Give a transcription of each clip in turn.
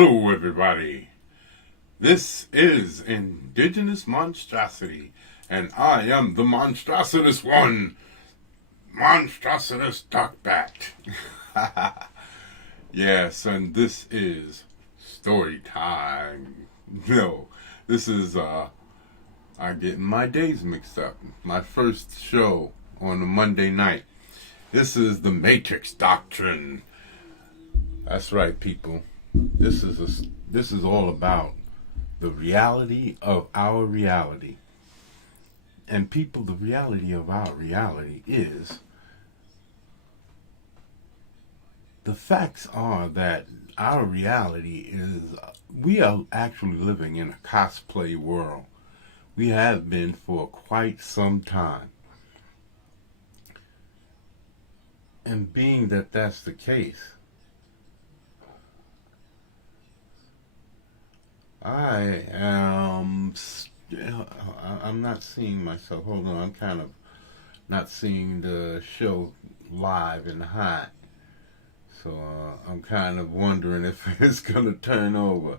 Hello, everybody. This is Indigenous Monstrosity, and I am the monstrositous one, monstrositous darkbat. Yes, and this is story time. No, this is I'm getting my days mixed up. My first show on a Monday night. This is the MATRIX Doctrine. That's right, people. This is all about the reality of our reality. And people, the reality of our reality is, the facts are that our reality is, we are actually living in a cosplay world. We have been for quite some time. And being that that's the case, I'm not seeing myself. Hold on, I'm kind of not seeing the show live and hot. So I'm kind of wondering if it's going to turn over.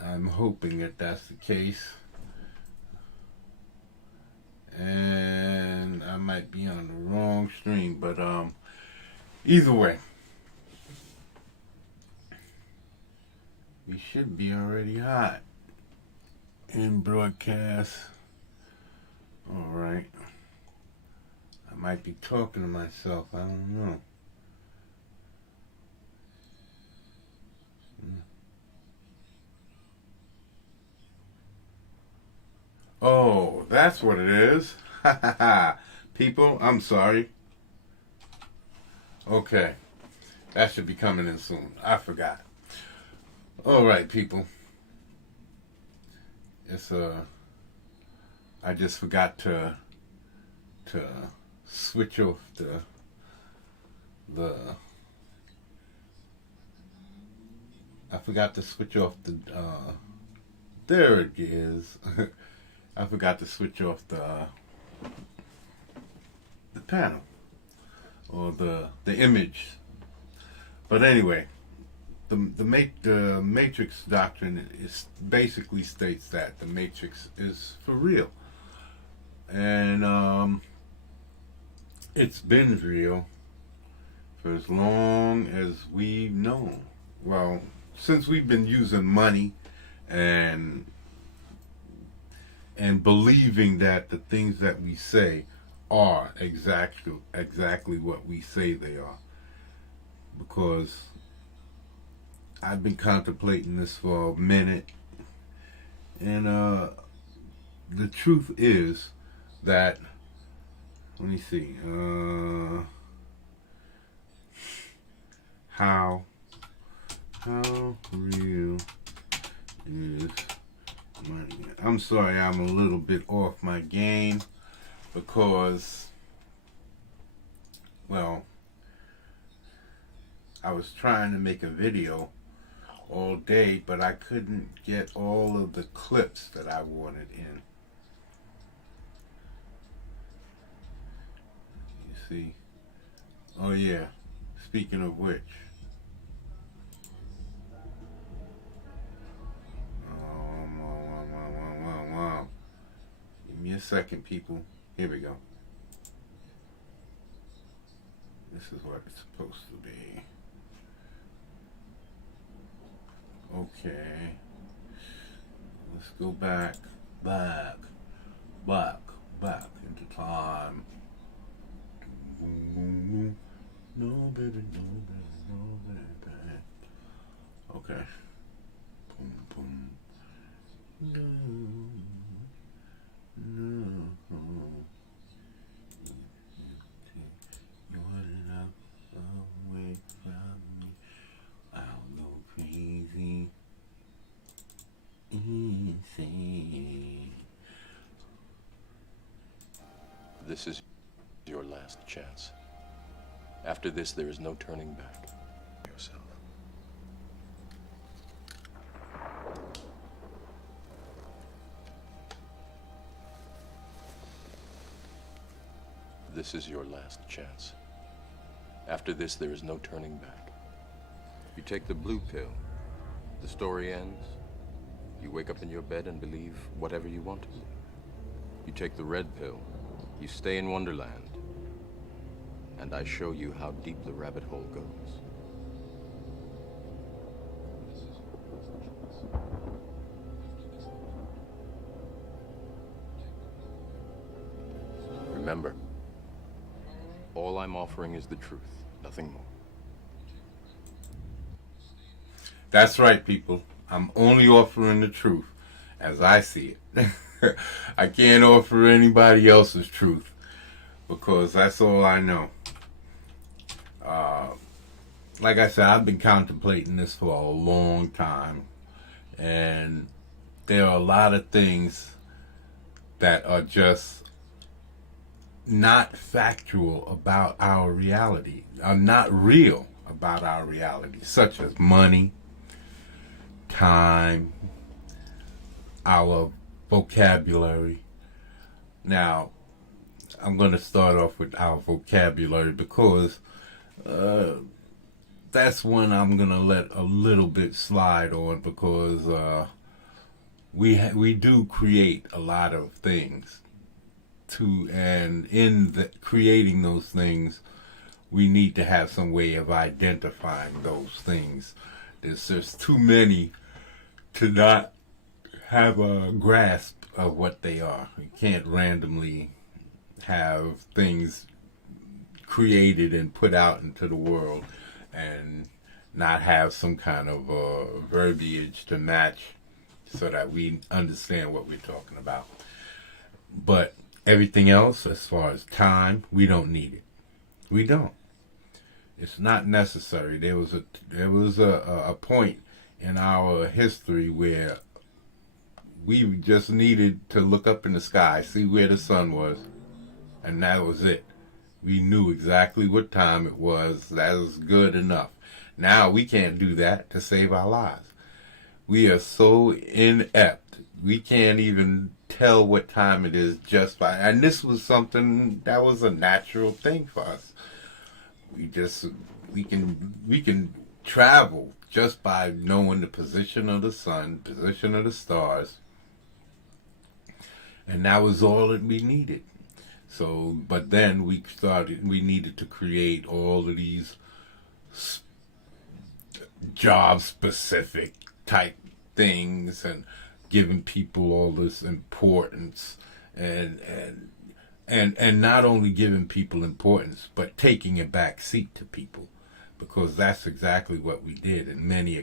I'm hoping that that's the case. And I might be on the wrong stream, but either way, we should be already hot in broadcast. Alright. I might be talking to myself. I don't know. Oh, that's what it is. Ha ha ha. People, I'm sorry. Okay. That should be coming in soon. I forgot. Alright, people. It's I just forgot to switch off I forgot to switch off there it is. I forgot to switch off the panel or the image. But anyway, the Matrix Doctrine is basically states that the Matrix is for real, and it's been real for as long as we've known. Well, since we've been using money and believing that the things that we say are exactly what we say they are. Because I've been contemplating this for a minute, and the truth is that, let me see, how real is money? I'm sorry, I'm a little bit off my game because, well, I was trying to make a video all day, but I couldn't get all of the clips that I wanted in. You see? Oh yeah, speaking of which. Give me a second, people. Here we go. This is what it's supposed to be. Okay. Let's go back into time. No, baby, no, baby, no, baby. Okay. Boom, boom. No. Your love away from me. I'll go crazy. Insane. This is your last chance. After this, there is no turning back. Yourself. This is your last chance. After this, there is no turning back. You take the blue pill, The story ends. You wake up in your bed and believe whatever you want to. You take the red pill. You stay in Wonderland. And I show you how deep the rabbit hole goes. Remember, all I'm offering is the truth, nothing more. That's right, people. I'm only offering the truth as I see it. I can't offer anybody else's truth because that's all I know. Like I said, I've been contemplating this for a long time, and there are a lot of things that are just not factual about our reality, are not real about our reality, such as money, time, our vocabulary. Now, I'm going to start off with our vocabulary because that's one I'm going to let a little bit slide on because we do create a lot of things and in creating those things, we need to have some way of identifying those things. There's just too many to not have a grasp of what they are. You can't randomly have things created and put out into the world and not have some kind of verbiage to match so that we understand what we're talking about. But everything else, as far as time, we don't need it. We don't. It's not necessary. There was a point in our history where we just needed to look up in the sky, see where the sun was, and that was it. We knew exactly what time it was. That was good enough. Now we can't do that to save our lives. We are so inept. We can't even tell what time it is just by. And this was something that was a natural thing for us. We can travel just by knowing the position of the sun, position of the stars, and that was all that we needed. So, but then we needed to create all of these job-specific type things and giving people all this importance and not only giving people importance, but taking a back seat to people, because that's exactly what we did in many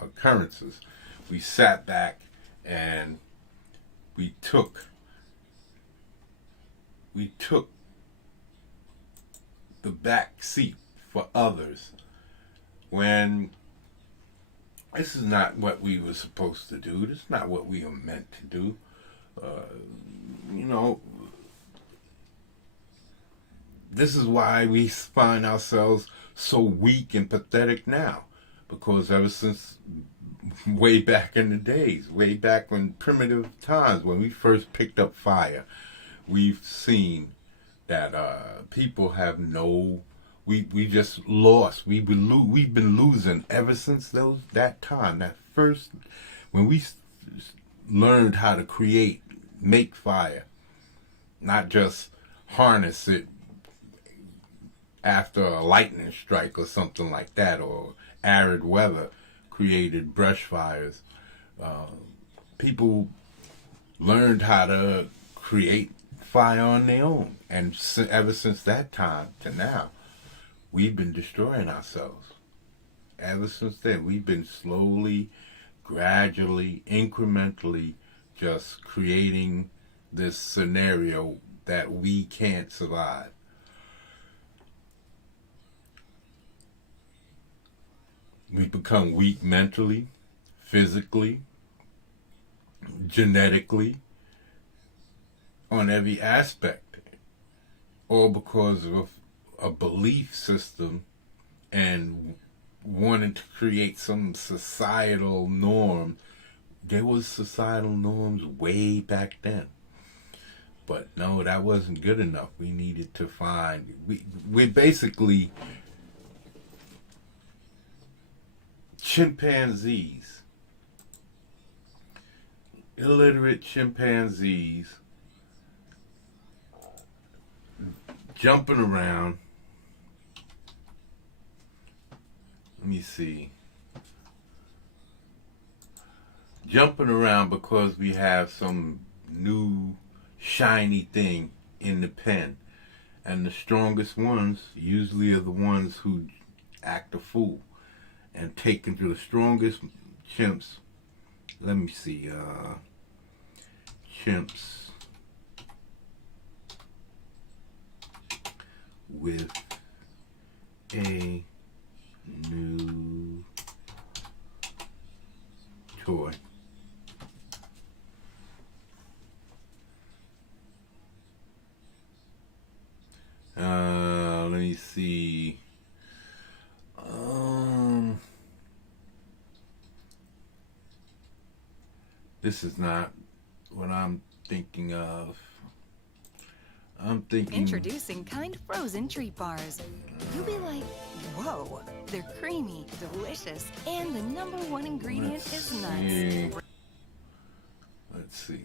occurrences. We sat back and we took the back seat for others when this is not what we were supposed to do. This is not what we are meant to do. This is why we find ourselves so weak and pathetic now, because ever since way back in the days, way back when primitive times, when we first picked up fire, we've seen that people have we just lost. We've been losing ever since that time. That first, when we learned how to make fire, not just harness it after a lightning strike or something like that, or arid weather created brush fires. People learned how to create fire on their own, and ever since that time to now, we've been destroying ourselves. Ever since then, we've been slowly, gradually, incrementally just creating this scenario that we can't survive. We've become weak mentally, physically, genetically, on every aspect, all because of a belief system and wanting to create some societal norm. There was societal norms way back then, but no, that wasn't good enough. We needed to find, we're basically chimpanzees. Illiterate chimpanzees jumping around. Let me see. Jumping around because we have some new shiny thing in the pen. And the strongest ones usually are the ones who act a fool and take into the strongest chimps. Let me see. Chimps with a new toy. Let me see. This is not what I'm thinking of. I'm thinking... Introducing kind frozen treat bars. You'll be like, whoa, they're creamy, delicious, and the #1 ingredient is nuts. Let's see.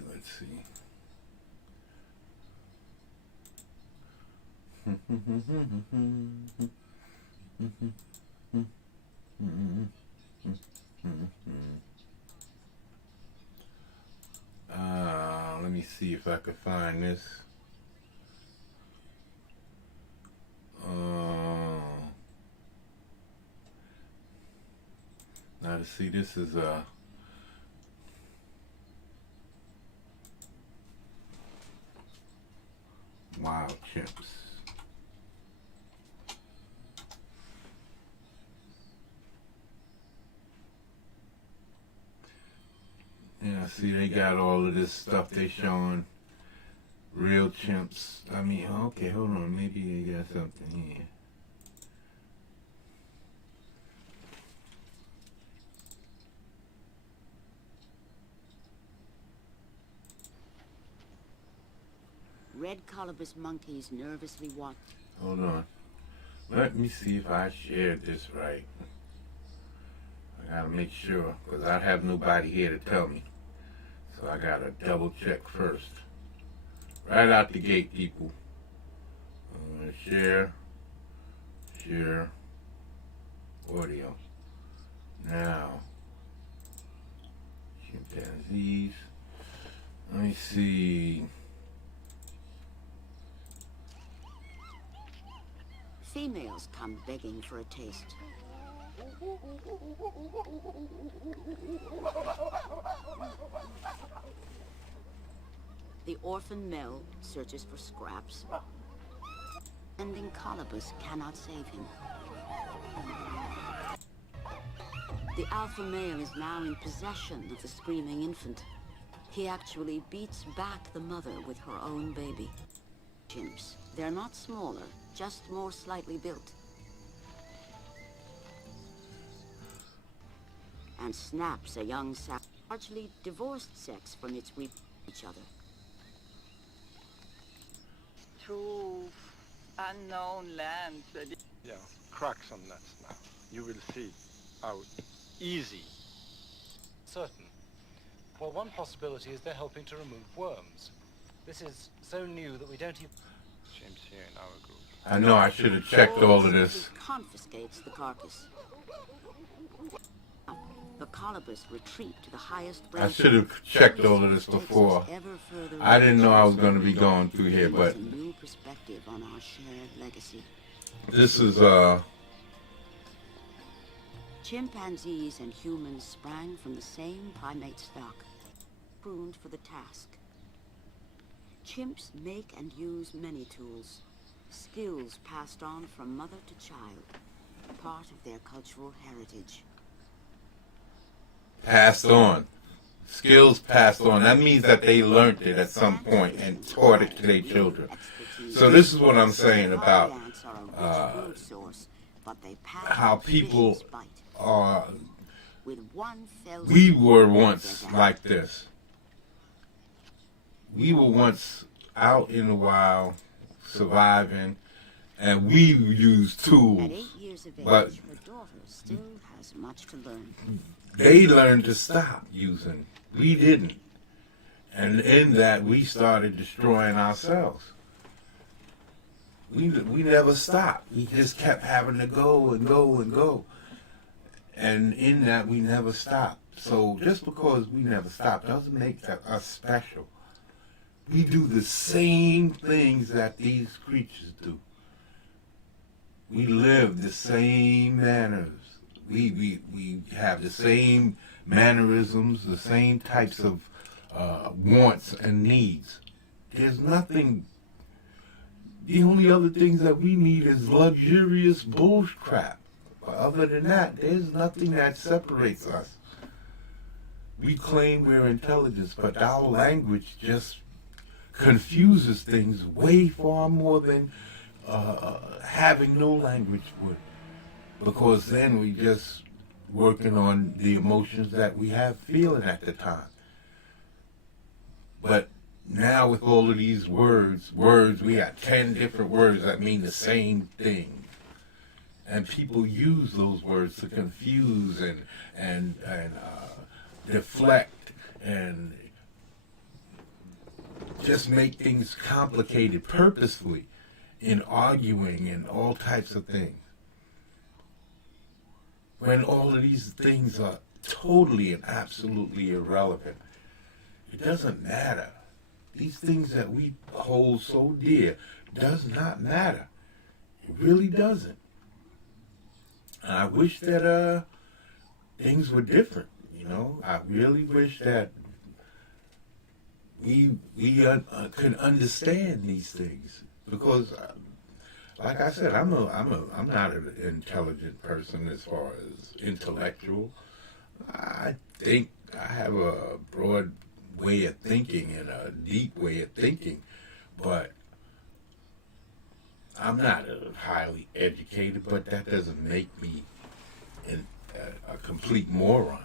Let me see if I can find this. Now to see, this is wild chimps. Yeah, see, they got all of this stuff they showing. Real chimps. I mean, okay, hold on. Maybe they got something here. Red colobus monkeys nervously watch. Hold on. Let me see if I shared this right. I gotta make sure, because I have nobody here to tell me. So I gotta double check first. Right out the gate, people. Share audio. Now, chimpanzees. Let me see. Females come begging for a taste. The orphan male searches for scraps. Ending colobus cannot save him. The alpha male is now in possession of the screaming infant. He actually beats back the mother with her own baby. Chimps. They're not smaller, just more slightly built. And snaps a young sap, largely divorced sex from its each other. To unknown lands. Yeah, cracks on nets now. You will see how easy. Certain. Well, one possibility is they're helping to remove worms. This is so new that we don't even... James here in our group. I know I should have checked all of this. Confiscates the carcass. The colobus retreat to the highest I should have checked all of this before. I didn't know I was going to be going through here, but a new perspective on our shared legacy. this is Chimpanzees and humans sprang from the same primate stock, pruned for the task. Chimps make and use many tools, skills passed on from mother to child, part of their cultural heritage. passed on. Skills passed on. That means that they learned it at some point and taught it to their children. So this is what I'm saying about how people are. We were once like this. We were once out in the wild, surviving, and we use At tools. 8 years of age, But her daughter still has much to learn. they learned to stop using. We didn't. And in that, we started destroying ourselves. We never stopped. We just kept having to go and go and go. And in that, we never stopped. So just because we never stopped doesn't make us special. We do the same things that these creatures do. We live the same manners. We have the same mannerisms, the same types of wants and needs. There's nothing. The only other things that we need is luxurious bullcrap. But other than that, there's nothing that separates us. We claim we're intelligent, but our language just confuses things way far more than having no language would. Because then we just working on the emotions that we have feeling at the time. But now with all of these words, we got 10 different words that mean the same thing. And people use those words to confuse and deflect and just make things complicated purposefully in arguing and all types of things. When all of these things are totally and absolutely irrelevant. It doesn't matter. These things that we hold so dear does not matter. It really doesn't. And I wish that things were different. You know, I really wish that we could understand these things, because, like I said, I'm not an intelligent person as far as intellectual. I think I have a broad way of thinking and a deep way of thinking, but I'm not highly educated, but that doesn't make me a complete moron.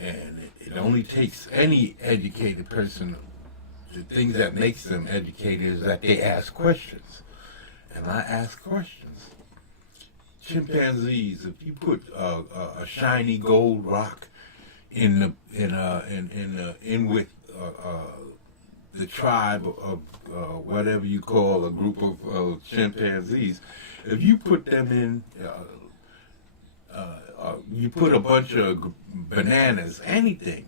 And it only takes any educated person, the things that makes them educated is that they ask questions. And I ask questions. Chimpanzees, if you put a shiny gold rock in with the tribe of whatever you call a group of chimpanzees, if you put them in, you put a bunch of bananas, anything,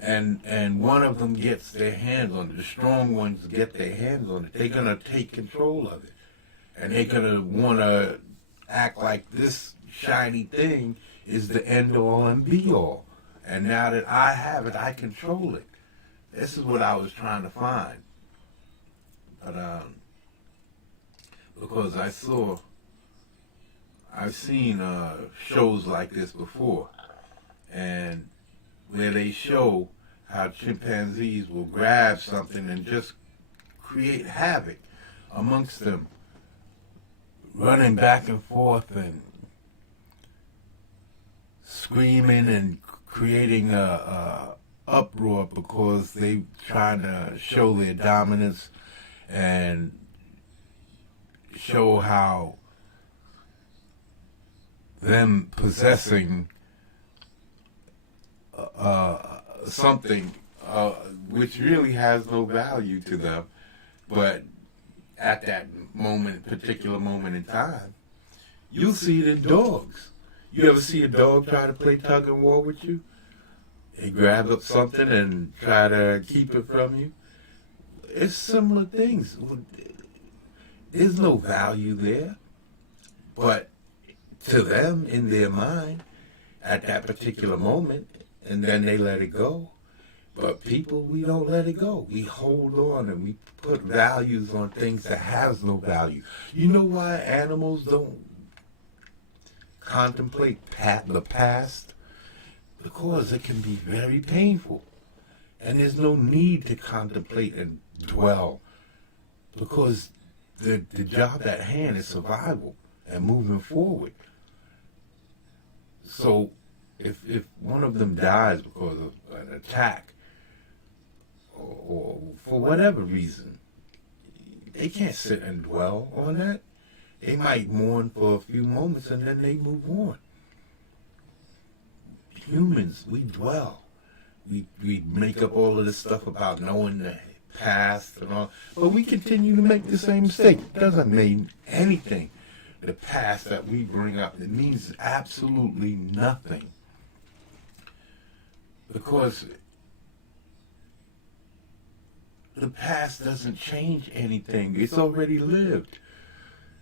and one of them gets their hands on it, the strong ones get their hands on it, they're going to take control of it. And they're going to want to act like this shiny thing is the end all and be all. And now that I have it, I control it. This is what I was trying to find. But because I've seen shows like this before, and where they show how chimpanzees will grab something and just create havoc amongst them, running back and forth and screaming and creating a uproar because they trying to show their dominance and show how them possessing something which really has no value to them, but at that particular moment in time, you'll see it in dogs. You ever see a dog try to play tug and war with you? They grab up something and try to keep it from you. It's similar things. There's no value there, but to them, in their mind, at that particular moment, and then they let it go. But people, we don't let it go. We hold on and we put values on things that has no value. You know why animals don't contemplate the past? Because it can be very painful. And there's no need to contemplate and dwell. Because the job at hand is survival and moving forward. So if one of them dies because of an attack, or for whatever reason, they can't sit and dwell on that. They might mourn for a few moments and then they move on. Humans, we dwell. We make up all of this stuff about knowing the past and all, but we continue to make the same mistake. It doesn't mean anything. The past that we bring up, it means absolutely nothing. Because the past doesn't change anything. It's already lived.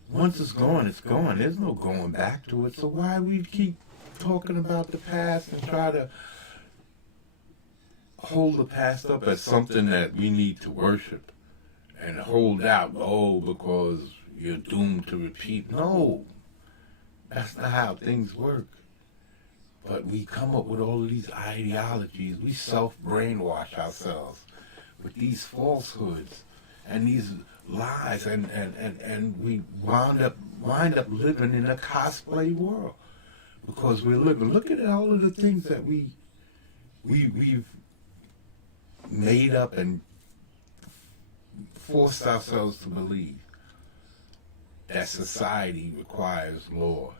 Once it's gone, it's gone. There's no going back to it. So why we keep talking about the past and try to hold the past up as something that we need to worship and hold out, because you're doomed to repeat. No, that's not how things work. But we come up with all of these ideologies. We self-brainwash ourselves with these falsehoods and these lies, and we wind up living in a cosplay world because we're living. Look at all of the things that we've made up and forced ourselves to believe that society requires laws.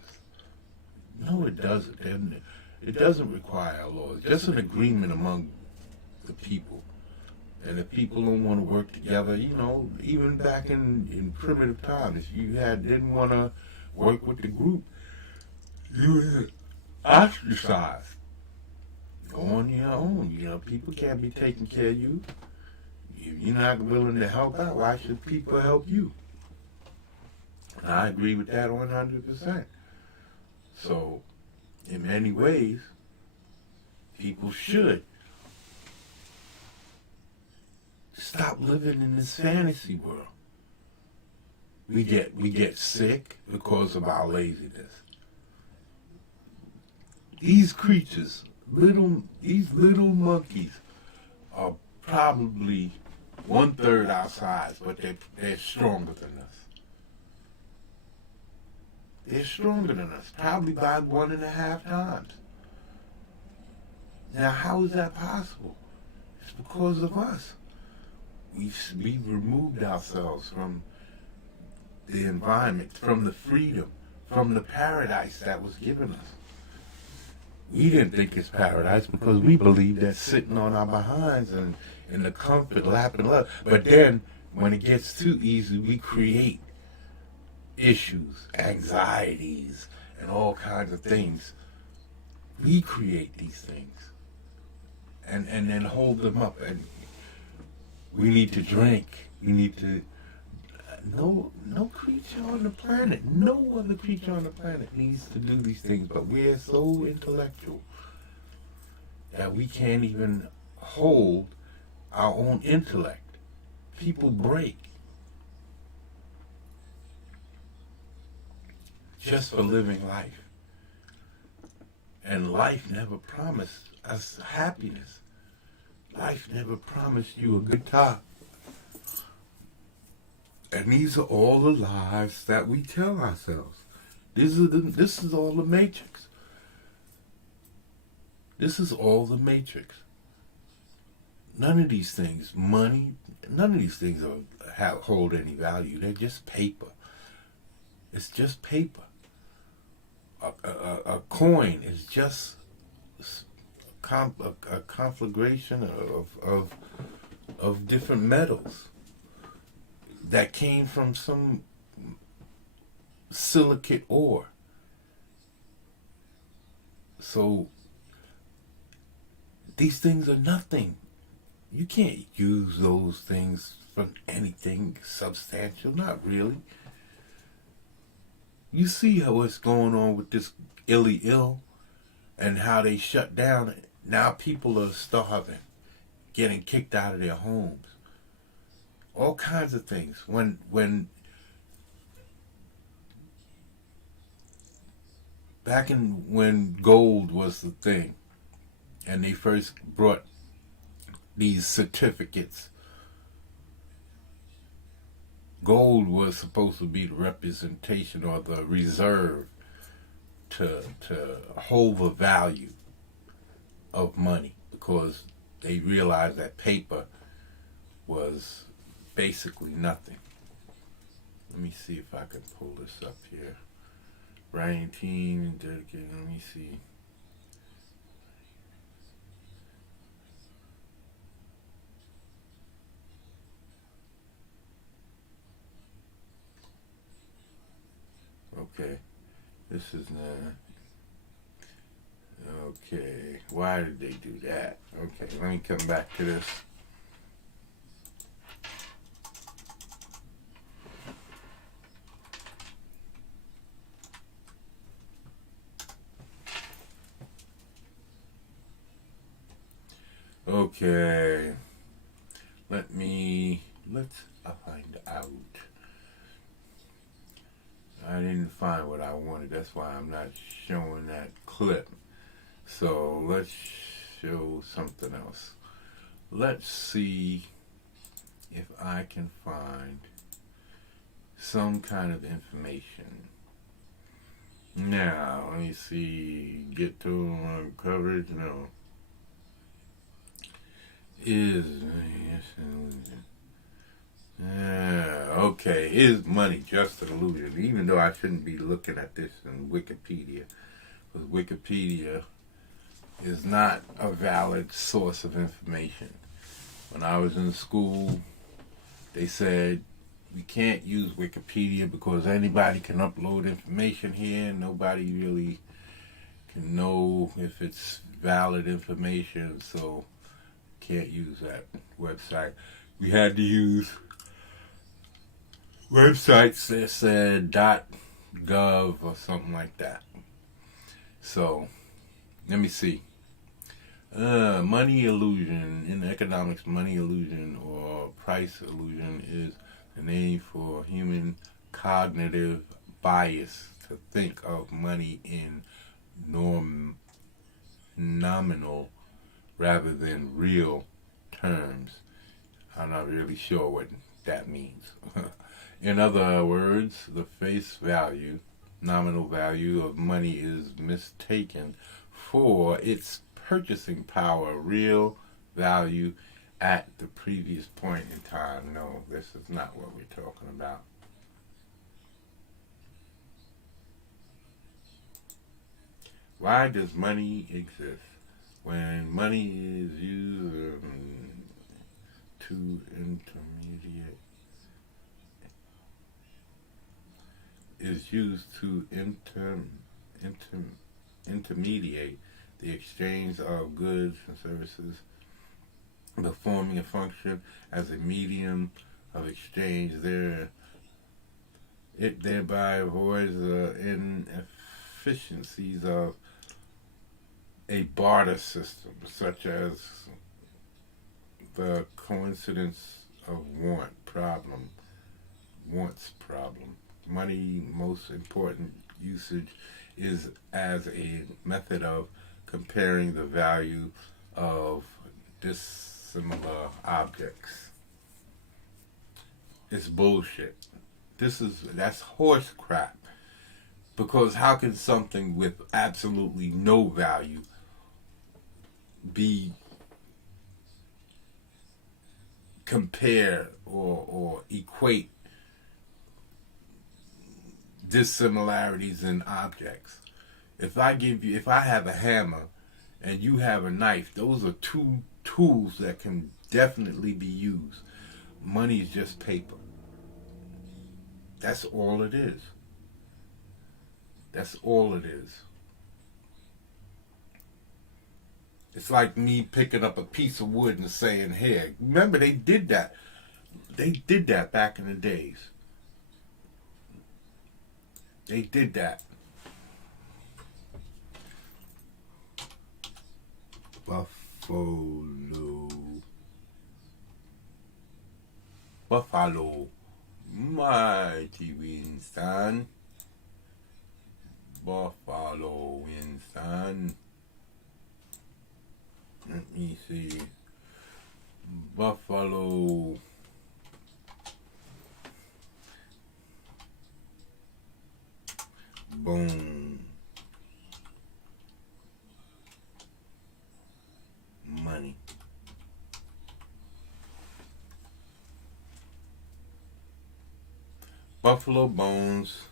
No, it doesn't. It doesn't require laws. It's just an agreement among the people. And if people don't want to work together, even back in primitive times, if you didn't want to work with the group, you were ostracized. Go on your own. People can't be taking care of you. If you're not willing to help out, why should people help you? And I agree with that 100%. So, in many ways, people should stop living in this fantasy world. We get sick because of our laziness. These creatures, these little monkeys, are probably 1/3 our size, but they're stronger than us. They're stronger than us, probably by 1.5 times. Now, how is that possible? It's because of us. We've removed ourselves from the environment, from the freedom, from the paradise that was given us. We didn't think it's paradise because we believed that sitting on our behinds and in the comfort, lap and love. But then, when it gets too easy, we create issues, anxieties, and all kinds of things. We create these things and then hold them up. And we need to drink. We need to... No creature on the planet, no other creature on the planet needs to do these things, but we're so intellectual that we can't even hold our own intellect. People break just for living life. And life never promised us happiness. Life never promised you a good time. And these are all the lies that we tell ourselves. This is all the Matrix. This is all the Matrix. None of these things, money, none of these things hold any value. They're just paper. It's just paper. A coin is just a conflagration of different metals that came from some silicate ore. So these things are nothing. You can't use those things for anything substantial, not really. You see what's going on with this illy ill and how they shut down. Now people are starving, getting kicked out of their homes. All kinds of things. When gold was the thing, and they first brought these certificates, gold was supposed to be the representation or the reserve to hold the value of money, because they realized that paper was basically nothing. Let me see if I can pull this up here. Writing team, dedicated, let me see. Okay, this is not. Okay, why did they do that? Okay, let me come back to this. Okay, let's find out. I didn't find what I wanted, that's why I'm not showing that clip. So let's show something else. Let's see if I can find some kind of information. Now, let me see, get to coverage, no. Okay, is money just an illusion? Even though I shouldn't be looking at this in Wikipedia, because Wikipedia is not a valid source of information. When I was in school, they said we can't use Wikipedia because anybody can upload information here and nobody really can know if it's valid information, so can't use that website. We had to use websites that said .gov or something like that. So, let me see. Money illusion. In economics, money illusion or price illusion is the name for human cognitive bias to think of money in nominal rather than real terms. I'm not really sure what that means. In other words, the face value, nominal value of money is mistaken for its purchasing power, real value at the previous point in time. No, this is not what we're talking about. Why does money exist? When money is used to intermediate the exchange of goods and services, performing a function as a medium of exchange, it thereby avoids the inefficiencies of a barter system, such as the coincidence of wants problem. Money, most important usage is as a method of comparing the value of dissimilar objects. It's bullshit. That's horse crap. Because how can something with absolutely no value be compare or equate dissimilarities in objects? If I have a hammer and you have a knife, those are two tools that can definitely be used. Money is just paper. That's all it is. That's all it is. It's like me picking up a piece of wood and saying, here. Remember, they did that. They did that back in the days. They did that. Buffalo. Mighty Winston. Buffalo Winston. Let me see. Buffalo. Boom. Money. buffalo bones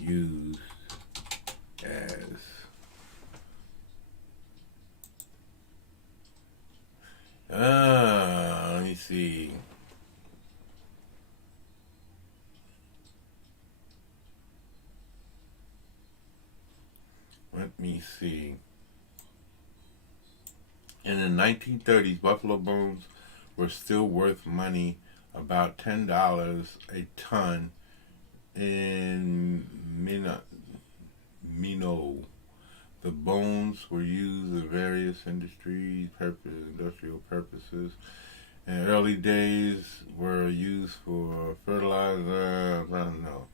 used as let me see. Let me see. In the 1930s, buffalo bones were still worth money, about $10 a ton in Minot. The bones were used in various industrial purposes. In the early days, were used for fertilizer. I don't know.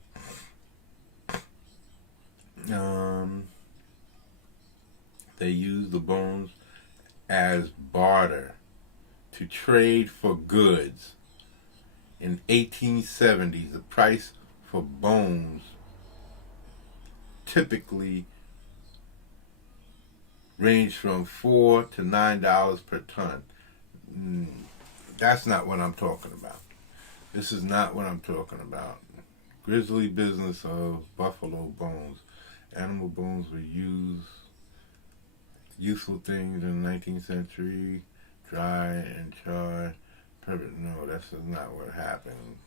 They used the bones as barter to trade for goods. In 1870s, the price for bones typically ranged from $4 to $9 per ton. That's not what I'm talking about. This is not what I'm talking about. Grisly business of buffalo bones. Animal bones were useful things in the 19th century. Dry and charred. No, that's not what happened.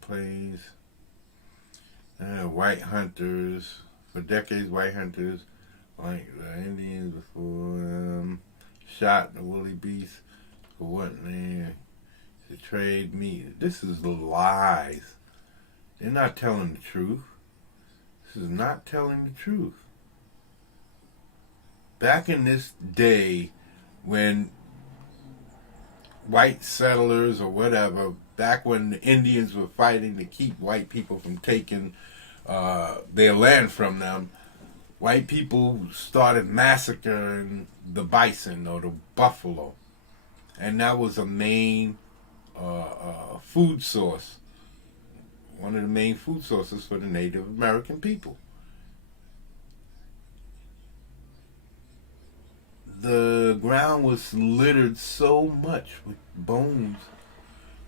Plays. White hunters. For decades, white hunters, like the Indians before, shot the woolly beast for what they to trade meat. This is lies. They're not telling the truth. This is not telling the truth. Back in this day, when white settlers or whatever, back when the Indians were fighting to keep white people from taking their land from them, white people started massacring the bison or the buffalo. And that was a main food source, one of the main food sources for the Native American people. The ground was littered so much with bones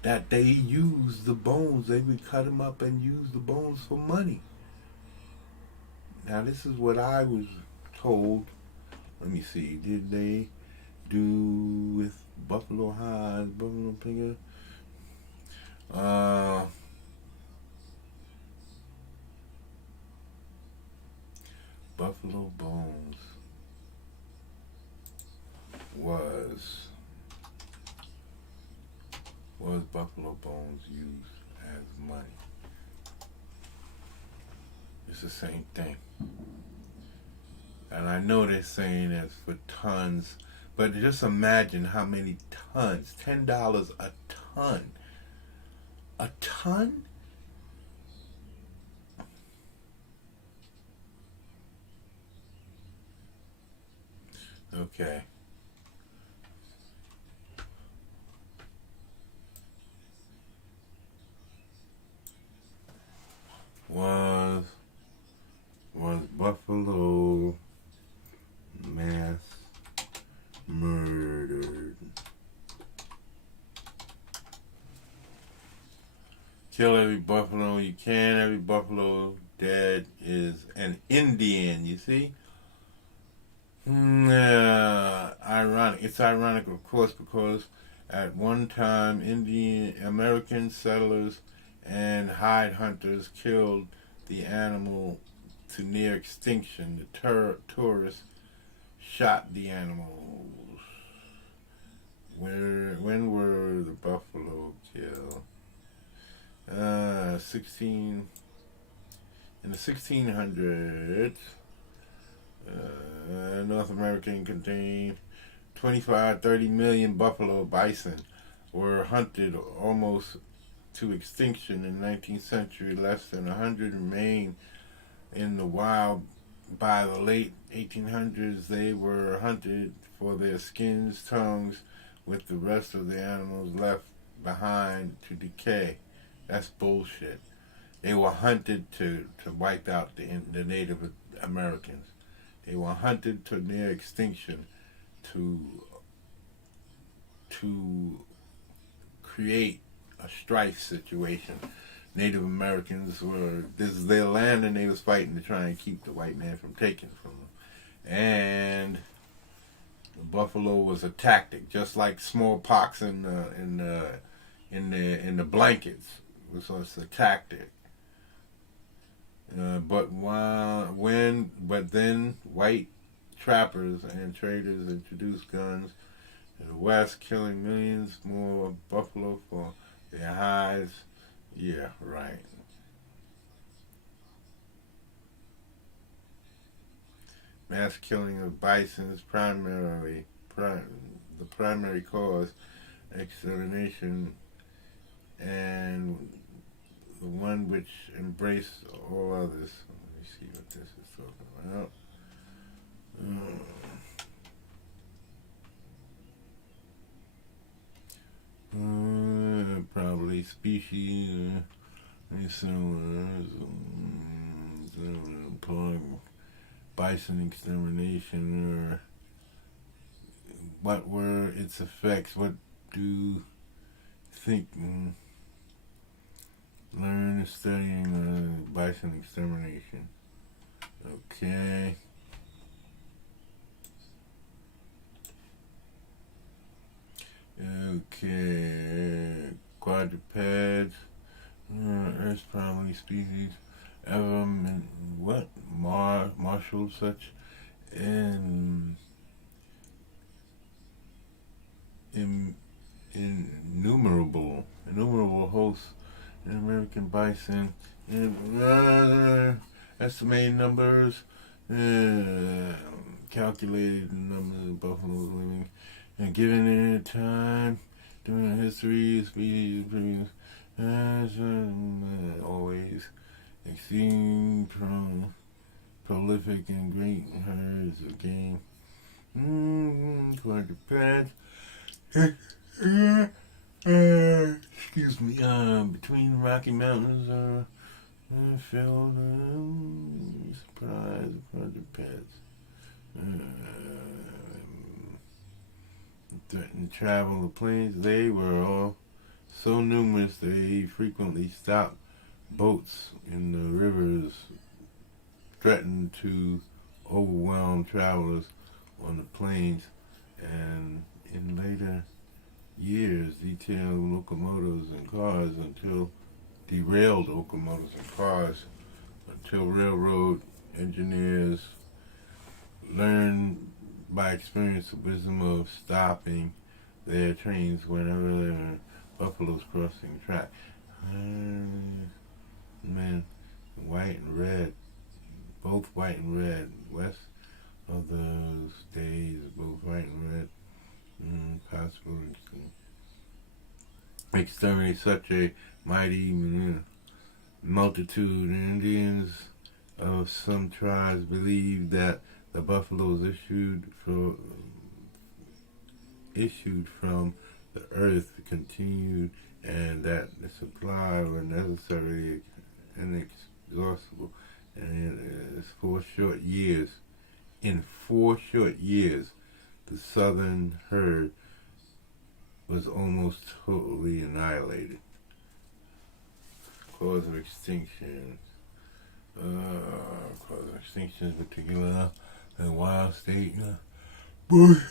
that they used the bones. They would cut them up and use the bones for money. Now, this is what I was told. Let me see. Did they do with buffalo hides, buffalo finger? Buffalo bones was buffalo bones used as money? It's the same thing. And I know they're saying it's for tons, but just imagine how many tons. $10 a ton. A ton? Okay. Was Buffalo mass murdered? Kill every buffalo you can. Every buffalo dead is an Indian, you see? Ironic. It's ironic, of course, because at one time American settlers and hide hunters killed the animal to near extinction. The tourists shot the animals. When were the buffalo killed? In the 1600s, North America contained 25-30 million buffalo bison were hunted almost to extinction in the 19th century. Less than 100 remained in the wild. By the late 1800s, they were hunted for their skins, tongues, with the rest of the animals left behind to decay. That's bullshit. They were hunted to wipe out the Native Americans. They were hunted to near extinction to create a strife situation. Native Americans this is their land, and they was fighting to try and keep the white man from taking it from them. And the buffalo was a tactic, just like smallpox in the blankets. So it's a tactic. But then white trappers and traders introduced guns in the West, killing millions more buffalo for their hides. Yeah, right. Mass killing of bison is the primary cause, extermination, and the one which embraced all others. Let me see what this is talking about. Probably species. Bison extermination, or what were its effects? What do you think? Learn studying bison extermination. Okay. Okay. Quadrupeds. Earth's primary species ever marshal such innumerable hosts in American bison, estimated numbers, calculated numbers of buffaloes living, and given in time during the history of species previous, always exceeding prolific and great herds of game. Quadrupeds. Excuse me. Between the Rocky Mountains filled surprise quadrupeds. Threatened to travel the plains. They were all so numerous they frequently stopped boats in the rivers, threatened to overwhelm travelers on the plains, and in later years derailed locomotives and cars until railroad engineers learned by experience the wisdom of stopping their trains whenever there were buffaloes crossing the track. Man, white and red, both white and red. West of those days, both white and red. Possible exterminate such a mighty multitude. Indians of some tribes believed that the buffaloes issued from the earth continued, and that the supply were necessarily inexhaustible. And in 4 short years, the southern herd was almost totally annihilated. Cause of extinction. Cause of extinction in particular, in wild state, bush,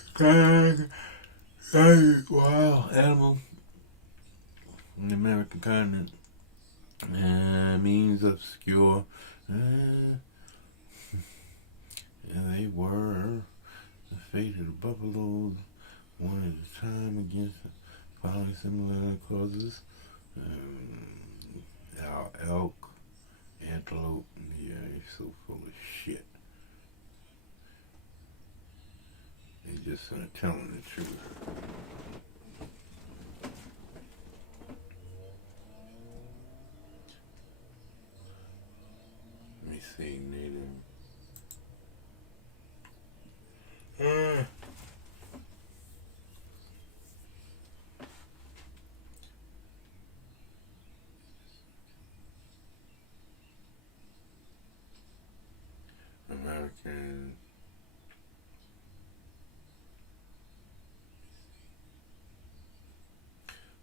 wild animal in the American continent. Means obscure. And they were the fate of the buffaloes one at a time against following similar causes. Elk, antelope, yeah, they're so full of shit. They just aren't telling the truth. Let me see, native. American.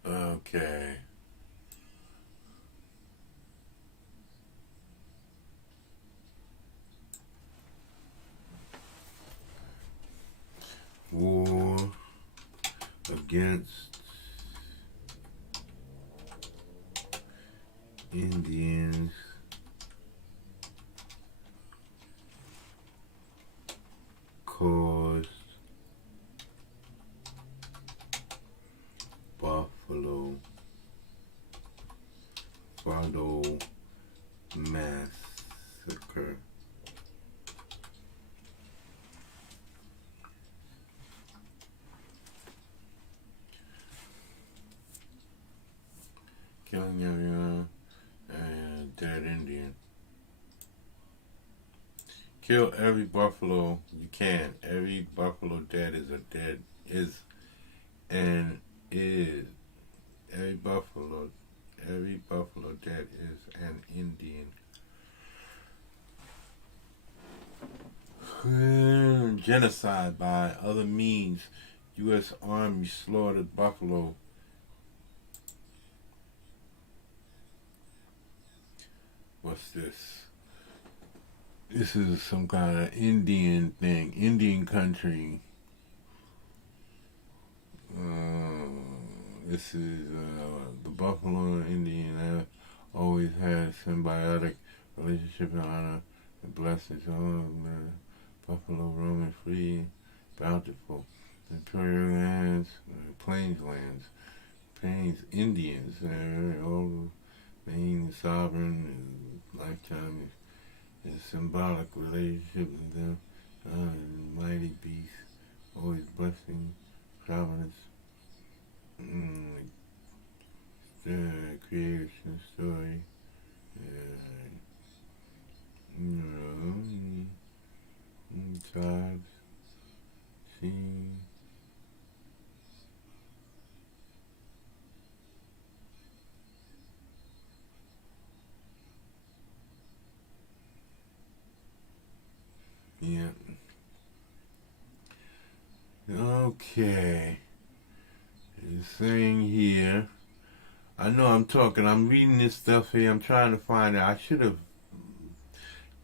Okay. against Indians caused Buffalo massacre. Killing everyone and dead Indian. Kill every buffalo you can. Every buffalo dead is a dead is and is. Every buffalo dead is an Indian. Genocide by other means. U.S. Army slaughtered buffalo. What's this? This is some kind of Indian thing. Indian country. This is the Buffalo Indian have always had symbiotic relationship and honor and blessings. Buffalo roaming free, bountiful. Imperial lands, plains lands, plains Indians, all being sovereign, lifetime is symbolic relationship with them. Mighty beast, always blessing, providence. Creation story. Tribes. Scene. Yeah. Okay. It's saying here. I know I'm reading this stuff here. I'm trying to find it. I should have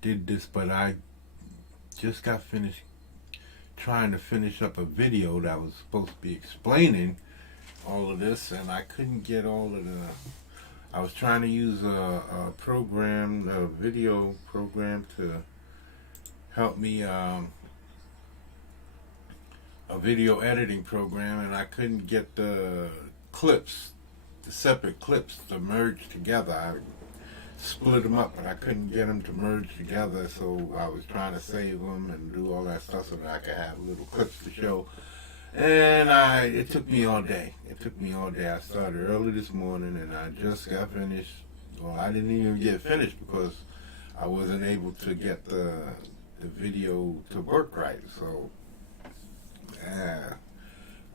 did this, but I just got finished trying to finish up a video that was supposed to be explaining all of this, and I couldn't get all of the. I was trying to use a program, a video program to help me, a video editing program, and I couldn't get the clips, the separate clips to merge together. I split them up, but I couldn't get them to merge together, so I was trying to save them and do all that stuff so that I could have little clips to show. And it took me all day. I started early this morning, and I just got finished. Well, I didn't even get finished because I wasn't able to get the video to work right. So, yeah,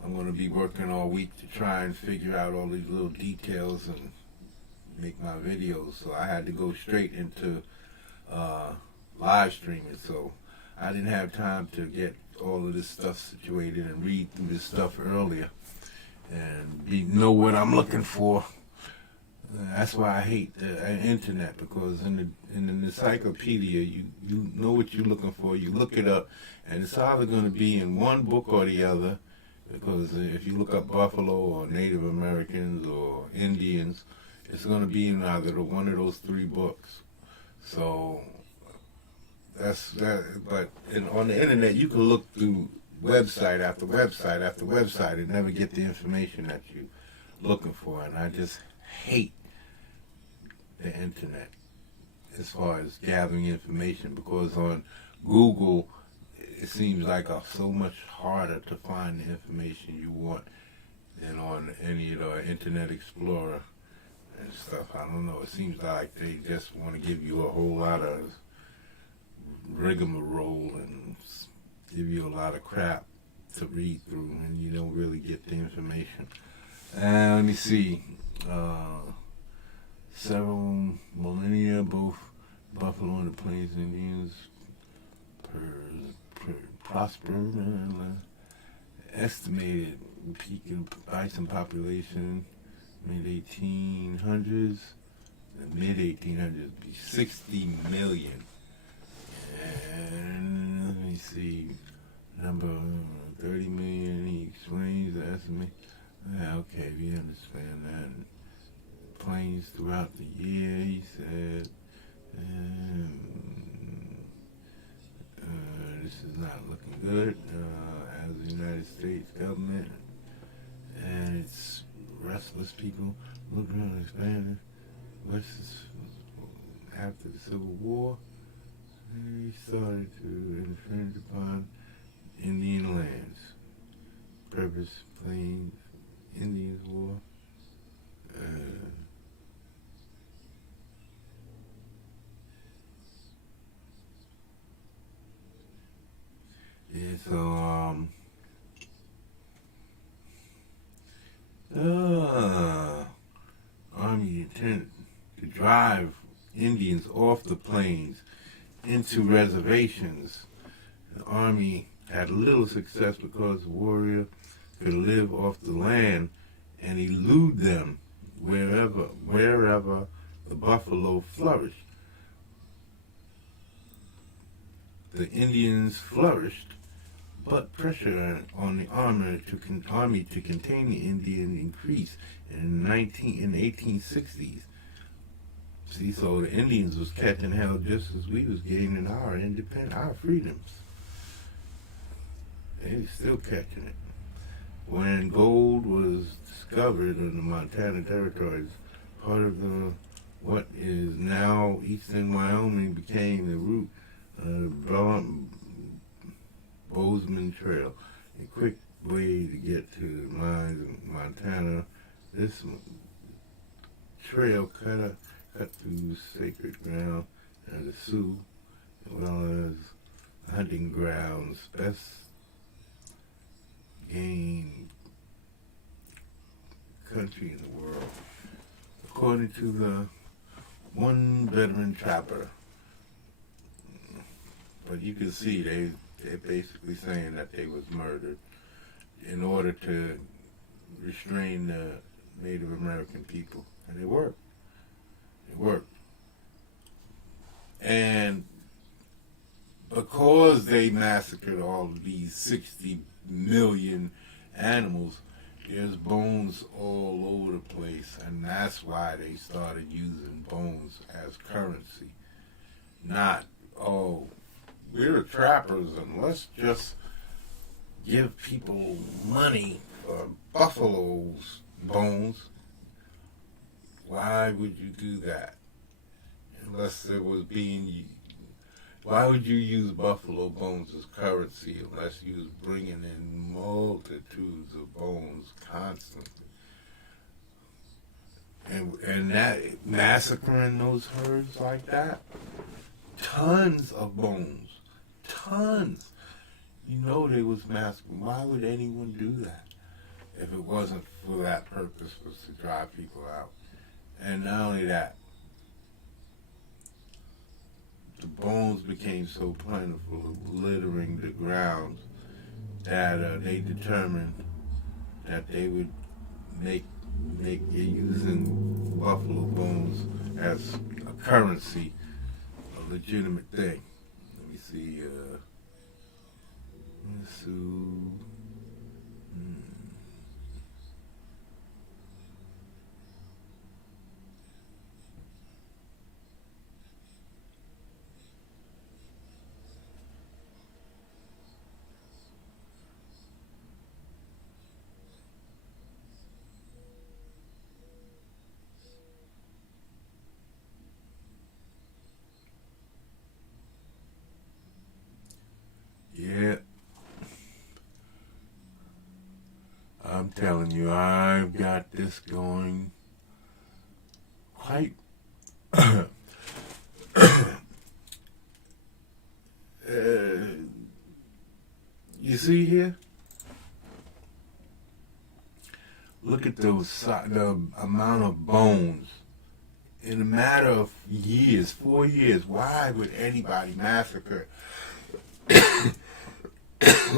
I'm going to be working all week to try and figure out all these little details and make my videos. So I had to go straight into live streaming. So I didn't have time to get all of this stuff situated and read through this stuff earlier and know what I'm looking for. That's why I hate the internet, because in the encyclopedia you know what you're looking for, you look it up, and it's either going to be in one book or the other, because if you look up Buffalo or Native Americans or Indians, it's going to be in either one of those three books. So that's that. But on the internet, you can look through website after website after website and never get the information that you're looking for. And I just hate the internet as far as gathering information, because on Google it seems like so much harder to find the information you want than on any of the Internet Explorer and stuff. I don't know. It seems like they just want to give you a whole lot of rigmarole and give you a lot of crap to read through, and you don't really get the information. And let me see. Several millennia, both Buffalo and the Plains Indians prospered. Estimated peak in bison population mid-1800s. The mid-1800s be 60 million. And let me see, number 30 million. He explains the estimate. Yeah, okay, we understand that. Planes throughout the year, he said. This is not looking good as the United States government and its restless people look around expanding. After the Civil War, he started to infringe upon Indian lands. Purpose Plains Indians War. Yeah, so Army intended to drive Indians off the plains into reservations. The Army had little success because the warrior could live off the land and elude them wherever the buffalo flourished. The Indians flourished, but pressure on the army to contain the Indian increased in the 1860s. See, so the Indians was catching hell just as we was gaining our freedoms. They was still catching it. When gold was discovered in the Montana territories, part of what is now eastern Wyoming became the route of the Bozeman Trail, a quick way to get to the mines of Montana. This trail cut through sacred ground and the Sioux, as well as hunting grounds, best game country in the world. According to the one veteran trapper, but you can see they're basically saying that they was murdered in order to restrain the Native American people, and it worked. It worked. And because they massacred all of these 60 million animals, there's bones all over the place, and that's why they started using bones as currency. Not, oh, we're trappers and let's just give people money for buffalo's bones. Why would you do that? Unless it was why would you use buffalo bones as currency unless you was bringing in multitudes of bones constantly? And that massacring those herds like that, tons of bones, tons. You know they was massacring. Why would anyone do that if it wasn't for that purpose, was to drive people out? And not only that, the bones became so plentiful, littering the grounds, that they determined that they would make using buffalo bones as a currency a legitimate thing. Let me see. Yeah. I'm telling you, I've got this going quite you see here? Look at the amount of bones. In a matter of years, 4 years, why would anybody massacre?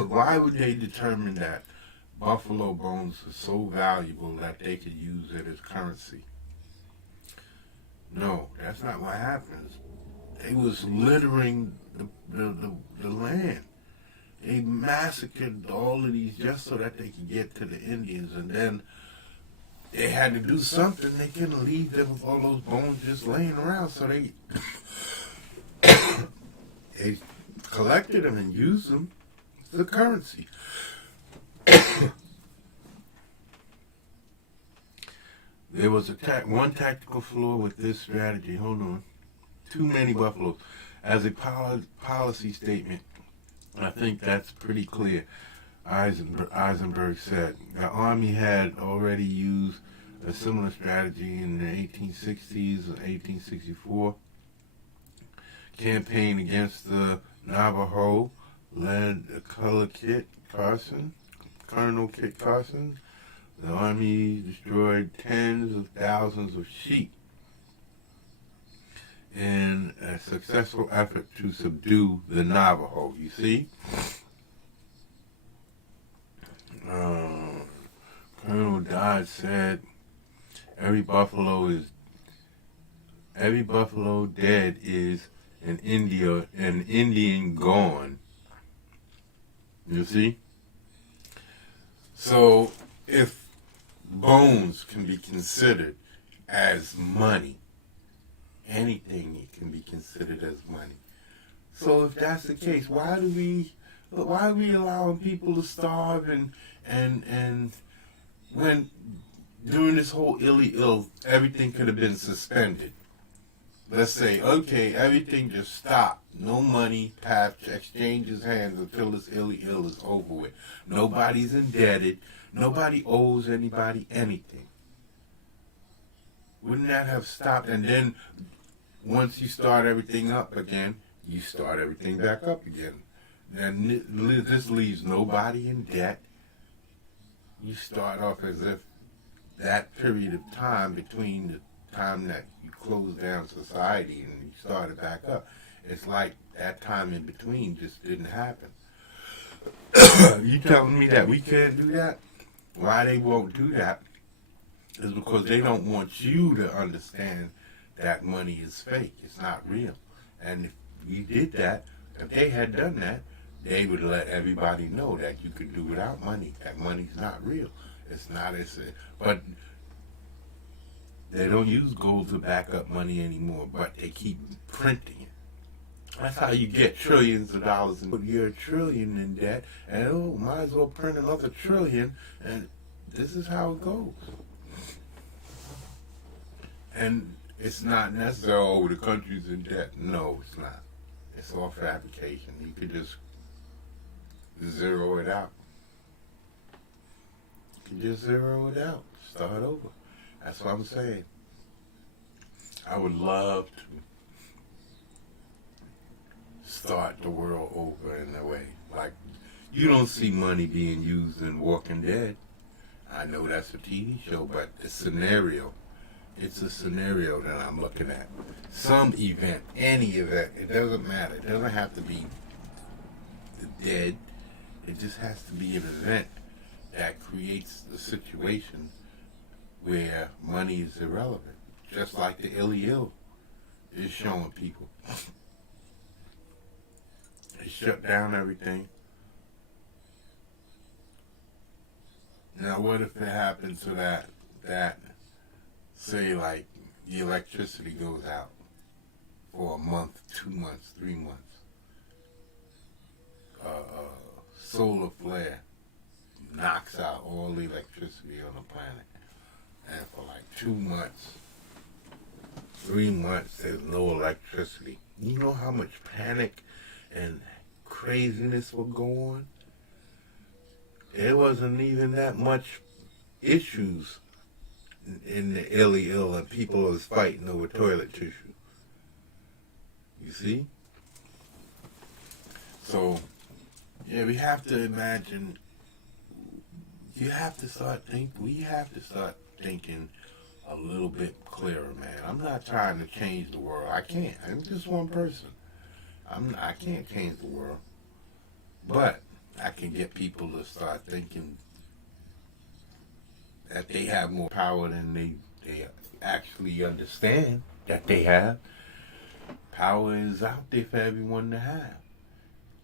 Why would they determine that buffalo bones are so valuable that they could use it as currency? No, that's not what happens. They was littering the land. They massacred all of these just so that they could get to the Indians, and then they had to do something. They couldn't leave them with all those bones just laying around, so they they collected them and used them as the currency. There was one tactical flaw with this strategy. Hold on. Too many buffaloes. As a policy statement, I think that's pretty clear. Eisenberg said the Army had already used a similar strategy in the 1860s or 1864 campaign against the Navajo, led Colonel Kit Carson. The Army destroyed tens of thousands of sheep in a successful effort to subdue the Navajo. You see? Colonel Dodd said, every buffalo dead is an Indian gone. You see? So, if bones can be considered as money, anything can be considered as money. So if that's the case, why are we allowing people to starve and when during this whole ill, everything could have been suspended. Let's say, okay, everything just stopped. No money, exchanges hands until this ill is over with. Nobody's indebted. Nobody owes anybody anything. Wouldn't that have stopped? And then once you start everything up again, you start everything back up again. And this leaves nobody in debt. You start off as if that period of time between the time that you close down society and you start it back up, it's like that time in between just didn't happen. You telling me that we can't do that? Why they won't do that is because they don't want you to understand that money is fake. It's not real. And if we did that, if they had done that, they would let everybody know that you could do without money. That money's not real. It's not. But they don't use gold to back up money anymore, but they keep printing it. That's how you get trillions of dollars. You're a trillion in debt, and might as well print another trillion, and this is how it goes. And it's not necessarily, the country's in debt. No, it's not. It's all fabrication. You could just zero it out. You can just zero it out. Start over. That's what I'm saying. I would love to start the world over in a way. Like, you don't see money being used in Walking Dead. I know that's a TV show, but the scenario, it's a scenario that I'm looking at. Some event, any event, it doesn't matter. It doesn't have to be the dead. It just has to be an event that creates the situation where money is irrelevant. Just like the ill is showing people. They shut down everything. Now what if it happens so that say like the electricity goes out for a month, 2 months, 3 months. Solar flare knocks out all the electricity on the planet. And for like 2 months, 3 months, there's no electricity. You know how much panic and craziness will go on? There wasn't even that much issues in the ill and people was fighting over toilet tissue. You see? So, yeah, we have to imagine, we have to start thinking a little bit clearer, man. I'm not trying to change the world. I can't. I'm just one person. I can't change the world. But I can get people to start thinking that they have more power than they actually understand that they have. Power is out there for everyone to have.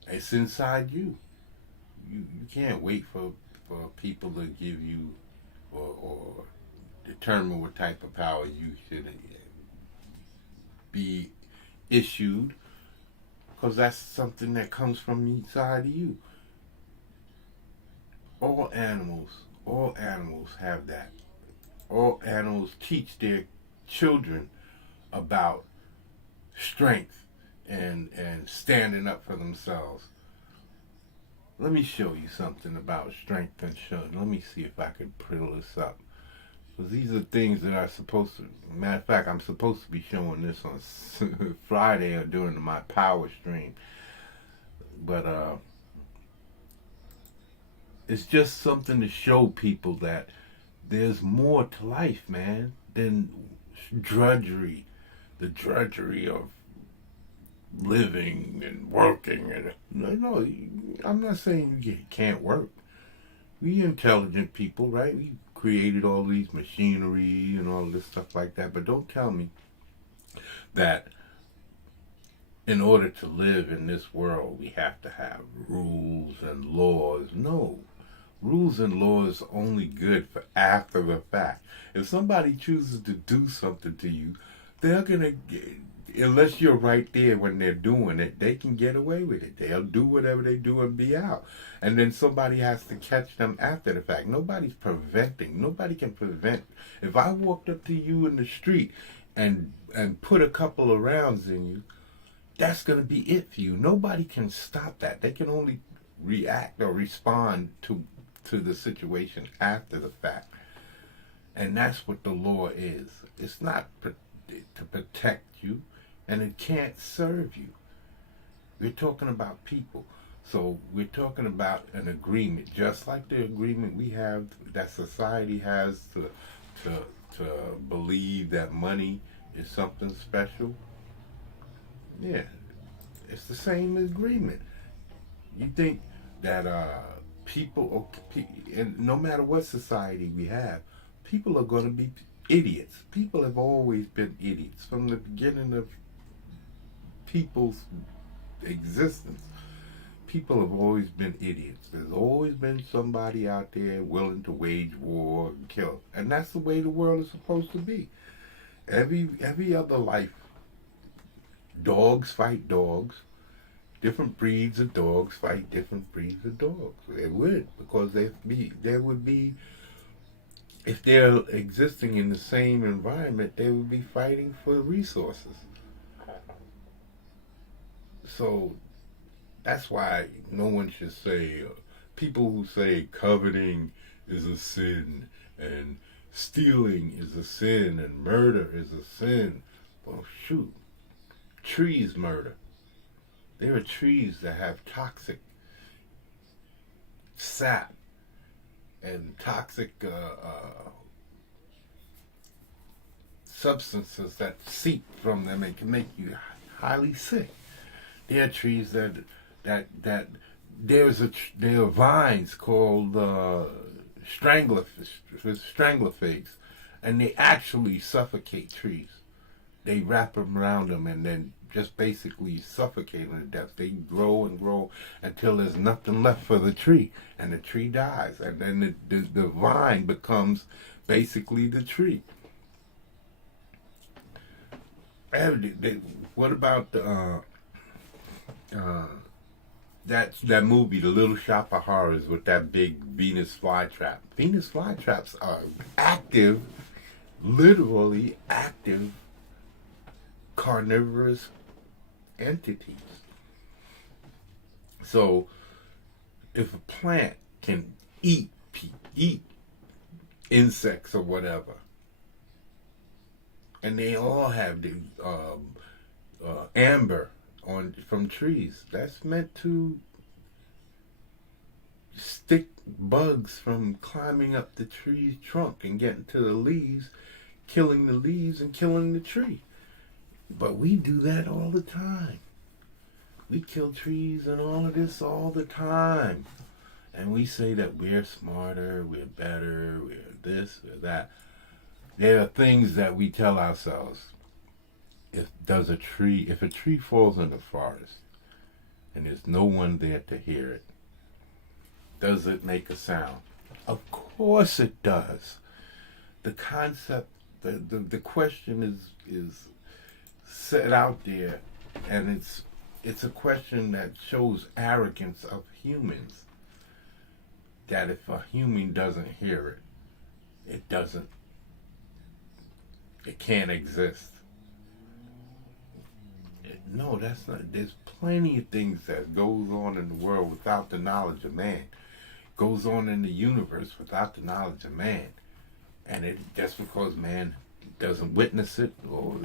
It's inside you. you can't wait for people to give you or determine what type of power you should be issued, because that's something that comes from inside of you. All animals have that. All animals teach their children about strength and standing up for themselves. Let me show you something about strength and strength. Let me see if I can pull this up. Because these are things that are supposed to... Matter of fact, I'm supposed to be showing this on Friday or during my power stream. But it's just something to show people that there's more to life, man, than drudgery. The drudgery of living and working. And no, I'm not saying you can't work. We intelligent people, right? We created all these machinery and all this stuff like that. But don't tell me that in order to live in this world, we have to have rules and laws. No. Rules and laws are only good for after the fact. If somebody chooses to do something to you, they're going to, unless you're right there when they're doing it, they can get away with it. They'll do whatever they do and be out. And then somebody has to catch them after the fact. Nobody's preventing. Nobody can prevent. If I walked up to you in the street and put a couple of rounds in you, that's going to be it for you. Nobody can stop that. They can only react or respond to the situation after the fact. And that's what the law is. It's not to protect you, and it can't serve you. We're talking about people. So we're talking about an agreement, just like the agreement we have, that society has to believe that money is something special. Yeah, it's the same agreement. You think that people, and no matter what society we have, people are going to be idiots. People have always been idiots from the beginning of people's existence. People have always been idiots. There's always been somebody out there willing to wage war and kill. And that's the way the world is supposed to be. Every other life, dogs fight dogs. Different breeds of dogs fight different breeds of dogs. They would, because there would be, if they're existing in the same environment, they would be fighting for resources. So that's why no one should say, people who say coveting is a sin and stealing is a sin and murder is a sin. Well, shoot, trees murder. There are trees that have toxic sap and toxic substances that seep from them and can make you highly sick. There are trees that there are vines called stranglefigs, and they actually suffocate trees. They wrap them around them and then just basically suffocate them to death. They grow and grow until there's nothing left for the tree, and the tree dies, and then the vine becomes basically the tree. What about that movie, The Little Shop of Horrors, with that big Venus flytrap? Venus flytraps are active, literally active carnivorous entities. So if a plant can eat insects or whatever, and they all have the amber from trees, that's meant to stick bugs from climbing up the tree's trunk and getting to the leaves, killing the leaves and killing the tree. But we do that all the time. We kill trees and all of this all the time. And we say that we're smarter, we're better, we're this, we're that. There are things that we tell ourselves. If a tree falls in the forest and there's no one there to hear it, Does it make a sound? Of course it does. The concept, the question is set out there, and it's a question that shows arrogance of humans. That if a human doesn't hear it, it can't exist. No, that's not. There's plenty of things that goes on in the world without the knowledge of man. Goes on in the universe without the knowledge of man. And it just because man doesn't witness it or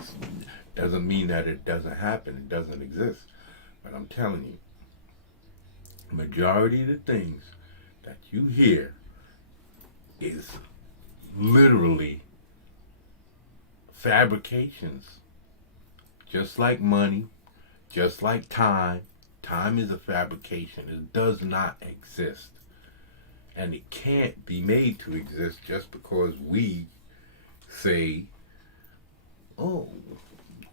doesn't mean that it doesn't happen. It doesn't exist. But I'm telling you, majority of the things that you hear is literally fabrications. Just like money, just like time. Time is a fabrication. It does not exist. And it can't be made to exist just because we say, oh,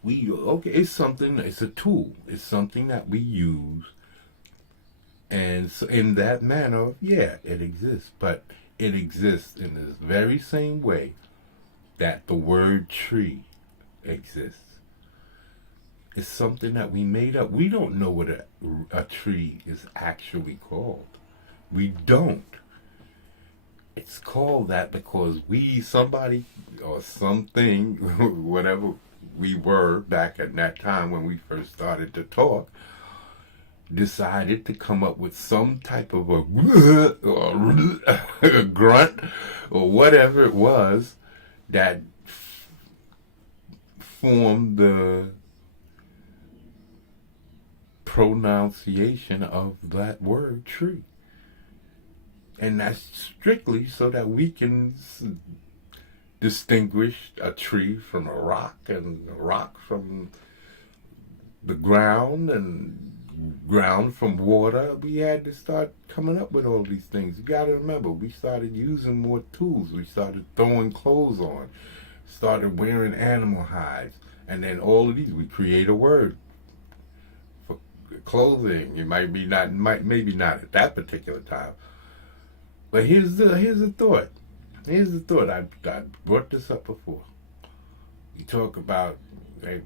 okay, it's something, it's a tool. It's something that we use. And so in that manner, yeah, it exists. But it exists in this very same way that the word tree exists. It's something that we made up. We don't know what a tree is actually called. We don't. It's called that because somebody or something, whatever we were back at that time when we first started to talk, decided to come up with some type of a grunt or whatever it was that formed the pronunciation of that word tree. And that's strictly so that we can distinguish a tree from a rock and a rock from the ground and ground from water. We had to start coming up with all these things. You got to remember, we started using more tools. We started throwing clothes on, started wearing animal hides, and then all of these, we create a word for clothing. It maybe not at that particular time. But here's the thought. Here's the thought. I brought this up before. You talk about, there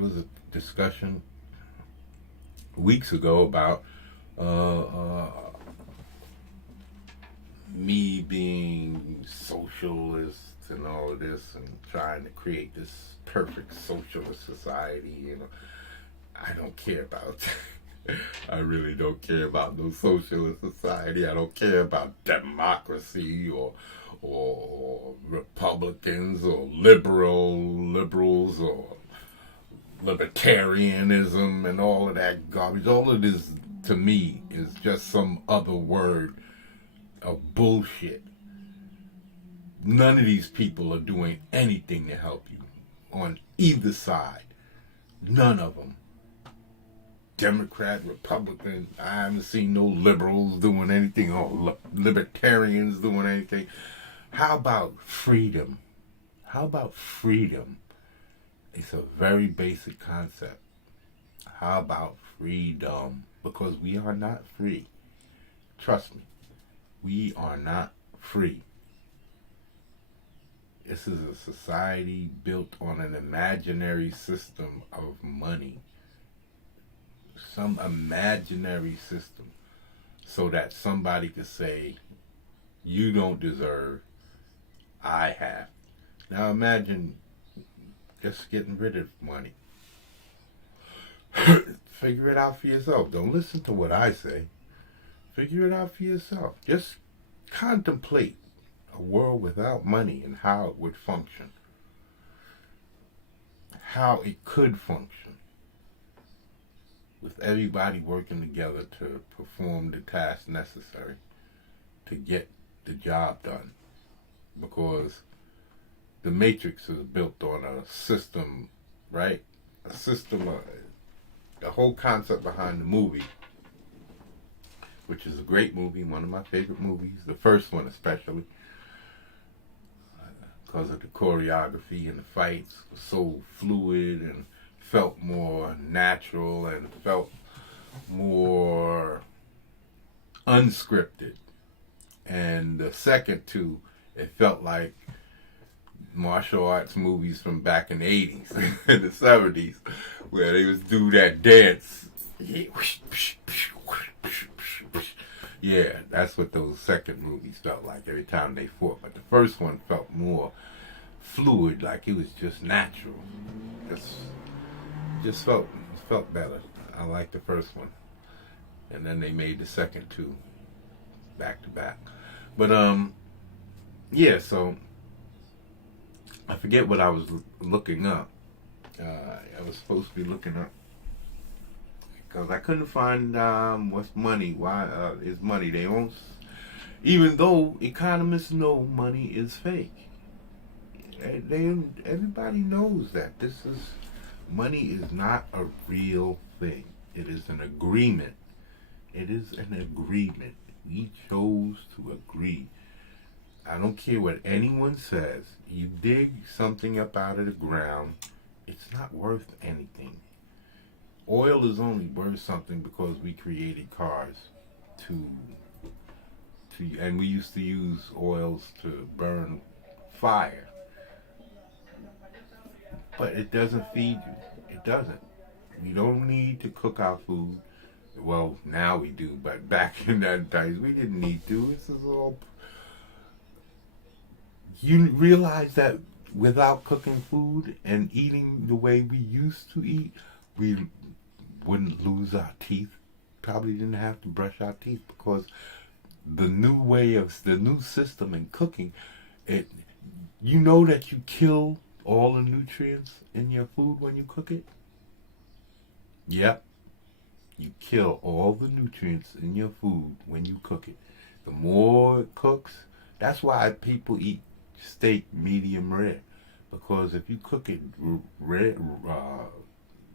was a discussion weeks ago about me being socialist and all of this and trying to create this perfect socialist society. You know, I don't care about I really don't care about no socialist society. I don't care about democracy or Republicans or liberals or libertarianism and all of that garbage. All of this, to me, is just some other word of bullshit. None of these people are doing anything to help you on either side. None of them. Democrat, Republican, I haven't seen no liberals doing anything or libertarians doing anything. How about freedom? How about freedom? It's a very basic concept. How about freedom? Because we are not free. Trust me, we are not free. This is a society built on an imaginary system of money. Some imaginary system so that somebody could say, you don't deserve, I have. Now imagine just getting rid of money. Figure it out for yourself. Don't listen to what I say. Figure it out for yourself. Just contemplate a world without money and how it would function. How it could function. With everybody working together to perform the task necessary to get the job done. Because the Matrix is built on a system, right? A system, the whole concept behind the movie, which is a great movie, one of my favorite movies, the first one especially, because of the choreography and the fights were so fluid and felt more natural and felt more unscripted. And the second two, it felt like martial arts movies from back in the 80s and the 70s, where they was do that dance. Yeah, that's what those second movies felt like every time they fought. But the first one felt more fluid, like it was just natural. Just felt better. I liked the first one. And then they made the second two back to back. But yeah, so I forget what I was looking up. I was supposed to be looking up because I couldn't find what's money. Why is money? They won't. Even though economists know money is fake, everybody knows that money is not a real thing. It is an agreement. It is an agreement. We chose to agree. I don't care what anyone says. You dig something up out of the ground, it's not worth anything. Oil is only worth something because we created cars and we used to use oils to burn fire. But it doesn't feed you. It doesn't. We don't need to cook our food. Well, now we do, but back in that days, we didn't need to. This is all. You realize that without cooking food and eating the way we used to eat, we wouldn't lose our teeth. Probably didn't have to brush our teeth because the new system in cooking, you know that you kill all the nutrients in your food when you cook it? Yep. You kill all the nutrients in your food when you cook it. The more it cooks, that's why people eat steak medium rare. Because if you cook it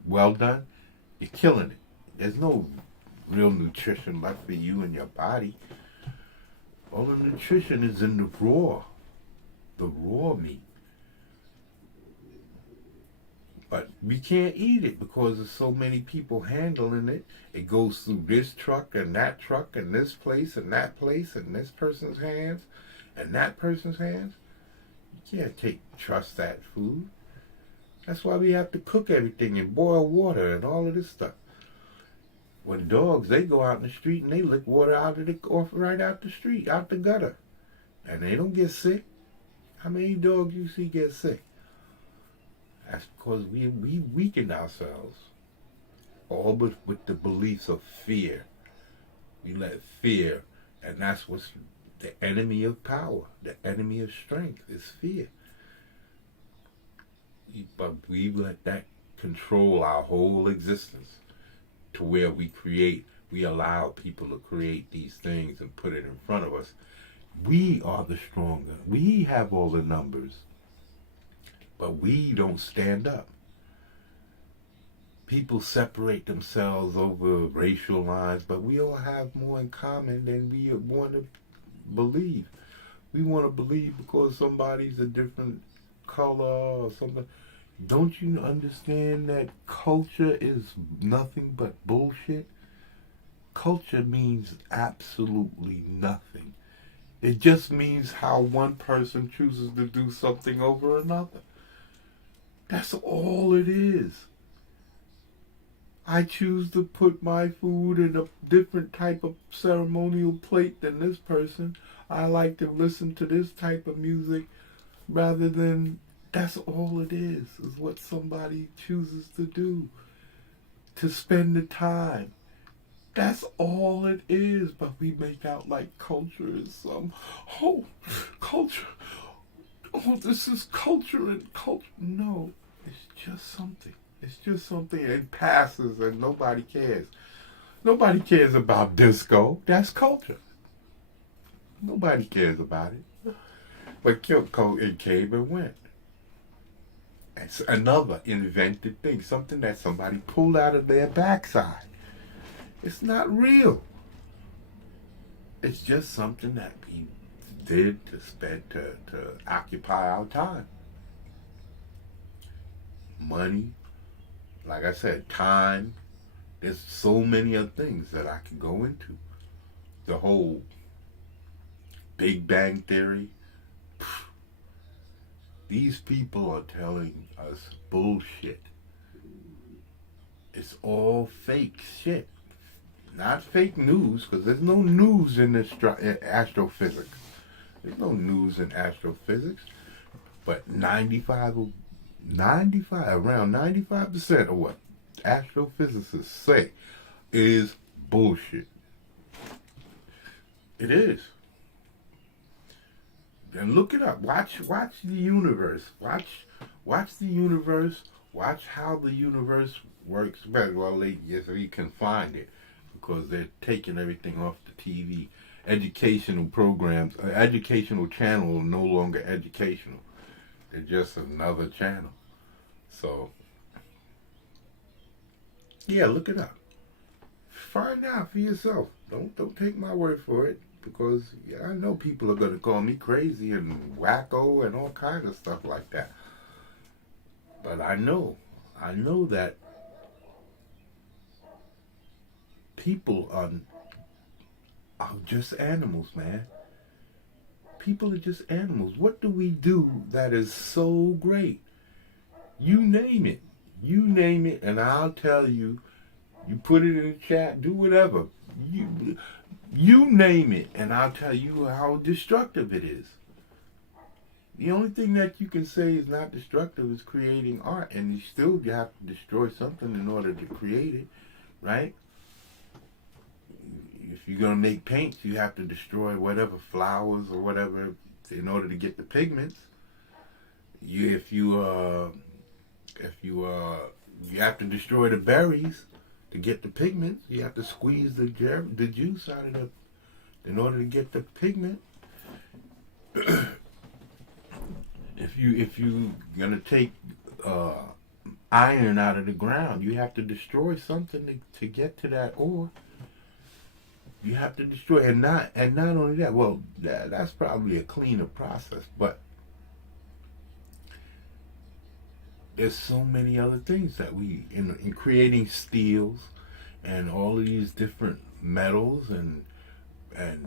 well done, you're killing it. There's no real nutrition left for you and your body. All the nutrition is in the raw meat. But we can't eat it because there's so many people handling it. It goes through this truck and this place and that place and this person's hands and that person's hands. You can't trust that food. That's why we have to cook everything and boil water and all of this stuff. When dogs, they go out in the street and they lick water right out the street, out the gutter. And they don't get sick. How many dogs you see get sick? That's because we weakened ourselves. All but with the beliefs of fear. We let fear, and that's what's the enemy of power. The enemy of strength is fear. But we let that control our whole existence to where we allow people to create these things and put it in front of us. We are the stronger. We have all the numbers. But we don't stand up. People separate themselves over racial lines, but we all have more in common than we want to believe. We want to believe because somebody's a different color or something. Don't you understand that culture is nothing but bullshit? Culture means absolutely nothing. It just means how one person chooses to do something over another. That's all it is. I choose to put my food in a different type of ceremonial plate than this person. I like to listen to this type of music rather than, that's all it is what somebody chooses to do. To spend the time. That's all it is. But we make out like culture is some, culture. Oh, this is culture and culture. No, it's just something. It's just something. It passes and nobody cares. Nobody cares about disco. That's culture. Nobody cares about it. But it came and went. It's another invented thing. Something that somebody pulled out of their backside. It's not real. It's just something that we did to occupy our time. Money, like I said, time. There's so many other things that I could go into. the whole Big Bang Theory. These people are telling us bullshit. It's all fake shit. Not fake news, because there's no news in astrophysics. There's no news in astrophysics. But around 95% of what astrophysicists say is bullshit. It is. And look it up. Watch the universe. Watch the universe. Watch how the universe works. Well, you can find it because they're taking everything off the TV. Educational programs, educational channel are no longer educational. They're just another channel. So, yeah, look it up. Find out for yourself. Don't take my word for it, because I know people are gonna call me crazy and wacko and all kinds of stuff like that. But I know that people are just animals, man. People are just animals. What do we do that is so great? You name it. You name it, and I'll tell you. You put it in the chat, do whatever. You name it, and I'll tell you how destructive it is. The only thing that you can say is not destructive is creating art, and you have to destroy something in order to create it, right? If you're gonna make paints, you have to destroy whatever flowers or whatever in order to get the pigments. You have to destroy the berries to get the pigments. You have to squeeze the juice out of in order to get the pigment. If you gonna take iron out of the ground, you have to destroy something to get to that ore. You have to destroy, and not only that. Well, that's probably a cleaner process, but there's so many other things that we in creating steels and all of these different metals and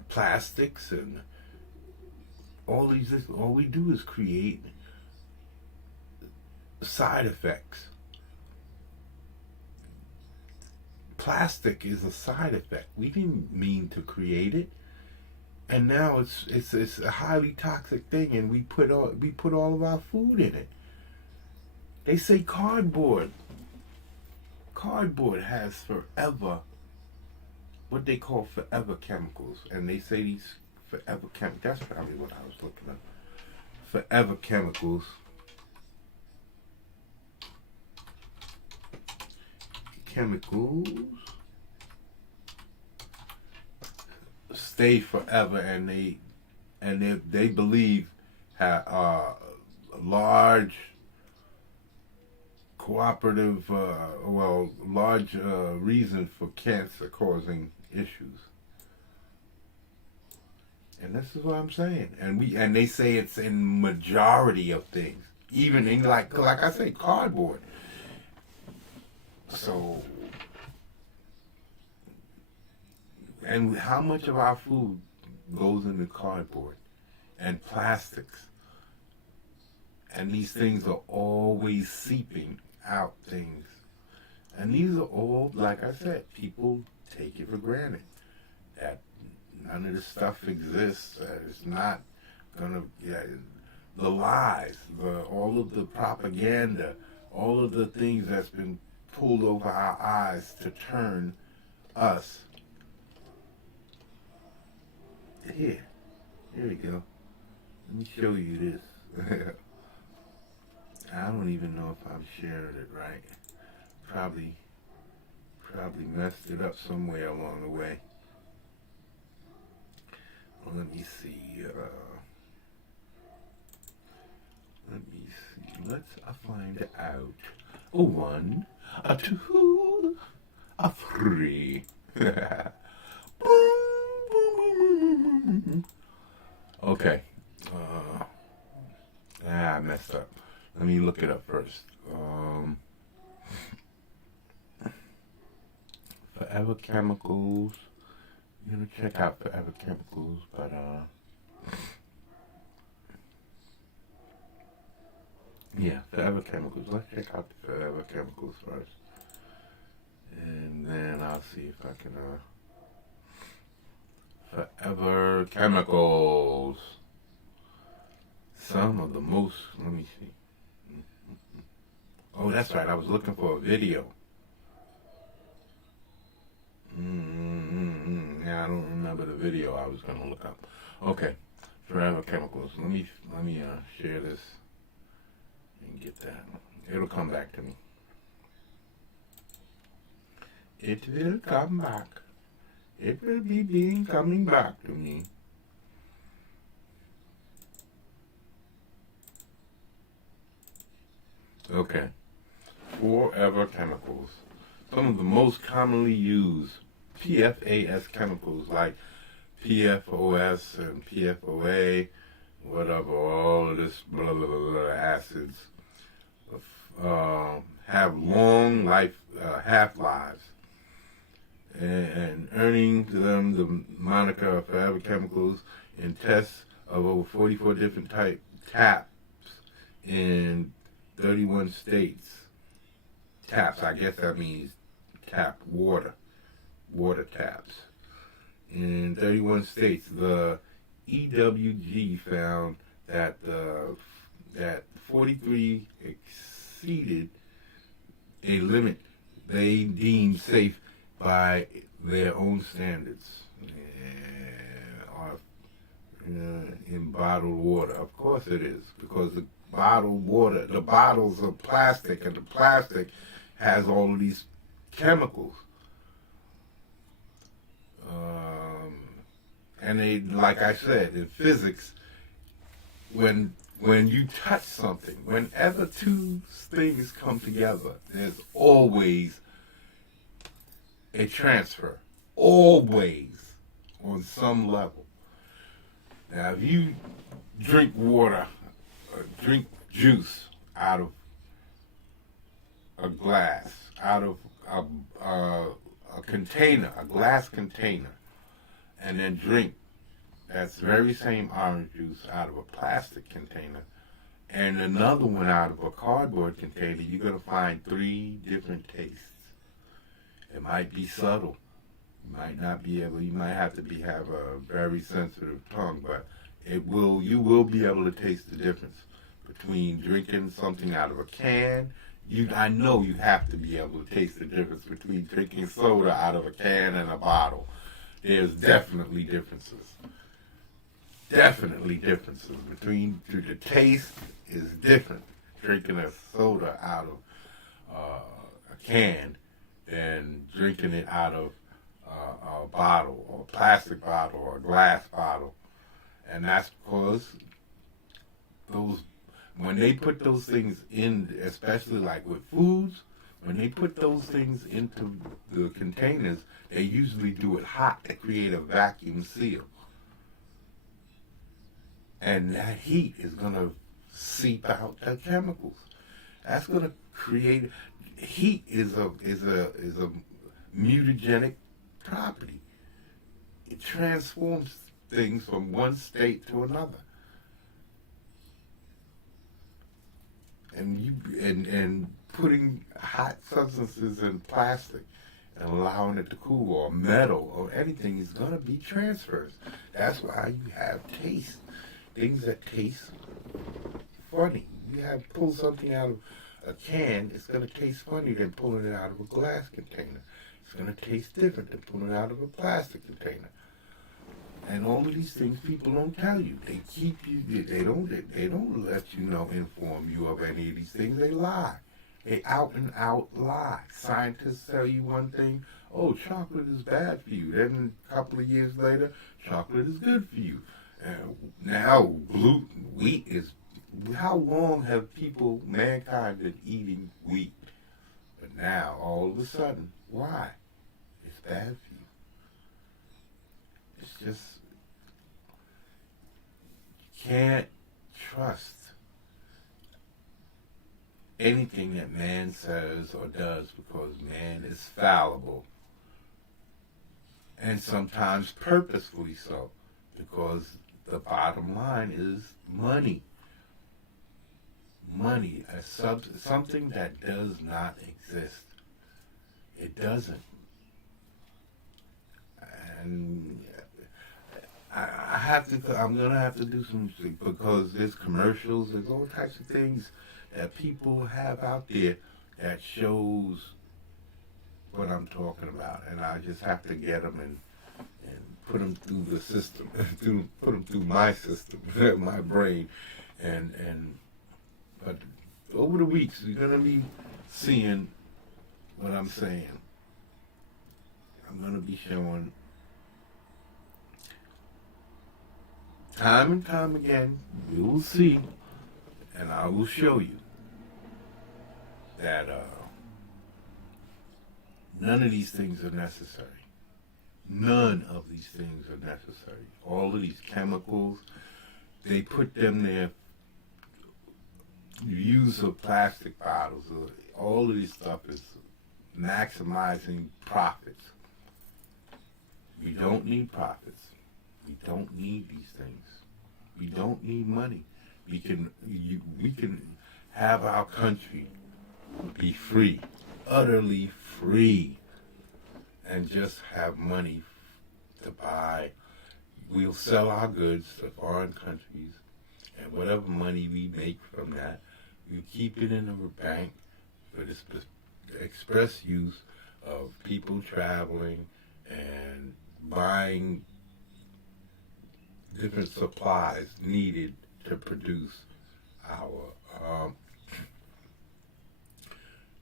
plastics and all these. All we do is create side effects. Plastic is a side effect. We didn't mean to create it, and now it's a highly toxic thing, and we put all of our food in it. They say cardboard has forever, what they call forever chemicals, and they say these forever chemicals. That's probably what I was looking at. Forever chemicals. Chemicals stay forever, and they believe have large cooperative, large reason for cancer causing issues. And this is what I'm saying. And they say it's in majority of things, even in like I say, cardboard. So, and how much of our food goes into cardboard and plastics? And these things are always seeping out things. And these are all, like I said, people take it for granted that none of this stuff exists. That it's not gonna, the lies, all of the propaganda, all of the things that's been pulled over our eyes to turn us. Here we go. Let me show you this. I don't even know if I've shared it right. Probably messed it up somewhere along the way. Well, let me see. Let's find out. A 1, a 2, a 3. Okay. I messed up. Let me look it up first. Forever chemicals. check out Forever Chemicals, but yeah, Forever Chemicals. Let's check out the Forever Chemicals first, and then I'll see if I can Forever Chemicals. Some of the most. Let me see. Oh, that's right. I was looking for a video. Yeah, I don't remember the video I was gonna look up. Okay, Forever Chemicals. Let me share this and get that. It'll come back to me. It will come back. It will be coming back to me. Okay. Forever Chemicals. Some of the most commonly used PFAS chemicals like PFOS and PFOA, whatever, all of this blah, blah, blah, blah acids have long half-lives, and earning them the moniker of Forever Chemicals in tests of over 44 different taps in 31 states. Taps, I guess that means tap water taps. In 31 states, the EWG found that that 43 exceeded a limit they deemed safe by their own standards. In bottled water, of course it is, because the bottled water, the bottles are plastic, and the plastic has all of these chemicals. And they, like I said, in physics, when you touch something, whenever two things come together, there's always a transfer. Always, on some level. Now, if you drink water, or drink juice out of a glass, out of a container, a glass container, and then drink that very same orange juice out of a plastic container, and another one out of a cardboard container, you're going to find 3 different tastes. It might be subtle. You might not be able, you might have to have a very sensitive tongue, but you will be able to taste the difference between drinking something out of a can. I know you have to be able to taste the difference between drinking soda out of a can and a bottle. There's definitely differences. Definitely differences between the taste is different. Drinking a soda out of a can than drinking it out of a bottle, or a plastic bottle, or a glass bottle. And that's because when they put those things in, especially like with foods, when they put those things into the containers, they usually do it hot to create a vacuum seal. And that heat is going to seep out the chemicals. That's going to create, heat is a mutagenic property. It transforms things from one state to another. And putting hot substances in plastic and allowing it to cool, or metal, or anything, is going to be transfers. That's why you have taste. Things that taste funny. You pull something out of a can, it's going to taste funny than pulling it out of a glass container. It's going to taste different than pulling it out of a plastic container. And all of these things people don't tell you. They keep you. They don't let you know, inform you of any of these things. They lie. They out and out lie. Scientists tell you one thing. Oh, chocolate is bad for you. Then a couple of years later, chocolate is good for you. Now wheat is. How long have mankind been eating wheat? But now, all of a sudden, why? It's bad for you. It's just, you can't trust anything that man says or does, because man is fallible. and sometimes purposefully so, because the bottom line is money. Money, something that does not exist. It doesn't. And I'm gonna have to do some, because there's commercials, there's all types of things that people have out there that shows what I'm talking about, and I just have to get them and put them through the system, put them through my system, my brain, but over the weeks you're gonna be seeing what I'm saying. I'm gonna be showing time and time again. You will see, and I will show you that none of these things are necessary. None of these things are necessary. All of these chemicals, they put them there. Use of plastic bottles, all of this stuff is maximizing profits. We don't need profits. We don't need these things. We don't need money. We can have our country be free, utterly free, and just have money to buy. We'll sell our goods to foreign countries, and whatever money we make from that, we keep it in a bank for this express use of people traveling and buying different supplies needed to produce our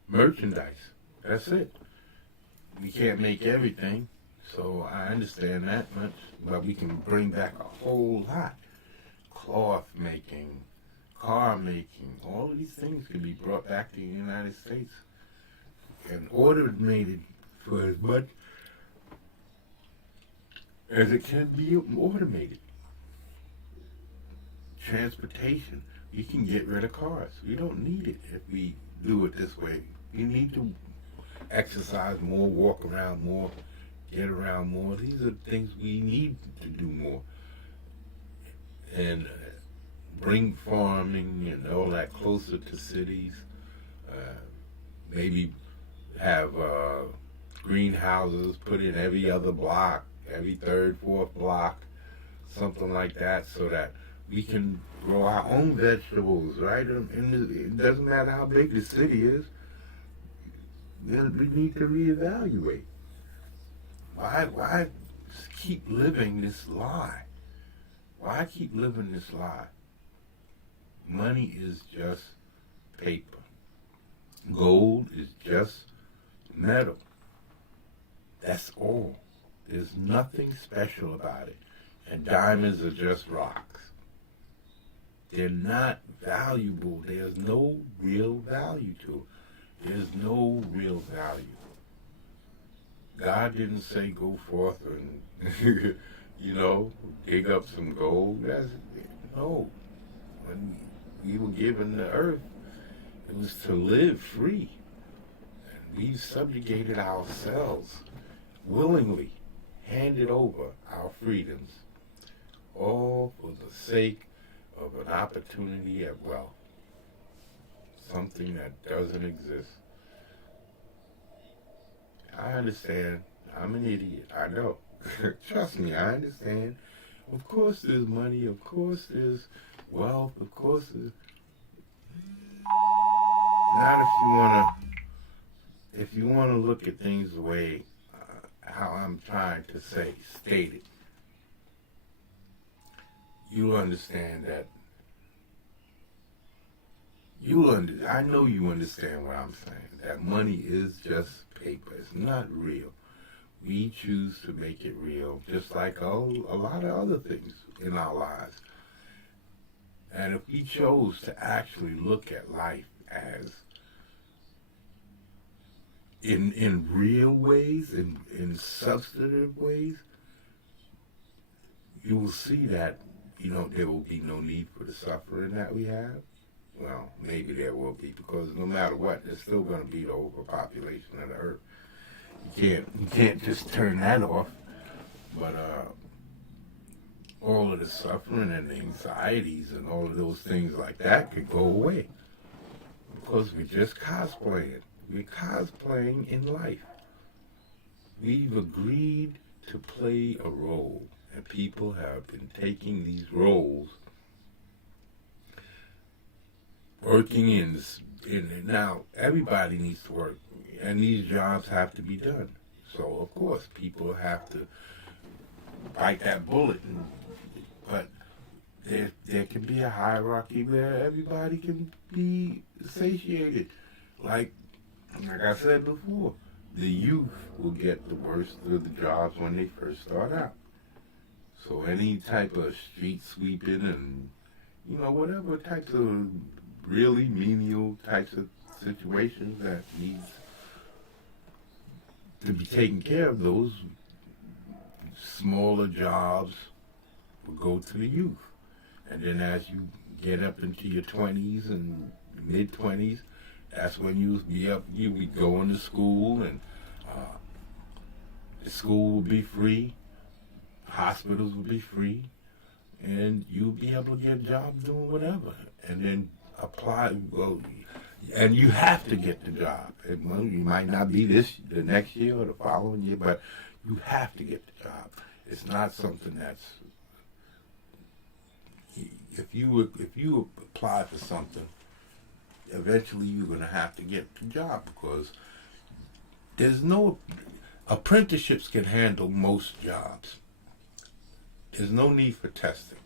merchandise. That's it. We can't make everything, so I understand that much, but we can bring back a whole lot. Cloth making, car making, all of these things can be brought back to the United States and automated for as much as it can be automated. Transportation, we can get rid of cars. We don't need it if we do it this way. We need to exercise more, walk around more, get around more. These are things we need to do more. And bring farming and all that closer to cities. Maybe have greenhouses put in every other block, every third, fourth block, something like that, so that we can grow our own vegetables, right? And it doesn't matter how big the city is. We need to reevaluate. Why keep living this lie? Why keep living this lie? Money is just paper. Gold is just metal. That's all. There's nothing special about it. And diamonds are just rocks. They're not valuable. There's no real value to it. There's no real value. God didn't say go forth and, dig up some gold. No. When we were given the earth, it was to live free. And we subjugated ourselves willingly, handed over our freedoms, all for the sake of an opportunity at wealth, something that doesn't exist. I understand. I'm an idiot. I know. Trust me, I understand. Of course there's money. Of course there's wealth. Of course there's... Not if you want to look at things the way how I'm trying to state it. You'll understand that. I know you understand what I'm saying. That money is just paper. It's not real. We choose to make it real, just like a lot of other things in our lives. And if we chose to actually look at life as in real ways, in substantive ways, you will see that, there will be no need for the suffering that we have. Well, maybe there will be, because no matter what, there's still going to be the overpopulation of the earth. You can't just turn that off. But all of the suffering and the anxieties and all of those things like that could go away. Because we're just cosplaying. We're cosplaying in life. We've agreed to play a role, and people have been taking these roles, working in now everybody needs to work, and these jobs have to be done. So of course people have to bite that bullet, but there can be a hierarchy where everybody can be satiated. Like I said before, the youth will get the worst of the jobs when they first start out. So any type of street sweeping and, whatever types of really menial types of situations that needs to be taken care of, those smaller jobs will go to the youth. And then as you get up into your 20s and mid-20s, that's when you would go into school, and the school will be free, hospitals will be free, and you'll be able to get jobs doing whatever. And then apply, and you have to get the job. And, you might not be the next year or the following year, but you have to get the job. It's not something that's, if you apply for something, eventually you're going to have to get the job, because there's no, apprenticeships can handle most jobs. There's no need for testing.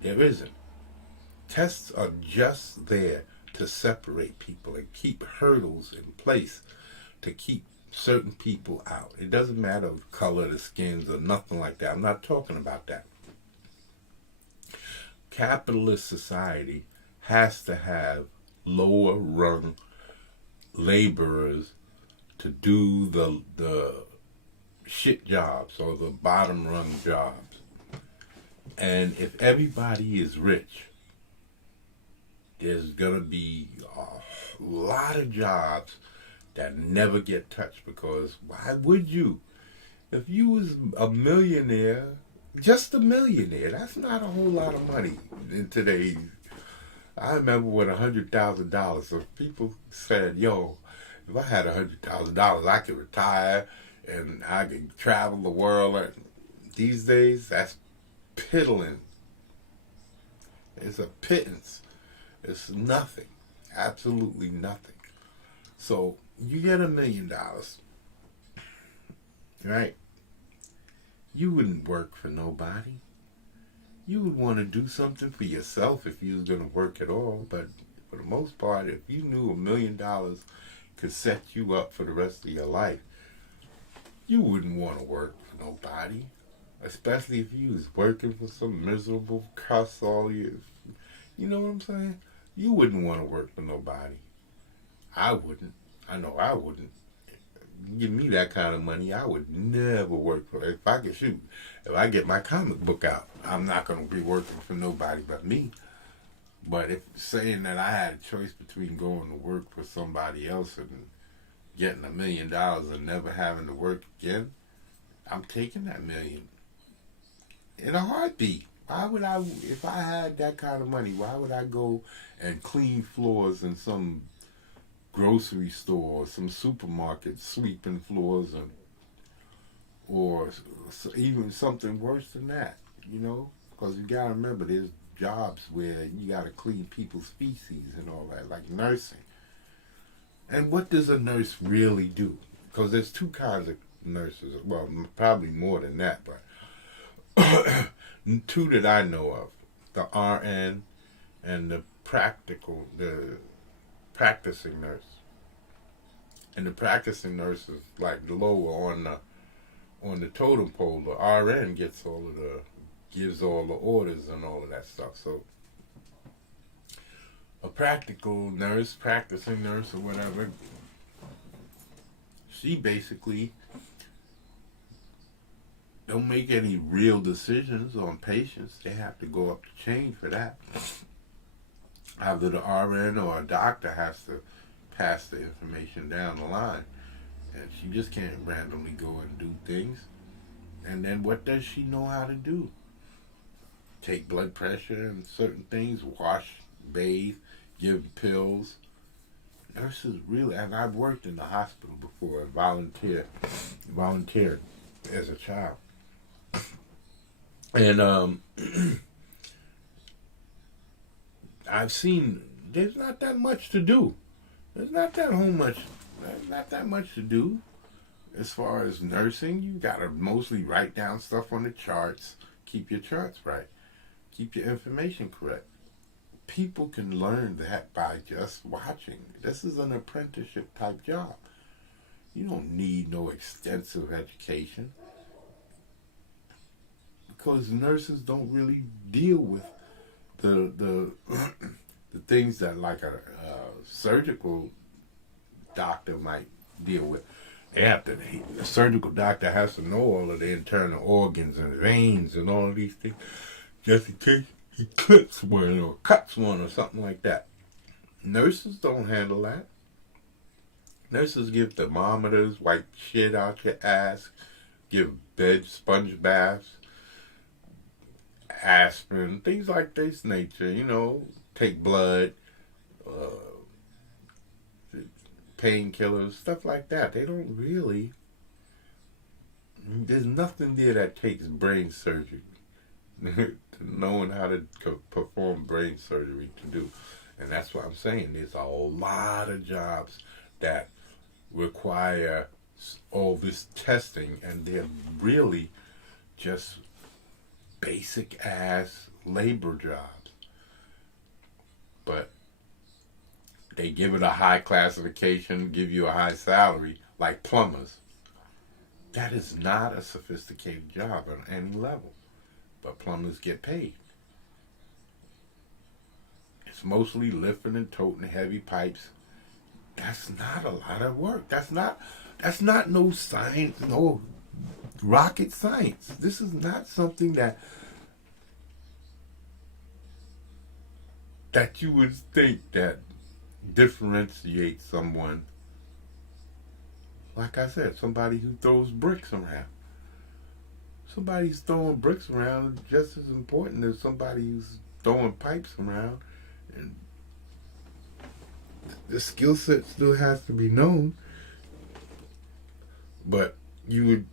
There isn't. Tests are just there to separate people and keep hurdles in place to keep certain people out. It doesn't matter the color of the skins or nothing like that. I'm not talking about that. Capitalist society has to have lower rung laborers to do the shit jobs or the bottom rung jobs. And if everybody is rich, there's gonna be a lot of jobs that never get touched, because why would you? If you was a millionaire, just a millionaire, that's not a whole lot of money in today's. I remember when $100,000, so people said, yo, if I had $100,000, I could retire and I could travel the world. These days, that's piddling. It's a pittance. It's nothing. Absolutely nothing. So you get $1 million, right? You wouldn't work for nobody. You would want to do something for yourself if you was going to work at all. But for the most part, if you knew $1 million could set you up for the rest of your life, you wouldn't want to work for nobody. Especially if you was working for some miserable cuss all year. You know what I'm saying? You wouldn't want to work for nobody. I wouldn't. I know I wouldn't. Give me that kind of money, I would never work for it. If I could shoot, if I get my comic book out, I'm not going to be working for nobody but me. But if saying that I had a choice between going to work for somebody else and getting $1 million and never having to work again, I'm taking that million in a heartbeat. Why would I, if I had that kind of money, why would I go and clean floors in some grocery store or some supermarket, sweeping floors, or even something worse than that, Because you got to remember, there's jobs where you got to clean people's feces and all that, like nursing. And what does a nurse really do? Because there's two kinds of nurses. Well, probably more than that, but two that I know of: the RN and the practicing nurse. And the practicing nurse is like lower on the totem pole. The RN gives all the orders and all of that stuff. So a practicing nurse or whatever, she basically don't make any real decisions on patients. They have to go up the chain for that. Either the RN or a doctor has to pass the information down the line. And she just can't randomly go and do things. And then what does she know how to do? Take blood pressure and certain things, wash, bathe, give pills. Nurses really, and I've worked in the hospital before, volunteered as a child. And I've seen there's not that much to do. There's not that much to do. As far as nursing, you gotta mostly write down stuff on the charts, keep your charts right, keep your information correct. People can learn that by just watching. This is an apprenticeship type job. You don't need no extensive education because nurses don't really deal with the the things that like a surgical doctor might deal with. The surgical doctor has to know all of the internal organs and veins and all of these things just in case he clips one or cuts one or something like that. Nurses don't handle that. Nurses give thermometers, wipe shit out your ass, give sponge baths, aspirin, things like this nature, take blood, painkillers, stuff like that. They don't really, there's nothing there that takes brain surgery, knowing how to perform brain surgery to do. And that's what I'm saying. There's a lot of jobs that require all this testing, and they're really just basic ass labor jobs. But they give it a high classification, give you a high salary, like plumbers. That is not a sophisticated job on any level, but plumbers get paid. It's mostly lifting and toting heavy pipes. That's not a lot of work. That's not no science, no rocket science. This is not something that you would think that differentiates someone. Like I said, somebody who throws bricks around. Somebody's throwing bricks around is just as important as somebody who's throwing pipes around. And the skill set still has to be known. But you would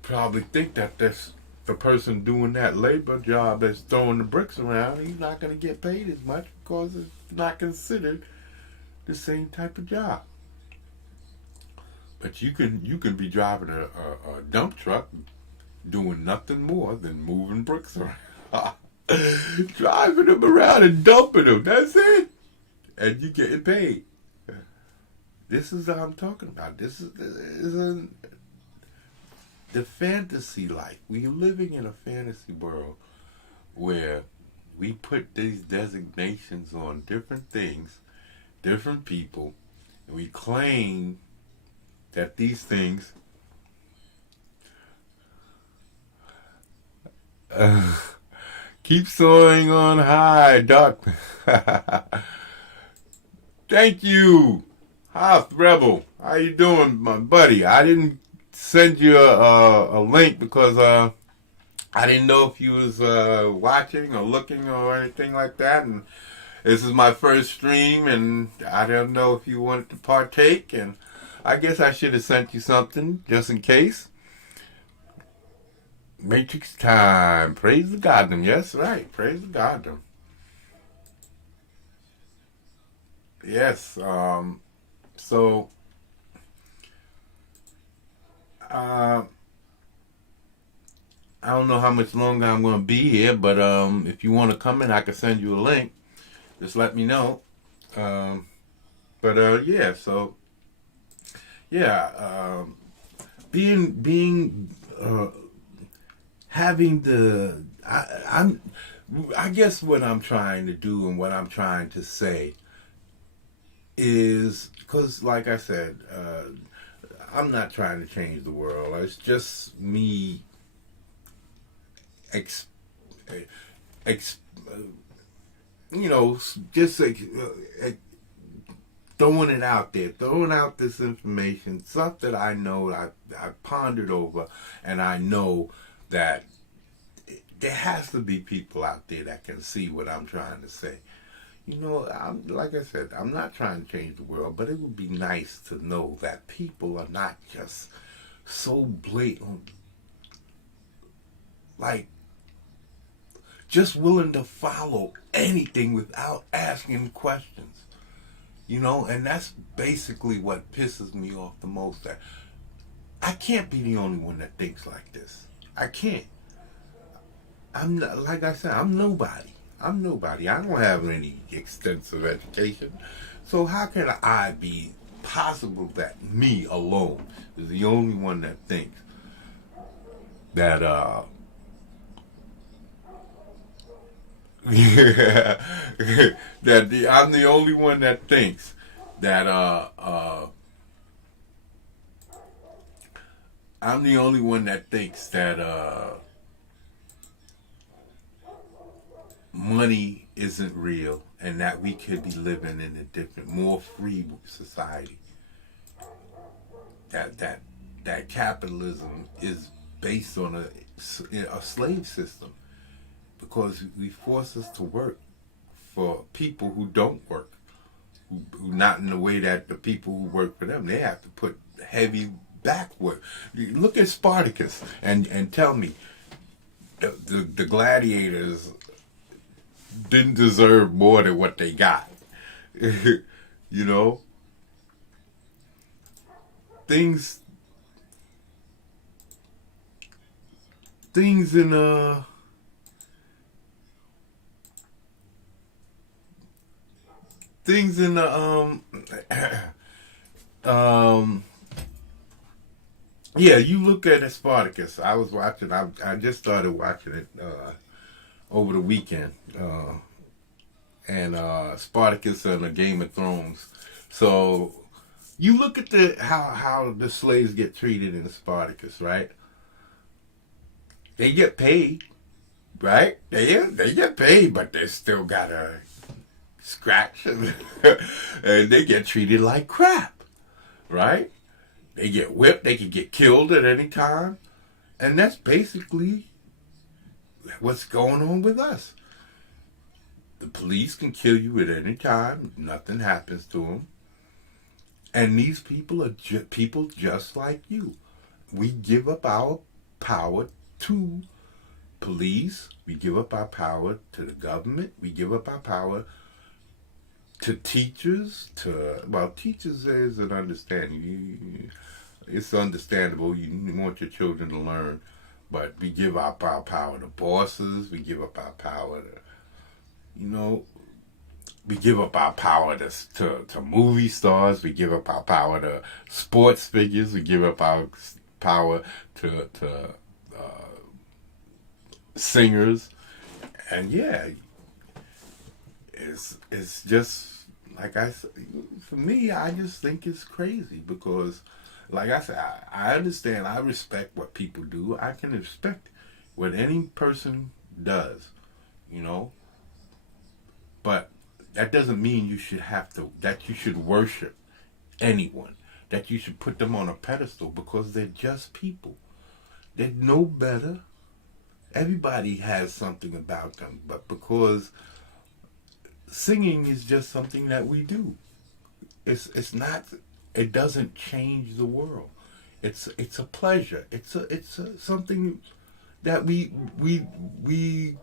probably think that that's the person doing that labor job that's throwing the bricks around, he's not going to get paid as much because it's not considered the same type of job. But you can be driving a dump truck doing nothing more than moving bricks around. Driving them around and dumping them. That's it. And you getting paid. This is what I'm talking about. This is the fantasy life. We're living in a fantasy world where we put these designations on different things, different people, and we claim that these things keep soaring on high, Doc. Thank you, Hoth Rebel. How you doing, my buddy? I didn't send you a link because I didn't know if you was watching or looking or anything like that, and this is my first stream, and I don't know if you wanted to partake, and I guess I should have sent you something just in case. Matrix time. Praise the Goddamn. Yes, right. Praise the Goddamn. Yes. So I don't know how much longer I'm going to be here, but if you want to come in, I can send you a link. Just let me know. Yeah. So yeah. Having the I guess what I'm trying to do and what I'm trying to say is, because like I said, I'm not trying to change the world. It's just me throwing it out there, throwing out this information, stuff that I know, I pondered over, and I know that there has to be people out there that can see what I'm trying to say. You know, like I said, I'm not trying to change the world, but it would be nice to know that people are not just so blatant, like, just willing to follow anything without asking questions. You know, and that's basically what pisses me off the most. That I can't be the only one that thinks like this. I can't. I'm not, like I said, I'm nobody. I'm nobody. I don't have any extensive education. So how can I be possible that me alone is the only one that thinks that I'm the only one that thinks that I'm the only one that thinks that money isn't real and that we could be living in a different, more free society. That capitalism is based on a slave system, because we force us to work for people who don't work, who not in the way that the people who work for them, they have to put heavy back work. Look at Spartacus and tell me the gladiators didn't deserve more than what they got. You know? Things in yeah, you look at Spartacus. I was watching, I just started watching it over the weekend. And Spartacus and the Game of Thrones. So you look at how the slaves get treated in Spartacus, right? They get paid, right? They get paid, but they still gotta scratch and they get treated like crap, right? They get whipped, they can get killed at any time. And that's basically what's going on with us. The police can kill you at any time. Nothing happens to them. And these people are people just like you. We give up our power to police. We give up our power to the government. We give up our power to teachers. Teachers is an understanding. It's understandable. You want your children to learn. But we give up our power to bosses. We give up our power to, we give up our power to movie stars. We give up our power to sports figures. We give up our power to singers. And yeah, it's just, like I said, for me, I just think it's crazy because, like I said, I understand, I respect what people do. I can respect what any person does, But that doesn't mean you should that you should worship anyone, that you should put them on a pedestal because they're just people. They're no better. Everybody has something about them, but because singing is just something that we do. It's not. It doesn't change the world. It's a pleasure. It's something that we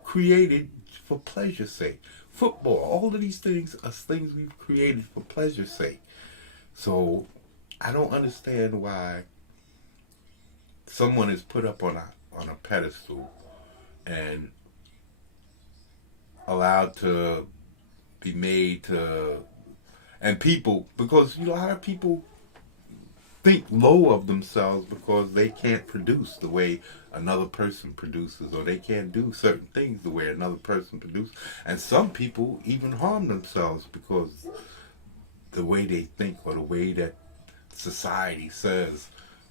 created for pleasure's sake. Football, all of these things are things we've created for pleasure's sake. So I don't understand why someone is put up on a pedestal and allowed to be made to, and people, because a lot of people think low of themselves because they can't produce the way another person produces, or they can't do certain things the way another person produces. And some people even harm themselves because the way they think or the way that society says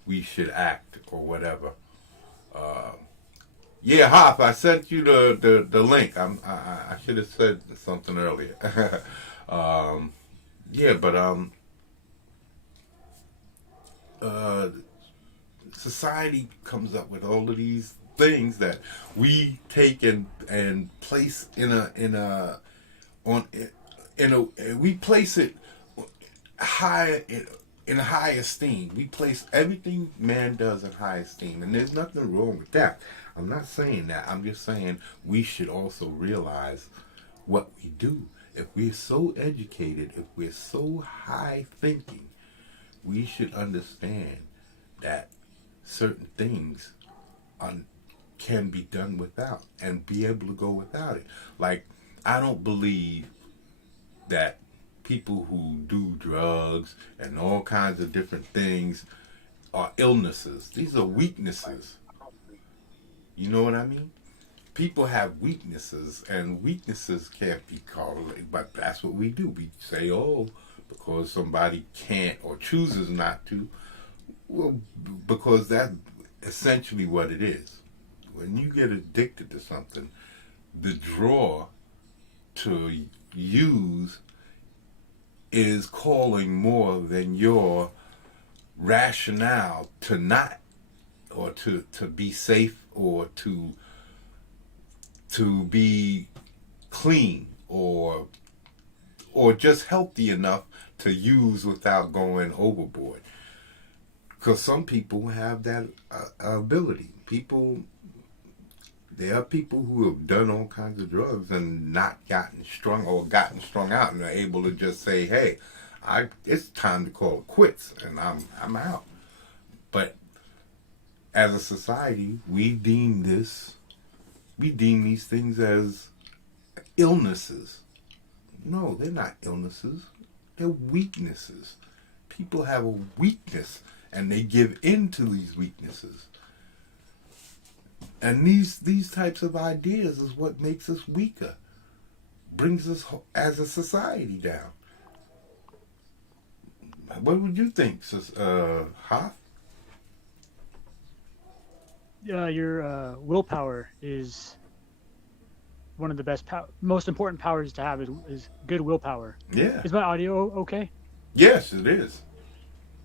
we should act or whatever. Yeah, Hop, I sent you the link. I should have said something earlier. Yeah, but society comes up with all of these things that we take and place in a on in a we place it high in high esteem. We place everything man does in high esteem, and there's nothing wrong with that. I'm not saying that. I'm just saying we should also realize what we do. If we're so educated, if we're so high thinking, we should understand that certain things can be done without and be able to go without it. Like, I don't believe that people who do drugs and all kinds of different things are illnesses. These are weaknesses. You know what I mean? People have weaknesses, and weaknesses can't be correlated, but that's what we do. We say, oh, because somebody can't or chooses not to, well, because that's essentially what it is. When you get addicted to something, the draw to use is calling more than your rationale to not, or to be safe, or to be clean, or just healthy enough to use without going overboard. Because some people have that ability. There are people who have done all kinds of drugs and not gotten strung or gotten strung out, and are able to just say, "Hey, it's time to call it quits, and I'm out." But as a society, we deem these things as illnesses. No, they're not illnesses. They're weaknesses. People have a weakness, and they give in to these weaknesses. And these types of ideas is what makes us weaker, brings us as a society down. What would you think, Hoff? Your willpower is one of the best, most important powers to have is good willpower. Yeah. Is my audio okay? Yes, it is.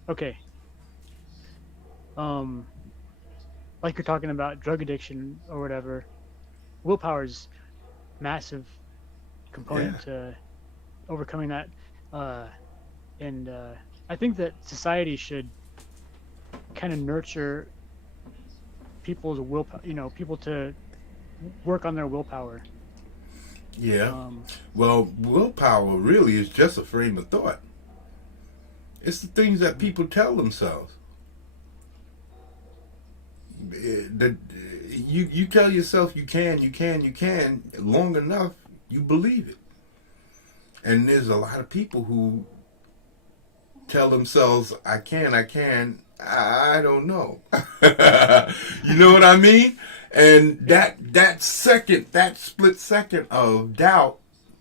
Okay. Like you're talking about drug addiction or whatever, willpower is massive component to overcoming that. And I think that society should kind of nurture people's willpower, people to work on their willpower. Yeah. Well, willpower really is just a frame of thought. It's the things that people tell themselves. You tell yourself you can long enough, you believe it. And there's a lot of people who tell themselves, I don't know. You know what I mean? And that split second of doubt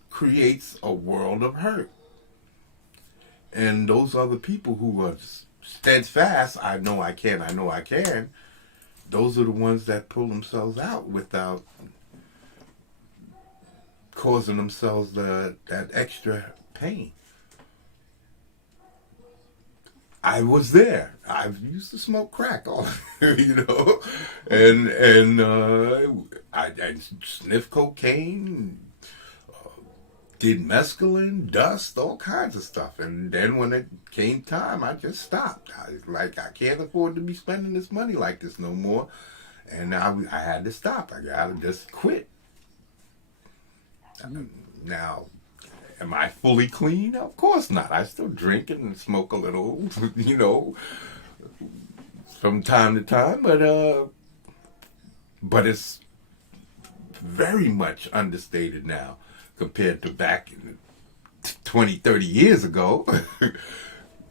creates a world of hurt. And those other people who are steadfast, I know I can, those are the ones that pull themselves out without causing themselves that extra pain. I was there. I used to smoke crack, and I sniffed cocaine, did mescaline, dust, all kinds of stuff. And then when it came time, I just stopped. I was like, I can't afford to be spending this money like this no more. And I had to stop. I got to just quit. Now, am I fully clean? Of course not. I still drink and smoke a little, from time to time. But it's very much understated now compared to back 20, 30 years ago.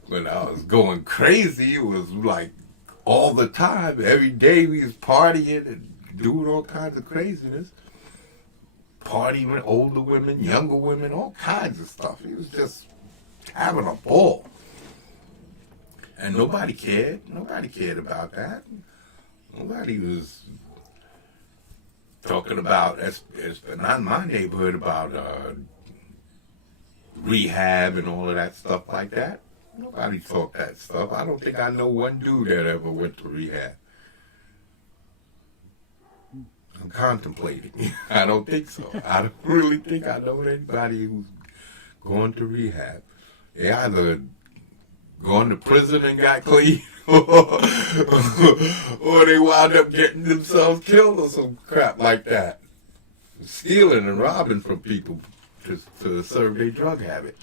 When I was going crazy, it was like all the time. Every day we was partying and doing all kinds of craziness. Partying with older women, younger women, all kinds of stuff. He was just having a ball. And nobody cared. Nobody cared about that. Nobody was talking about, not in my neighborhood, about rehab and all of that stuff like that. Nobody taught that stuff. I don't think I know one dude that ever went to rehab. I'm contemplating. I don't think so. I don't really think I know anybody who's gone to rehab. They either gone to prison and got clean, or they wound up getting themselves killed or some crap like that. Stealing and robbing from people to serve their drug habit.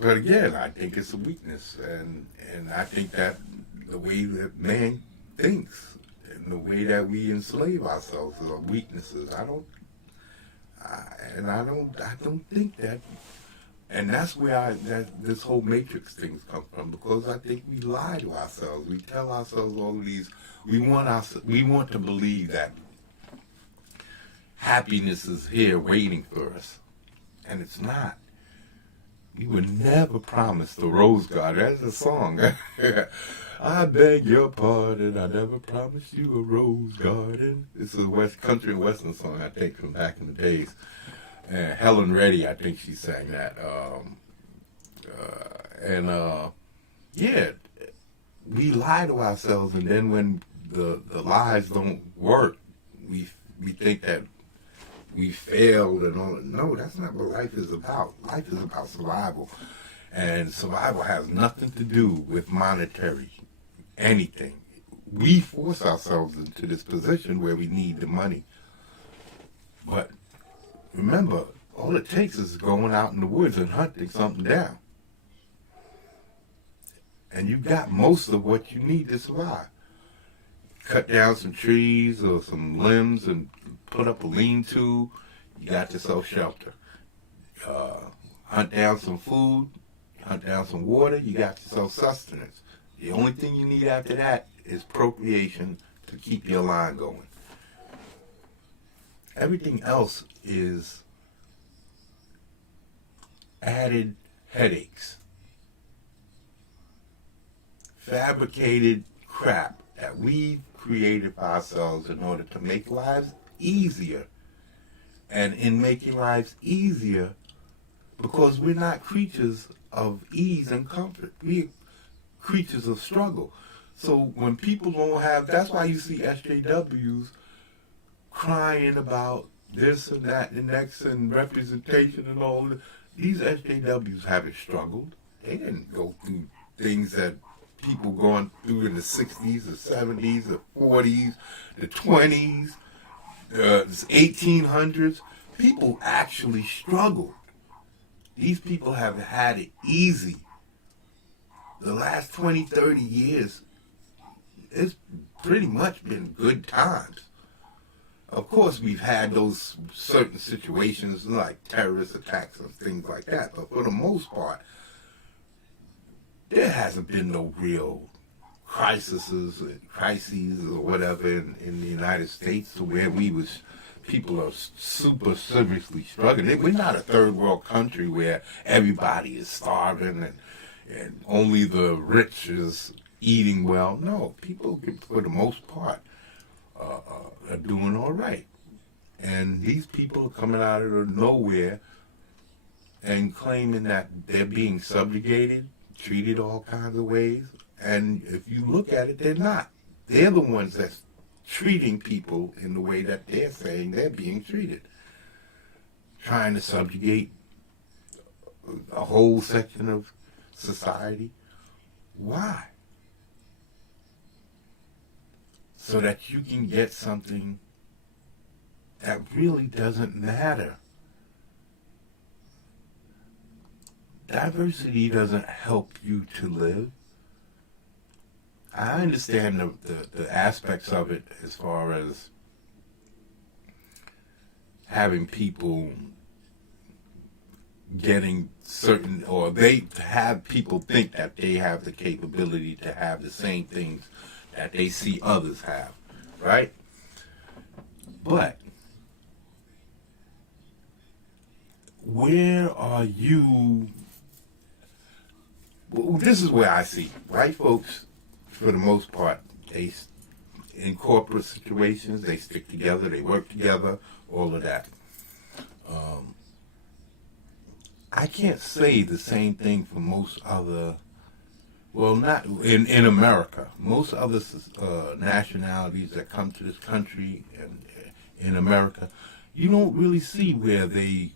But again, I think it's a weakness, and I think that the way that man thinks and the way that we enslave ourselves are weaknesses. I don't think that, and that's where this whole matrix things come from, because I think we lie to ourselves. We tell ourselves all of these. We want to believe that happiness is here waiting for us, and it's not. We were never promised the rose garden. That's a song. I beg your pardon, I never promised you a rose garden. This is a country and western song, I think, from back in the days. And Helen Reddy, I think she sang that. Yeah, we lie to ourselves, and then when the lies don't work, we think that we failed and all. No, that's not what life is about. Life is about survival. And survival has nothing to do with monetary anything. We force ourselves into this position where we need the money. But remember, all it takes is going out in the woods and hunting something down. And you got most of what you need to survive. Cut down some trees or some limbs and put up a lean-to, you got yourself shelter. Hunt down some food, hunt down some water, you got yourself sustenance. The only thing you need after that is procreation to keep your line going. Everything else is added headaches. Fabricated crap that we've created for ourselves in order to make lives easier. And in making lives easier, because we're not creatures of ease and comfort. We're creatures of struggle. So when people don't have, that's why you see SJWs crying about this and that and next and representation and all that. These SJWs haven't struggled. They didn't go through things that people going through in the 60s, the 70s, the 40s, the 20s, the 1800s. People actually struggled. These people have had it easy. The last 20, 30 years, it's pretty much been good times. Of course, we've had those certain situations like terrorist attacks and things like that, but for the most part, there hasn't been no real crises or whatever in the United States to where people are super seriously struggling. We're not a third world country where everybody is starving and only the rich is eating well. No, people, for the most part, are doing all right. And these people are coming out of nowhere and claiming that they're being subjugated, treated all kinds of ways. And if you look at it, they're not. They're the ones that's treating people in the way that they're saying they're being treated. Trying to subjugate a whole section of society. Why? So that you can get something that really doesn't matter. Diversity doesn't help you to live. I understand the aspects of it as far as having people getting certain, or they have people think that they have the capability to have the same things that they see others have, right? But where are you? Well, this is where I see white folks, for the most part, they in corporate situations, they stick together, they work together, all of that. I can't say the same thing for most other, well, not in America. Most other nationalities that come to this country and in America, you don't really see where they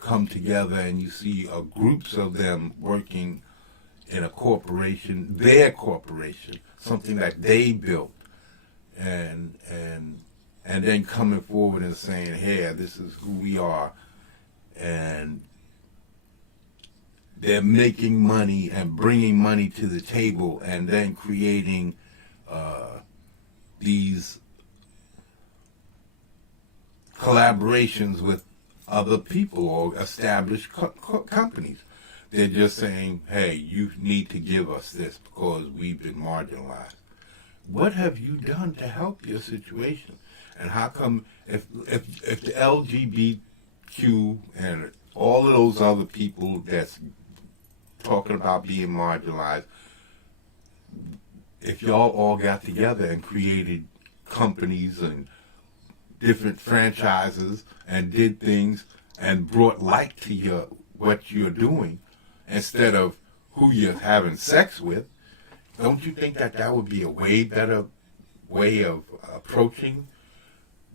come together and you see groups of them working in a corporation, their corporation, something that they built, and then coming forward and saying, "Hey, this is who we are," and they're making money and bringing money to the table, and then creating these collaborations with other people or established companies. They're just saying, hey, you need to give us this because we've been marginalized. What have you done to help your situation? And how come if the LGBTQ and all of those other people that's talking about being marginalized, if y'all all got together and created companies and different franchises and did things and brought light to what you're doing instead of who you're having sex with, don't you think that would be a way better way of approaching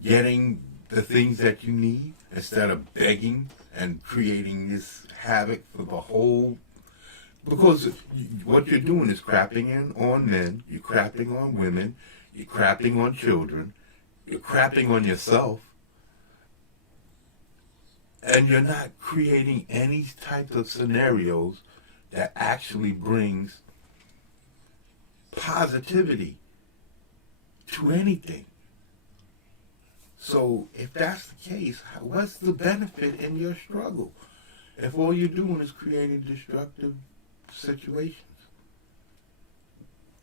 getting the things that you need instead of begging and creating this havoc for the whole? Because what you're doing is crapping on men, you're crapping on women, you're crapping on children, you're crapping on yourself, and you're not creating any type of scenarios that actually brings positivity to anything. So if that's the case, what's the benefit in your struggle if all you're doing is creating destructive situations?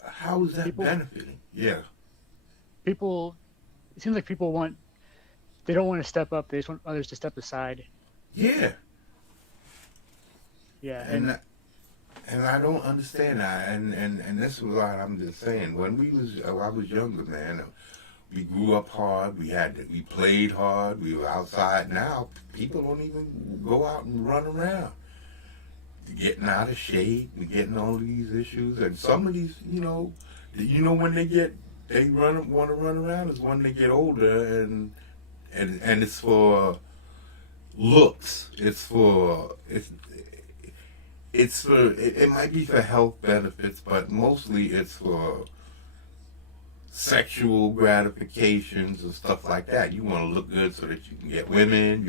How is that benefiting? Yeah. People, it seems like people they don't want to step up. They just want others to step aside. Yeah. Yeah. And I don't understand that. And this is what I'm just saying. When I was younger, man, we grew up hard. We played hard. We were outside. Now people don't even go out and run around. They're getting out of shape. We're getting all of these issues. And some of these, when they want to run around is when they get older, and it's for looks. It might be for health benefits, but mostly it's for sexual gratifications and stuff like that. You want to look good so that you can get women.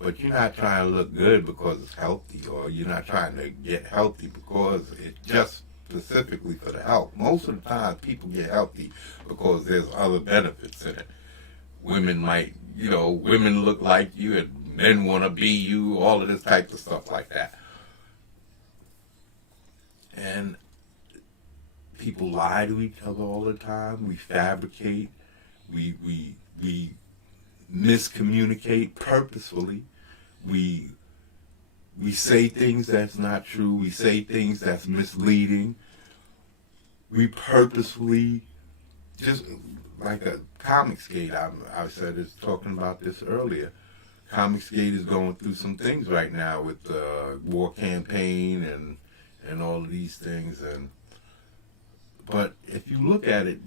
But you're not trying to look good because it's healthy, or you're not trying to get healthy because it's just specifically for the health. Most of the time, people get healthy because there's other benefits in it. Women women look like you, and men want to be you. All of this type of stuff like that. And people lie to each other all the time. We fabricate. We miscommunicate purposefully. We say things that's not true. We say things that's misleading. We purposefully, just like a Comicsgate, I said is talking about this earlier. Comicsgate is going through some things right now with the war campaign and all of these things. But if you look at it,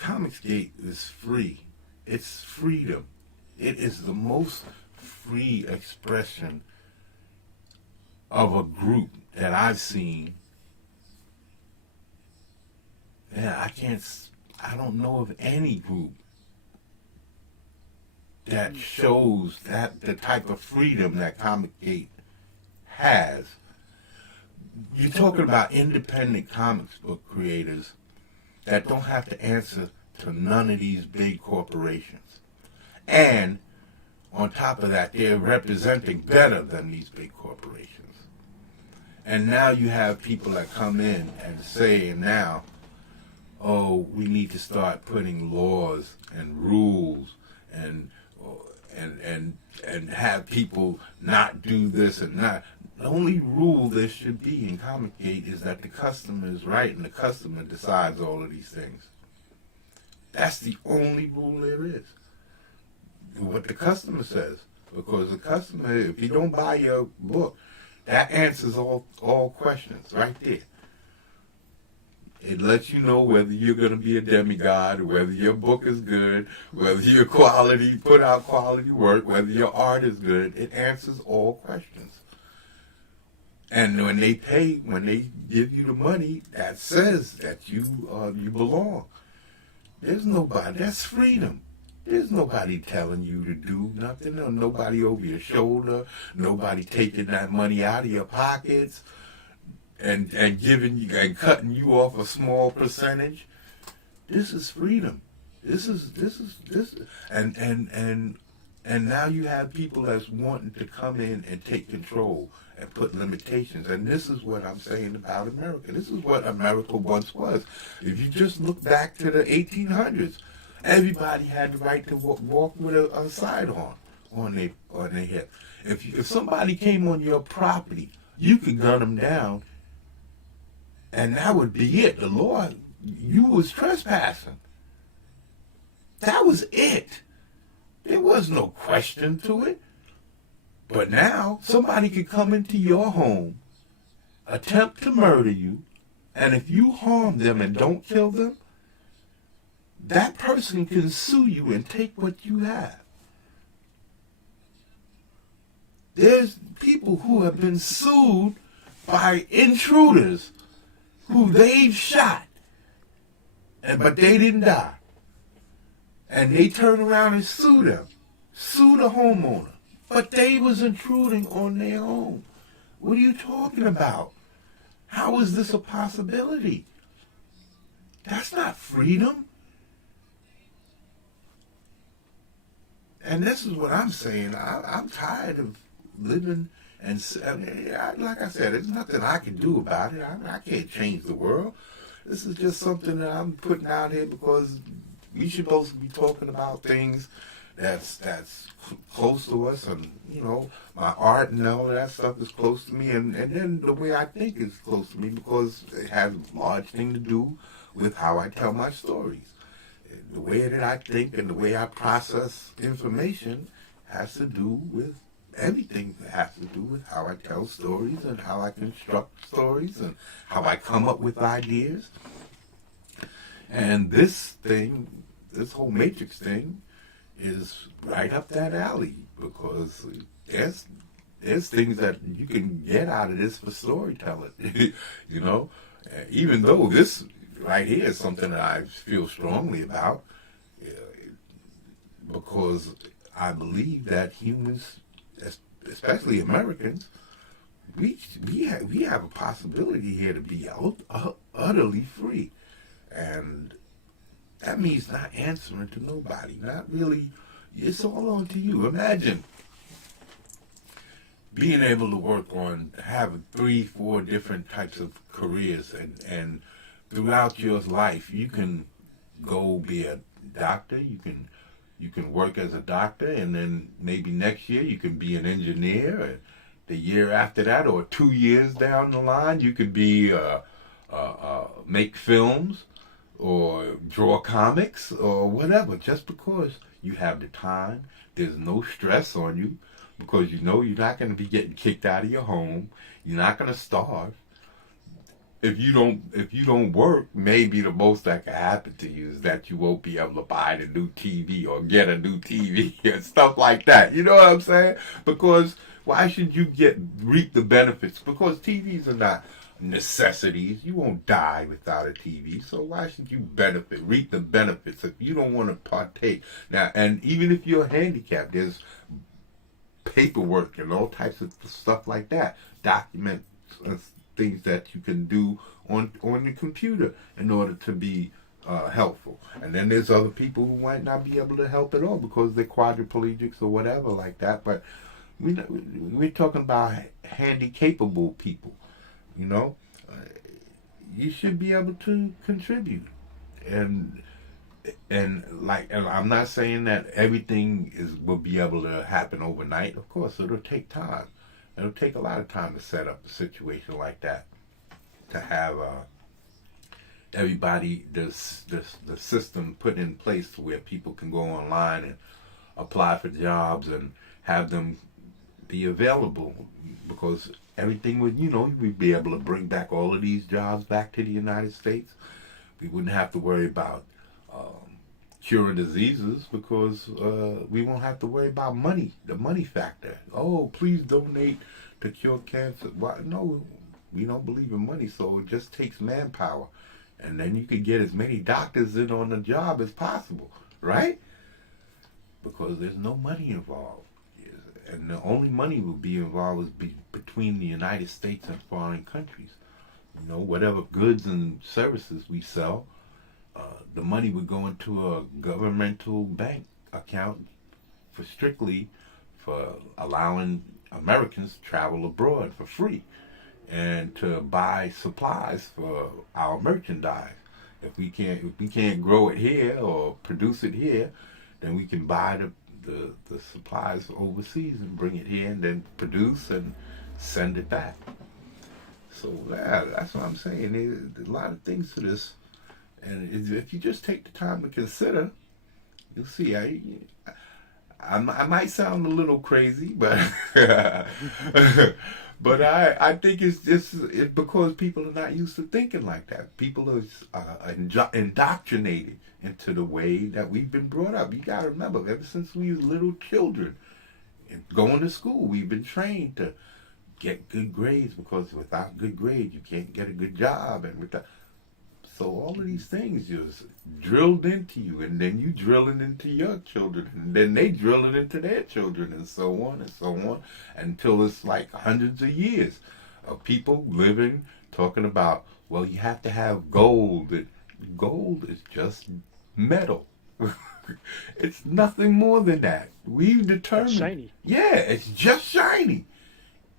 Comicsgate is free. It's freedom. It is the most free expression of a group that I've seen. And I don't know of any group that shows that the type of freedom that Comicsgate has. You're talking about independent comics book creators that don't have to answer to none of these big corporations. And on top of that, they're representing better than these big corporations. And now you have people that come in and say now, oh, we need to start putting laws and rules and have people not do this and not. The only rule there should be in Comicsgate is that the customer is right and the customer decides all of these things. That's the only rule there is. What the customer says. Because the customer, if you don't buy your book, That answers all questions right there. It lets you know whether you're going to be a demigod, whether your book is good, whether your quality, put out quality work, whether your art is good. It answers all questions. And when they give you the money, that says that you belong. There's nobody. That's freedom. There's nobody telling you to do nothing. There's nobody over your shoulder. Nobody taking that money out of your pockets and giving you and cutting you off a small percentage. This is freedom. This is and now you have people that's wanting to come in and take control and put limitations. And this is what I'm saying about America. This is what America once was. If you just look back to the 1800s, everybody had the right to walk with a sidearm on their hip. If somebody came on your property, you could gun them down, and that would be it. The law, you was trespassing. That was it. There was no question to it. But now, somebody could come into your home, attempt to murder you, and if you harm them and don't kill them, that person can sue you and take what you have. There's people who have been sued by intruders who they've shot, but they didn't die. And they turn around and sue them, sue the homeowner. But they was intruding on their home. What are you talking about? How is this a possibility? That's not freedom. And this is what I'm saying. I'm tired of living and like I said, there's nothing I can do about it. I can't change the world. This is just something that I'm putting out here because we should both be talking about things that's close to us, and my art and all that stuff is close to me, and then the way I think is close to me because it has a large thing to do with how I tell my stories. The way that I think and the way I process information has to do with everything. That has to do with how I tell stories and how I construct stories and how I come up with ideas. And this whole Matrix thing is right up that alley because there's things that you can get out of this for storytelling. Even though this right here is something that I feel strongly about, because I believe that humans, especially Americans, we have a possibility here to be utterly free, and that means not answering to nobody, not really. It's all on to you. Imagine being able to work on having 3-4 different types of careers, and throughout your life you can go be a doctor, you can work as a doctor, and then maybe next year you can be an engineer, and the year after that or 2 years down the line you could be make films or draw comics or whatever, just because you have the time. There's no stress on you because you're not going to be getting kicked out of your home. You're not going to starve. If you don't work, maybe the most that can happen to you is that you won't be able to buy the new TV or get a new TV and stuff like that. You know what I'm saying? Because why should you reap the benefits? Because TVs are not necessities. You won't die without a TV, so why should you reap the benefits if you don't want to partake? Now, and even if you're handicapped, there's paperwork and all types of stuff like that, documents, things that you can do on the computer in order to be helpful. And then there's other people who might not be able to help at all because they're quadriplegics or whatever like that. But we're talking about handy-capable people. You should be able to contribute, and I'm not saying that everything will be able to happen overnight. Of course, it'll take time. It'll take a lot of time to set up a situation like that, to have everybody, the system put in place where people can go online and apply for jobs and have them be available, because everything would, we'd be able to bring back all of these jobs back to the United States. We wouldn't have to worry about curing diseases, because we won't have to worry about money, the money factor. Oh, please donate to cure cancer. Why? No, we don't believe in money, so it just takes manpower. And then you could get as many doctors in on the job as possible, right? Because there's no money involved. And the only money will be involved is between the United States and foreign countries. Whatever goods and services we sell, the money would go into a governmental bank account strictly for allowing Americans to travel abroad for free and to buy supplies for our merchandise. If we can't grow it here or produce it here, then we can buy the supplies overseas and bring it here and then produce and send it back. So that's what I'm saying. There's a lot of things to this, and if you just take the time to consider, you'll see. I might sound a little crazy, but but I think it's because people are not used to thinking like that. People are indoctrinated into the way that we've been brought up. You got to remember, ever since we were little children, and going to school, we've been trained to get good grades, because without good grades, you can't get a good job, so all of these things just drilled into you, and then you drilling into your children, and then they drilling into their children, and so on, until it's like hundreds of years of people living, talking about, well, you have to have gold. Gold is just metal. It's nothing more than that. We've determined. It's shiny. Yeah, it's just shiny.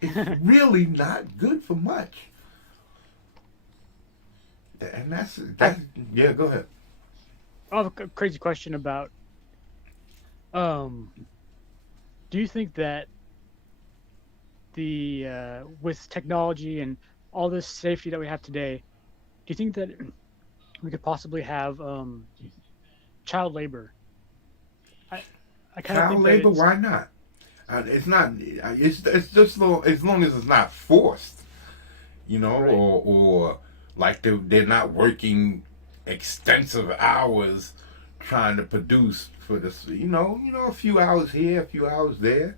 It's really not good for much. And that's yeah, go ahead. I have a crazy question about, do you think that with technology and all this safety that we have today, do you think that we could possibly have child labor? I kind of think labor, why not? It's not. It's just as long as it's not forced, Right. or like they're not working extensive hours trying to produce for this. A few hours here, a few hours there.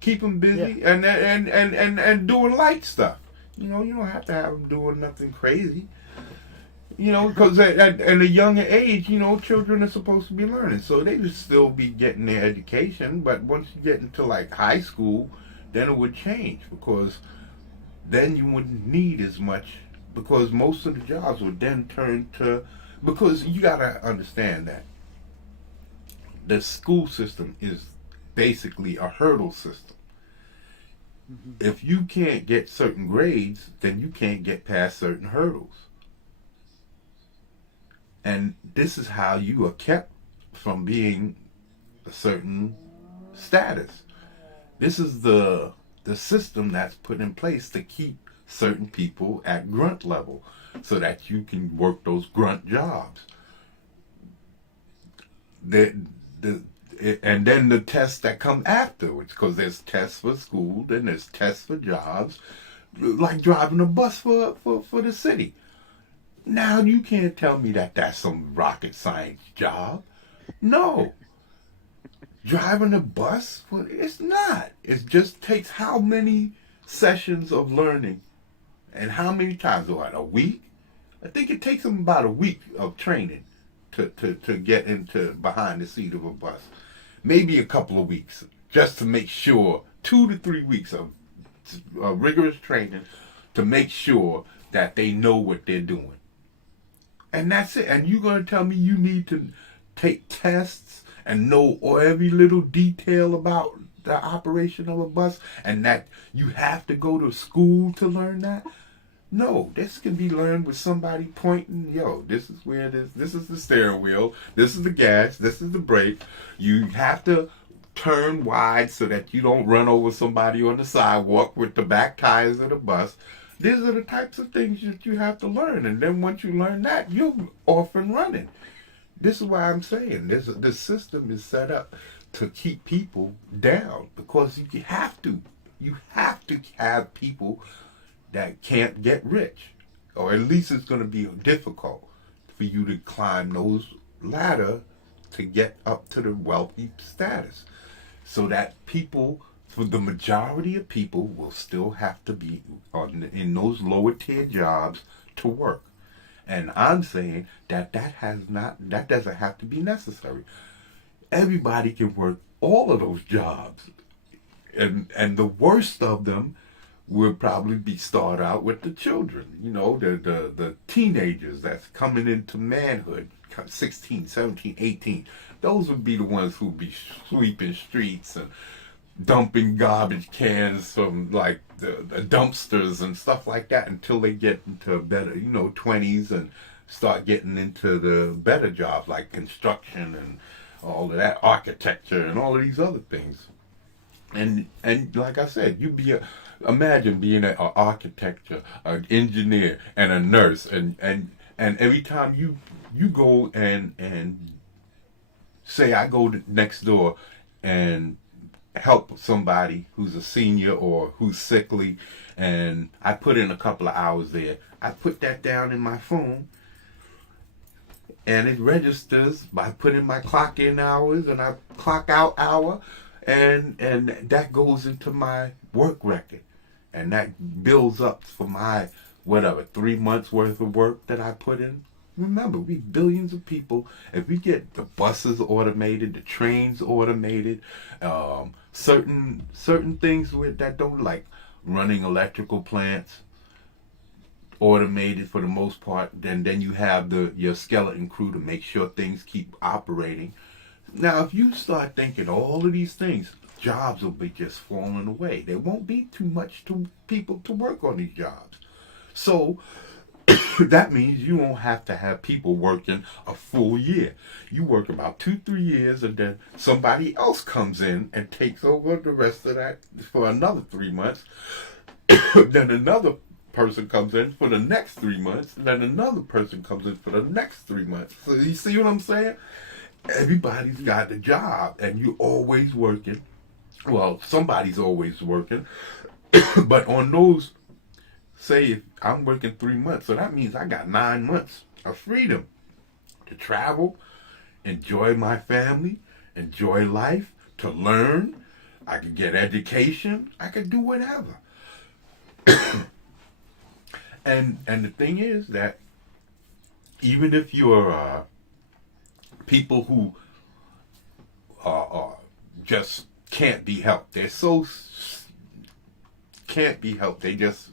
Keep them busy, Yeah. and doing light stuff. You don't have to have them doing nothing crazy. Because at a younger age, children are supposed to be learning. So they would still be getting their education. But once you get into like high school, then it would change, because then you wouldn't need as much, because most of the jobs would then turn to, because you got to understand that the school system is basically a hurdle system. Mm-hmm. If you can't get certain grades, then you can't get past certain hurdles. And this is how you are kept from being a certain status. This is the system that's put in place to keep certain people at grunt level, so that you can work those grunt jobs. And then the tests that come afterwards, because there's tests for school, then there's tests for jobs, like driving a bus for the city. Now you can't tell me that that's some rocket science job. No. Driving a bus? Well, it's not. It just takes how many sessions of learning, and how many times? What, a week? I think it takes them about a week of training to get into behind the seat of a bus. Maybe a couple of weeks, just to make sure, 2 to 3 weeks of rigorous training to make sure that they know what they're doing. And that's it. And you're going to tell me you need to take tests and know every little detail about the operation of a bus, and that you have to go to school to learn that? No, this can be learned with somebody pointing, this is where it is. This is the steering wheel. This is the gas. This is the brake. You have to turn wide so that you don't run over somebody on the sidewalk with the back tires of the bus. These are the types of things that you have to learn. And then once you learn that, you're off and running. This is why I'm saying this system is set up to keep people down, because you have to. You have to have people that can't get rich, or at least it's going to be difficult for you to climb those ladder to get up to the wealthy status, so that people, for the majority of people, will still have to be in those lower tier jobs to work. And I'm saying that that doesn't have to be necessary. Everybody can work all of those jobs, and the worst of them would probably be start out with the children, the teenagers that's coming into manhood, 16, 17, 18. Those would be the ones who would be sweeping streets and dumping garbage cans from like the dumpsters and stuff like that, until they get into better, 20s, and start getting into the better jobs like construction and all of that, architecture and all of these other things. And like I said, imagine being an architecture, an engineer, and a nurse, and every time you go and say, I go next door and help somebody who's a senior or who's sickly, and I put in a couple of hours there. I put that down in my phone, and it registers by putting my clock in hours and I clock out hour, and that goes into my work record, and that builds up for my 3 months worth of work that I put in. Remember, we billions of people. If we get the buses automated, the trains automated, certain things that don't, like running electrical plants, automated for the most part, then you have your skeleton crew to make sure things keep operating. Now, if you start thinking all of these things, jobs will be just falling away. There won't be too much people to work on these jobs. So that means you won't have to have people working a full year. You work about 2-3 years, and then somebody else comes in and takes over the rest of that for another 3 months. Then another person comes in for the next 3 months, and then another person comes in for the next 3 months. So you see what I'm saying? Everybody's got a job, and you're always working. Well, somebody's always working. But on those, say if I'm working 3 months, so that means I got 9 months of freedom to travel, enjoy my family, enjoy life, to learn. I could get education. I could do whatever. And the thing is that even if you're people who just can't be helped, they're so can't be helped, they just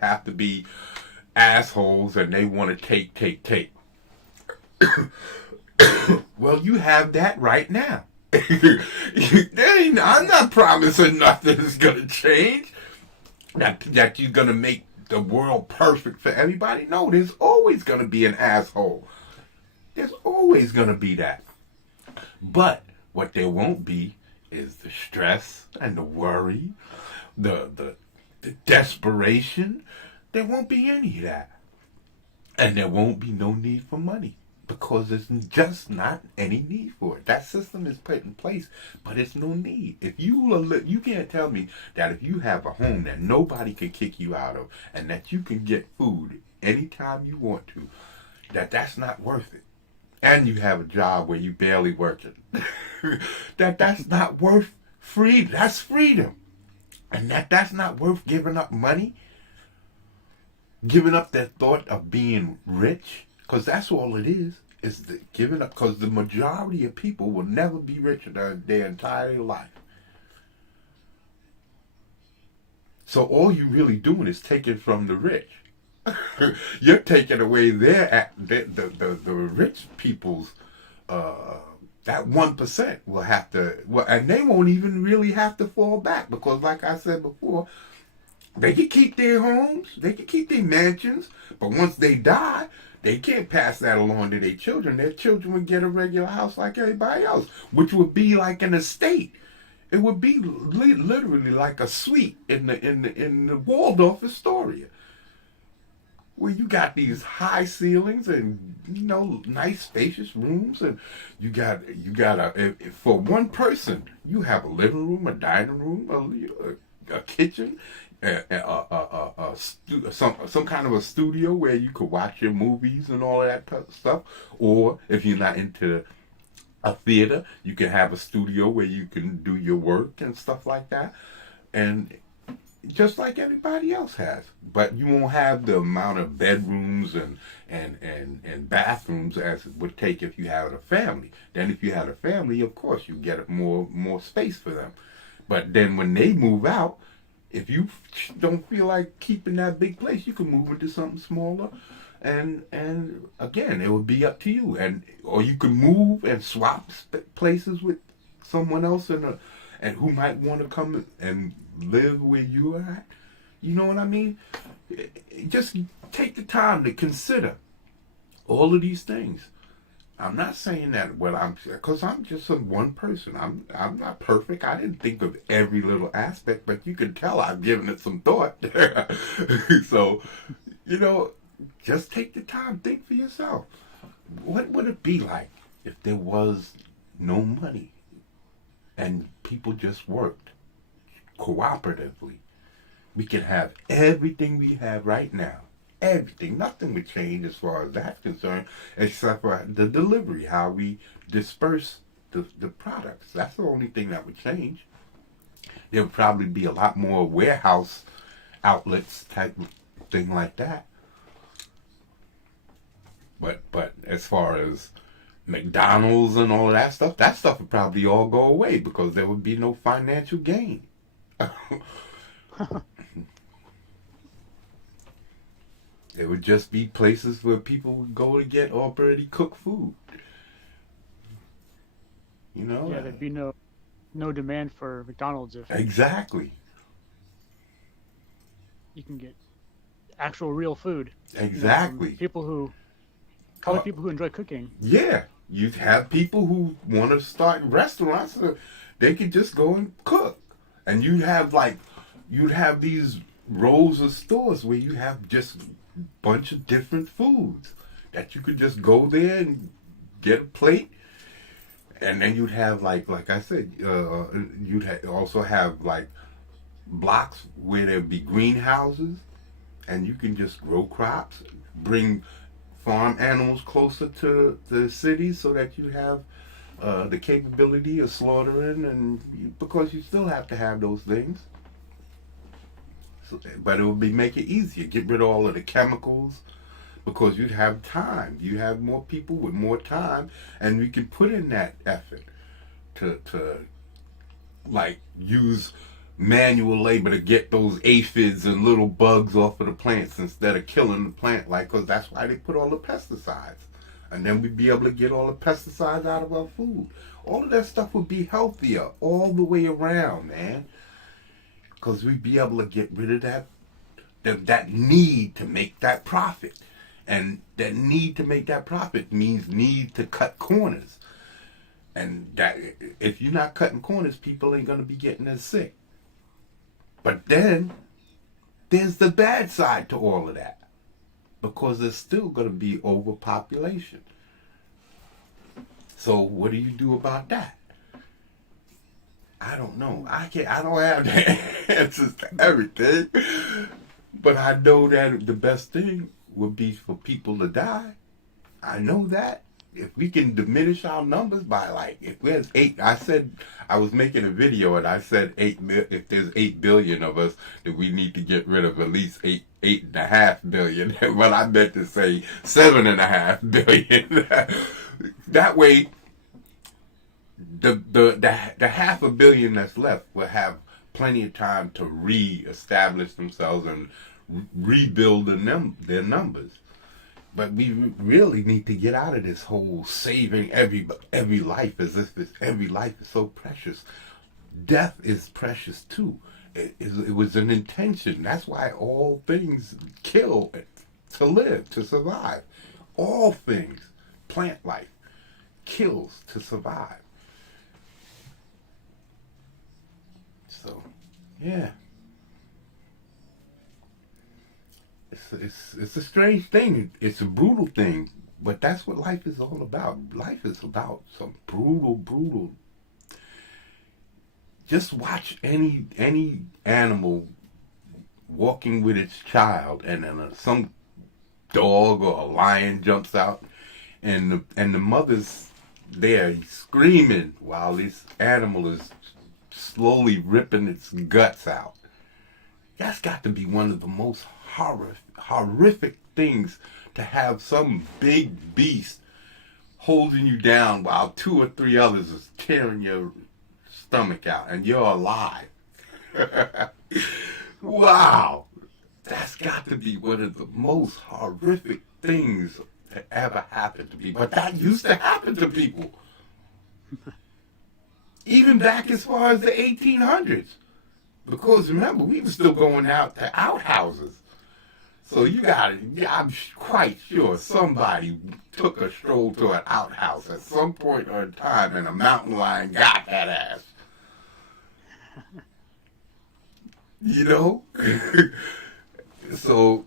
have to be assholes, and they want to take. Well, you have that right now. I'm not promising nothing is going to change, that you're going to make the world perfect for everybody. No, there's always going to be an asshole. There's always going to be that. But what there won't be is the stress and the worry, the desperation. There won't be any of that. And there won't be no need for money, because there's just not any need for it. That system is put in place, but it's no need. If you can't tell me that if you have a home that nobody can kick you out of, and that you can get food anytime you want to, that's not worth it. And you have a job where you barely working. That's not worth freedom. That's freedom. And that's not worth giving up money. Giving up that thought of being rich. Because that's all it is the giving up. Because the majority of people will never be rich in their entire life. So all you really doing is taking from the rich. You're taking away the rich people's, that 1% will have to, and they won't even really have to fall back, because like I said before, they can keep their homes, they can keep their mansions, but once they die, they can't pass that along to their children. Their children would get a regular house like everybody else, which would be like an estate. It would be literally like a suite in the Waldorf Astoria. where you got these high ceilings and nice spacious rooms, and you got for one person you have a living room, a dining room, a kitchen, some kind of a studio where you could watch your movies and all of that stuff. Or if you're not into a theater, you can have a studio where you can do your work and stuff like that, and just like everybody else has. But you won't have the amount of bedrooms and bathrooms as it would take if you had a family. Then if you had a family, of course you get more space for them. But then when they move out, if you don't feel like keeping that big place, you can move into something smaller. And again, it would be up to you. Or you can move and swap places with someone else and who might want to come and live where you are at. You know what I mean? Just take the time to consider all of these things. I'm not saying that because I'm just one person. I'm not perfect. I didn't think of every little aspect, but you can tell I've given it some thought. So, just take the time, think for yourself. What would it be like if there was no money and people just worked cooperatively? We could have everything we have right now. Everything. Nothing would change as far as that's concerned, except for the delivery, how we disperse the products. That's the only thing that would change. There would probably be a lot more warehouse outlets type thing like that. But as far as McDonald's and all of that stuff would probably all go away because there would be no financial gain. There would just be places where people would go to get already cooked food. Yeah, there'd be no demand for McDonald's if exactly. You can get actual real food. Exactly. People who enjoy cooking. Yeah, you'd have people who want to start restaurants. They could just go and cook, and you'd have these rows of stores where you have just a bunch of different foods that you could just go there and get a plate. And then you'd have like I said, you'd also have like blocks where there'd be greenhouses, and you can just grow crops, bring farm animals closer to the cities so that you have the capability of slaughtering, because you still have to have those things. But it would make it easier. Get rid of all of the chemicals, because you'd have time. You have more people with more time, and we can put in that effort to use manual labor to get those aphids and little bugs off of the plants instead of killing the plant, because that's why they put all the pesticides. And then we'd be able to get all the pesticides out of our food. All of that stuff would be healthier all the way around, man. Because we'd be able to get rid of that need to make that profit. And that need to make that profit means need to cut corners. And that if you're not cutting corners, people ain't going to be getting as sick. But then there's the bad side to all of that, because there's still going to be overpopulation. So what do you do about that? I don't know. I don't have the answers to everything. But I know that the best thing would be for people to die. I know that. If we can diminish our numbers by if there's 8, I was making a video and I said if there's 8 billion of us, then we need to get rid of at least 8.5 billion. Well, I meant to say 7.5 billion. That way, the 500 million that's left will have plenty of time to re-establish themselves and rebuild their numbers. But we really need to get out of this whole saving every life as if every life is so precious. Death is precious too. It was an intention. That's why all things kill to live, to survive. All things, plant life, kills to survive. So, yeah. it's a strange thing. It's a brutal thing, but that's what life is all about. Life is about some brutal. Just watch any animal walking with its child, and then some dog or a lion jumps out, and the mother's there screaming while this animal is slowly ripping its guts out. That's got to be one of the most horrific things, to have some big beast holding you down while 2 or 3 others is tearing your stomach out and you're alive. Wow. That's got to be one of the most horrific things that ever happened to me. But that used to happen to people. Even back as far as the 1800s. Because remember, we were still going out to outhouses. So I'm quite sure somebody took a stroll to an outhouse at some point or time, and a mountain lion got that ass. You know? So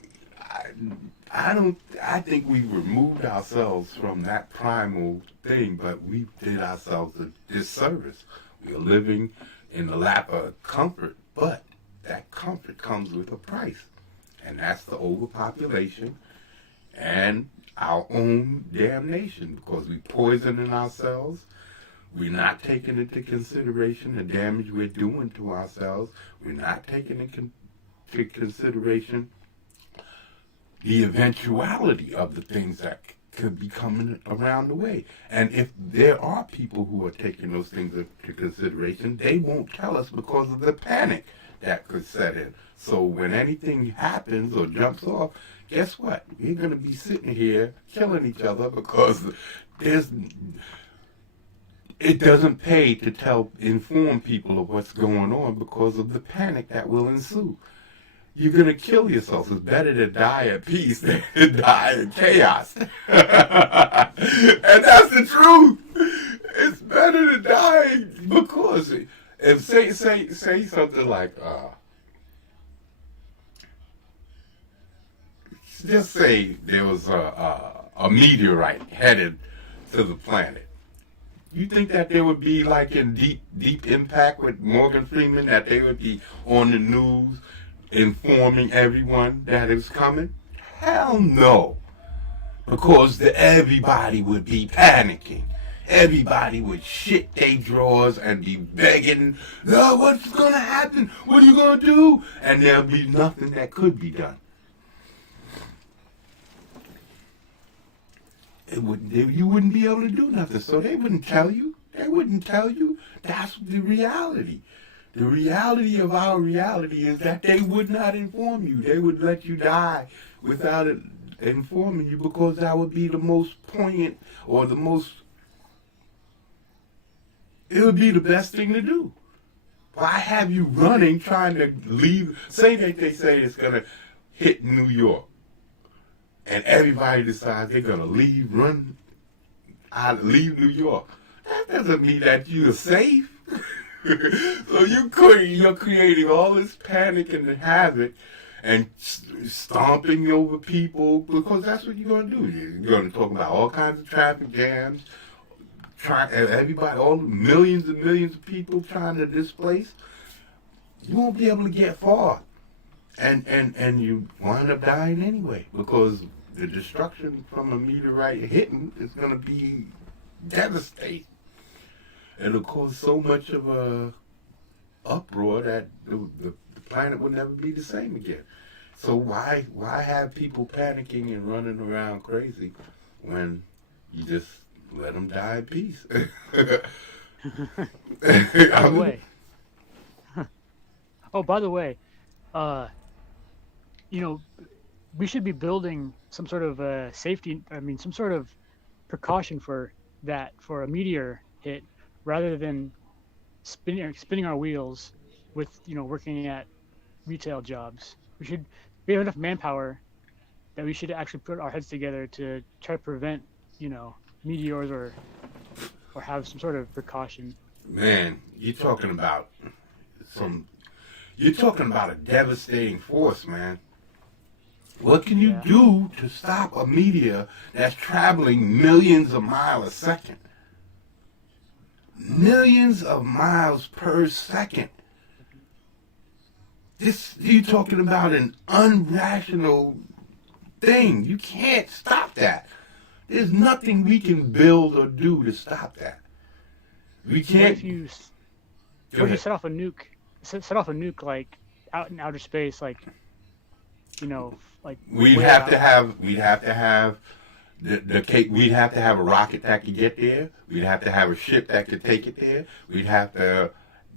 I think we removed ourselves from that primal thing, but we did ourselves a disservice. We are living in the lap of comfort, but that comfort comes with a price. And that's the overpopulation and our own damnation, because we poisoning ourselves. We're not taking into consideration the damage we're doing to ourselves. We're not taking into consideration the eventuality of the things that could be coming around the way. And if there are people who are taking those things into consideration, they won't tell us because of the panic that could set in. So when anything happens or jumps off, guess what? We're going to be sitting here killing each other because it doesn't pay to inform people of what's going on because of the panic that will ensue. You're going to kill yourself. It's better to die at peace than to die in chaos. And that's the truth. It's better to die because if say something like, just say there was a meteorite headed to the planet. You think that they would be like in deep impact with Morgan Freeman, that they would be on the news informing everyone that it's coming? Hell no. Because everybody would be panicking. Everybody would shit their drawers and be begging, no, what's going to happen? What are you going to do? And there'll be nothing that could be done. You wouldn't be able to do nothing, so they wouldn't tell you. They wouldn't tell you. That's the reality. The reality of our reality is that they would not inform you. They would let you die without it informing you, because that would be the most poignant or it would be the best thing to do. Why have you running trying to leave? Say that they say it's going to hit New York, and everybody decides they're going to leave New York. That doesn't mean that you're safe. So you're creating all this panic and havoc and stomping over people, because that's what you're going to do. You're going to talk about all kinds of traffic jams, everybody, all the millions and millions of people trying to displace. You won't be able to get far. And you wind up dying anyway, because the destruction from a meteorite hitting is going to be devastating. It'll cause so much of a uproar that the planet will never be the same again. So why have people panicking and running around crazy when you just let them die in peace? By the way. Oh, by the way, we should be building some sort of some sort of precaution for a meteor hit, rather than spinning our wheels with, working at retail jobs. We have enough manpower that we should actually put our heads together to try to prevent, meteors or have some sort of precaution. Man, you're talking about a devastating force, man. What can you Yeah. do to stop a meteor that's traveling millions of miles a second? Millions of miles per second. This, you're talking about an unrational thing. You can't stop that. There's nothing we can build or do to stop that. We What can't. if you Go what if you ahead. set off a nuke? Set off a nuke like out in outer space, like like We'd way have out. to have. We'd have to have we'd have to have a rocket that could get there. We'd have to have a ship that could take it there. We'd have to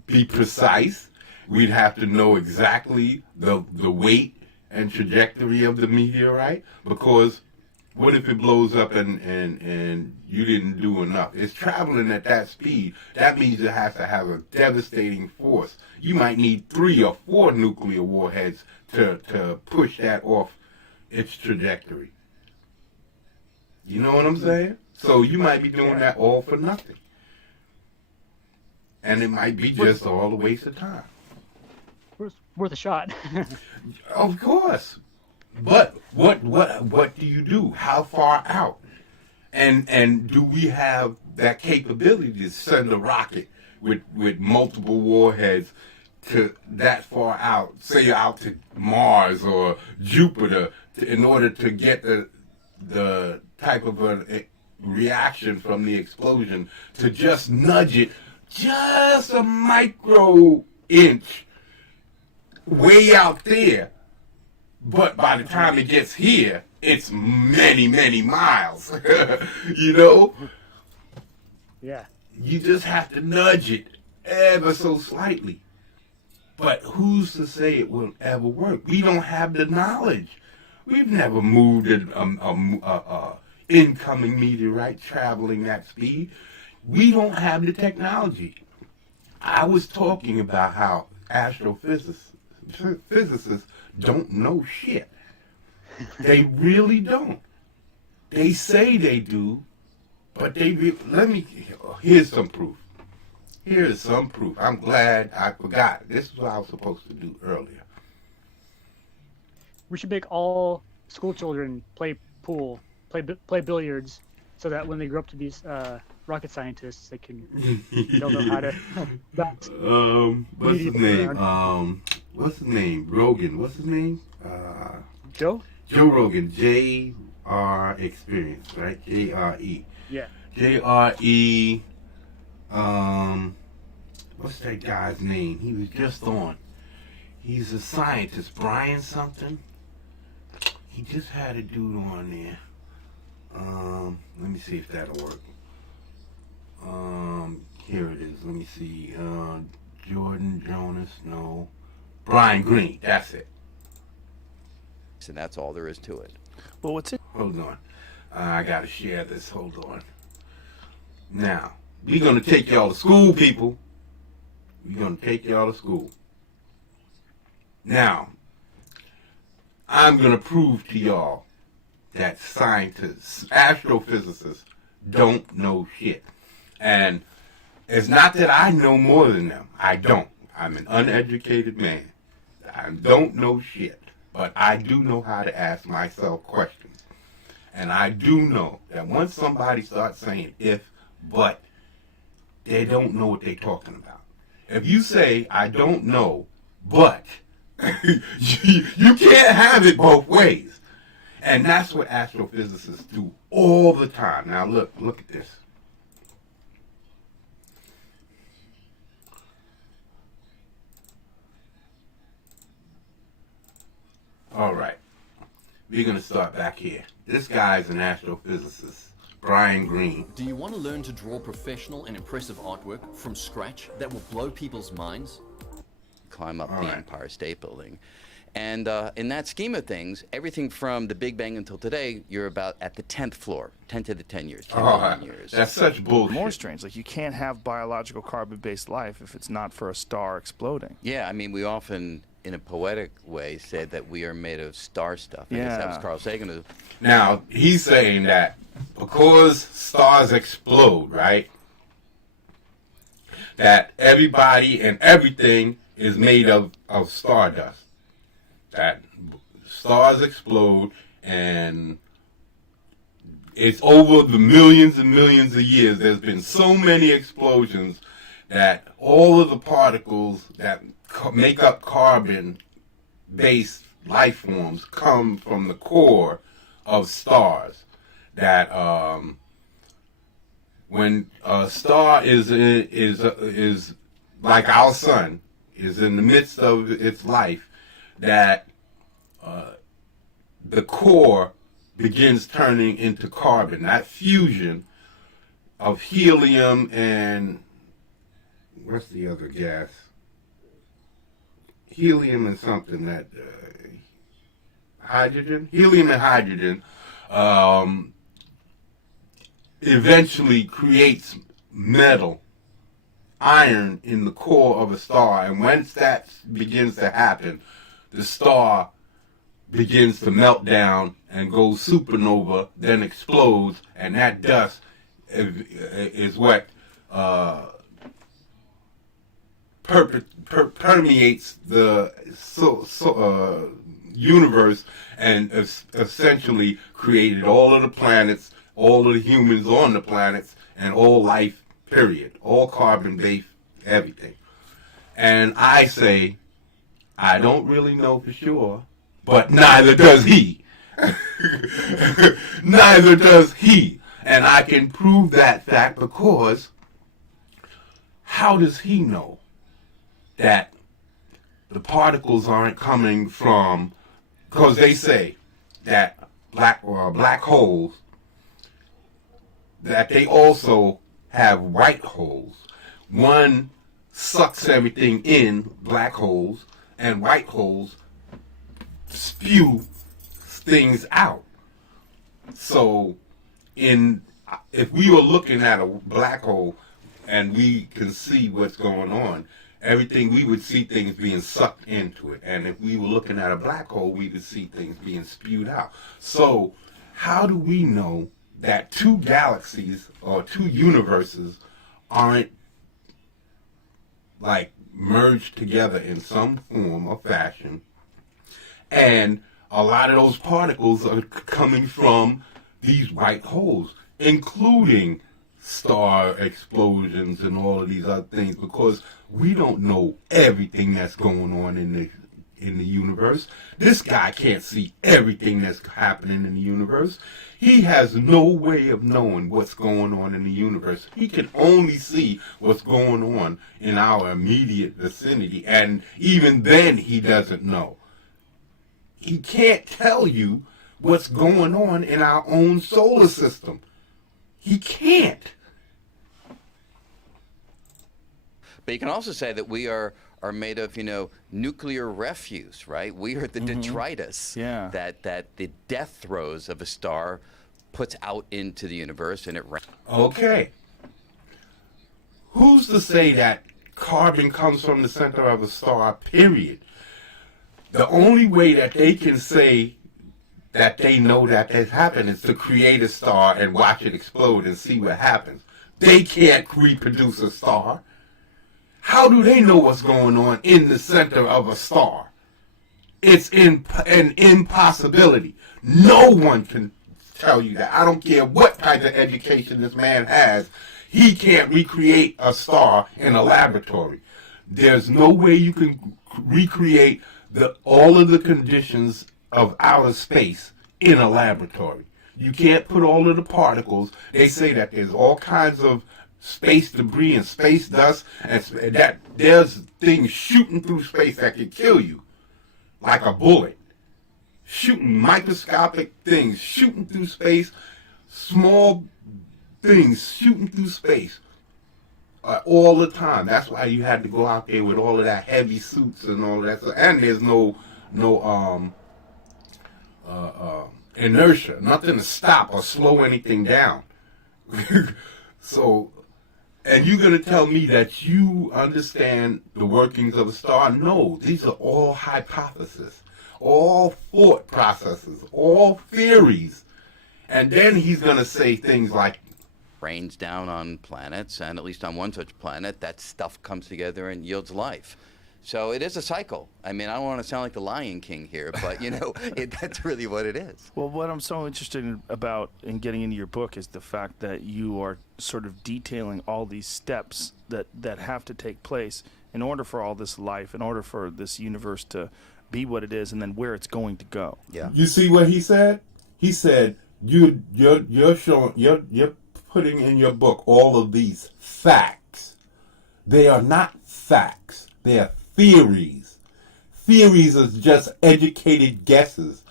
be precise. We'd have to know exactly the weight and trajectory of the meteorite, because what if it blows up and you didn't do enough? It's traveling at that speed. That means it has to have a devastating force. You might need 3 or 4 nuclear warheads to push that off its trajectory. You know what I'm saying? So you might be doing that all for nothing. And it might be just all a waste of time. Worth a shot. Of course. But what do you do? How far out? And do we have that capability to send a rocket with multiple warheads to that far out, say out to Mars or Jupiter, in order to get the type of a reaction from the explosion to just nudge it just a micro inch way out there? But by the time it gets here, it's many, many miles. You know? Yeah. You just have to nudge it ever so slightly. But who's to say it will ever work? We don't have the knowledge. We've never moved an incoming meteorite traveling that speed. We don't have the technology. I was talking about how astrophysicists don't know shit. They really don't. They say they do, but here's some proof. Here is some proof. I'm glad I forgot. This is what I was supposed to do earlier. We should make all school children play pool, play billiards, so that when they grow up to be rocket scientists, they'll know how to. What's his name? What's his name? Rogan. What's his name? Joe? Joe Rogan. J.R. Experience, right? J.R.E. Yeah. J.R.E. What's that guy's name? He was just on. He's a scientist, Brian something. He just had a dude on there. Let me see if that'll work. Here it is. Let me see. Jordan Jonas, no. Brian Green, that's it. And that's all there is to it. Well, what's it? Hold on. I gotta share this. Hold on. Now, we're gonna take y'all to school, people. We're gonna take y'all to school. Now, I'm gonna prove to y'all that scientists, astrophysicists, don't know shit. And it's not that I know more than them. I don't. I'm an uneducated man. I don't know shit. But I do know how to ask myself questions. And I do know that once somebody starts saying if, but, they don't know what they're talking about. If you say, I don't know, but, you can't have it both ways. And that's what astrophysicists do all the time. Now look at this. All right. We're going to start back here. This guy's an astrophysicist, Brian Green. Do you want to learn to draw professional and impressive artwork from scratch that will blow people's minds? Climb up All the right. Empire State Building. And in that scheme of things, everything from the Big Bang until today, you're about at the 10th floor, 10 to the 10 years, 10 million years. That's such bullshit. More strange. Like, you can't have biological carbon-based life if it's not for a star exploding. Yeah, I mean, we often, in a poetic way, say that we are made of star stuff. I guess that was Yeah. Carl Sagan. Now, he's saying that because stars explode, right, that everybody and everything is made of stardust. That stars explode, and it's over the millions and millions of years. There's been so many explosions that all of the particles that make up carbon-based life forms come from the core of stars. That when a star is like our sun, is in the midst of its life, that the core begins turning into carbon. That fusion of helium and what's the other gas? Helium and something that hydrogen? Helium and hydrogen eventually creates metal, iron in the core of a star. And once that begins to happen, the star begins to melt down and goes supernova, then explodes, and that dust is what permeates the universe and essentially created all of the planets, all of the humans on the planets, and all life, period. All carbon-based, everything. And I say, I don't really know for sure, but neither does he. Neither does he. And I can prove that fact because how does he know that the particles aren't coming from, because they say that black holes, that they also have white holes. One sucks everything in, black holes, and white holes spew things out. So if we were looking at a black hole and we can see what's going on, everything, we would see things being sucked into it. And if we were looking at a black hole, we would see things being spewed out. So how do we know that two galaxies or two universes aren't like merged together in some form or fashion, and a lot of those particles are coming from these white holes, including star explosions and all of these other things, because we don't know everything that's going on in the universe. This guy can't see everything that's happening in the universe. He has no way of knowing what's going on in the universe. He can only see what's going on in our immediate vicinity, and even then he doesn't know. He can't tell you what's going on in our own solar system. He can't. But you can also say that we are made of, nuclear refuse, right? We are the detritus that the death throes of a star puts out into the universe, and it... Okay. Who's to say that carbon comes from the center of a star, period? The only way that they can say that they know that has happened is to create a star and watch it explode and see what happens. They can't reproduce a star. How do they know what's going on in the center of a star? It's an impossibility. No one can tell you that. I don't care what type of education this man has. He can't recreate a star in a laboratory. There's no way you can recreate all of the conditions of outer space in a laboratory. You can't put all of the particles. They say that there's all kinds of space debris and space dust, and that there's things shooting through space that can kill you, like a bullet. Shooting microscopic things, shooting through space, small things shooting through space all the time. That's why you had to go out there with all of that heavy suits and all of that stuff. And there's no inertia, nothing to stop or slow anything down. So, and you're going to tell me that you understand the workings of a star? No, these are all hypotheses, all thought processes, all theories. And then he's going to say things like, rains down on planets, and at least on one such planet, that stuff comes together and yields life. So it is a cycle. I mean, I don't want to sound like the Lion King here, but that's really what it is. Well, what I'm so interested in getting into your book is the fact that you are sort of detailing all these steps that have to take place in order for all this life, in order for this universe to be what it is, and then where it's going to go. Yeah. You see what he said? He said you're putting in your book all of these facts. They are not facts. They are theories. Theories are just educated guesses.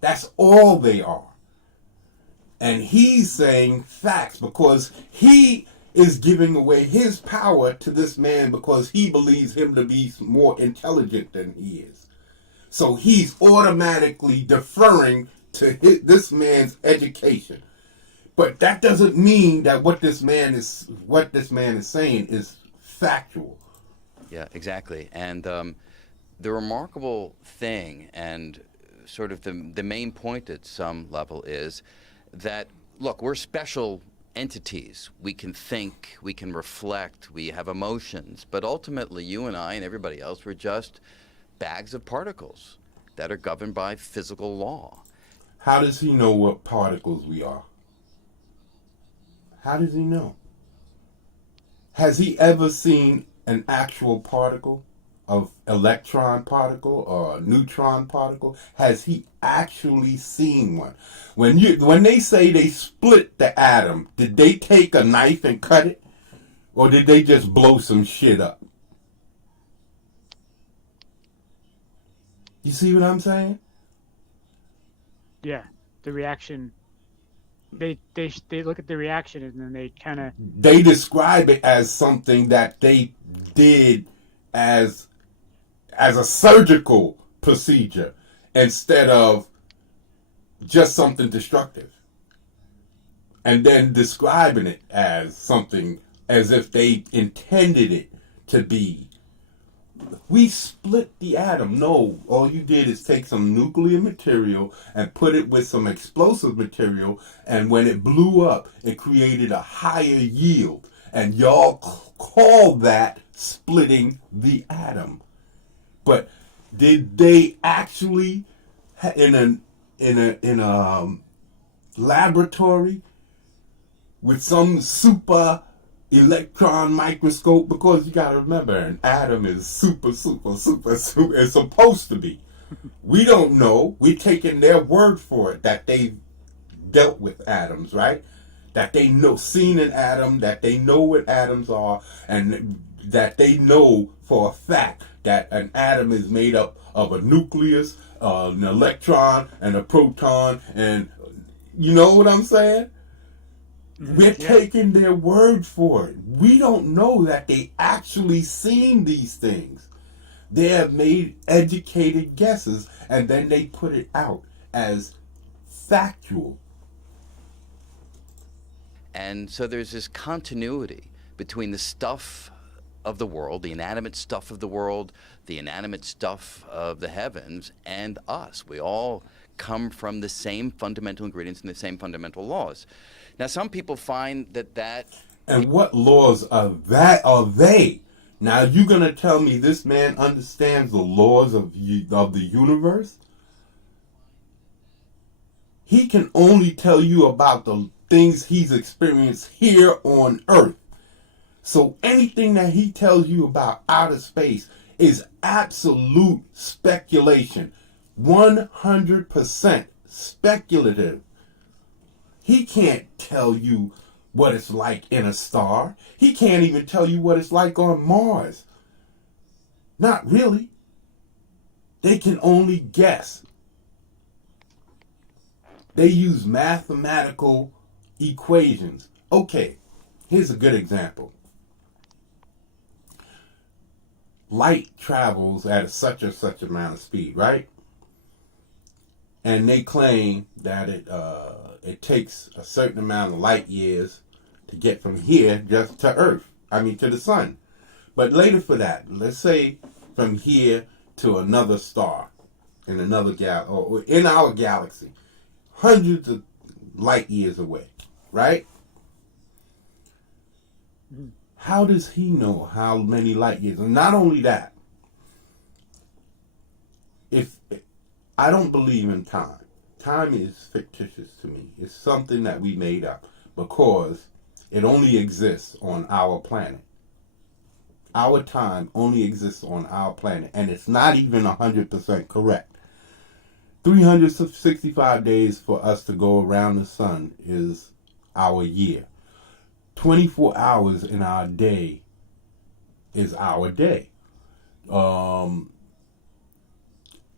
That's all they are. And he's saying facts because he is giving away his power to this man because he believes him to be more intelligent than he is. So he's automatically deferring to this man's education. But that doesn't mean that what this man is saying is factual. Yeah, exactly. And the remarkable thing, and sort of the main point at some level, is that, look, we're special entities. We can think, we can reflect, we have emotions, but ultimately you and I and everybody else, we're just bags of particles that are governed by physical law. How does he know what particles we are? How does he know? Has he ever seen an actual particle, of electron particle or a neutron particle? Has he actually seen one? When they say they split the atom, did they take a knife and cut it? Or did they just blow some shit up? You see what I'm saying? Yeah, the reaction. They look at the reaction and then they kind of... They describe it as something that they did as a surgical procedure instead of just something destructive. And then describing it as something as if they intended it to be. We split the atom. No, all you did is take some nuclear material and put it with some explosive material, and when it blew up, it created a higher yield. And y'all call that splitting the atom. But did they actually, in a laboratory with some super electron microscope, because you gotta remember, an atom is super, it's supposed to be. We don't know. We're taking their word for it that they've dealt with atoms, right? That they know, seen an atom, that they know what atoms are, and that they know for a fact that an atom is made up of a nucleus, an electron, and a proton, and you know what I'm saying? We're taking their word for it. We don't know that they actually seen these things. They have made educated guesses, and then they put it out as factual. And so there's this continuity between the stuff of the world, the inanimate stuff of the world, the inanimate stuff of the heavens, and us. We all come from the same fundamental ingredients and the same fundamental laws. Now, some people find that... And what laws are they? Now, you going to tell me this man understands the laws of the universe? He can only tell you about the things he's experienced here on Earth. So anything that he tells you about outer space is absolute speculation. 100% speculative. He can't tell you what it's like in a star. He can't even tell you what it's like on Mars. Not really. They can only guess. They use mathematical equations. Okay, here's a good example. Light travels at such and such amount of speed, right? And they claim that it takes a certain amount of light years to get from here just to Earth. I mean, to the sun. But later for that, let's say from here to another star in another or in our galaxy, hundreds of light years away, right? How does he know how many light years? And not only that, if I don't believe in time. Time is fictitious to me. It's something that we made up because it only exists on our planet. Our time only exists on our planet, and it's not even 100% correct. 365 days for us to go around the sun is our year. 24 hours in our day is our day.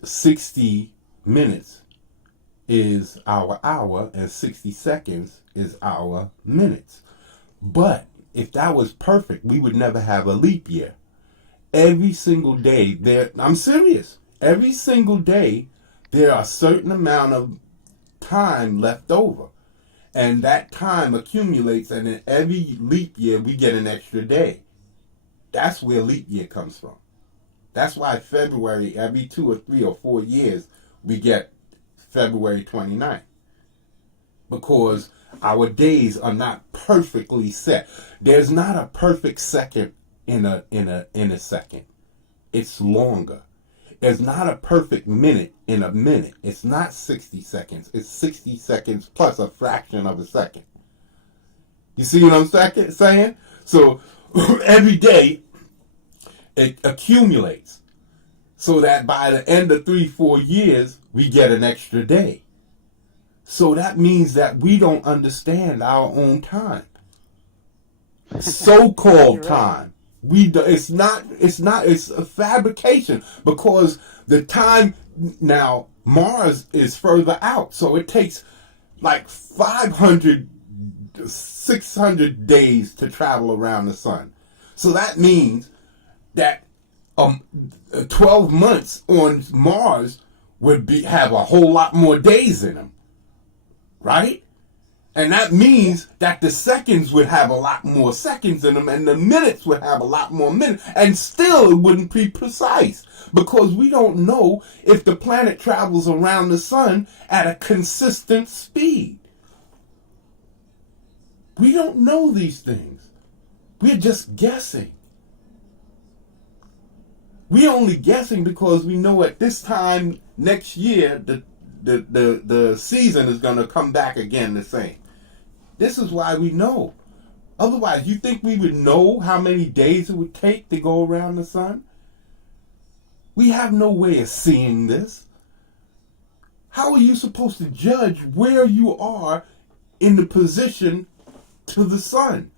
60 minutes is our hour, and 60 seconds is our minutes. But if that was perfect, we would never have a leap year. Every single day there, I'm serious, every single day there are a certain amount of time left over. And that time accumulates, and in every leap year we get an extra day. That's where leap year comes from. That's why February, every 2 or 3 or 4 years, we get February 29th. Because our days are not perfectly set. There's not a perfect second in a second. It's longer. There's not a perfect minute in a minute. It's not 60 seconds. It's 60 seconds plus a fraction of a second. You see what I'm saying? So every day it accumulates so that by the end of 3-4 years, we get an extra day. So that means that we don't understand our own time. So-called time. It's a fabrication, because the time now, Mars is further out, so it takes like 500, 600 days to travel around the sun. So that means that 12 months on Mars would have a whole lot more days in them, right? And that means that the seconds would have a lot more seconds in them, and the minutes would have a lot more minutes, and still it wouldn't be precise, because we don't know if the planet travels around the sun at a consistent speed. We don't know these things. We're just guessing. We're only guessing because we know at this time next year the season is going to come back again the same. This is why we know. Otherwise, you think we would know how many days it would take to go around the sun? We have no way of seeing this. How are you supposed to judge where you are in the position to the sun?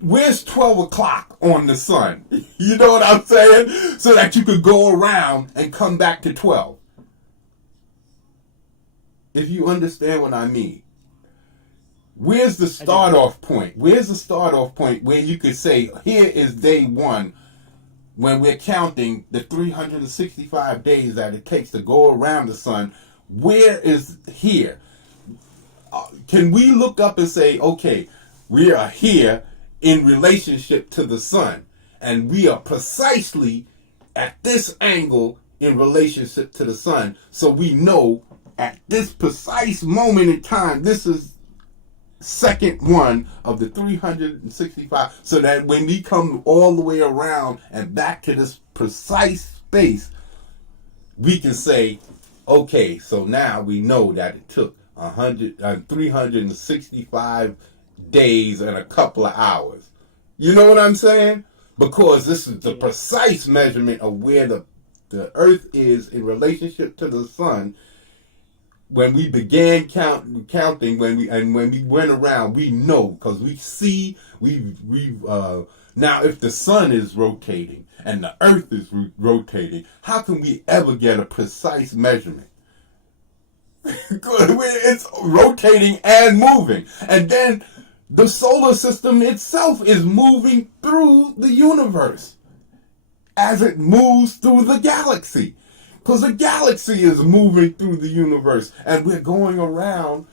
Where's 12 o'clock on the sun? You know what I'm saying? So that you could go around and come back to 12. If you understand what I mean. Where's the start-off point? Where's the start-off point where you could say, here is day one, when we're counting the 365 days that it takes to go around the sun? Where is here? Can we look up and say, okay, we are here in relationship to the sun, and we are precisely at this angle in relationship to the sun, so we know at this precise moment in time, this is second one of the 365, so that when we come all the way around and back to this precise space, we can say, okay, so now we know that it took 365 days and a couple of hours. You know what I'm saying? Because this is the precise measurement of where the Earth is in relationship to the sun. When we began counting, when we went around, we know, because we see, now if the sun is rotating and the Earth is rotating, how can we ever get a precise measurement? It's rotating and moving, and then the solar system itself is moving through the universe as it moves through the galaxy. Because the galaxy is moving through the universe, and we're going around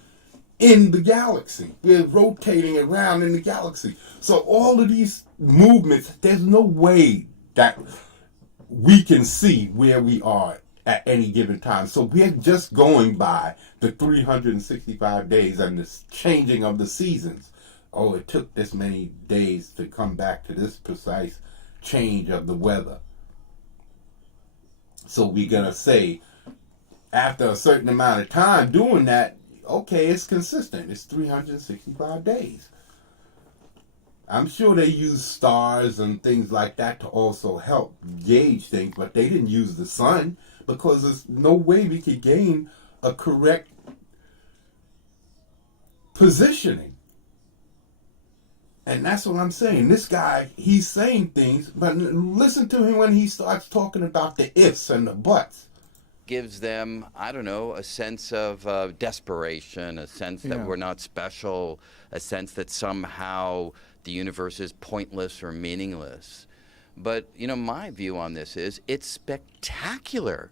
in the galaxy. We're rotating around in the galaxy. So all of these movements, there's no way that we can see where we are at any given time. So we're just going by the 365 days and the changing of the seasons. Oh, it took this many days to come back to this precise change of the weather. So we're going to say, after a certain amount of time doing that, okay, it's consistent. It's 365 days. I'm sure they use stars and things like that to also help gauge things, but they didn't use the sun because there's no way we could gain a correct positioning. And that's what I'm saying. This guy, he's saying things, but listen to him when he starts talking about the ifs and the buts. Gives them, I don't know, a sense of desperation, a sense that we're not special, a sense that somehow the universe is pointless or meaningless. But, you know, my view on this is it's spectacular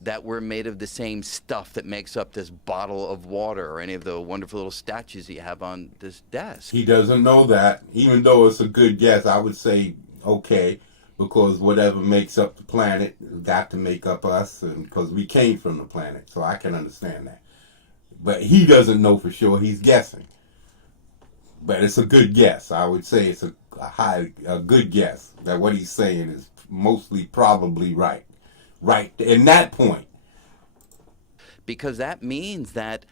that we're made of the same stuff that makes up this bottle of water or any of the wonderful little statues that you have on this desk. He doesn't know that. Even though it's a good guess, I would say, okay, because whatever makes up the planet got to make up us, and because we came from the planet, so I can understand that. But he doesn't know for sure. He's guessing. But it's a good guess. I would say it's a good guess that what he's saying is mostly probably right. Right in that point. Because that means that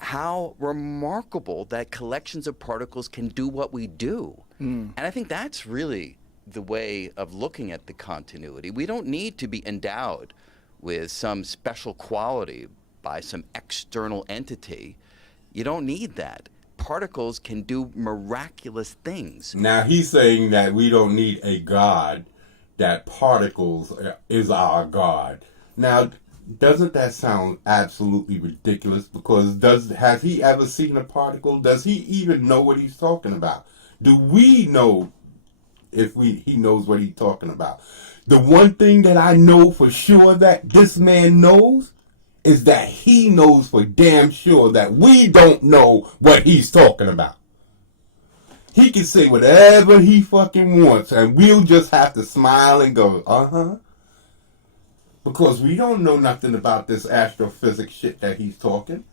how remarkable that collections of particles can do what we do. And I think that's really the way of looking at the continuity. We don't need to be endowed with some special quality by some external entity. You don't need that. Particles can do miraculous things. Now he's saying that we don't need a God, that particles is our God. Now, doesn't that sound absolutely ridiculous? Because has he ever seen a particle? Does he even know what he's talking about? Do we know if he knows what he's talking about? The one thing that I know for sure that this man knows is that he knows for damn sure that we don't know what he's talking about. He can say whatever he fucking wants and we'll just have to smile and go, uh-huh. Because we don't know nothing about this astrophysics shit that he's talking.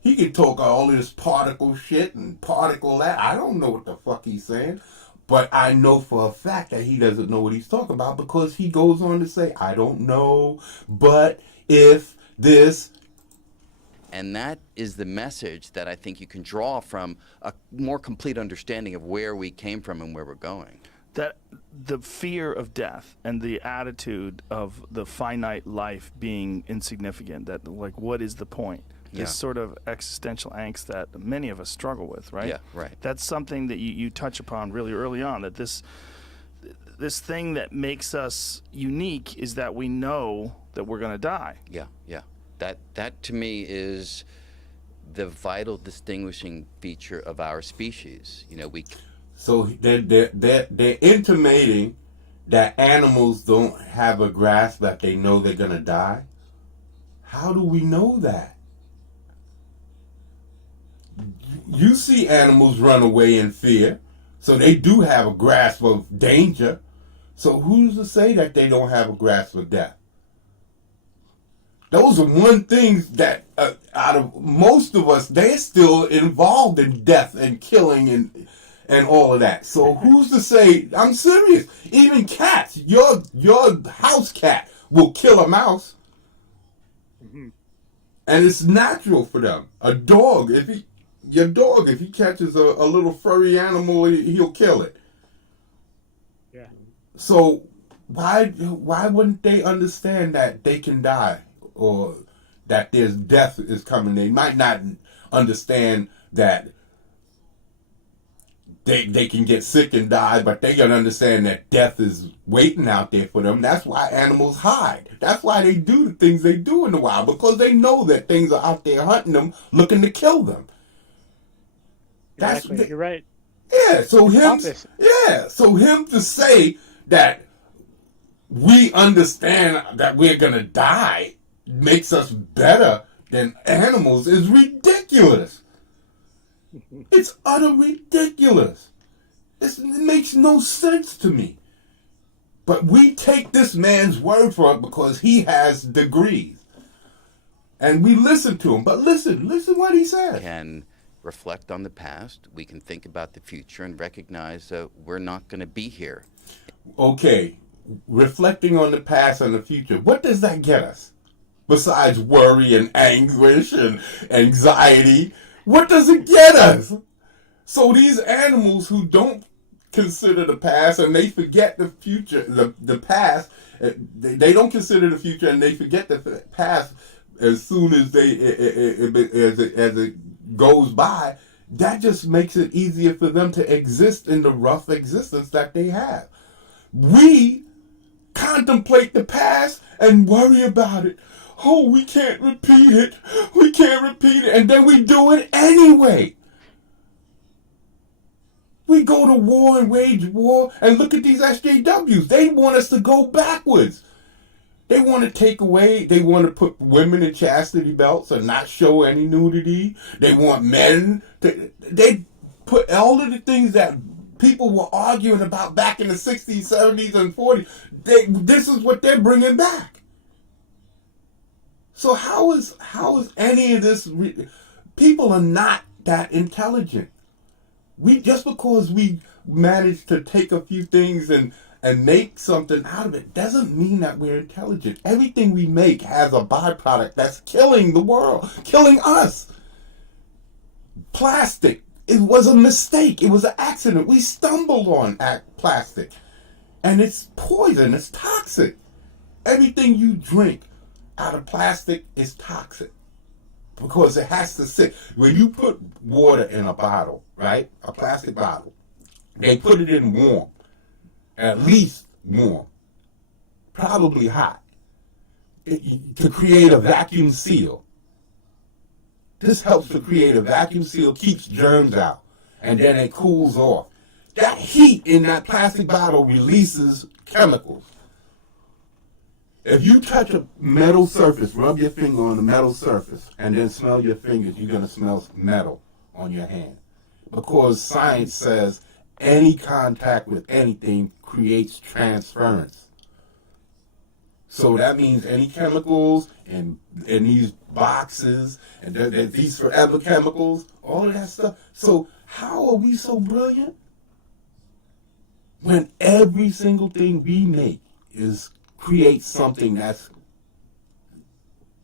He can talk all this particle shit and particle that. I don't know what the fuck he's saying. But I know for a fact that he doesn't know what he's talking about because he goes on to say, I don't know, but if this. And that is the message that I think you can draw from a more complete understanding of where we came from and where we're going. That the fear of death and the attitude of the finite life being insignificant, that like, what is the point? This sort of existential angst that many of us struggle with, right? Yeah, right. That's something that you touch upon really early on, that this thing that makes us unique is that we know that we're going to die. Yeah, yeah. That to me is the vital distinguishing feature of our species. You know, we. So they're intimating that animals don't have a grasp that they know they're gonna die. How do we know that? You see animals run away in fear, so they do have a grasp of danger. So who's to say that they don't have a grasp of death? Those are one things that out of most of us, they're still involved in death and killing and all of that. So who's to say? I'm serious. Even cats, your house cat will kill a mouse, and it's natural for them. A dog, if he catches a little furry animal, he'll kill it. Yeah. So why wouldn't they understand that they can die? Or that there's death is coming. They might not understand that they can get sick and die, but they gotta understand that death is waiting out there for them. That's why animals hide. That's why they do the things they do in the wild, because they know that things are out there hunting them, looking to kill them. Exactly. You're right. Yeah. So him to say that we understand that we're gonna die makes us better than animals is ridiculous. It's utter ridiculous. It makes no sense to me. But we take this man's word for it because he has degrees. And we listen to him. But listen what he says. Can reflect on the past. We can think about the future and recognize that we're not going to be here. Okay. reflecting on the past and the future, what does that get us? Besides worry and anguish and anxiety, what does it get us? So these animals who don't consider the past and they forget the future, the past, they don't consider the future and they forget the past as soon as as it goes by, that just makes it easier for them to exist in the rough existence that they have. We contemplate the past and worry about it. Oh, we can't repeat it. We can't repeat it. And then we do it anyway. We go to war and wage war and look at these SJWs. They want us to go backwards. They want to take away, they want to put women in chastity belts and not show any nudity. They want men to, they put all of the things that people were arguing about back in the 60s, 70s, and 40s. This is what they're bringing back. So how is any of this? People are not that intelligent. Just because we managed to take a few things and make something out of it doesn't mean that we're intelligent. Everything we make has a byproduct that's killing the world, killing us. Plastic, it was a mistake. It was an accident. We stumbled on plastic. And it's poison. It's toxic. Everything you drink out of plastic is toxic because it has to sit. When you put water in a bottle, right, a plastic bottle, they put it in warm, at least warm, probably hot, to create a vacuum seal. This helps to create a vacuum seal, keeps germs out, and then it cools off. That heat in that plastic bottle releases chemicals. If you touch a metal surface, rub your finger on the metal surface, and then smell your fingers, you're going to smell metal on your hand. Because science says any contact with anything creates transference. So that means any chemicals in these boxes, and these forever chemicals, all of that stuff. So how are we so brilliant? When every single thing we make creates something that's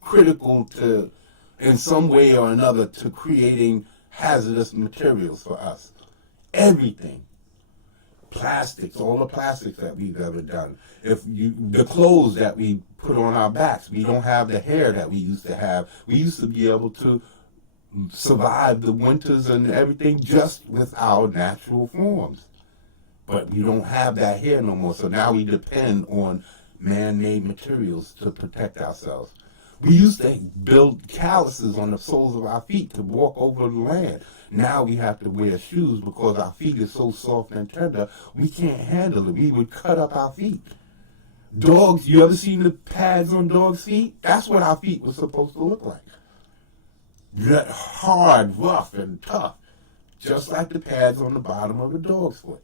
critical to, in some way or another, to creating hazardous materials for us. Everything. Plastics, all the plastics that we've ever done. The clothes that we put on our backs, we don't have the hair that we used to have. We used to be able to survive the winters and everything just with our natural forms. But we don't have that hair no more, so now we depend on man-made materials to protect ourselves. We used to build calluses on the soles of our feet to walk over the land. Now we have to wear shoes because our feet are so soft and tender, we can't handle it. We would cut up our feet. Dogs, you ever seen the pads on dogs' feet? That's what our feet were supposed to look like. That hard, rough, and tough, just like the pads on the bottom of a dog's foot.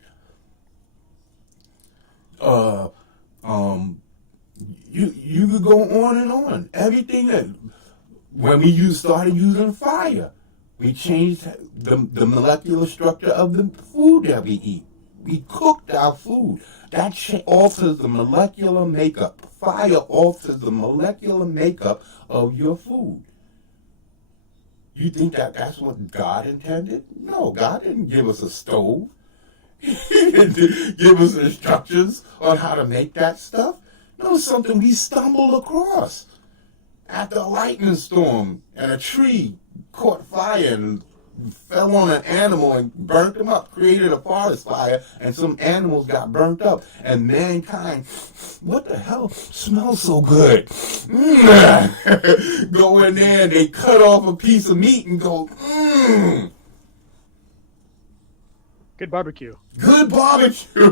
You could go on and on. Everything that, when we started using fire, we changed the molecular structure of the food that we eat. We cooked our food. That alters the molecular makeup. Fire alters the molecular makeup of your food. You think that's what God intended? No, God didn't give us a stove. He didn't give us instructions on how to make that stuff. No, it's something we stumbled across after a lightning storm, and a tree caught fire and fell on an animal and burnt them up, created a forest fire, and some animals got burnt up. And mankind, what the hell smells so good? Go in there and they cut off a piece of meat and go, Good barbecue. Good barbecue. You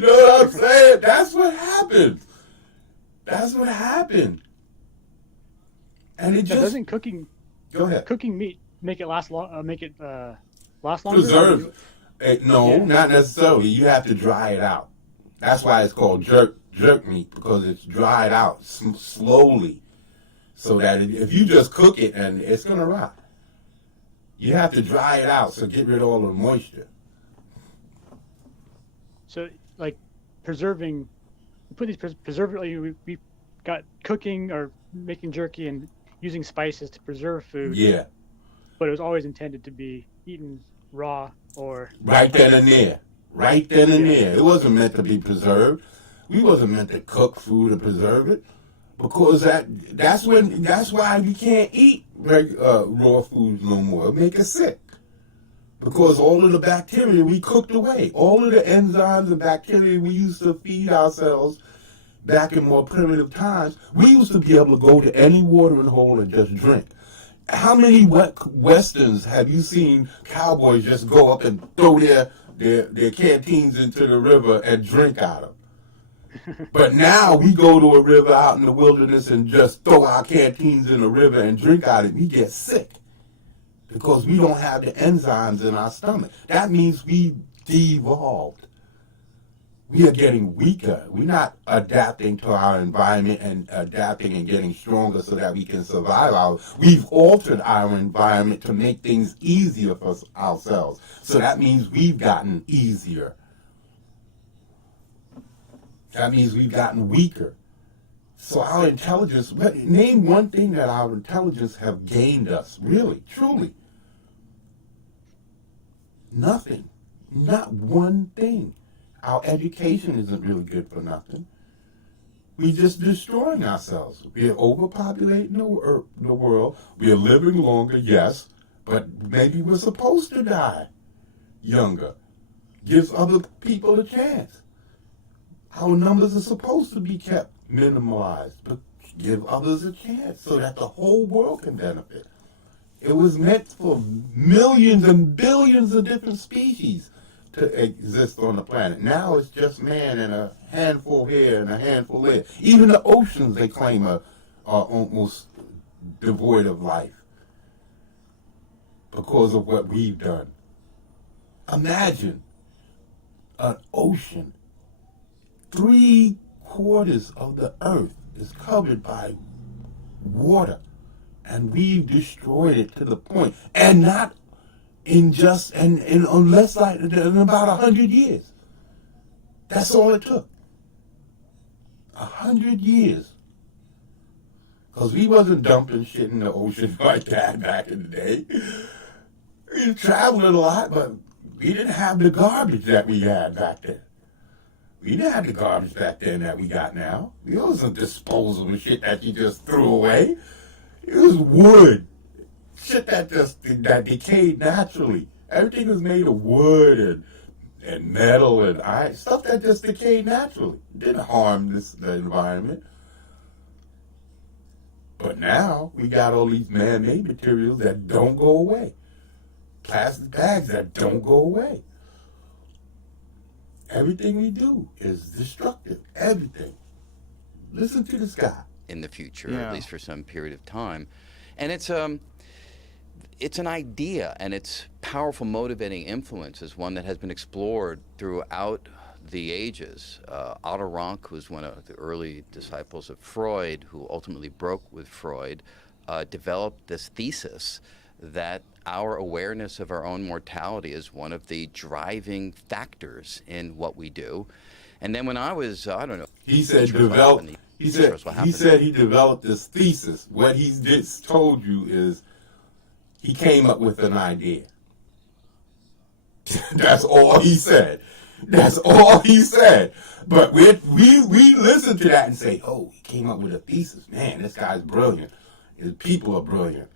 know what I'm saying? That's what happened. That's what happened. And it just doesn't cooking. Go ahead. Cooking meat make it last long. Last longer. Preserve. No, not necessarily. You have to dry it out. That's why it's called jerk meat, because it's dried out slowly, so that if you just cook it, and it's gonna rot. You have to dry it out, so get rid of all the moisture. So like preserving, we put these preservative. We got cooking or making jerky and using spices to preserve food. Yeah. But it was always intended to be eaten raw or right then and there. Right then and there. It wasn't meant to be preserved. We wasn't meant to cook food and preserve it, because that's why we can't eat raw foods no more. It make us sick. Because all of the bacteria we cooked away, all of the enzymes and bacteria we used to feed ourselves back in more primitive times, we used to be able to go to any watering hole and just drink. How many westerns have you seen cowboys just go up and throw their canteens into the river and drink out of? But now we go to a river out in the wilderness and just throw our canteens in the river and drink out of it. We get sick because we don't have the enzymes in our stomach. That means we devolved. We are getting weaker. We're not adapting to our environment and adapting and getting stronger so that we can survive. We've altered our environment to make things easier for ourselves. So that means we've gotten easier. That means we've gotten weaker. So our intelligence, name one thing that our intelligence have gained us, really, truly. Nothing. Not one thing. Our education isn't really good for nothing. We're just destroying ourselves. We're overpopulating the world. We're living longer, yes, but maybe we're supposed to die younger. Gives other people a chance. Our numbers are supposed to be kept minimalized, but give others a chance so that the whole world can benefit. It was meant for millions and billions of different species to exist on the planet. Now it's just man and a handful here and a handful there. Even the oceans, they claim, are almost devoid of life because of what we've done. Imagine an ocean. 3/4 of the earth is covered by water, and we've destroyed it to the point, and not in just and unless like in about 100 years. That's all it took. 100 years. Because we wasn't dumping shit in the ocean like that back in the day. We traveled a lot, but we didn't have the garbage that we had back then. We didn't have the garbage back then that we got now. It wasn't disposable shit that you just threw away. It was wood. Shit that decayed naturally. Everything was made of wood and metal and iron. Stuff that just decayed naturally. It didn't harm the environment. But now we got all these man-made materials that don't go away. Plastic bags that don't go away. Everything we do is destructive. Everything. Listen to the sky. In the future, at least for some period of time. And it's an idea, and its powerful motivating influence is one that has been explored throughout the ages. Otto Rank, who was one of the early disciples of Freud, who ultimately broke with Freud, developed this thesis that our awareness of our own mortality is one of the driving factors in what we do. And then when I was, I don't know. He said he said he developed this thesis. What he just told you is he came up with an idea. That's all he said. That's all he said. But we listen to that and say, oh, he came up with a thesis. Man, this guy's brilliant. His people are brilliant.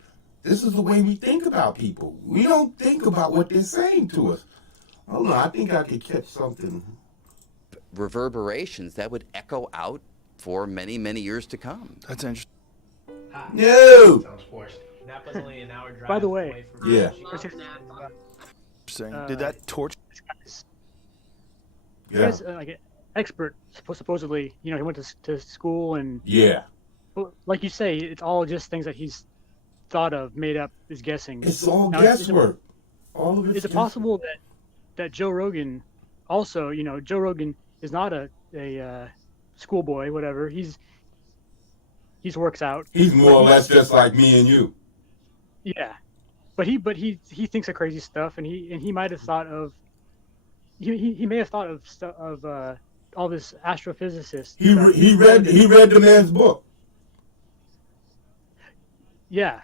This is the way we think about people. We don't think about what they're saying to us. Hold on, I think I could catch something. Reverberations that would echo out for many, many years to come. That's interesting. No! That was only an hour drive. By the way, away from Did that torch? He is like an expert, supposedly. You know, he went to school and. Yeah. Like you say, it's all just things that he's thought of, made up, is guessing. It's all guesswork. All of it. Is it possible that Joe Rogan also, you know, Joe Rogan is not a schoolboy, whatever. He's works out. He's more or less just like me and you. Yeah, but he thinks of crazy stuff, and he might have thought of, he may have thought of all this astrophysicists. He read the man's book. Yeah.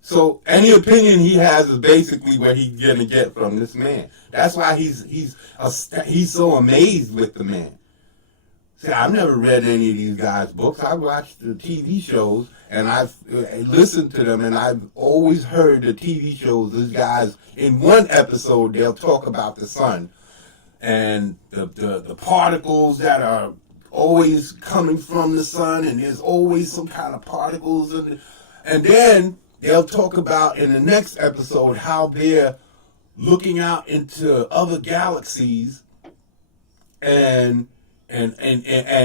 So any opinion he has is basically what he's gonna get from this man. That's why he's so amazed with the man. See, I've never read any of these guys' books. I watched the TV shows and I've listened to them, and I've always heard the TV shows. These guys, in one episode, they'll talk about the sun and the particles that are always coming from the sun, and there's always some kind of particles and then they'll talk about in the next episode how they're looking out into other galaxies and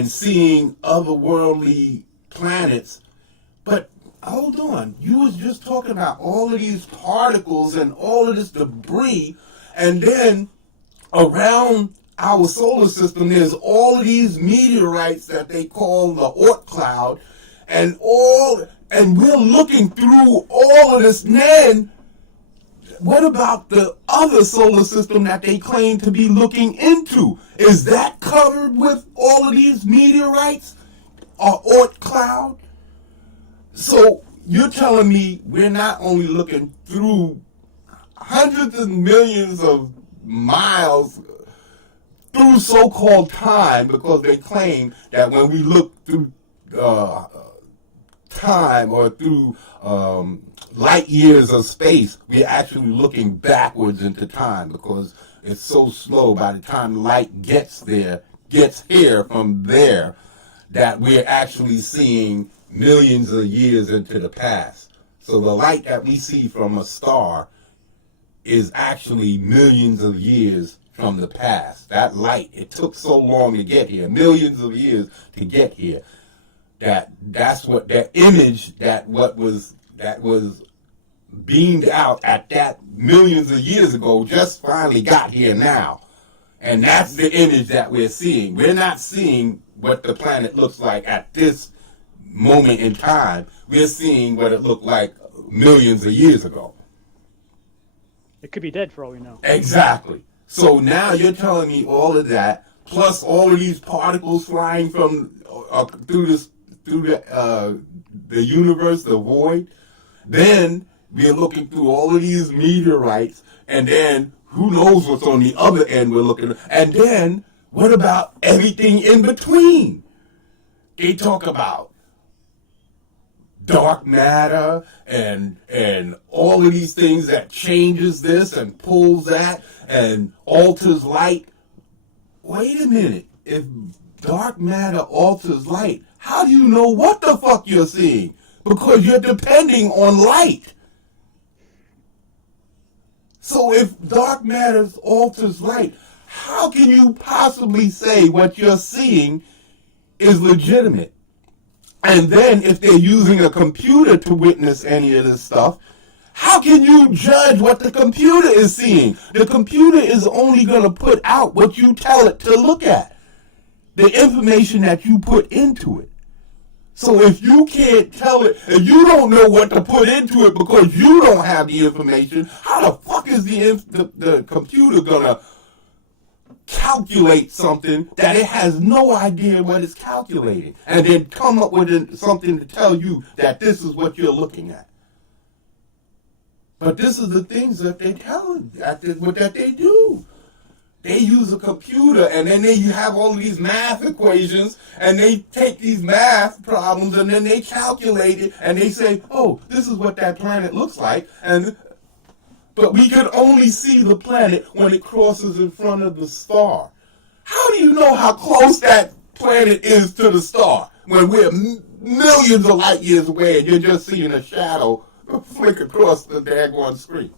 seeing otherworldly planets. But hold on, you was just talking about all of these particles and all of this debris, and then around our solar system there's all of these meteorites that they call the Oort cloud, and we're looking through all of this. Then what about the other solar system that they claim to be looking into? Is that covered with all of these meteorites or Oort cloud? So you're telling me we're not only looking through hundreds of millions of miles through so-called time, because they claim that when we look through time or through light years of space, we're actually looking backwards into time because it's so slow. By the time light gets here from there, that we're actually seeing millions of years into the past. So the light that we see from a star is actually millions of years from the past. That light, it took so long to get here, millions of years to get here. That's what that image that was beamed out at that millions of years ago just finally got here now. And that's the image that we're seeing. We're not seeing what the planet looks like at this moment in time. We're seeing what it looked like millions of years ago. It could be dead for all we know. Exactly. So now you're telling me all of that, plus all of these particles flying from through the universe, the void. Then we're looking through all of these meteorites, and then who knows what's on the other end we're looking at. And then what about everything in between? They talk about dark matter and all of these things that changes this and pulls that and alters light. Wait a minute. If dark matter alters light, how do you know what the fuck you're seeing? Because you're depending on light. So if dark matter alters light, how can you possibly say what you're seeing is legitimate? And then if they're using a computer to witness any of this stuff, how can you judge what the computer is seeing? The computer is only going to put out what you tell it to look at, the information that you put into it. So if you can't tell it, and you don't know what to put into it because you don't have the information, how the fuck is the computer going to calculate something that it has no idea what it's calculating, and then come up with something to tell you that this is what you're looking at? But this is the things that they tell you, that they do. They use a computer, and then you have all of these math equations, and they take these math problems, and then they calculate it, and they say, oh, this is what that planet looks like, but we can only see the planet when it crosses in front of the star. How do you know how close that planet is to the star when we're millions of light years away and you're just seeing a shadow flick across the daggone screen?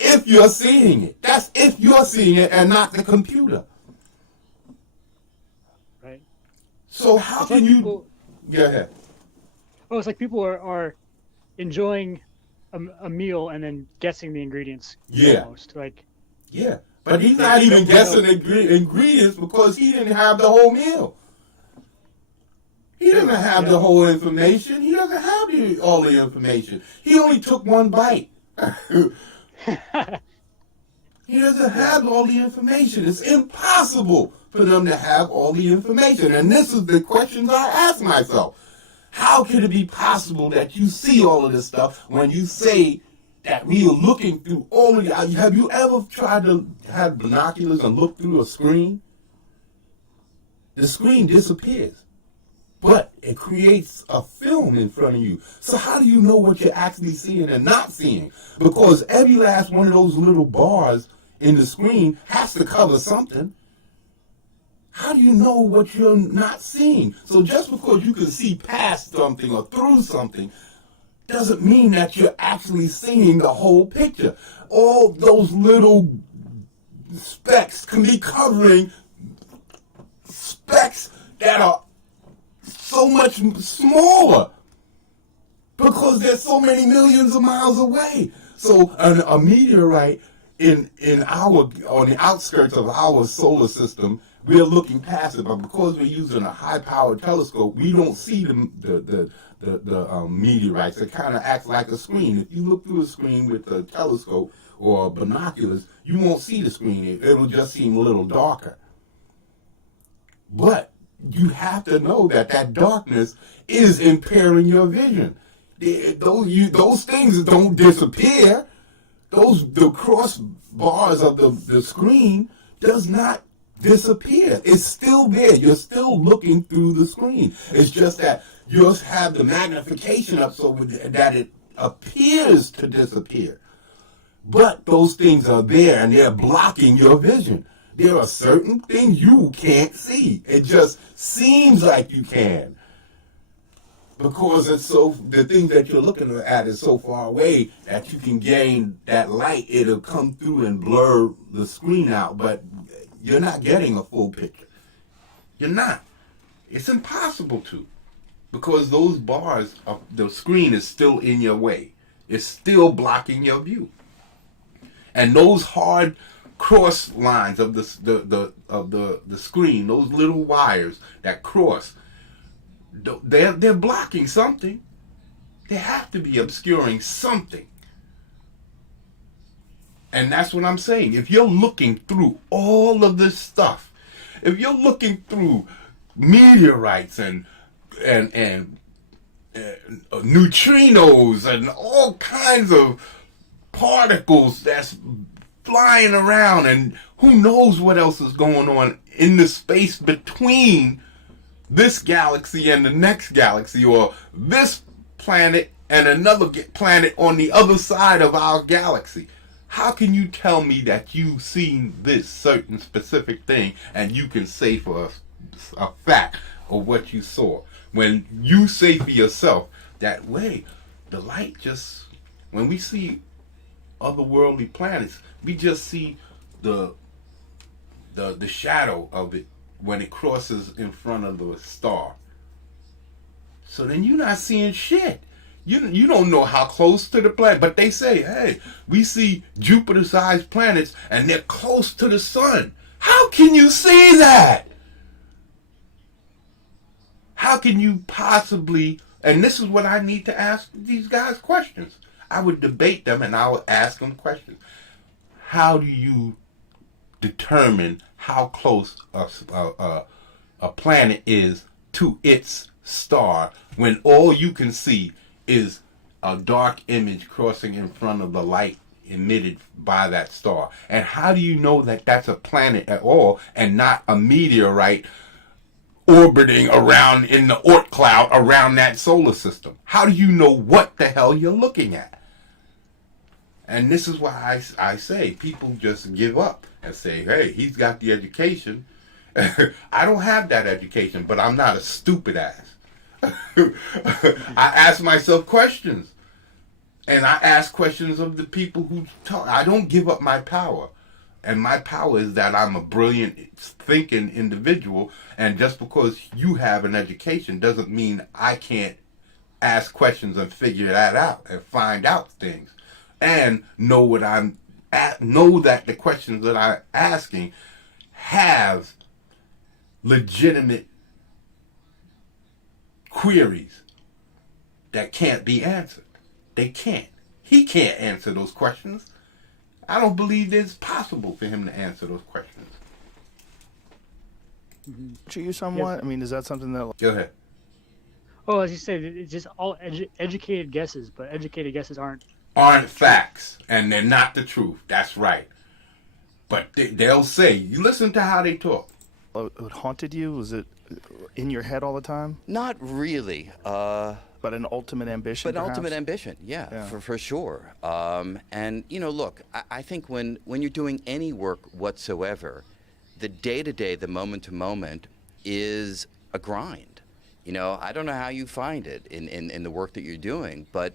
If you're seeing it. That's if you're seeing it and not the computer. Right. So how can you... Go ahead. Oh, it's like people are enjoying a meal and then guessing the ingredients. Yeah. Almost. Like, yeah. But he's not even guessing ingredients because he didn't have the whole meal. He doesn't have the whole information. He doesn't have all the information. He only took one bite. He doesn't have all the information. It's impossible for them to have all the information. And this is the questions I ask myself. How can it be possible that you see all of this stuff when you say that we are looking through all of the... Have you ever tried to have binoculars and look through a screen? The screen disappears. But it creates a film in front of you. So how do you know what you're actually seeing and not seeing? Because every last one of those little bars in the screen has to cover something. How do you know what you're not seeing? So just because you can see past something or through something doesn't mean that you're actually seeing the whole picture. All those little specks can be covering specks that are so much smaller because they're so many millions of miles away. So a meteorite on the outskirts of our solar system, we're looking past it, but because we're using a high-powered telescope, we don't see the meteorites. It kind of acts like a screen. If you look through a screen with a telescope or binoculars, you won't see the screen. It'll just seem a little darker. But you have to know that darkness is impairing your vision. Those things don't disappear. The cross bars of the screen does not disappear. It's still there. You're still looking through the screen. It's just that you have the magnification up so that it appears to disappear. But those things are there and they're blocking your vision. There are certain things you can't see. It just seems like you can. Because the thing that you're looking at is so far away that you can gain that light. It'll come through and blur the screen out, but you're not getting a full picture. You're not. It's impossible to. Because those bars of the screen is still in your way. It's still blocking your view. And those hard cross lines of the screen, those little wires that cross, they're blocking something. They have to be obscuring something. And that's what I'm saying. If you're looking through all of this stuff, if you're looking through meteorites and neutrinos and all kinds of particles that's flying around, and who knows what else is going on in the space between this galaxy and the next galaxy, or this planet and another planet on the other side of our galaxy. How can you tell me that you've seen this certain specific thing and you can say for a fact of what you saw, when you say for yourself that, wait, the light just, when we see otherworldly planets, we just see the shadow of it when it crosses in front of the star. So then you're not seeing shit. You don't know how close to the planet. But they say, hey, we see Jupiter-sized planets and they're close to the sun. How can you see that? How can you possibly, and this is what I need to ask these guys questions. I would debate them and I would ask them questions. How do you determine how close a planet is to its star when all you can see is a dark image crossing in front of the light emitted by that star? And how do you know that that's a planet at all and not a meteorite orbiting around in the Oort cloud around that solar system? How do you know what the hell you're looking at? And this is why I say people just give up and say, hey, he's got the education. I don't have that education, but I'm not a stupid ass. I ask myself questions. And I ask questions of the people who talk. I don't give up my power. And my power is that I'm a brilliant thinking individual. And just because you have an education doesn't mean I can't ask questions and figure that out and find out things. And know that the questions that I'm asking have legitimate queries that can't be answered. They can't. He can't answer those questions. I don't believe it's possible for him to answer those questions. To you somewhat? Yes. I mean, is that something that... Go ahead. Oh, as you said, it's just all educated guesses, but educated guesses aren't Facts, and they're not the truth. That's right. But they'll say, you listen to how they talk. It haunted you? Was it in your head all the time? Not really. But an ultimate ambition, But an ultimate ambition, yeah. For sure. And, you know, look, I think when you're doing any work whatsoever, the day-to-day, the moment-to-moment is a grind. You know, I don't know how you find it in the work that you're doing, but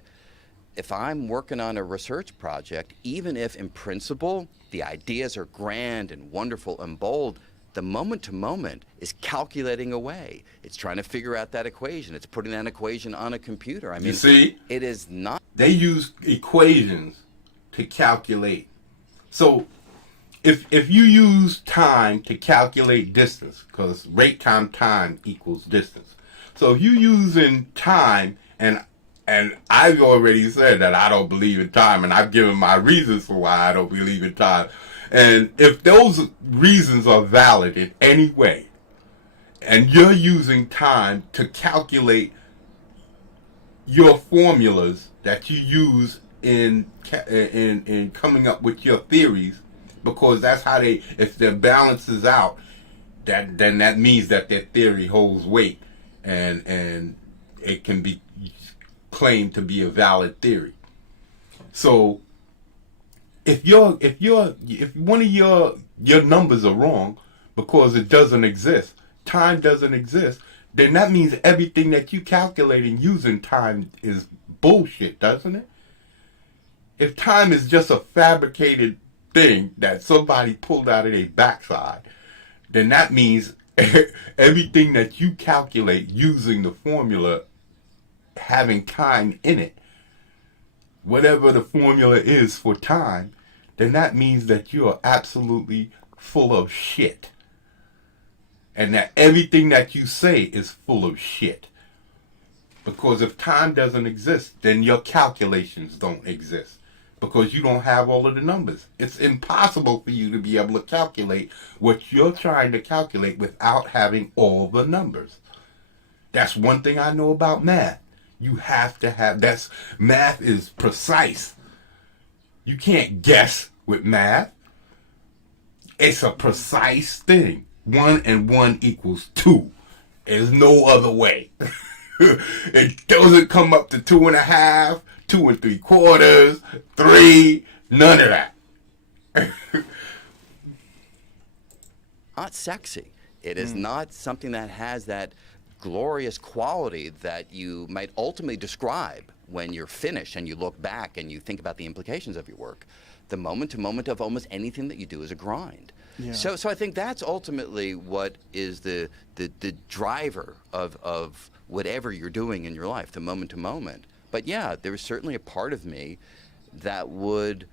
if I'm working on a research project, even if in principle the ideas are grand and wonderful and bold, the moment-to-moment is calculating away. It's trying to figure out that equation. It's putting that equation on a computer. I mean, you see? It is not... They use equations to calculate. So if you use time to calculate distance, because rate times time equals distance. So if you're using time, and I've already said that I don't believe in time, and I've given my reasons for why I don't believe in time. And if those reasons are valid in any way, and you're using time to calculate your formulas that you use in coming up with your theories, because that's how if their balances out, then that means that their theory holds weight, and it can be claimed to be a valid theory. So if one of your numbers are wrong because it doesn't exist, time doesn't exist, then that means everything that you calculating using time is bullshit, doesn't it? If time is just a fabricated thing that somebody pulled out of their backside, then that means everything that you calculate using the formula having time in it, whatever the formula is for time, then that means that you are absolutely full of shit. And that everything that you say is full of shit. Because if time doesn't exist, then your calculations don't exist. Because you don't have all of the numbers. It's impossible for you to be able to calculate what you're trying to calculate without having all the numbers. That's one thing I know about math. You have to have, math is precise. You can't guess with math. It's a precise thing. 1 and 1 equals 2. There's no other way. It doesn't come up to 2.5, 2 3/4, 3, none of that. Not sexy. It is not something that has that glorious quality that you might ultimately describe when you're finished and you look back and you think about the implications of your work. The moment-to-moment of almost anything that you do is a grind. Yeah. So I think that's ultimately what is the driver of whatever you're doing in your life, the moment-to-moment. But yeah, there's certainly a part of me that would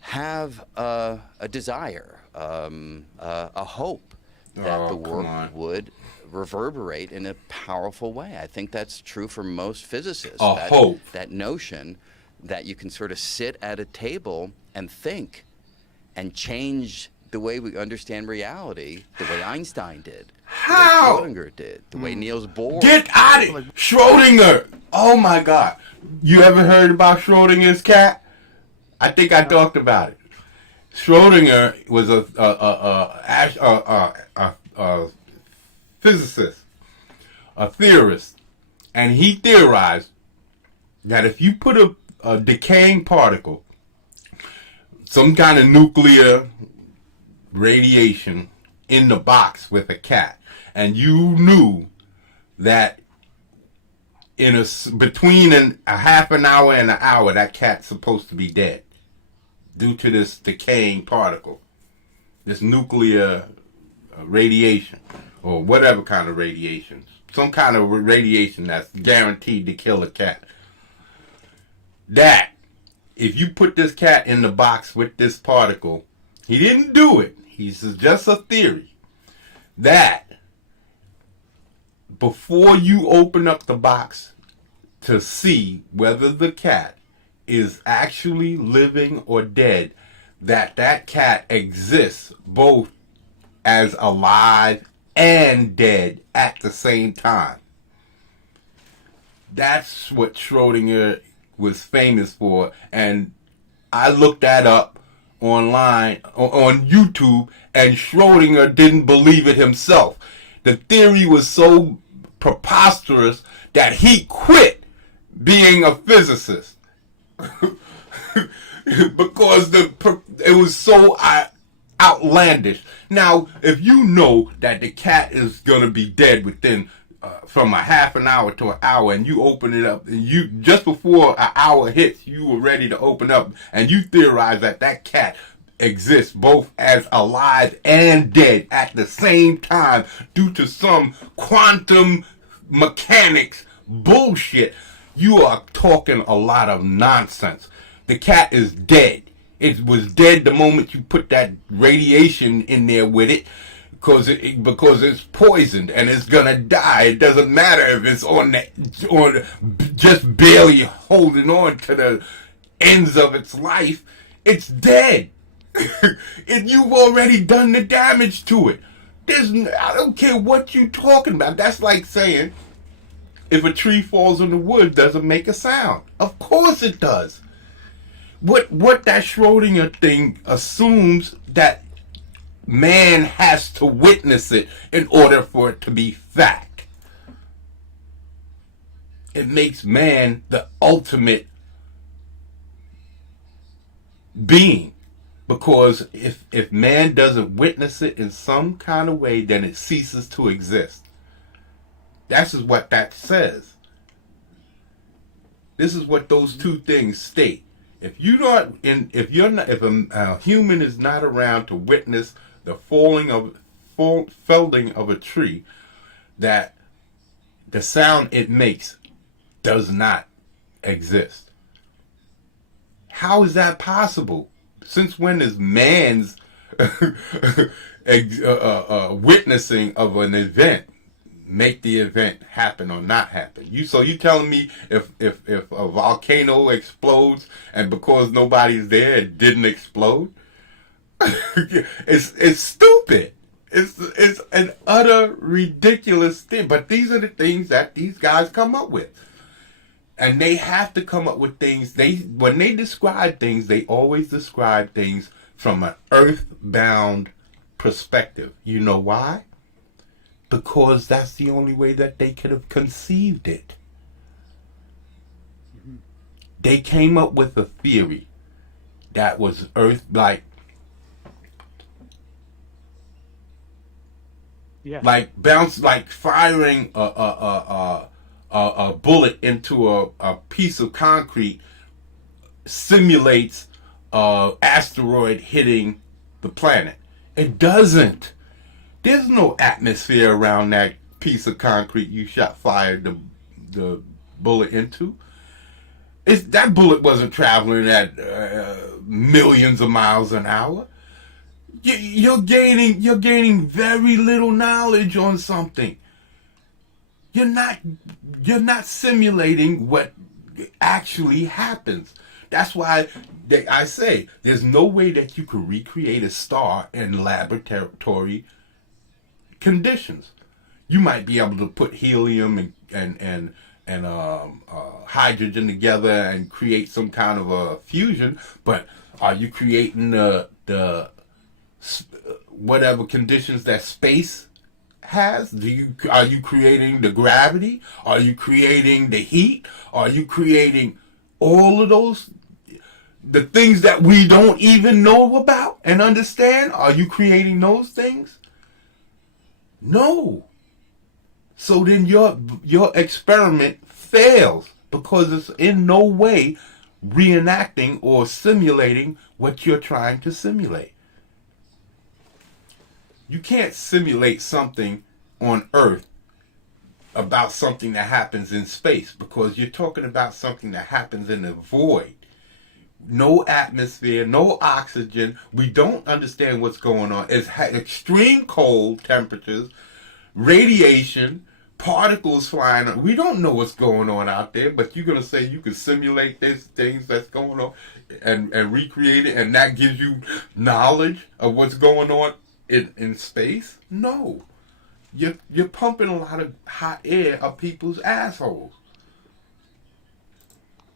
have a desire, a hope that the work would reverberate in a powerful way. I think that's true for most physicists. Hope. That notion that you can sort of sit at a table and think and change the way we understand reality, the way Einstein did, how? the way Schrodinger did, the way Niels Bohr. Get out of it! Schrodinger! Oh my God. You ever heard about Schrodinger's cat? I think I talked about it. Schrodinger was a physicist, a theorist, and he theorized that if you put a decaying particle, some kind of nuclear radiation in the box with a cat, and you knew that in between a half an hour and an hour that cat's supposed to be dead due to this decaying particle, this nuclear radiation, or whatever kind of radiation, some kind of radiation that's guaranteed to kill a cat. That if you put this cat in the box with this particle, he didn't do it, he's just a theory, that before you open up the box to see whether the cat is actually living or dead, that that cat exists both as alive and dead at the same time. That's what Schrodinger was famous for, and I looked that up online on YouTube, and Schrodinger didn't believe it himself. The theory was so preposterous that he quit being a physicist because it was so outlandish. Now, if you know that the cat is going to be dead within from a half an hour to an hour, and you open it up, and you just before an hour hits, you were ready to open up, and you theorize that that cat exists both as alive and dead at the same time due to some quantum mechanics bullshit, you are talking a lot of nonsense. The cat is dead. It was dead the moment you put that radiation in there with it, because it's poisoned and it's gonna die. It doesn't matter if it's on just barely holding on to the ends of its life. It's dead. And you've already done the damage to it. I don't care what you're talking about. That's like saying if a tree falls in the woods, does it make a sound? Of course it does. What that Schrodinger thing assumes that man has to witness it in order for it to be fact. It makes man the ultimate being. Because if man doesn't witness it in some kind of way, then it ceases to exist. This is what that says. This is what those two things state. If a human is not around to witness the felling of a tree, that the sound it makes does not exist. How is that possible? Since when is man's witnessing of an event make the event happen or not happen? You telling me if a volcano explodes and because nobody's there it didn't explode? It's stupid. It's an utter ridiculous thing. But these are the things that these guys come up with. And they have to come up with things. When they describe things, they always describe things from an earthbound perspective. You know why? Because that's the only way that they could have conceived it. They came up with a theory that was like firing a bullet into a piece of concrete simulates asteroid hitting the planet. It doesn't. There's no atmosphere around that piece of concrete you fired the bullet into. That bullet wasn't traveling at millions of miles an hour. You're gaining very little knowledge on something. You're not simulating what actually happens. That's why I say there's no way that you could recreate a star in laboratory conditions. You might be able to put helium and hydrogen together and create some kind of a fusion, but are you creating the whatever conditions that space has? Are you creating the gravity? Are you creating the heat? Are you creating all of those, the things that we don't even know about and understand? Are you creating those things? No. So then your experiment fails because it's in no way reenacting or simulating what you're trying to simulate. You can't simulate something on Earth about something that happens in space because you're talking about something that happens in the void. No atmosphere, no oxygen. We don't understand what's going on. It's extreme cold temperatures, radiation, particles flying. We don't know what's going on out there, but you're going to say you can simulate these things that's going on. and recreate it, and that gives you knowledge of what's going on in space? No. You're pumping a lot of hot air up people's assholes.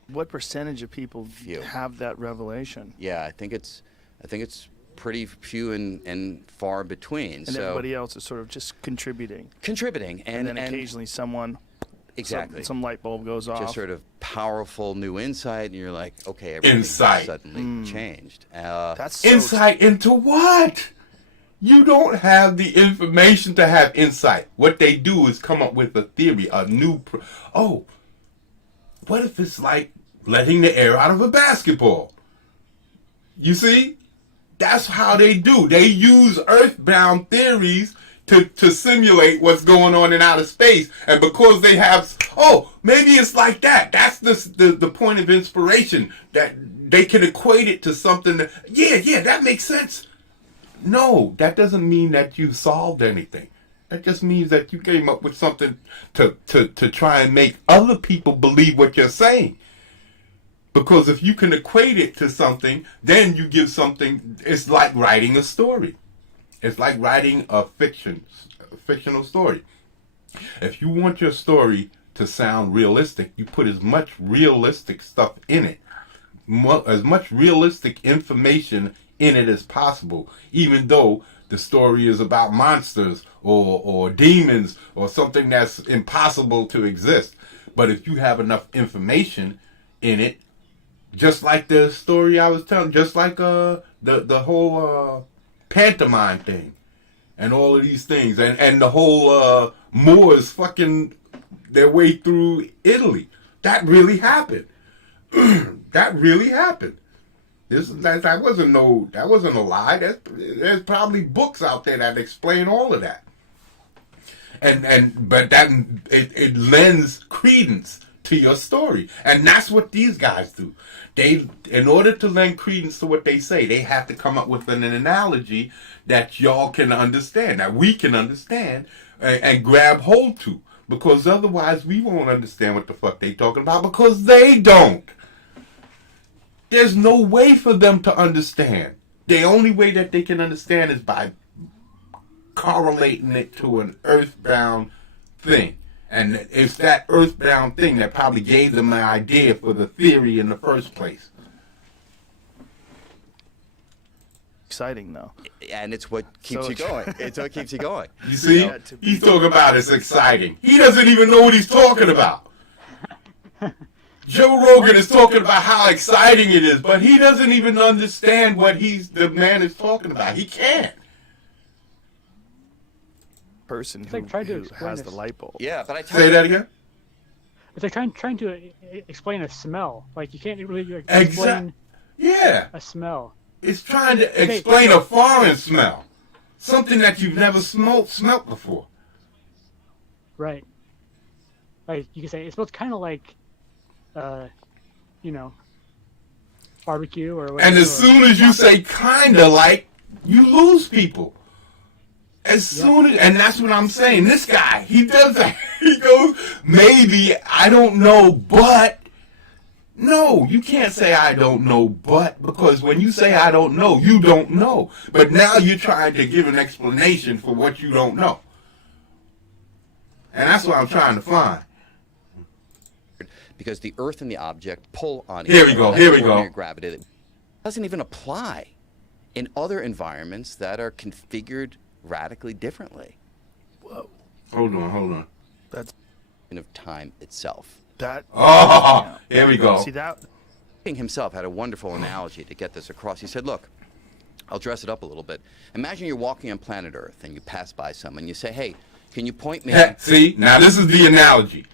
What percentage of people have that revelation? Yeah, I think it's pretty few and far between. And so everybody else is sort of just contributing. And then occasionally someone, exactly, some light bulb goes off. Just sort of powerful new insight, and you're like, okay, everything's suddenly changed. That's so insight into what? You don't have the information to have insight. What they do is come up with a theory, a new... what if it's like letting the air out of a basketball? You see? That's how they do. They use earthbound theories to simulate what's going on in outer space. And because they have... maybe it's like that. That's the point of inspiration. That they can equate it to something that... Yeah, that makes sense. No, that doesn't mean that you've solved anything. That just means that you came up with something to try and make other people believe what you're saying. Because if you can equate it to something, then you give something. It's like writing a story. It's like writing a fictional story. If you want your story to sound realistic, you put as much realistic stuff in it, as much realistic information in it as possible, even though the story is about monsters or demons or something that's impossible to exist. But if you have enough information in it, just like the story I was telling, just like the whole pantomime thing and all of these things, and the whole Moors fucking their way through Italy, that really happened. That really happened. That wasn't a lie. There's probably books out there that explain all of that. But it lends credence to your story, and that's what these guys do. In order to lend credence to what they say, they have to come up with an analogy that y'all can understand, that we can understand, and grab hold to. Because otherwise, we won't understand what the fuck they talking about, because they don't. There's no way for them to understand. The only way that they can understand is by correlating it to an earthbound thing. And it's that earthbound thing that probably gave them an idea for the theory in the first place. Exciting, though. And it's what keeps you going. It's what keeps you going. You see? He's talking about it's exciting. He doesn't even know what he's talking about. Joe Rogan is talking about how exciting it is, but he doesn't even understand what the man is talking about. He can't. Person who has the light bulb. Yeah, but Say that again? It's like trying to explain a smell. Like, you can't really explain a smell. It's trying to explain a foreign smell. Something that you've never smelt before. Right. Like, you can say, it smells kind of like... barbecue or whatever. And as soon as you say kinda like, you lose people. As soon as, and that's what I'm saying. This guy, he does that. He goes, maybe, I don't know, but. No, you can't say I don't know, but, because when you say I don't know, you don't know. But now you're trying to give an explanation for what you don't know. And that's what I'm trying to find. Because the Earth and the object pull on Here we go. Gravity that doesn't even apply in other environments that are configured radically differently. Whoa. Hold on. That's of time itself. Here we go. See that? King himself had a wonderful analogy to get this across. He said, look, I'll dress it up a little bit. Imagine you're walking on planet Earth and you pass by someone. You say, hey, can you point me? See, now this is the analogy.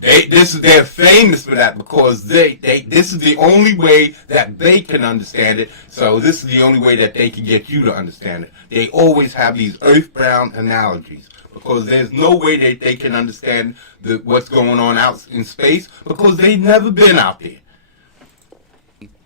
They're famous for that because this is the only way that they can understand it. So this is the only way that they can get you to understand it. They always have these earthbound analogies because there's no way that they can understand what's going on out in space because they've never been out there.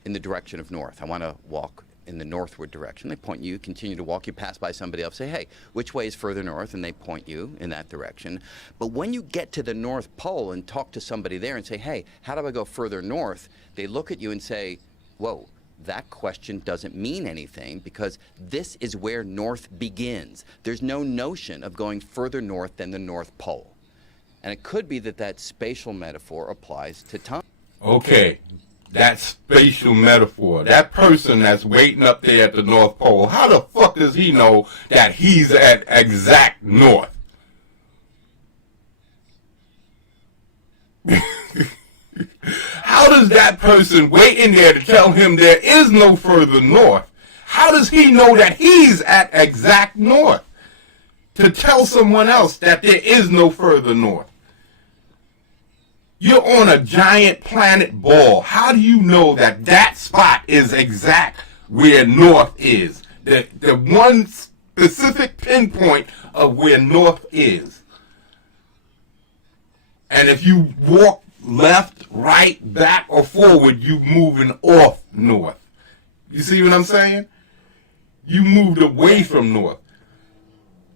In the direction of north. I want to walk in the northward direction. They point you, continue to walk, you pass by somebody else, say, hey, which way is further north? And they point you in that direction. But when you get to the North Pole and talk to somebody there and say, hey, how do I go further north? They look at you and say, whoa, that question doesn't mean anything because this is where north begins. There's no notion of going further north than the North Pole. And it could be that that spatial metaphor applies to time. Okay, that spatial metaphor. That person that's waiting up there at the North Pole, how the fuck does he know that he's at exact north? How does that person waiting there to tell him there is no further north? How does he know that he's at exact north to tell someone else that there is no further north? You're on a giant planet ball. How do you know that that spot is exact where north is? The one specific pinpoint of where north is. And if you walk left, right, back, or forward, you moving off north. You see what I'm saying? You moved away from north.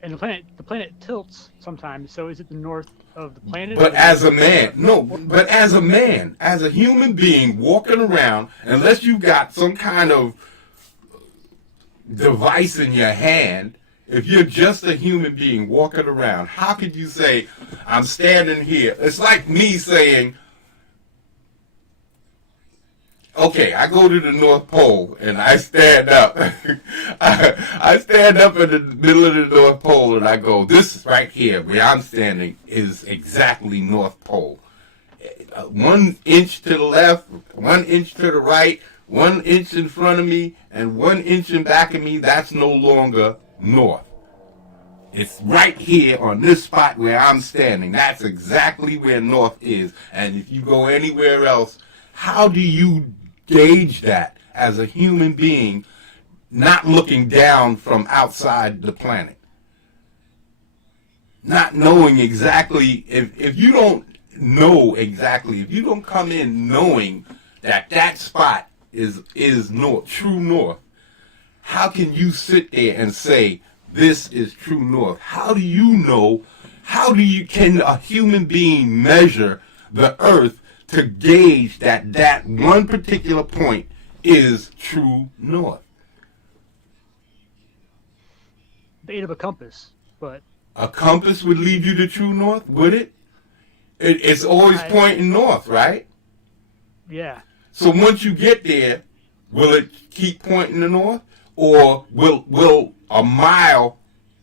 And the planet tilts sometimes. So is it the north of the planet? But as a man, no. But as a man, as a human being walking around, unless you got some kind of device in your hand, if you're just a human being walking around, how could you say, I'm standing here? It's like me saying, okay, I go to the North Pole and I stand up. I stand up in the middle of the North Pole and I go, this right here where I'm standing is exactly North Pole. 1 inch to the left, 1 inch to the right, 1 inch in front of me, and 1 inch in back of me, that's no longer north. It's right here on this spot where I'm standing. That's exactly where north is. And if you go anywhere else, how do you gauge that as a human being not looking down from outside the planet? Not knowing exactly, if you don't know exactly, if you don't come in knowing that that spot is north, true north, how can you sit there and say this is true north? How do you know, can a human being measure the earth to gauge that that one particular point is true north? The aid of a compass, but a compass would lead you to true north, would it? It's always pointing north, right? Yeah. So once you get there, will it keep pointing to north, or will a mile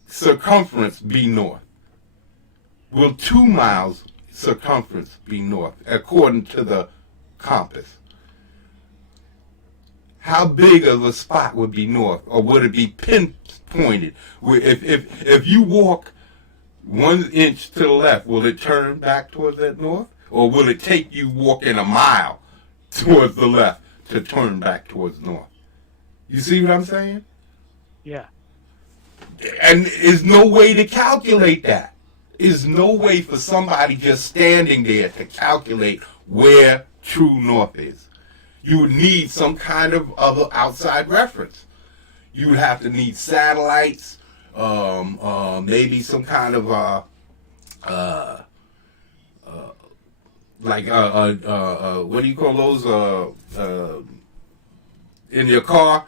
circumference be north? Will 2 miles circumference be north, according to the compass? How big of a spot would be north, or would it be pinpointed? If you walk 1 inch to the left, will it turn back towards that north, or will it take you walking a mile towards the left to turn back towards north? You see what I'm saying? Yeah. And there's no way to calculate that. There's no way for somebody just standing there to calculate where true north is. You would need some kind of other outside reference. You would have to need satellites, maybe some kind of what do you call those in your car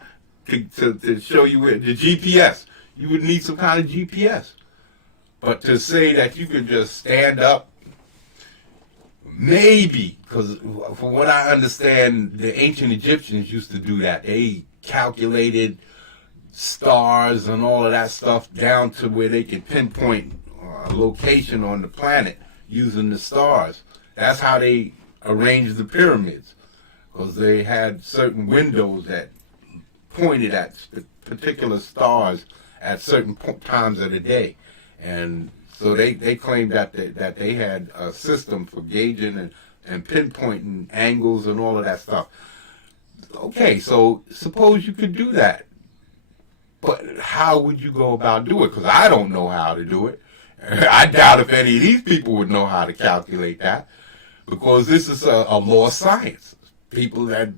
to show you where, the GPS. You would need some kind of GPS. But to say that you could just stand up, maybe, because from what I understand, the ancient Egyptians used to do that. They calculated stars and all of that stuff down to where they could pinpoint a location on the planet using the stars. That's how they arranged the pyramids, because they had certain windows that pointed at particular stars at certain times of the day. And so they claimed that they had a system for gauging and pinpointing angles and all of that stuff. Okay, so suppose you could do that. But how would you go about doing it? Because I don't know how to do it. I doubt if any of these people would know how to calculate that, because this is a lost science. People that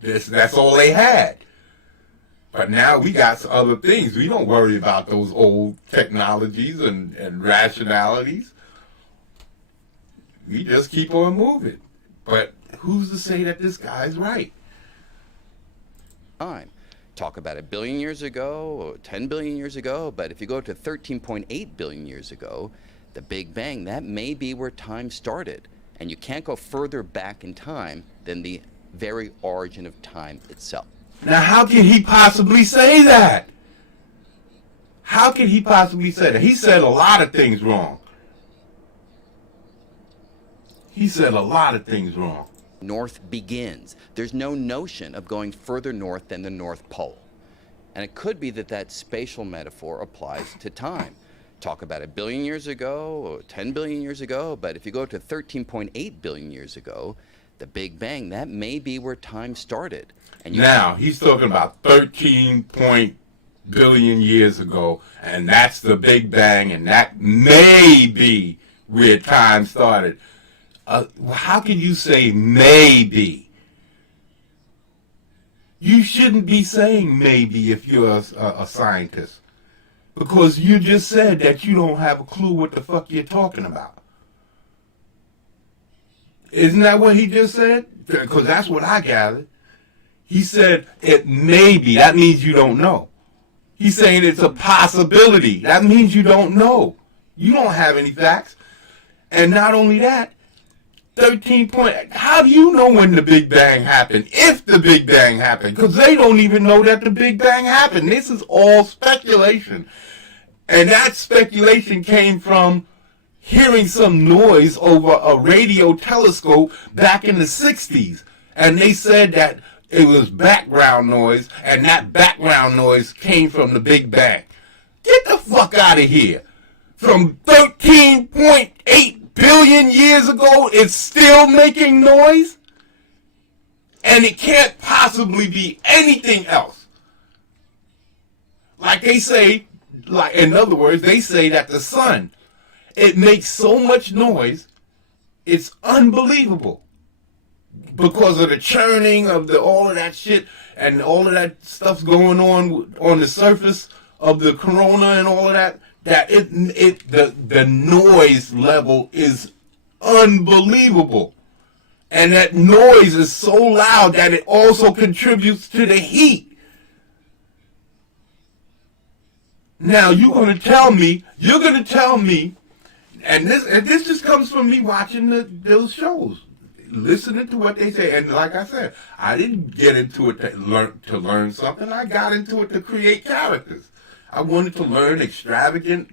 that's all they had. But now we got other things. We don't worry about those old technologies and rationalities. We just keep on moving. But who's to say that this guy's right? time. Talk about 1 billion years ago or 10 billion years ago, but if you go to 13.8 billion years ago, the Big Bang, that may be where time started. And you can't go further back in time than the very origin of time itself. Now, how can he possibly say that? How can he possibly say that? He said a lot of things wrong. He said a lot of things wrong. North begins. There's no notion of going further north than the North Pole. And it could be that that spatial metaphor applies to time. Talk about 1 billion years ago or 10 billion years ago, but if you go to 13.8 billion years ago, the Big Bang, that may be where time started. And now, he's talking about 13 billion years ago, and that's the Big Bang, and that may be where time started. How can you say maybe? You shouldn't be saying maybe if you're a scientist, because you just said that you don't have a clue what the fuck you're talking about. Isn't that what he just said? Because that's what I gathered. He said it may be. That means you don't know. He's saying it's a possibility. That means you don't know. You don't have any facts. And not only that, 13 point. How do you know when the Big Bang happened? If the Big Bang happened, because they don't even know that the Big Bang happened. This is all speculation, and that speculation came from hearing some noise over a radio telescope back in the 60s, and they said that it was background noise, and that background noise came from the Big Bang. Get the fuck out of here! From 13.8 billion years ago, it's still making noise, and it can't possibly be anything else. Like they say, like in other words, they say that the sun, it makes so much noise, it's unbelievable because of the churning of all of that shit and all of that stuff's going on the surface of the corona and all of that. That the noise level is unbelievable. And that noise is so loud that it also contributes to the heat. Now you're going to tell me, and this just comes from me watching those shows, listening to what they say. And like I said, I didn't get into it to learn something. I got into it to create characters. I wanted to learn extravagant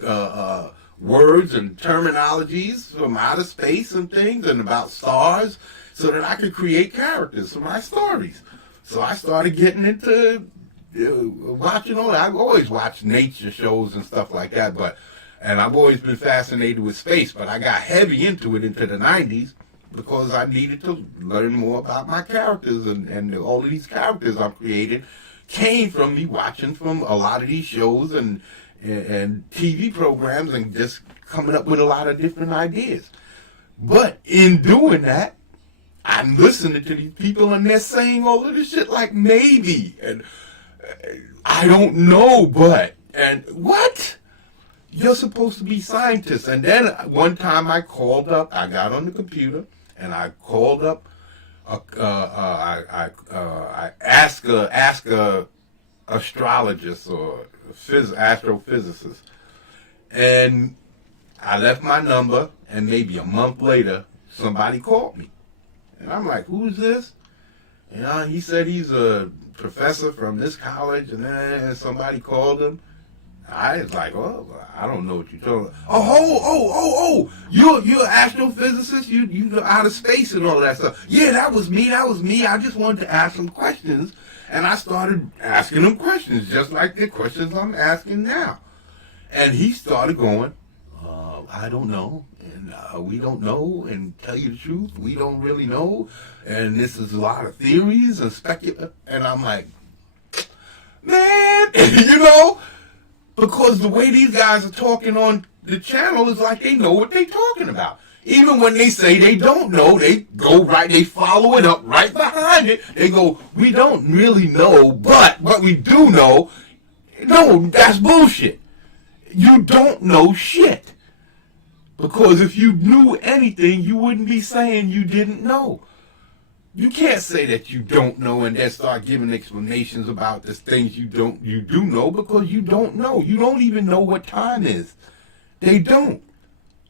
words and terminologies from outer space and things and about stars so that I could create characters for my stories. So I started getting into watching all that. I've always watched nature shows and stuff like that, and I've always been fascinated with space, but I got heavy into it into the 90s because I needed to learn more about my characters, and all of these characters I've created came from me watching from a lot of these shows and TV programs and just coming up with a lot of different ideas. But in doing that, I'm listening to these people and they're saying all of this shit like maybe and I don't know, but and what? You're supposed to be scientists. And then one time I called up, I got on the computer and I called up I ask a astrologist or astrophysicist, and I left my number, and maybe a month later somebody called me, and I'm like, who's this? And he said he's a professor from this college, and then somebody called him. I was like, oh, I don't know what you're talking about. Oh, you're an astrophysicist? You out of space and all that stuff. Yeah, that was me. I just wanted to ask some questions, and I started asking him questions, just like the questions I'm asking now. And he started going, I don't know, and we don't know, and tell you the truth, we don't really know, and this is a lot of theories and and I'm like, man, you know, because the way these guys are talking on the channel is like they know what they're talking about. Even when they say they don't know, they go right, they follow it up right behind it. They go, we don't really know, but what we do know, no, that's bullshit. You don't know shit. Because if you knew anything, you wouldn't be saying you didn't know. You can't say that you don't know and then start giving explanations about the things you do know, because you don't know. You don't even know what time is. They don't.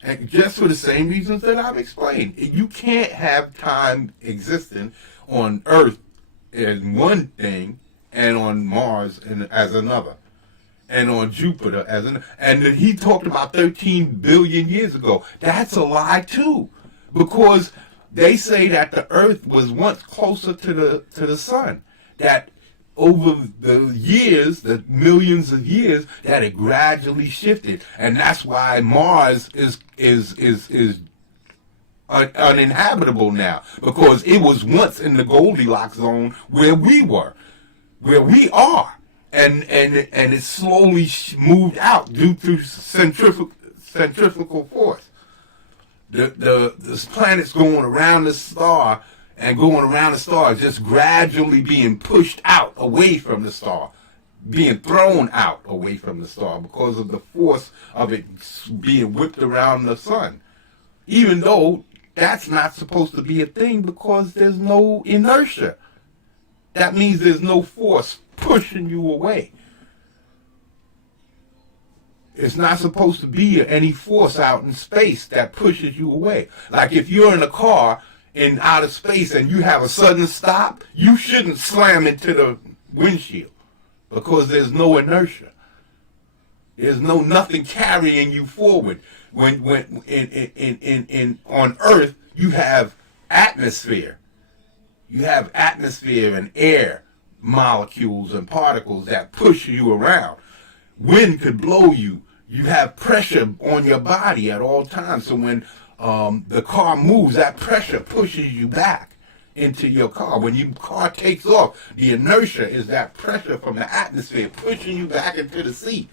And just for the same reasons that I've explained. You can't have time existing on Earth as one thing and on Mars as another. And on Jupiter as another. And he talked about 13 billion years ago. That's a lie too. Because they say that the Earth was once closer to the sun. That over the years, the millions of years, that it gradually shifted, and that's why Mars is uninhabitable now, because it was once in the Goldilocks zone where we are, and it slowly moved out due to centrifugal force. The planets going around the star and going around the star is just gradually being pushed out away from the star, being thrown out away from the star because of the force of it being whipped around the sun. Even though that's not supposed to be a thing, because there's no inertia. That means there's no force pushing you away. It's not supposed to be any force out in space that pushes you away. Like if you're in a car in outer space and you have a sudden stop, you shouldn't slam into the windshield, because there's no inertia. There's nothing carrying you forward. When on Earth you have atmosphere. You have atmosphere and air molecules and particles that push you around. Wind could blow you. You have pressure on your body at all times. So when the car moves, that pressure pushes you back into your car. When your car takes off, the inertia is that pressure from the atmosphere pushing you back into the seat.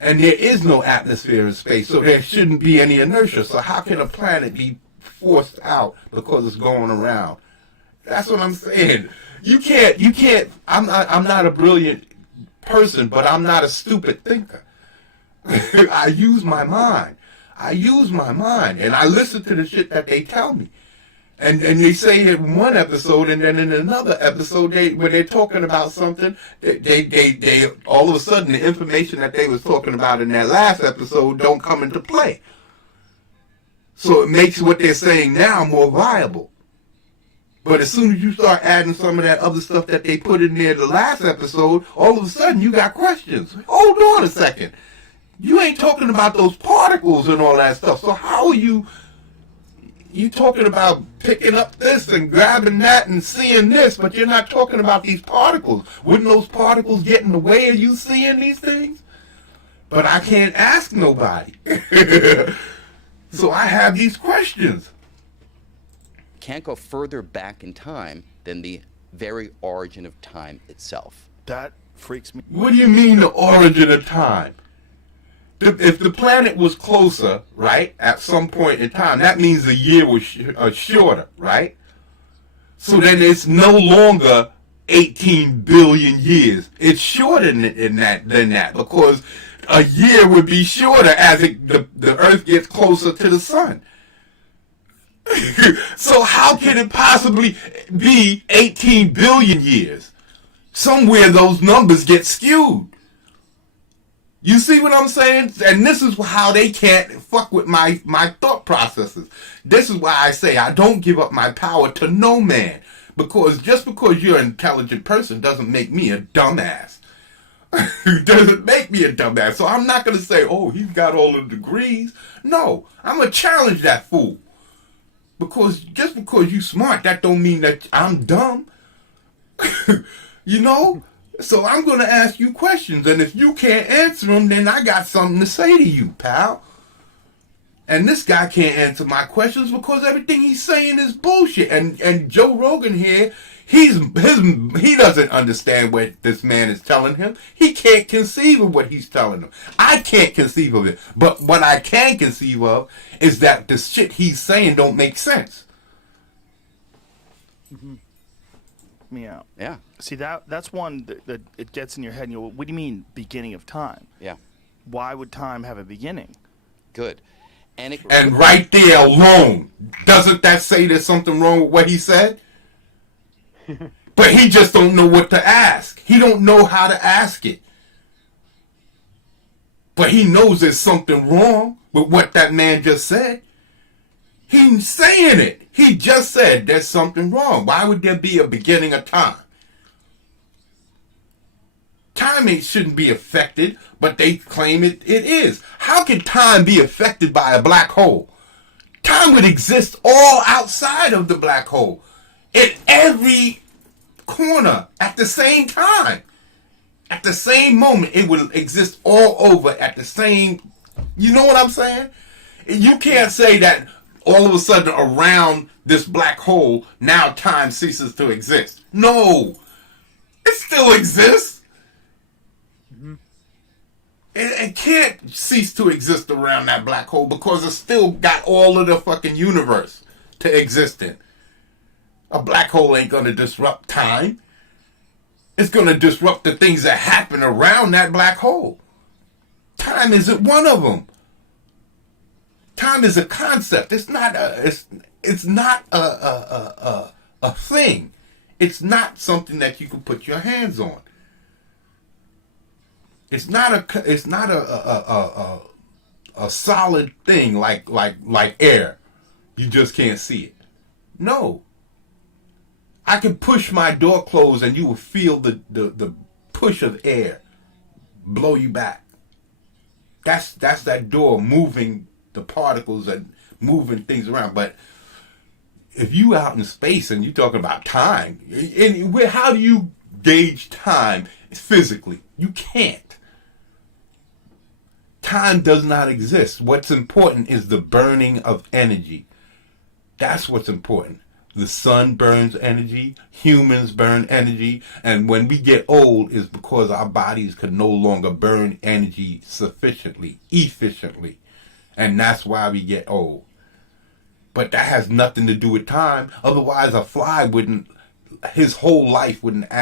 And there is no atmosphere in space, so there shouldn't be any inertia. So how can a planet be forced out because it's going around? That's what I'm saying. You can't, I'm not a brilliant person, but I'm not a stupid thinker. I use my mind. And I listen to the shit that they tell me. And they say in one episode, and then in another episode, when they're talking about something, they all of a sudden the information that they was talking about in that last episode don't come into play. So it makes what they're saying now more viable. But as soon as you start adding some of that other stuff that they put in there the last episode, all of a sudden you got questions. Hold on a second. You ain't talking about those particles and all that stuff. So how are you talking about picking up this and grabbing that and seeing this, but you're not talking about these particles? Wouldn't those particles get in the way of you seeing these things? But I can't ask nobody. So I have these questions. Can't go further back in time than the very origin of time itself. That freaks me. What do you mean the origin of time? If the planet was closer, right, at some point in time, that means the year was shorter, right? So then it's no longer 18 billion years. It's shorter than that, because a year would be shorter as the Earth gets closer to the sun. So how can it possibly be 18 billion years? Somewhere those numbers get skewed. You see what I'm saying? And this is how they can't fuck with my thought processes. This is why I say I don't give up my power to no man. Because just because you're an intelligent person doesn't make me a dumbass. Doesn't make me a dumbass. So I'm not going to say, oh, he's got all the degrees. No, I'm going to challenge that fool. Because just because you smart, that don't mean that I'm dumb. You know? So I'm going to ask you questions. And if you can't answer them, then I got something to say to you, pal. And this guy can't answer my questions because everything he's saying is bullshit. And Joe Rogan here, he doesn't understand what this man is telling him. He can't conceive of what he's telling him. I can't conceive of it. But what I can conceive of is that the shit he's saying don't make sense. Mm-hmm. Me out. Yeah. See, that's one that it gets in your head. And you go, what do you mean beginning of time? Yeah. Why would time have a beginning? Good. And right there alone, doesn't that say there's something wrong with what he said? But he just don't know what to ask. He don't know how to ask it. But he knows there's something wrong with what that man just said. He's saying it. He just said there's something wrong. Why would there be a beginning of time? Time shouldn't be affected, but they claim it is. How can time be affected by a black hole? Time would exist all outside of the black hole, in every corner at the same time. At the same moment, it would exist all over at the same... You know what I'm saying? You can't say that all of a sudden around this black hole, now time ceases to exist. No! It still exists. It can't cease to exist around that black hole because it's still got all of the fucking universe to exist in. A black hole ain't going to disrupt time. It's going to disrupt the things that happen around that black hole. Time isn't one of them. Time is a concept. It's not a thing. It's not something that you can put your hands on. It's not a solid thing like air. You just can't see it. No. I can push my door closed and you will feel the push of air blow you back. That's that door moving the particles and moving things around. But if you out in space and you're talking about time, and how do you gauge time physically? You can't. Time does not exist. What's important is the burning of energy. That's what's important. The sun burns energy, humans burn energy, and when we get old is because our bodies can no longer burn energy sufficiently, efficiently. And that's why we get old. But that has nothing to do with time. Otherwise, a fly his whole life wouldn't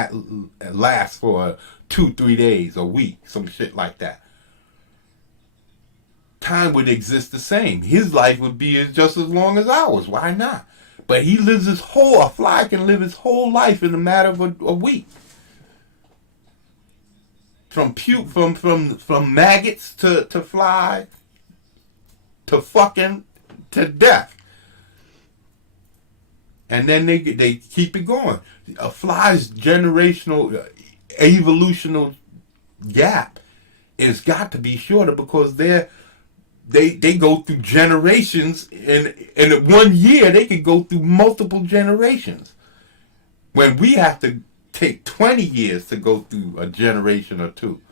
last for 2-3 days, a week, some shit like that. Time would exist the same. His life would be just as long as ours. Why not? But he lives a fly can live his whole life in a matter of a week. From maggots to fly to fucking to death. And then they keep it going. A fly's generational evolutional gap has got to be shorter because they go through generations, and in 1 year they could go through multiple generations. When we have to take 20 years to go through a generation or two.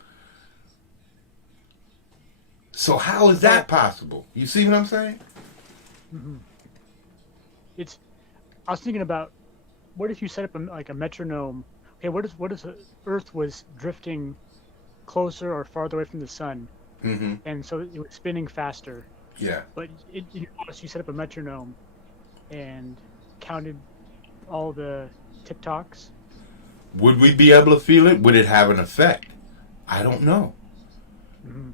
So how is that possible? You see what I'm saying? Mm-hmm. I was thinking about, what if you set up a metronome? Okay, what if Earth was drifting closer or farther away from the sun? Mm-hmm. And so it was spinning faster. Yeah. But you set up a metronome and counted all the tick-tocks. Would we be able to feel it? Would it have an effect? I don't know. Mm-hmm.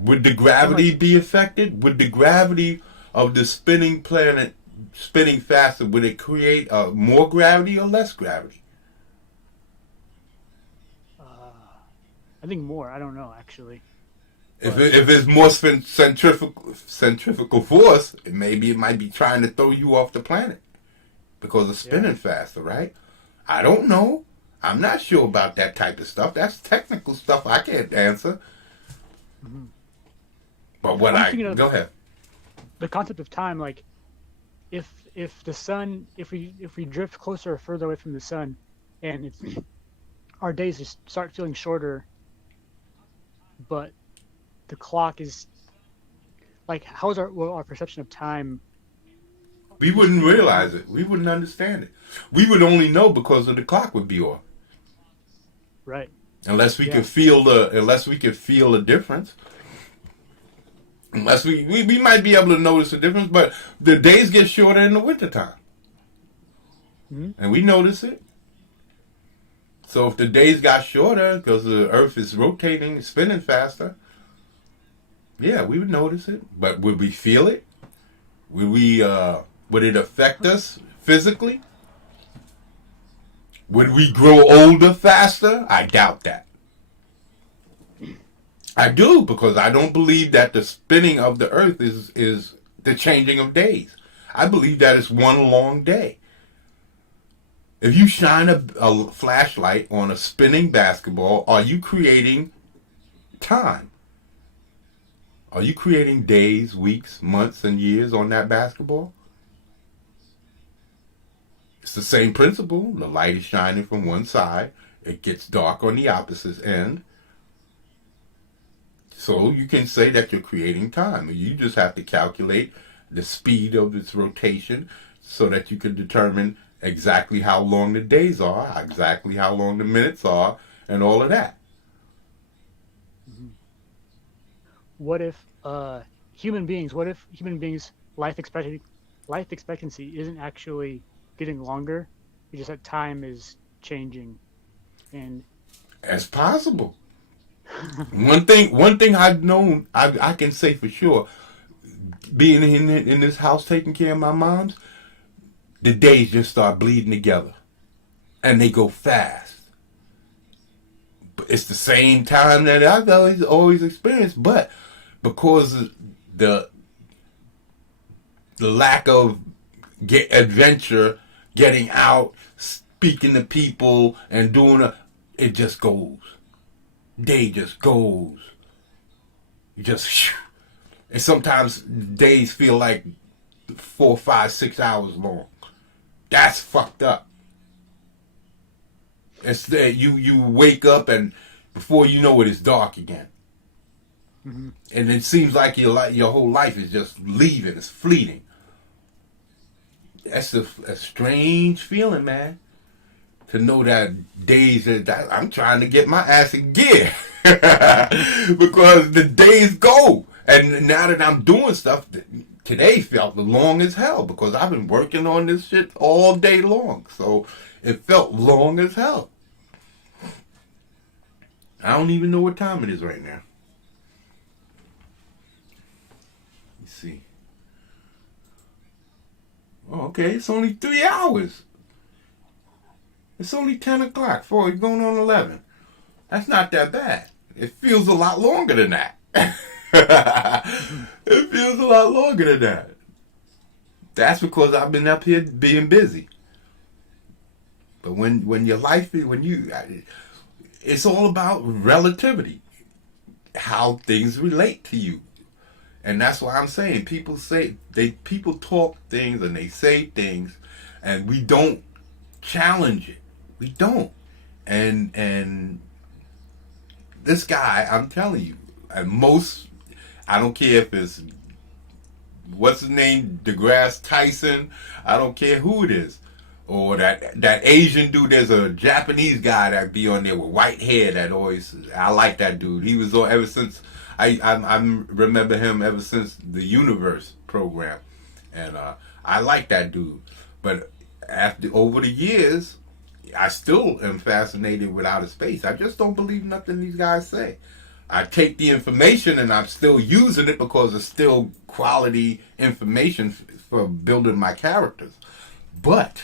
Would the gravity be affected? Would the gravity of the spinning planet spinning faster, would it create more gravity or less gravity? I think more. I don't know, actually. If it's more centrifugal force, maybe it might be trying to throw you off the planet because it's spinning faster, right? I don't know. I'm not sure about that type of stuff. That's technical stuff I can't answer. Mm-hmm. But go ahead. The concept of time, like if the sun, if we drift closer or further away from the sun, and our days just start feeling shorter, but the clock is like, how is our perception of time? We wouldn't realize it. We wouldn't understand it. We would only know because of the clock would be off. Right. Unless we could feel the difference. Unless we might be able to notice the difference, but the days get shorter in the wintertime. Mm-hmm. And we notice it. So if the days got shorter because the Earth is rotating, spinning faster, Yeah, we would notice it, but would we feel it? Would it affect us physically? Would we grow older faster? I doubt that. I do, because I don't believe that the spinning of the earth is the changing of days. I believe that it's one long day. If you shine a flashlight on a spinning basketball, are you creating time? Are you creating days, weeks, months, and years on that basketball? It's the same principle. The light is shining from one side. It gets dark on the opposite end. So you can say that you're creating time. You just have to calculate the speed of its rotation so that you can determine exactly how long the days are, exactly how long the minutes are, and all of that. What if human beings life expectancy isn't actually getting longer? It's just that time is changing, and as possible. One thing I've known, I can say for sure, being in this house taking care of my mom's, the days just start bleeding together, and they go fast. But it's the same time that I've always experienced, but because the lack of adventure, getting out, speaking to people, and it just goes. Day just goes. And sometimes days feel like 4, 5, 6 hours long. That's fucked up. It's that you wake up and before you know it, it's dark again. Mm-hmm. And it seems like your whole life is just leaving. It's fleeting. That's a strange feeling, man. To know that days that I'm trying to get my ass in gear because the days go, and now that I'm doing stuff, today felt long as hell because I've been working on this shit all day long, so it felt long as hell. I don't even know what time it is right now. Let's see. Oh, okay, it's only 3 hours. It's only 10 o'clock, 4, it's going on 11. That's not that bad. It feels a lot longer than that. It feels a lot longer than that. That's because I've been up here being busy. But when your life is, it's all about relativity. How things relate to you. And that's why I'm saying people talk things and they say things and we don't challenge it. We don't. And this guy, I'm telling you, I don't care if it's, what's his name, DeGrasse Tyson, I don't care who it is. Or that Asian dude, there's a Japanese guy that be on there with white hair that always, I like that dude. He was on ever since, I remember him ever since the Universe program. And I like that dude. But over the years, I still am fascinated with outer space. I just don't believe nothing these guys say. I take the information and I'm still using it because it's still quality information for building my characters. But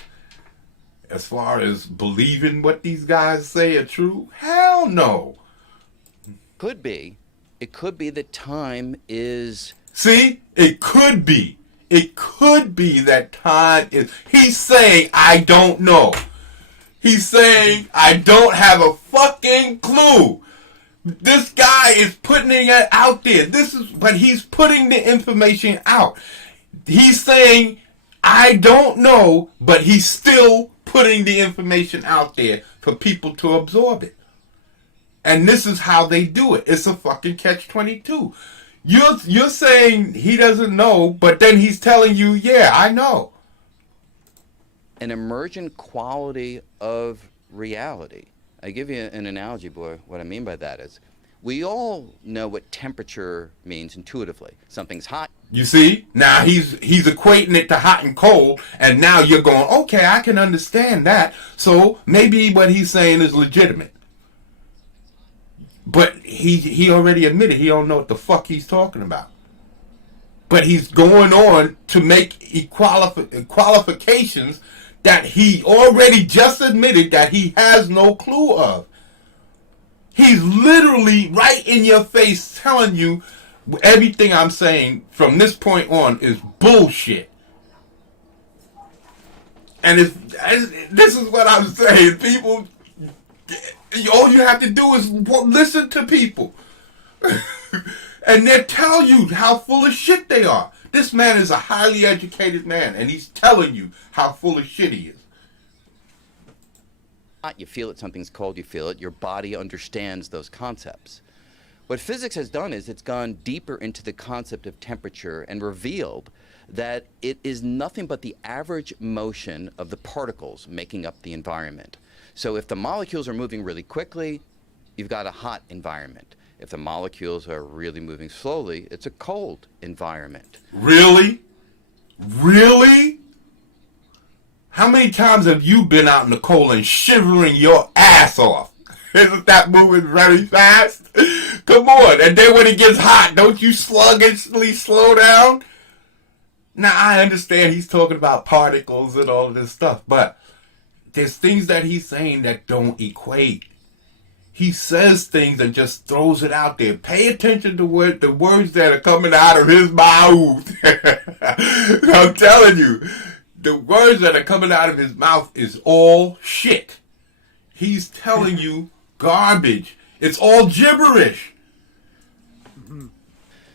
as far as believing what these guys say are true, hell no. Could be. It could be that time is... See? It could be. It could be that time is... He's saying, I don't know. He's saying, I don't have a fucking clue. This guy is putting it out there. But he's putting the information out. He's saying, I don't know, but he's still putting the information out there for people to absorb it. And this is how they do it. It's a fucking catch-22. You're saying he doesn't know, but then he's telling you, yeah, I know. An emergent quality of reality. I give you an analogy, boy. What I mean by that is we all know what temperature means intuitively. Something's hot. You see? Now he's equating it to hot and cold, and now you're going, okay, I can understand that. So maybe what he's saying is legitimate. But he already admitted he don't know what the fuck he's talking about. But he's going on to make qualifications that he already just admitted that he has no clue of. He's literally right in your face telling you everything I'm saying from this point on is bullshit. And this is what I'm saying. People, all you have to do is listen to people. And they'll tell you how full of shit they are. This man is a highly educated man, and he's telling you how full of shit he is. You feel it, something's cold, you feel it. Your body understands those concepts. What physics has done is it's gone deeper into the concept of temperature and revealed that it is nothing but the average motion of the particles making up the environment. So if the molecules are moving really quickly, you've got a hot environment. If the molecules are really moving slowly, it's a cold environment. Really? Really? How many times have you been out in the cold and shivering your ass off? Isn't that moving very fast? Come on. And then when it gets hot, don't you sluggishly slow down? Now, I understand he's talking about particles and all of this stuff, but there's things that he's saying that don't equate. He says things and just throws it out there. Pay attention to what the words that are coming out of his mouth. I'm telling you, the words that are coming out of his mouth is all shit. He's telling you garbage. It's all gibberish.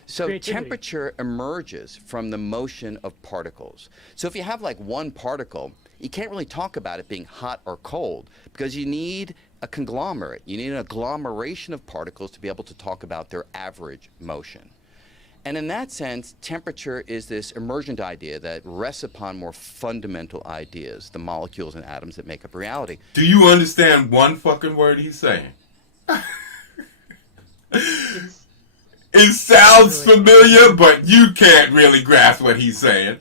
So temperature emerges from the motion of particles. So if you have like one particle, you can't really talk about it being hot or cold because you need a conglomerate. You need an agglomeration of particles to be able to talk about their average motion. And in that sense, temperature is this emergent idea that rests upon more fundamental ideas, the molecules and atoms that make up reality. Do you understand one fucking word he's saying? It sounds familiar, but you can't really grasp what he's saying.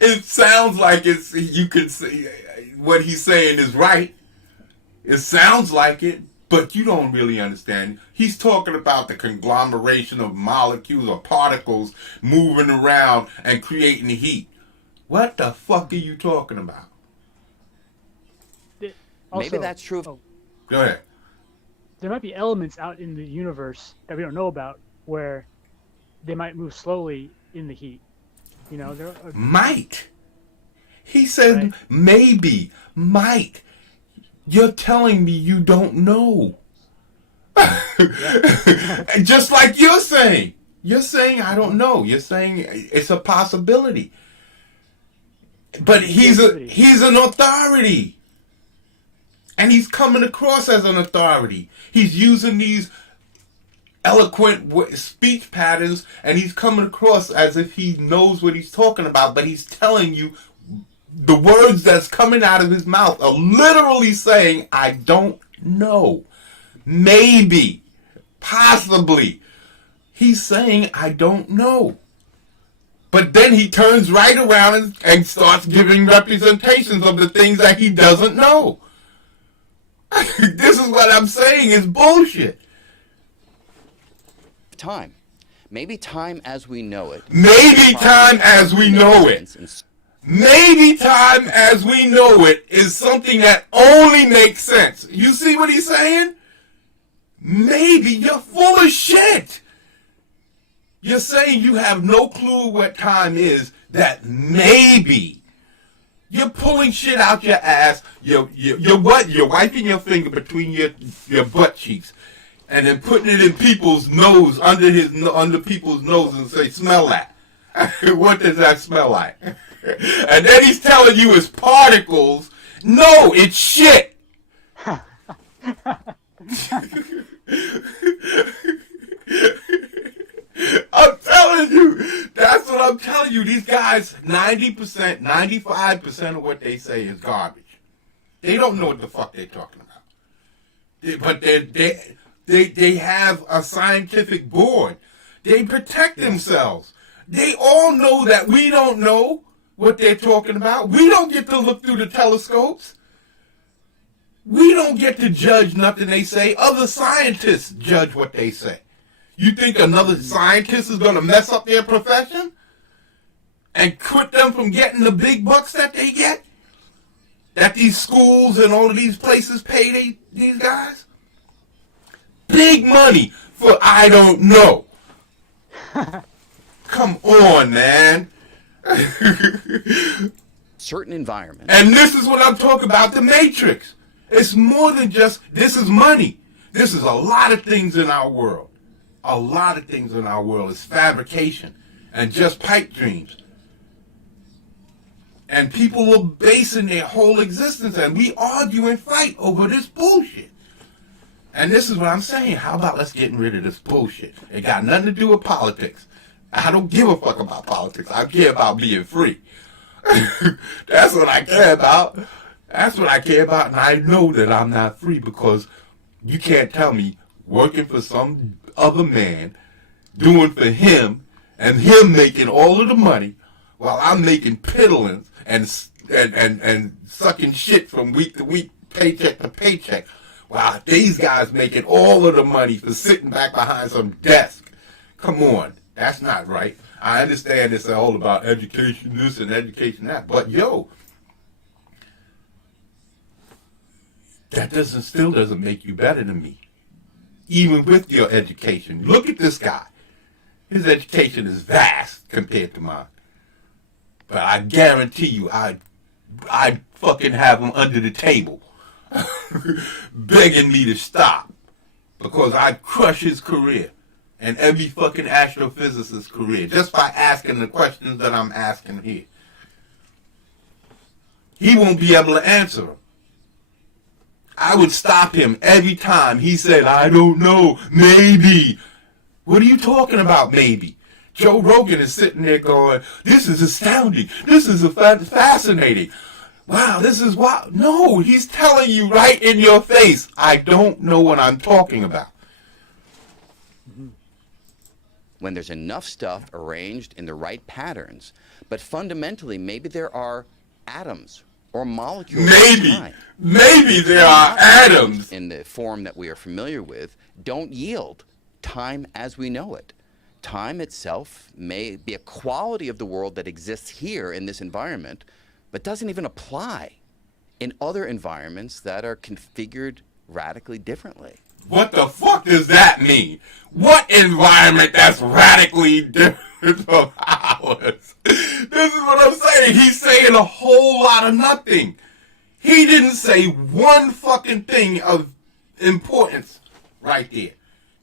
It sounds like you can say what he's saying is right. It sounds like it, but you don't really understand. He's talking about the conglomeration of molecules or particles moving around and creating heat. What the fuck are you talking about? Maybe that's true. Go ahead. There might be elements out in the universe that we don't know about where they might move slowly in the heat. You know, there are... Might. He said right. Maybe. Might. You're telling me you don't know. Just like you're saying. You're saying I don't know. You're saying it's a possibility. But he's an authority. And he's coming across as an authority. He's using these eloquent speech patterns, and he's coming across as if he knows what he's talking about, but he's telling you the words that's coming out of his mouth are literally saying, I don't know. Maybe. Possibly. He's saying, I don't know. But then he turns right around and starts giving representations of the things that he doesn't know. This is what I'm saying is bullshit. Time. Maybe time as we know it. Maybe time as we know it. Maybe time as we know it is something that only makes sense. You see what he's saying? Maybe you're full of shit. You're saying you have no clue what time is, that maybe. You're pulling shit out your ass. You're wiping your finger between your butt cheeks, and then putting it in people's nose, under people's nose, and say, smell that. What does that smell like? And then he's telling you it's particles. No, it's shit. I'm telling you. That's what I'm telling you. These guys, 90%, 95% of what they say is garbage. They don't know what the fuck they're talking about. But they have a scientific board. They protect themselves. They all know that we don't know what they're talking about. We don't get to look through the telescopes. We don't get to judge nothing they say. Other scientists judge what they say. You think another scientist is going to mess up their profession and quit them from getting the big bucks that they get? That these schools and all of these places pay these guys? Big money for I don't know. Come on, man. Certain environments. And this is what I'm talking about, the Matrix. It's more than just, this is money. This is a lot of things in our world. A lot of things in our world is fabrication and just pipe dreams. And people are basing their whole existence, and we argue and fight over this bullshit. And this is what I'm saying. How about let's get rid of this bullshit? It got nothing to do with politics. I don't give a fuck about politics. I care about being free. That's what I care about. That's what I care about, and I know that I'm not free because you can't tell me working for some other man, doing for him, and him making all of the money while I'm making piddlings and sucking shit from week to week, paycheck to paycheck, while these guys making all of the money for sitting back behind some desk. Come on, that's not right. I understand it's all about education this and education that, but yo, that still doesn't make you better than me. Even with your education. Look at this guy. His education is vast compared to mine. But I guarantee you, I'd fucking have him under the table begging me to stop because I'd crush his career and every fucking astrophysicist's career just by asking the questions that I'm asking here. He won't be able to answer them. I would stop him every time he said, I don't know, maybe. What are you talking about, maybe? Joe Rogan is sitting there going, this is astounding. This is fascinating. Wow, this is wild. No, he's telling you right in your face, I don't know what I'm talking about. When there's enough stuff arranged in the right patterns, but fundamentally, maybe there are atoms or molecules. Maybe there are atoms in the form that we are familiar with don't yield time as we know it. Time itself may be a quality of the world that exists here in this environment, but doesn't even apply in other environments that are configured radically differently. What the fuck does that mean? What environment that's radically different from ours? This is what I'm saying. He's saying a whole lot of nothing. He didn't say one fucking thing of importance right there.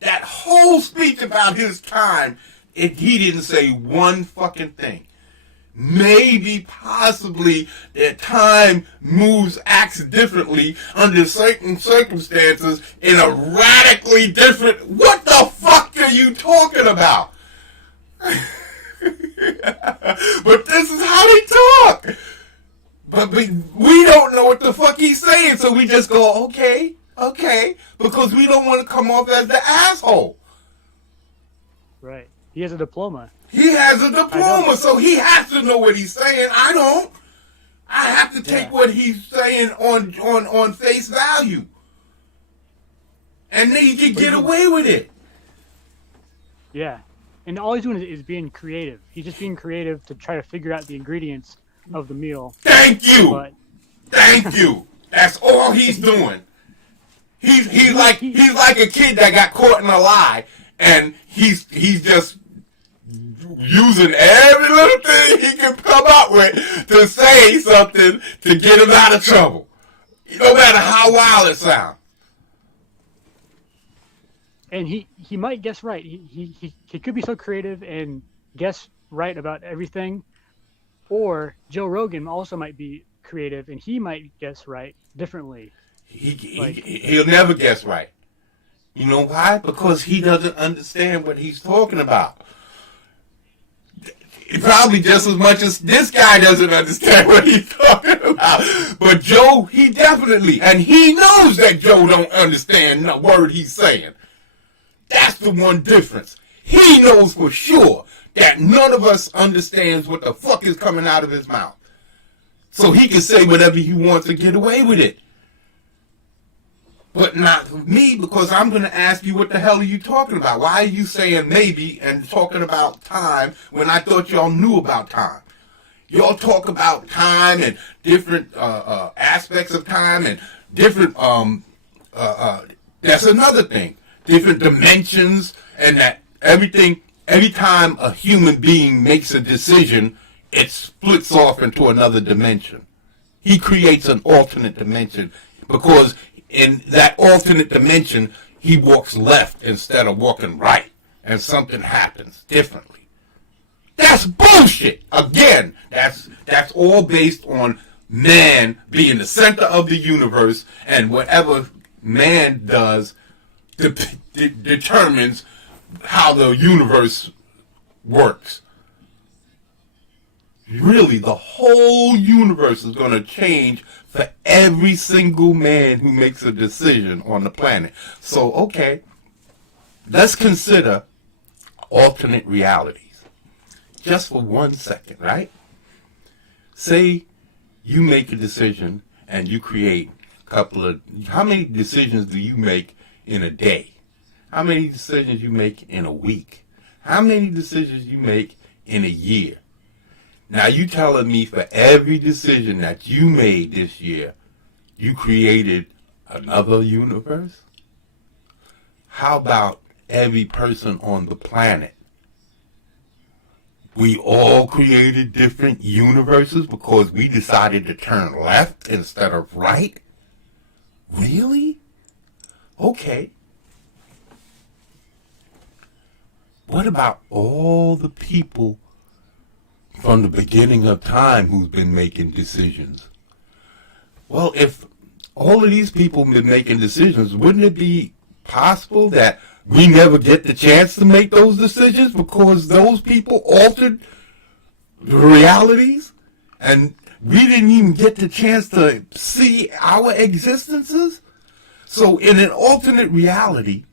That whole speech about his time, he didn't say one fucking thing. Maybe, possibly, that time acts differently under certain circumstances in a radically different... What the fuck are you talking about? But this is how they talk. But we don't know what the fuck he's saying, so we just go, okay, because we don't want to come off as the asshole. Right. He has a diploma. He has a diploma, so he has to know what he's saying. I don't. I have to take what he's saying on face value. And then he can get away with it. Yeah. And all he's doing is being creative. He's just being creative to try to figure out the ingredients of the meal. Thank you. Thank you. That's all he's doing. He's like a kid that got caught in a lie, and he's just using every little thing he can come up with to say something to get him out of trouble, no matter how wild it sounds. And he might guess right. He could be so creative and guess right about everything. Or Joe Rogan also might be creative and he might guess right differently. He'll never guess right. You know why? Because he doesn't understand what he's talking about. Probably just as much as this guy doesn't understand what he's talking about. But Joe, he definitely, and he knows that Joe don't understand the word he's saying. That's the one difference. He knows for sure that none of us understands what the fuck is coming out of his mouth. So he can say whatever he wants to get away with it. But not me, because I'm going to ask you, what the hell are you talking about? Why are you saying maybe and talking about time when I thought y'all knew about time? Y'all talk about time and different aspects of time and different, that's another thing, different dimensions, and that everything, every time a human being makes a decision, it splits off into another dimension. He creates an alternate dimension because in that alternate dimension, he walks left instead of walking right, and something happens differently. That's bullshit. Again, that's all based on man being the center of the universe, and whatever man does determines how the universe works. Really, the whole universe is going to change for every single man who makes a decision on the planet. So, okay, let's consider alternate realities. Just for 1 second, right? Say you make a decision and you create a couple of... How many decisions do you make in a day? How many decisions you make in a week? How many decisions you make in a year? Now you telling me for every decision that you made this year, you created another universe? How about every person on the planet? We all created different universes because we decided to turn left instead of right? Really? Okay. What about all the people from the beginning of time who's been making decisions? Well, if all of these people have been making decisions, wouldn't it be possible that we never get the chance to make those decisions because those people altered the realities and we didn't even get the chance to see our existences? So in an alternate reality,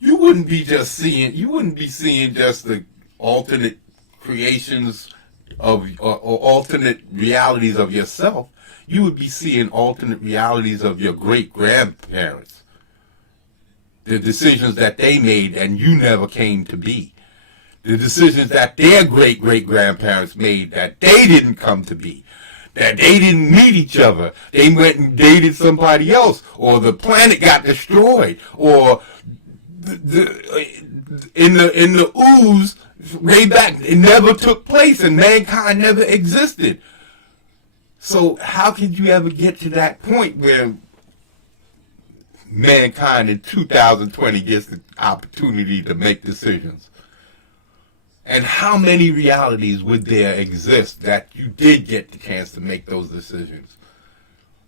you wouldn't be seeing just the alternate creations of or alternate realities of yourself. You would be seeing alternate realities of your great-grandparents, the decisions that they made and you never came to be, the decisions that their great-great-grandparents made that they didn't come to be, that they didn't meet each other, they went and dated somebody else, or the planet got destroyed, or in the ooze way back, it never took place and mankind never existed. So how could you ever get to that point where mankind in 2020 gets the opportunity to make decisions? And how many realities would there exist that you did get the chance to make those decisions?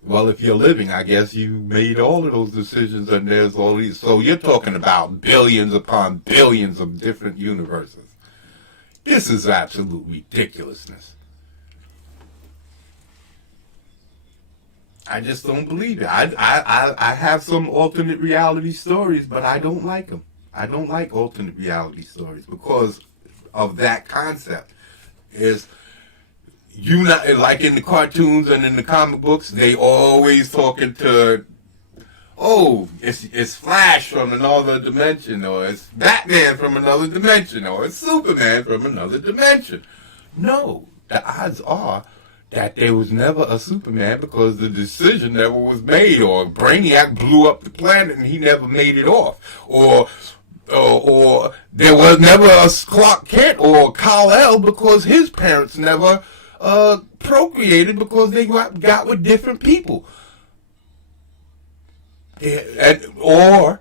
Well, if you're living, I guess you made all of those decisions, and there's all these. So you're talking about billions upon billions of different universes. This is absolute ridiculousness. I just don't believe it. I have some alternate reality stories, but I don't like them. I don't like alternate reality stories because of that concept. Is you not like in the cartoons and in the comic books, they always talking to, oh, it's Flash from another dimension, or it's Batman from another dimension, or it's Superman from another dimension. No, the odds are that there was never a Superman because the decision never was made, or Brainiac blew up the planet and he never made it off, or there was never a Clark Kent or Kal-El because his parents never procreated because they got with different people. Or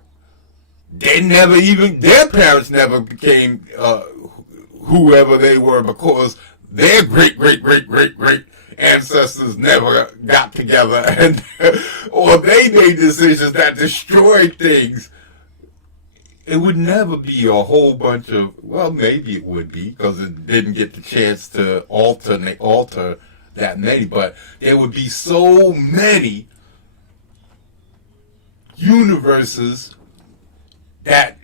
they never even, their parents never became whoever they were because their great ancestors never got together and or they made decisions that destroyed things. It would never be a whole bunch of, well, maybe it would be because it didn't get the chance to alter that many, but there would be so many universes that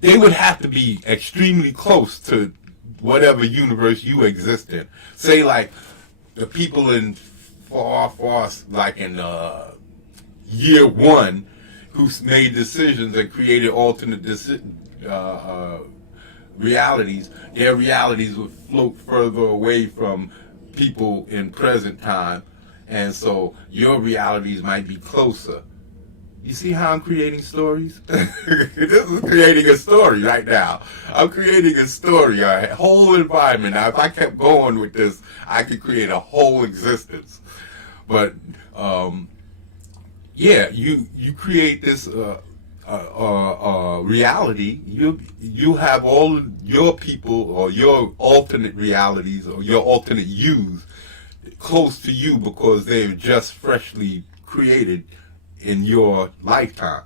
they would have to be extremely close to whatever universe you exist in. Say like the people in far, like in year one who made decisions and created alternate realities, their realities would float further away from people in present time, and so your realities might be closer. You see how I'm creating stories? This is creating a story right now. I'm creating a story, a whole environment. Now, if I kept going with this, I could create a whole existence. But yeah, you create this reality. You have all your people or your alternate realities or your alternate yous close to you because they're just freshly created in your lifetime.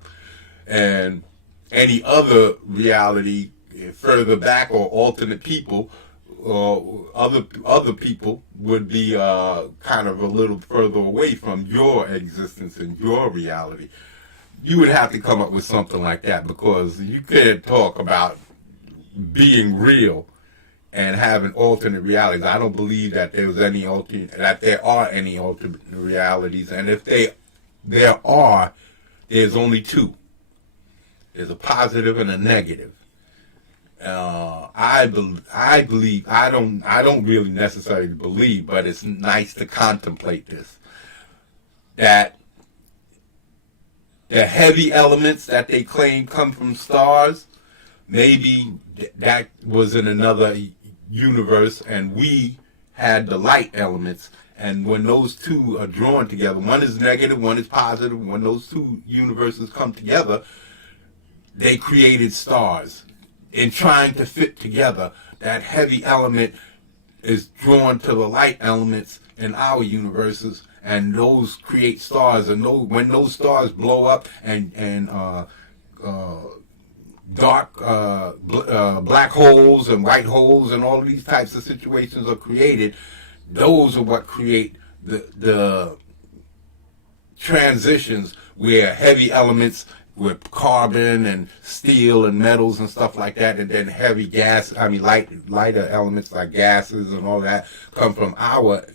And any other reality further back or alternate people or other people would be kind of a little further away from your existence and your reality. You would have to come up with something like that, because you can't talk about being real and having alternate realities. I don't believe that there are any alternate realities, and if there are, there's only two. There's a positive and a negative. I believe, I don't really necessarily believe, but it's nice to contemplate this, that the heavy elements that they claim come from stars, maybe that was in another universe, and we had the light elements. And when those two are drawn together, one is negative, one is positive, when those two universes come together, they created stars. In trying to fit together, that heavy element is drawn to the light elements in our universes, and those create stars. And when those stars blow up and dark black holes and white holes and all of these types of situations are created, those are what create the transitions where heavy elements with carbon and steel and metals and stuff like that, and then heavy lighter elements like gases and all that come from our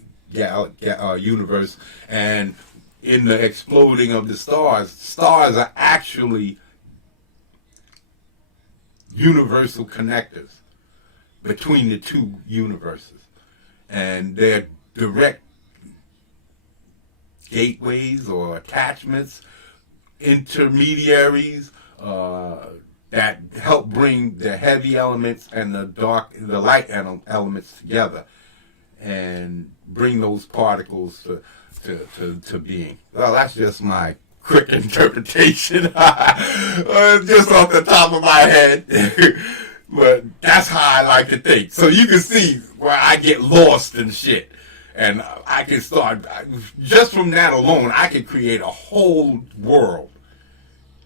universe. And in the exploding of the stars are actually universal connectors between the two universes, and they're direct gateways or attachments, intermediaries that help bring the heavy elements and the light elements together and bring those particles to being. Well, that's just my quick interpretation, just off the top of my head. But that's how I like to think. So you can see where I get lost in shit. And I can start, just from that alone, I can create a whole world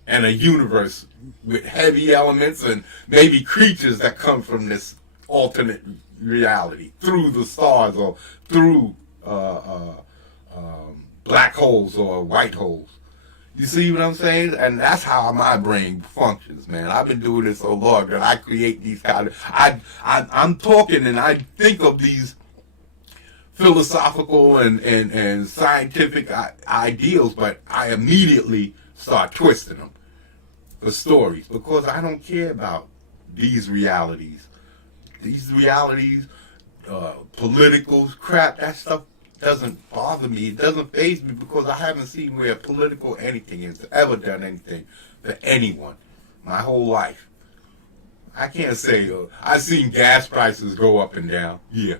and a universe with heavy elements and maybe creatures that come from this alternate reality through the stars or through black holes or white holes. You see what I'm saying? And that's how my brain functions, man. I've been doing this so long that I create these kind of... I'm talking and I think of these philosophical and scientific ideals, but I immediately start twisting them for stories, because I don't care about these realities. These realities, political crap, that stuff doesn't bother me. It doesn't faze me, because I haven't seen where political anything has ever done anything for anyone my whole life. I can't say I've seen gas prices go up and down, yeah.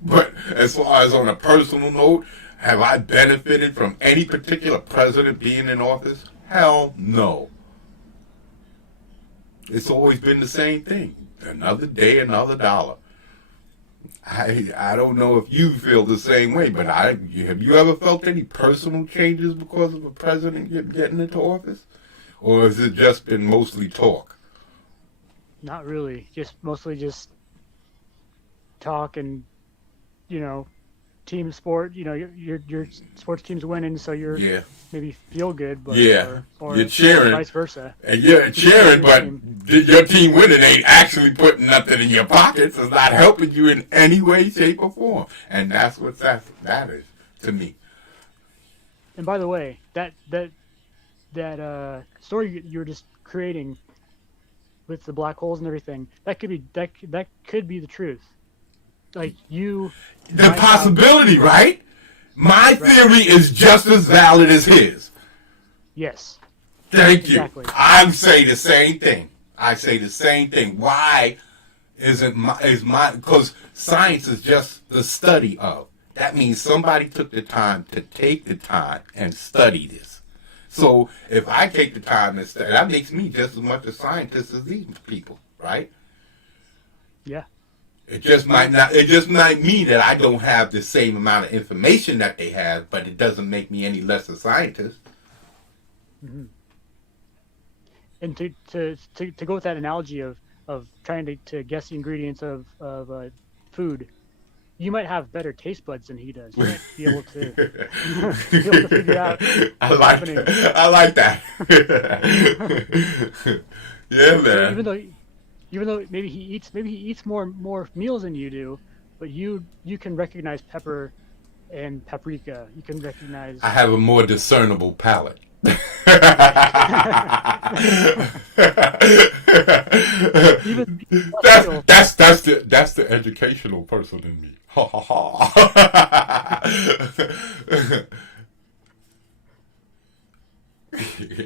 But as far as on a personal note, have I benefited from any particular president being in office? Hell no. It's always been the same thing. Another day, another dollar. I don't know if you feel the same way, but have you ever felt any personal changes because of a president getting into office? Or has it just been mostly talk? Not really. Just mostly just talk and, team sport. Your sports team's winning, so you're maybe feel good, but or you're cheering, vice versa. And you're cheering, but your team winning ain't actually putting nothing in your pockets. It's not helping you in any way, shape, or form. And that's what that is to me. And by the way, that story you were just creating with the black holes and everything, that could be the truth. Like you, the possibility, right? My theory is just as valid as his. Yes. Thank you. I say the same thing. Why isn't my because science is just the study of. That means somebody took the time to take the time and study this. So if I take the time to study, that makes me just as much a scientist as these people, right? Yeah. It just might mean that I don't have the same amount of information that they have, but it doesn't make me any less a scientist. Mm-hmm. And to go with that analogy of trying to guess the ingredients of food, you might have better taste buds than he does. You might be able to, figure out what's happening. I like that. Yeah, man. So even though maybe he eats more meals than you do, but you can recognize pepper and paprika. You can recognize. I have a more discernible palate. That's the educational person in me. Ha ha ha.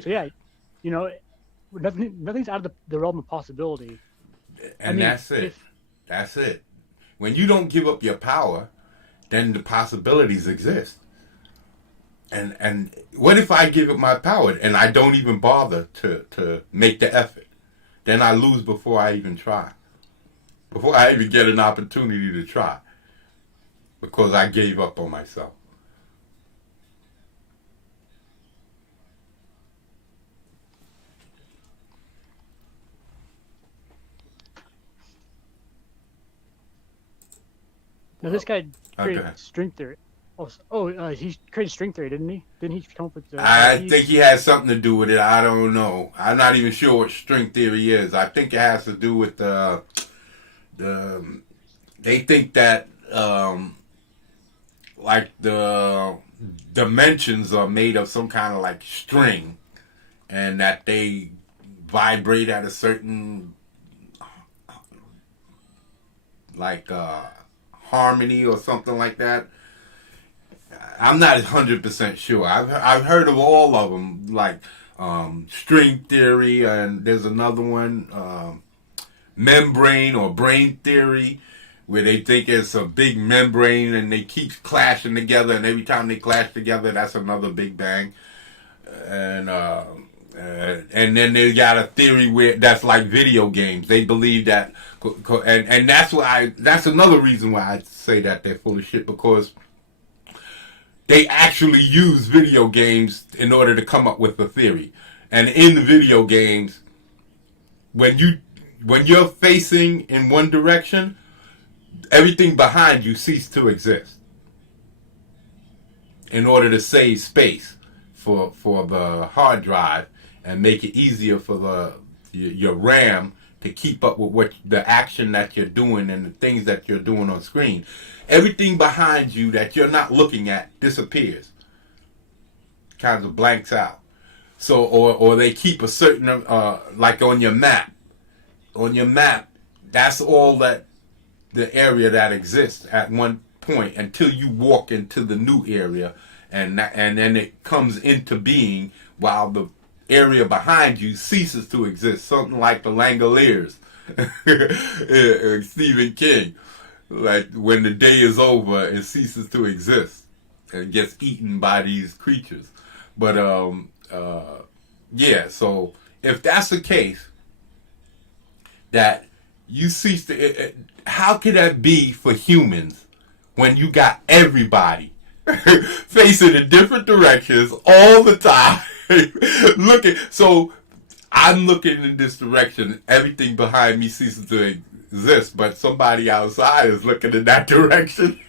So yeah, nothing's out of the realm of possibility. And that's it. That's it. When you don't give up your power, then the possibilities exist. And what if I give up my power and I don't even bother to make the effort? Then I lose before I even try. Before I even get an opportunity to try. Because I gave up on myself. Now this guy created string theory. He created string theory, didn't he? Didn't he come up with? I think he has something to do with it. I don't know. I'm not even sure what string theory is. I think it has to do with they think that like the dimensions are made of some kind of like string, and that they vibrate at a certain like harmony or something like that. I'm not 100% sure. I've heard of all of them, like string theory, and there's another one, membrane or brain theory, where they think it's a big membrane and they keep clashing together, and every time they clash together, that's another Big Bang. And then they got a theory where that's like video games. They believe that, and that's another reason why I say that they're full of shit, because they actually use video games in order to come up with a theory. And in the video games, when you're facing in one direction, everything behind you ceases to exist. In order to save space for the hard drive and make it easier for your RAM to keep up with what the action that you're doing and the things that you're doing on screen. Everything behind you that you're not looking at disappears. Kind of blanks out. So, or they keep a certain, like on your map. On your map, that's all that the area that exists at one point until you walk into the new area, and then it comes into being while the area behind you ceases to exist. Something like the Langoliers, Stephen King. Like when the day is over, it ceases to exist and gets eaten by these creatures. But yeah. So if that's the case, that you cease to, how could that be for humans when you got everybody facing in different directions all the time? So I'm looking in this direction. Everything behind me ceases to exist, but somebody outside is looking in that direction.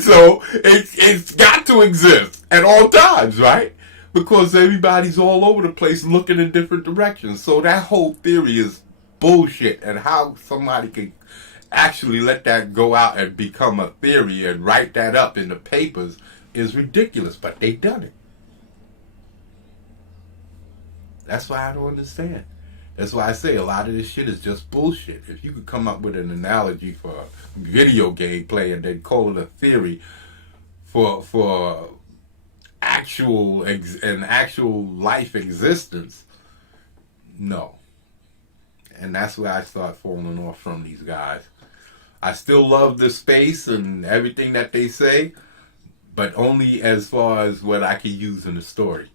So it's got to exist at all times, right? Because everybody's all over the place looking in different directions. So that whole theory is bullshit, and how somebody could actually let that go out and become a theory and write that up in the papers is ridiculous, but they done it. That's why I don't understand. That's why I say a lot of this shit is just bullshit. If you could come up with an analogy for a video game play and they'd call it a theory for actual life existence, no. And that's where I start falling off from these guys. I still love the space and everything that they say, but only as far as what I can use in the story.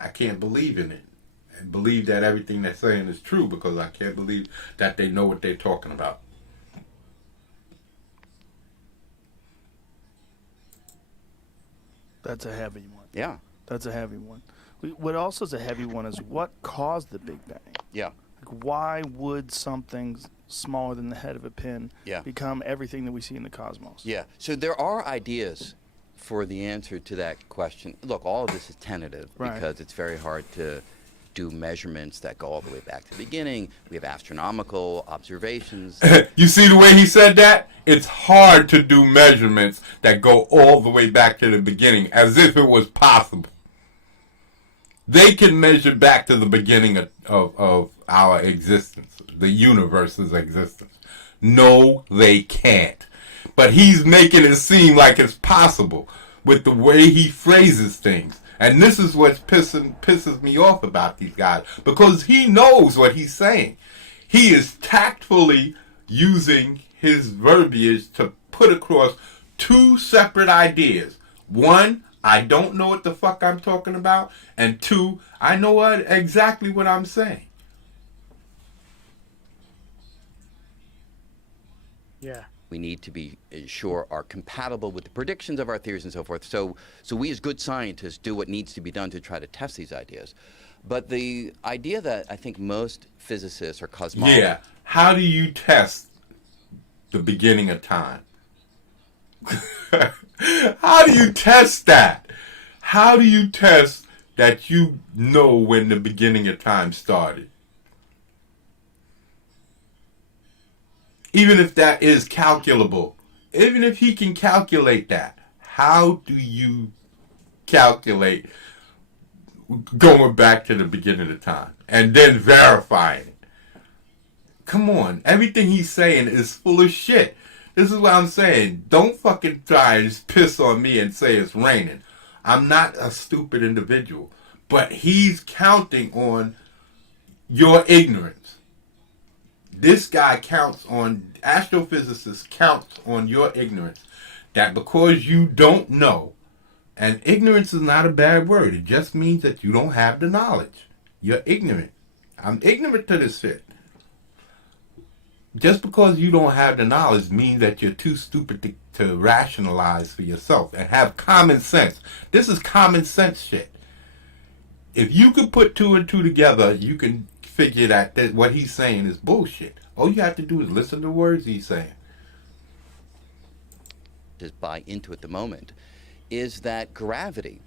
I can't believe in it and believe that everything they're saying is true, because I can't believe that they know what they're talking about. That's a heavy one. Yeah. That's a heavy one. What also is a heavy one is what caused the Big Bang. Yeah. Like, why would something smaller than the head of a pin become everything that we see in the cosmos? Yeah. So there are ideas for the answer to that question. Look, all of this is tentative because it's very hard to do measurements that go all the way back to the beginning. We have astronomical observations. You see the way he said that? It's hard to do measurements that go all the way back to the beginning, as if it was possible. They can measure back to the beginning of our existence, the universe's existence. No, they can't. But he's making it seem like it's possible with the way he phrases things. And this is what pisses me off about these guys, because he knows what he's saying. He is tactfully using his verbiage to put across two separate ideas. One, I don't know what the fuck I'm talking about. And two, I know exactly what I'm saying. Yeah. We need to be sure are compatible with the predictions of our theories and so forth. So we as good scientists do what needs to be done to try to test these ideas. But the idea that I think most physicists or cosmologists... Yeah. How do you test the beginning of time? How do you test that? How do you test that you know when the beginning of time started? Even if that is calculable, even if he can calculate that, how do you calculate going back to the beginning of time and then verifying it? Come on, everything he's saying is full of shit. This is what I'm saying. Don't fucking try and just piss on me and say it's raining. I'm not a stupid individual, but he's counting on your ignorance. This guy astrophysicists counts on your ignorance. That because you don't know, and ignorance is not a bad word. It just means that you don't have the knowledge. You're ignorant. I'm ignorant to this shit. Just because you don't have the knowledge means that you're too stupid to rationalize for yourself and have common sense. This is common sense shit. If you could put two and two together, you can figure that what he's saying is bullshit. All you have to do is listen to the words he's saying. Just buy into at the moment is that gravity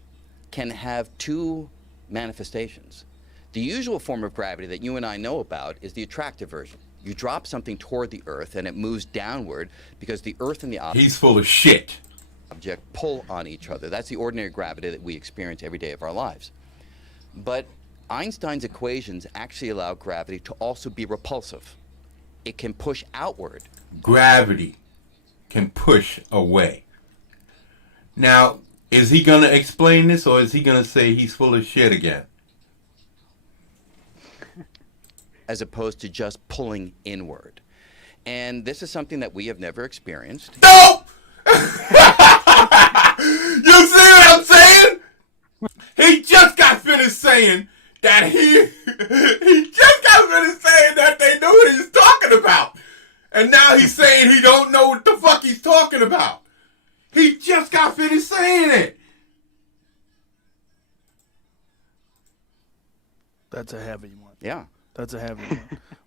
can have two manifestations. The usual form of gravity that you and I know about is the attractive version. You drop something toward the Earth and it moves downward because the Earth and the object... He's full of shit. ...object pull on each other. That's the ordinary gravity that we experience every day of our lives. But Einstein's equations actually allow gravity to also be repulsive. It can push outward. Gravity can push away. Now, is he going to explain this, or is he going to say he's full of shit again? As opposed to just pulling inward. And this is something that we have never experienced. No! You see what I'm saying? He just got finished saying that he just got finished saying that they knew what he's talking about. And now he's saying he don't know what the fuck he's talking about. He just got finished saying it. That's a heavy one. Yeah. That's a heavy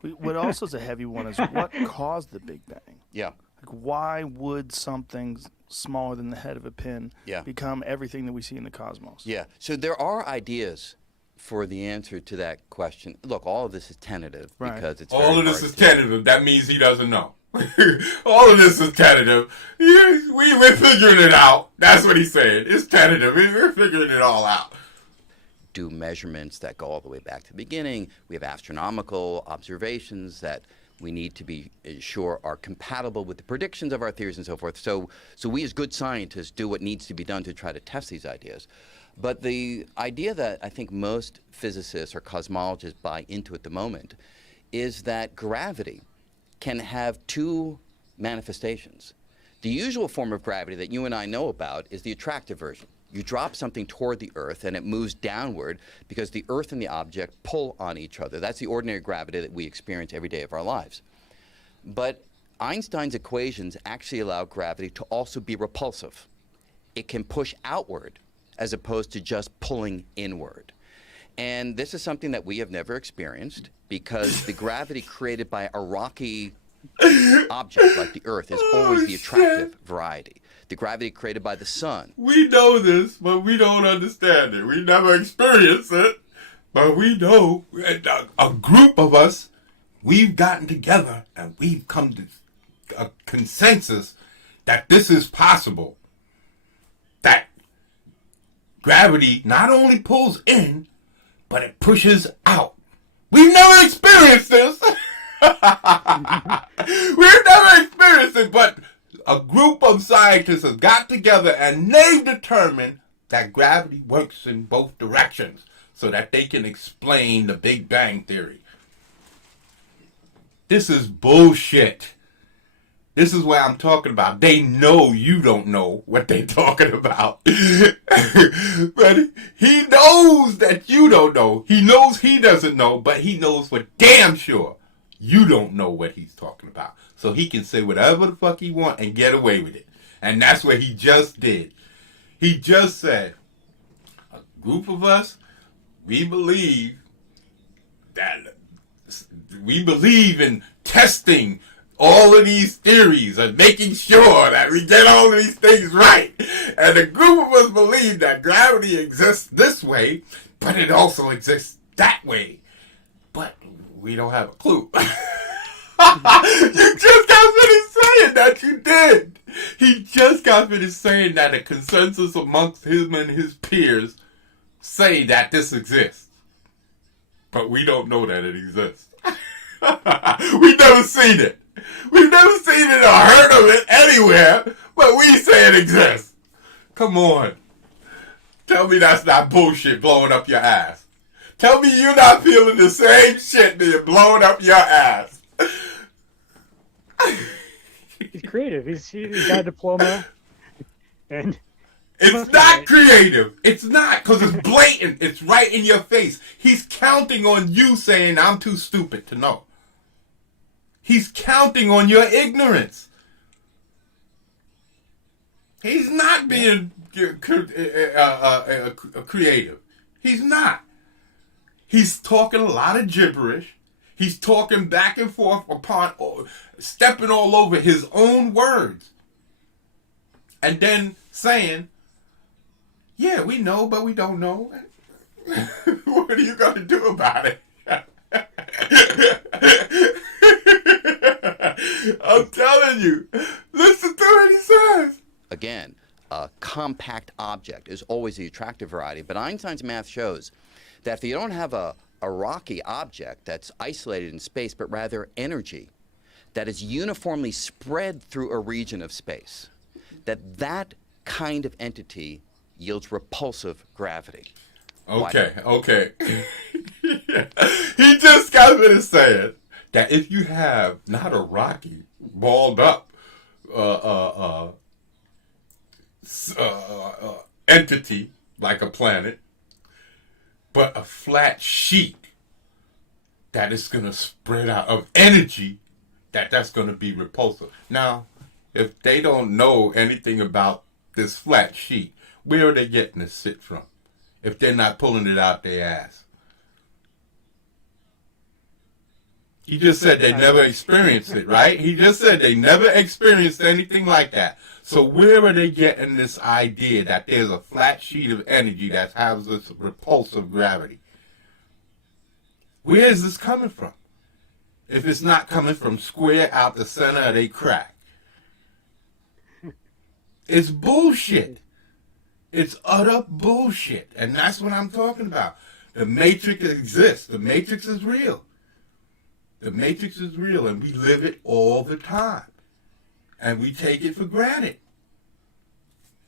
one. What also is a heavy one is what caused the Big Bang. Yeah. Like, why would something smaller than the head of a pin become everything that we see in the cosmos? Yeah. So there are ideas for the answer to that question. Look, all of this is tentative because it's all of this is tentative. That means he doesn't know. All of this is tentative. We're figuring it out. That's what he's saying. It's tentative. We're figuring it all out. do measurements that go all the way back to the beginning. We have astronomical observations that we need to be sure are compatible with the predictions of our theories and so forth. So we as good scientists do what needs to be done to try to test these ideas. But the idea that I think most physicists or cosmologists buy into at the moment is that gravity can have two manifestations. The usual form of gravity that you and I know about is the attractive version. You drop something toward the Earth and it moves downward because the Earth and the object pull on each other. That's the ordinary gravity that we experience every day of our lives. But Einstein's equations actually allow gravity to also be repulsive. It can push outward as opposed to just pulling inward. And this is something that we have never experienced because the gravity created by a rocky object like the Earth is always the attractive variety. The gravity created by the sun. We know this, but we don't understand it. We never experienced it, but we know. A group of us, we've gotten together and we've come to a consensus that this is possible. That gravity not only pulls in, but it pushes out. We've never experienced this. We've never experienced it, but a group of scientists have got together and they've determined that gravity works in both directions so that they can explain the Big Bang Theory. This is bullshit. This is what I'm talking about. They know you don't know what they're talking about. But he knows that you don't know. He knows he doesn't know, but he knows for damn sure you don't know what he's talking about. So he can say whatever the fuck he want and get away with it. And that's what he just did. He just said, a group of us, we believe in testing all of these theories and making sure that we get all of these things right. And a group of us believe that gravity exists this way, but it also exists that way. But we don't have a clue. You just got finished saying that you did. He just got finished saying that a consensus amongst him and his peers say that this exists. But we don't know that it exists. We've never seen it. We've never seen it or heard of it anywhere, but we say it exists. Come on. Tell me that's not bullshit blowing up your ass. Tell me you're not feeling the same shit that you're blowing up your ass. He's creative. He's got a diploma. And it's not creative. It's not, because it's blatant. It's right in your face. He's counting on you saying, I'm too stupid to know. He's counting on your ignorance. He's not being creative. He's not. He's talking a lot of gibberish. He's talking back and forth upon, stepping all over his own words. And then saying, yeah, we know, but we don't know. What are you going to do about it? I'm telling you. Listen to what he says. Again, a compact object is always the attractive variety, but Einstein's math shows that if you don't have a rocky object that's isolated in space, but rather energy that is uniformly spread through a region of space, that kind of entity yields repulsive gravity. Okay. He just got me to saying that if you have not a rocky, balled up entity like a planet, but a flat sheet that is going to spread out of energy, that's going to be repulsive. Now, if they don't know anything about this flat sheet, where are they getting this shit from? If they're not pulling it out their ass. He just said they never experienced it, right? He just said they never experienced anything like that. So where are they getting this idea that there's a flat sheet of energy that has this repulsive gravity? Where is this coming from? If it's not coming from square out the center of a crack. It's bullshit. It's utter bullshit. And that's what I'm talking about. The Matrix exists. The Matrix is real. The Matrix is real, and we live it all the time. And we take it for granted.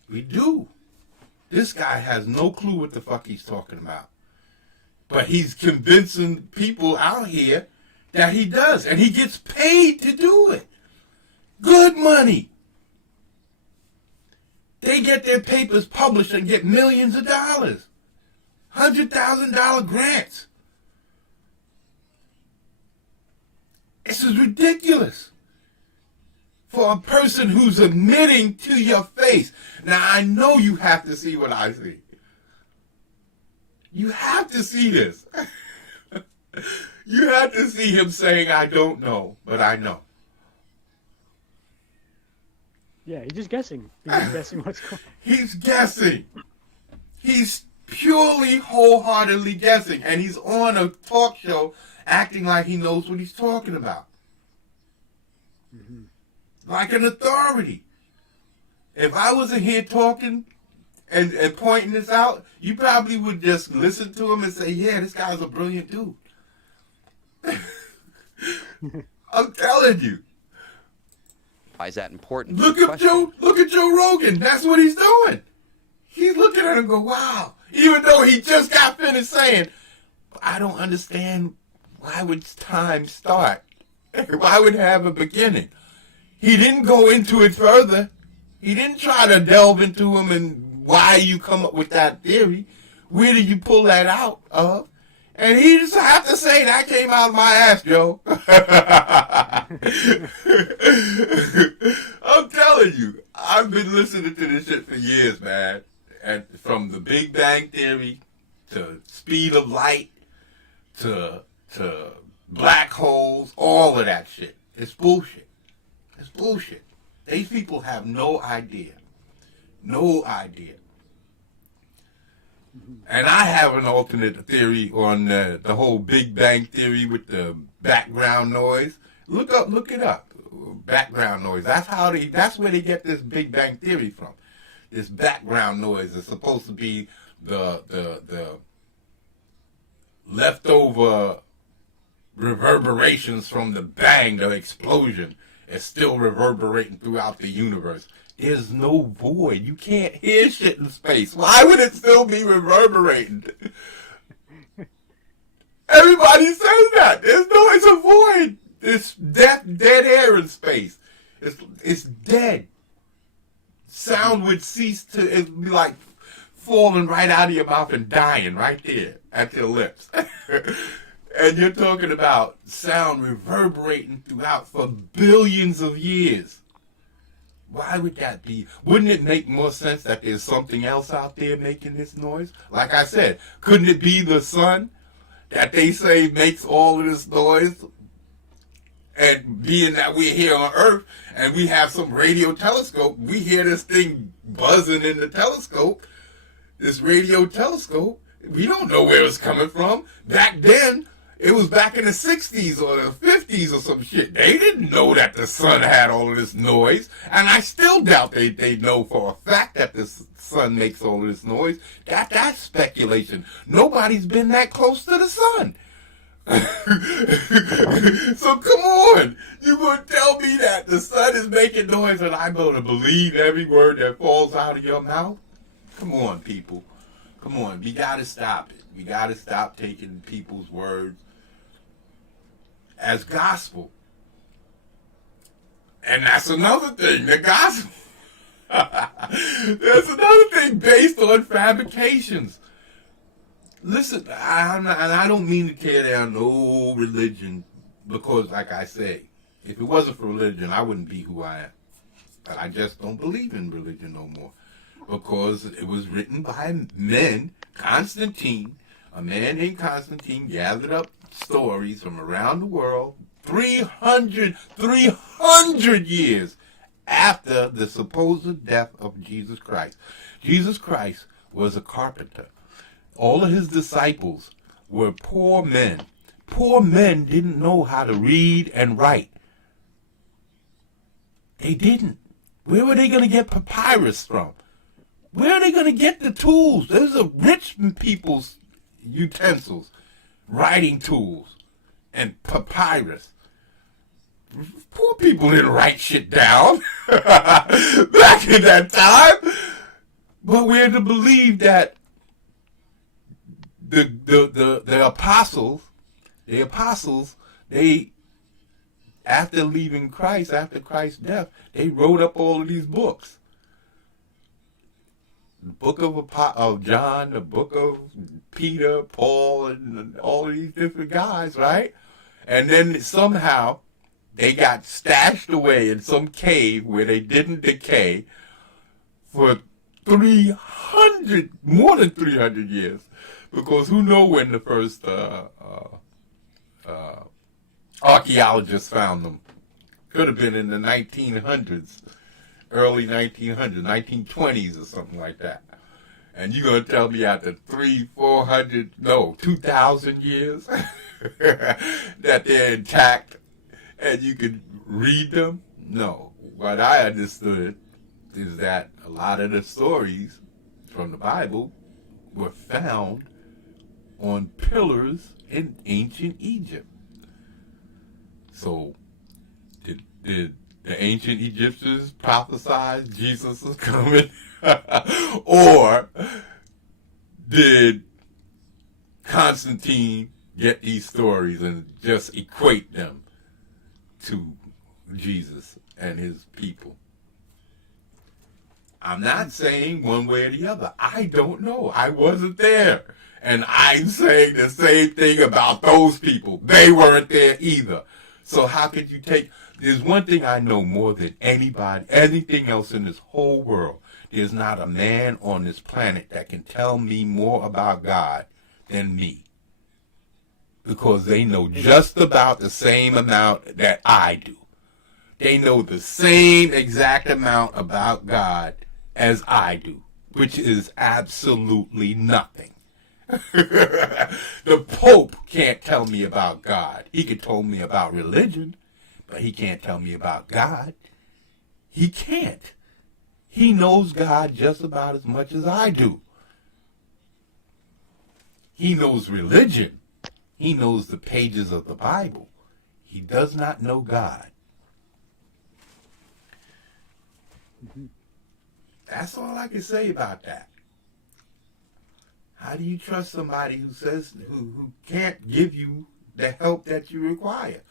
We do. This guy has no clue what the fuck he's talking about. But he's convincing people out here that he does. And he gets paid to do it. Good money. They get their papers published and get millions of dollars. $100,000 grants. This is ridiculous. For a person who's admitting to your face. Now, I know you have to see what I see. You have to see this. You have to see him saying, I don't know, but I know. Yeah, he's just guessing. He's just guessing what's going on. He's guessing. He's purely, wholeheartedly guessing. And he's on a talk show acting like he knows what he's talking about. Mm-hmm. Like an authority. If I wasn't here talking and pointing this out, you probably would just listen to him and say, yeah, this guy's a brilliant dude. I'm telling you. Why is that important? Look at Joe Rogan. That's what he's doing. He's looking at him and go, wow. Even though he just got finished saying, I don't understand, why would time start? Why would it have a beginning? He didn't go into it further. He didn't try to delve into him and why you come up with that theory. Where did you pull that out of? And he just had to say, that came out of my ass, Joe. I'm telling you, I've been listening to this shit for years, man. And from the Big Bang Theory to speed of light to black holes, all of that shit. It's bullshit. It's bullshit. These people have no idea. No idea. And I have an alternate theory on the whole Big Bang Theory with the background noise. Look it up. Background noise. That's where they get this Big Bang Theory from. This background noise is supposed to be the leftover reverberations from the bang, the explosion. It's still reverberating throughout the universe. There's no void. You can't hear shit in space. Why would it still be reverberating? Everybody says that. It's a void. It's dead air in space. It's dead. Sound would cease to, it'd be like falling right out of your mouth and dying right there at your lips. And you're talking about sound reverberating throughout for billions of years. Why would that be? Wouldn't it make more sense that there's something else out there making this noise? Like I said, couldn't it be the sun that they say makes all of this noise? And being that we're here on Earth and we have some radio telescope, we hear this thing buzzing in the telescope, this radio telescope. We don't know where it's coming from. Back then, it was back in the 60s or the 50s or some shit. They didn't know that the sun had all of this noise. And I still doubt they know for a fact that the sun makes all of this noise. That's speculation. Nobody's been that close to the sun. So come on. You gonna tell me that the sun is making noise and I'm gonna believe every word that falls out of your mouth? Come on, people. Come on. We gotta stop it. We gotta stop taking people's words as gospel. And that's another thing, the gospel. That's another thing based on fabrications. Listen, I don't mean to tear down no religion because, like I say, if it wasn't for religion, I wouldn't be who I am. But I just don't believe in religion no more because it was written by men. Constantine, a man named Constantine, gathered up stories from around the world 300 years after the supposed death of Jesus Christ. Jesus Christ was a carpenter. All of his disciples were poor men. Poor men didn't know how to read and write. They didn't. Where were they going to get papyrus from? Where are they going to get the tools? Those are rich people's utensils, writing tools, and papyrus. Poor people didn't write shit down back in that time. But we're to believe that the apostles, they, after leaving Christ, after Christ's death, they wrote up all of these books. The book of John, the book of Peter, Paul, and all of these different guys, right? And then somehow they got stashed away in some cave where they didn't decay for more than 300 years. Because who knows when the first archaeologists found them? Could have been in the 1900s, early 1900s, 1920s or something like that. And you're going to tell me after 2,000 years that they're intact and you can read them? No. What I understood is that a lot of the stories from the Bible were found on pillars in ancient Egypt. So, did the ancient Egyptians prophesy Jesus was coming? Or did Constantine get these stories and just equate them to Jesus and his people? I'm not saying one way or the other. I don't know. I wasn't there. And I'm saying the same thing about those people. They weren't there either. So how could you take... There's one thing I know more than anybody, anything else in this whole world. There's not a man on this planet that can tell me more about God than me. Because they know just about the same amount that I do. They know the same exact amount about God as I do, which is absolutely nothing. The Pope can't tell me about God. He can tell me about religion, but he can't tell me about God. He can't. He knows God just about as much as I do. He knows religion. He knows the pages of the Bible. He does not know God. That's all I can say about that. How do you trust somebody who says who can't give you the help that you require?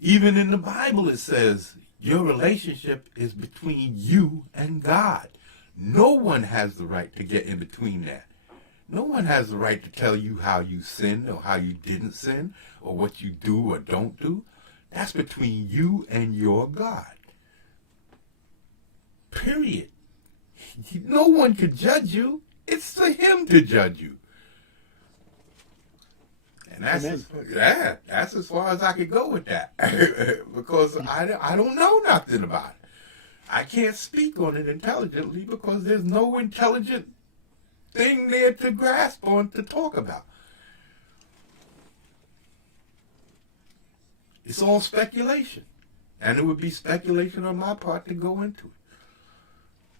Even in the Bible it says your relationship is between you and God. No one has the right to get in between that. No one has the right to tell you how you sinned or how you didn't sin or what you do or don't do. That's between you and your God. Period. No one could judge you. It's for him to judge you. And that's as far as I could go with that. Because I don't know nothing about it. I can't speak on it intelligently because there's no intelligent thing there to grasp on to talk about. It's all speculation. And it would be speculation on my part to go into it.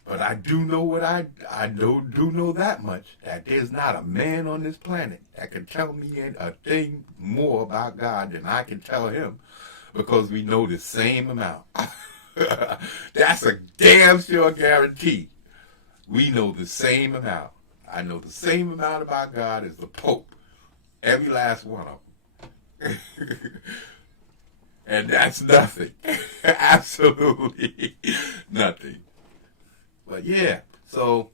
But I do know what I do know that much, that there's not a man on this planet that can tell me a thing more about God than I can tell him, because we know the same amount. That's a damn sure guarantee. We know the same amount. I know the same amount about God as the Pope. Every last one of them. And that's nothing. Absolutely nothing. But yeah, so...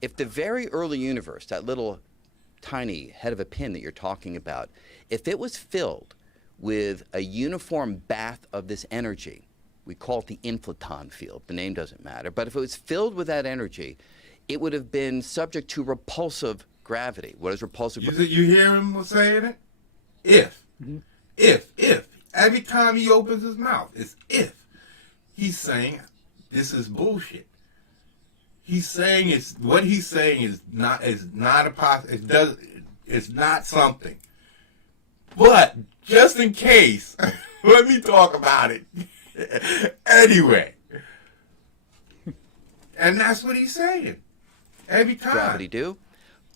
If the very early universe, that little tiny head of a pin that you're talking about, if it was filled with a uniform bath of this energy, we call it the inflaton field, the name doesn't matter, but if it was filled with that energy, it would have been subject to repulsive gravity. What is repulsive gravity? You hear him saying it? If. Mm-hmm. If. Every time he opens his mouth, it's if. He's saying... This is bullshit. He's saying it's not a possible. It's not something. But just in case, let me talk about it anyway. And that's what he's saying. Every time. Gravity do?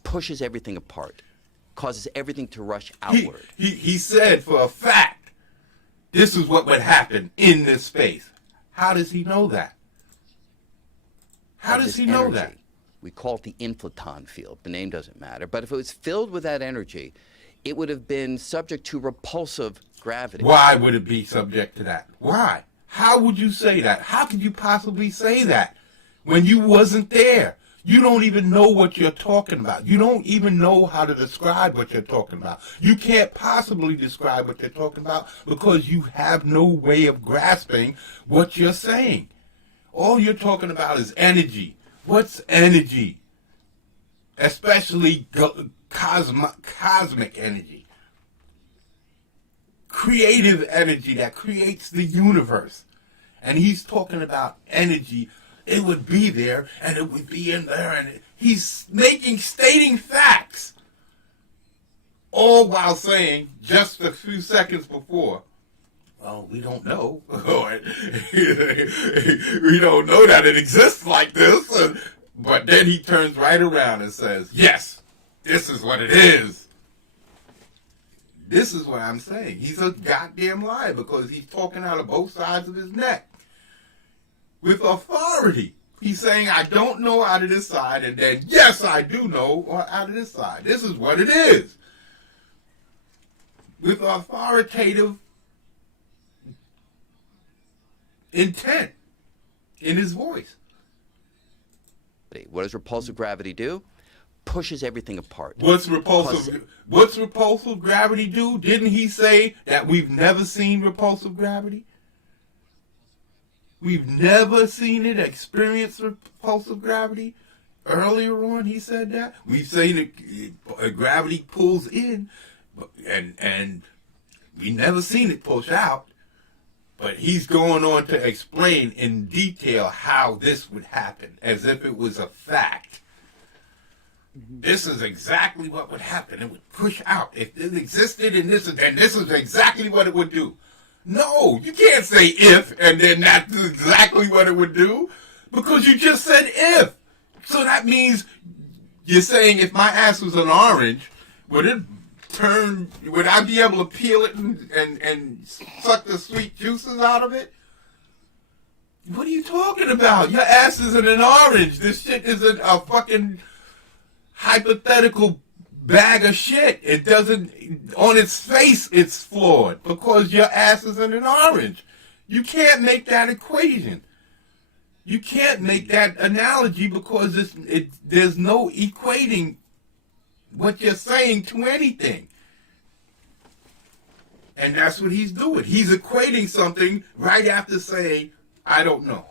Pushes everything apart. Causes everything to rush outward. He said for a fact, this is what would happen in this space. How does he know that? How does he know that? We call it the inflaton field. The name doesn't matter. But if it was filled with that energy, it would have been subject to repulsive gravity. Why would it be subject to that? Why? How would you say that? How could you possibly say that when you wasn't there? You don't even know what you're talking about. You don't even know how to describe what you're talking about. You can't possibly describe what you're talking about because you have no way of grasping what you're saying. All you're talking about is energy. What's energy? Especially cosmic energy. Creative energy that creates the universe. And he's talking about energy. It would be there, and it would be in there, and he's stating facts. All while saying, just a few seconds before, well, we don't know. We don't know that it exists like this. But then he turns right around and says, yes, this is what it is. This is what I'm saying. He's a goddamn liar because he's talking out of both sides of his neck. With authority. He's saying, I don't know out of this side, and then, yes, I do know out of this side. This is what it is. With authoritative intent in his voice. What does repulsive gravity do? Pushes everything apart. What's repulsive gravity do? Didn't he say that we've never seen repulsive gravity? We've never seen it experience repulsive gravity. Earlier on, he said that. We've seen gravity pulls in, and we never seen it push out. But he's going on to explain in detail how this would happen, as if it was a fact. This is exactly what would happen. It would push out. If it existed, and this is exactly what it would do. No, you can't say if, and then that's exactly what it would do, because you just said if. So that means you're saying if my ass was an orange, would I be able to peel it and suck the sweet juices out of it? What are you talking about? Your ass isn't an orange. This shit isn't a fucking hypothetical bag of shit. It doesn't, on its face, it's flawed because your ass isn't an orange. You can't make that equation. You can't make that analogy because there's no equating what you're saying to anything. And that's what he's doing. He's equating something right after saying, I don't know.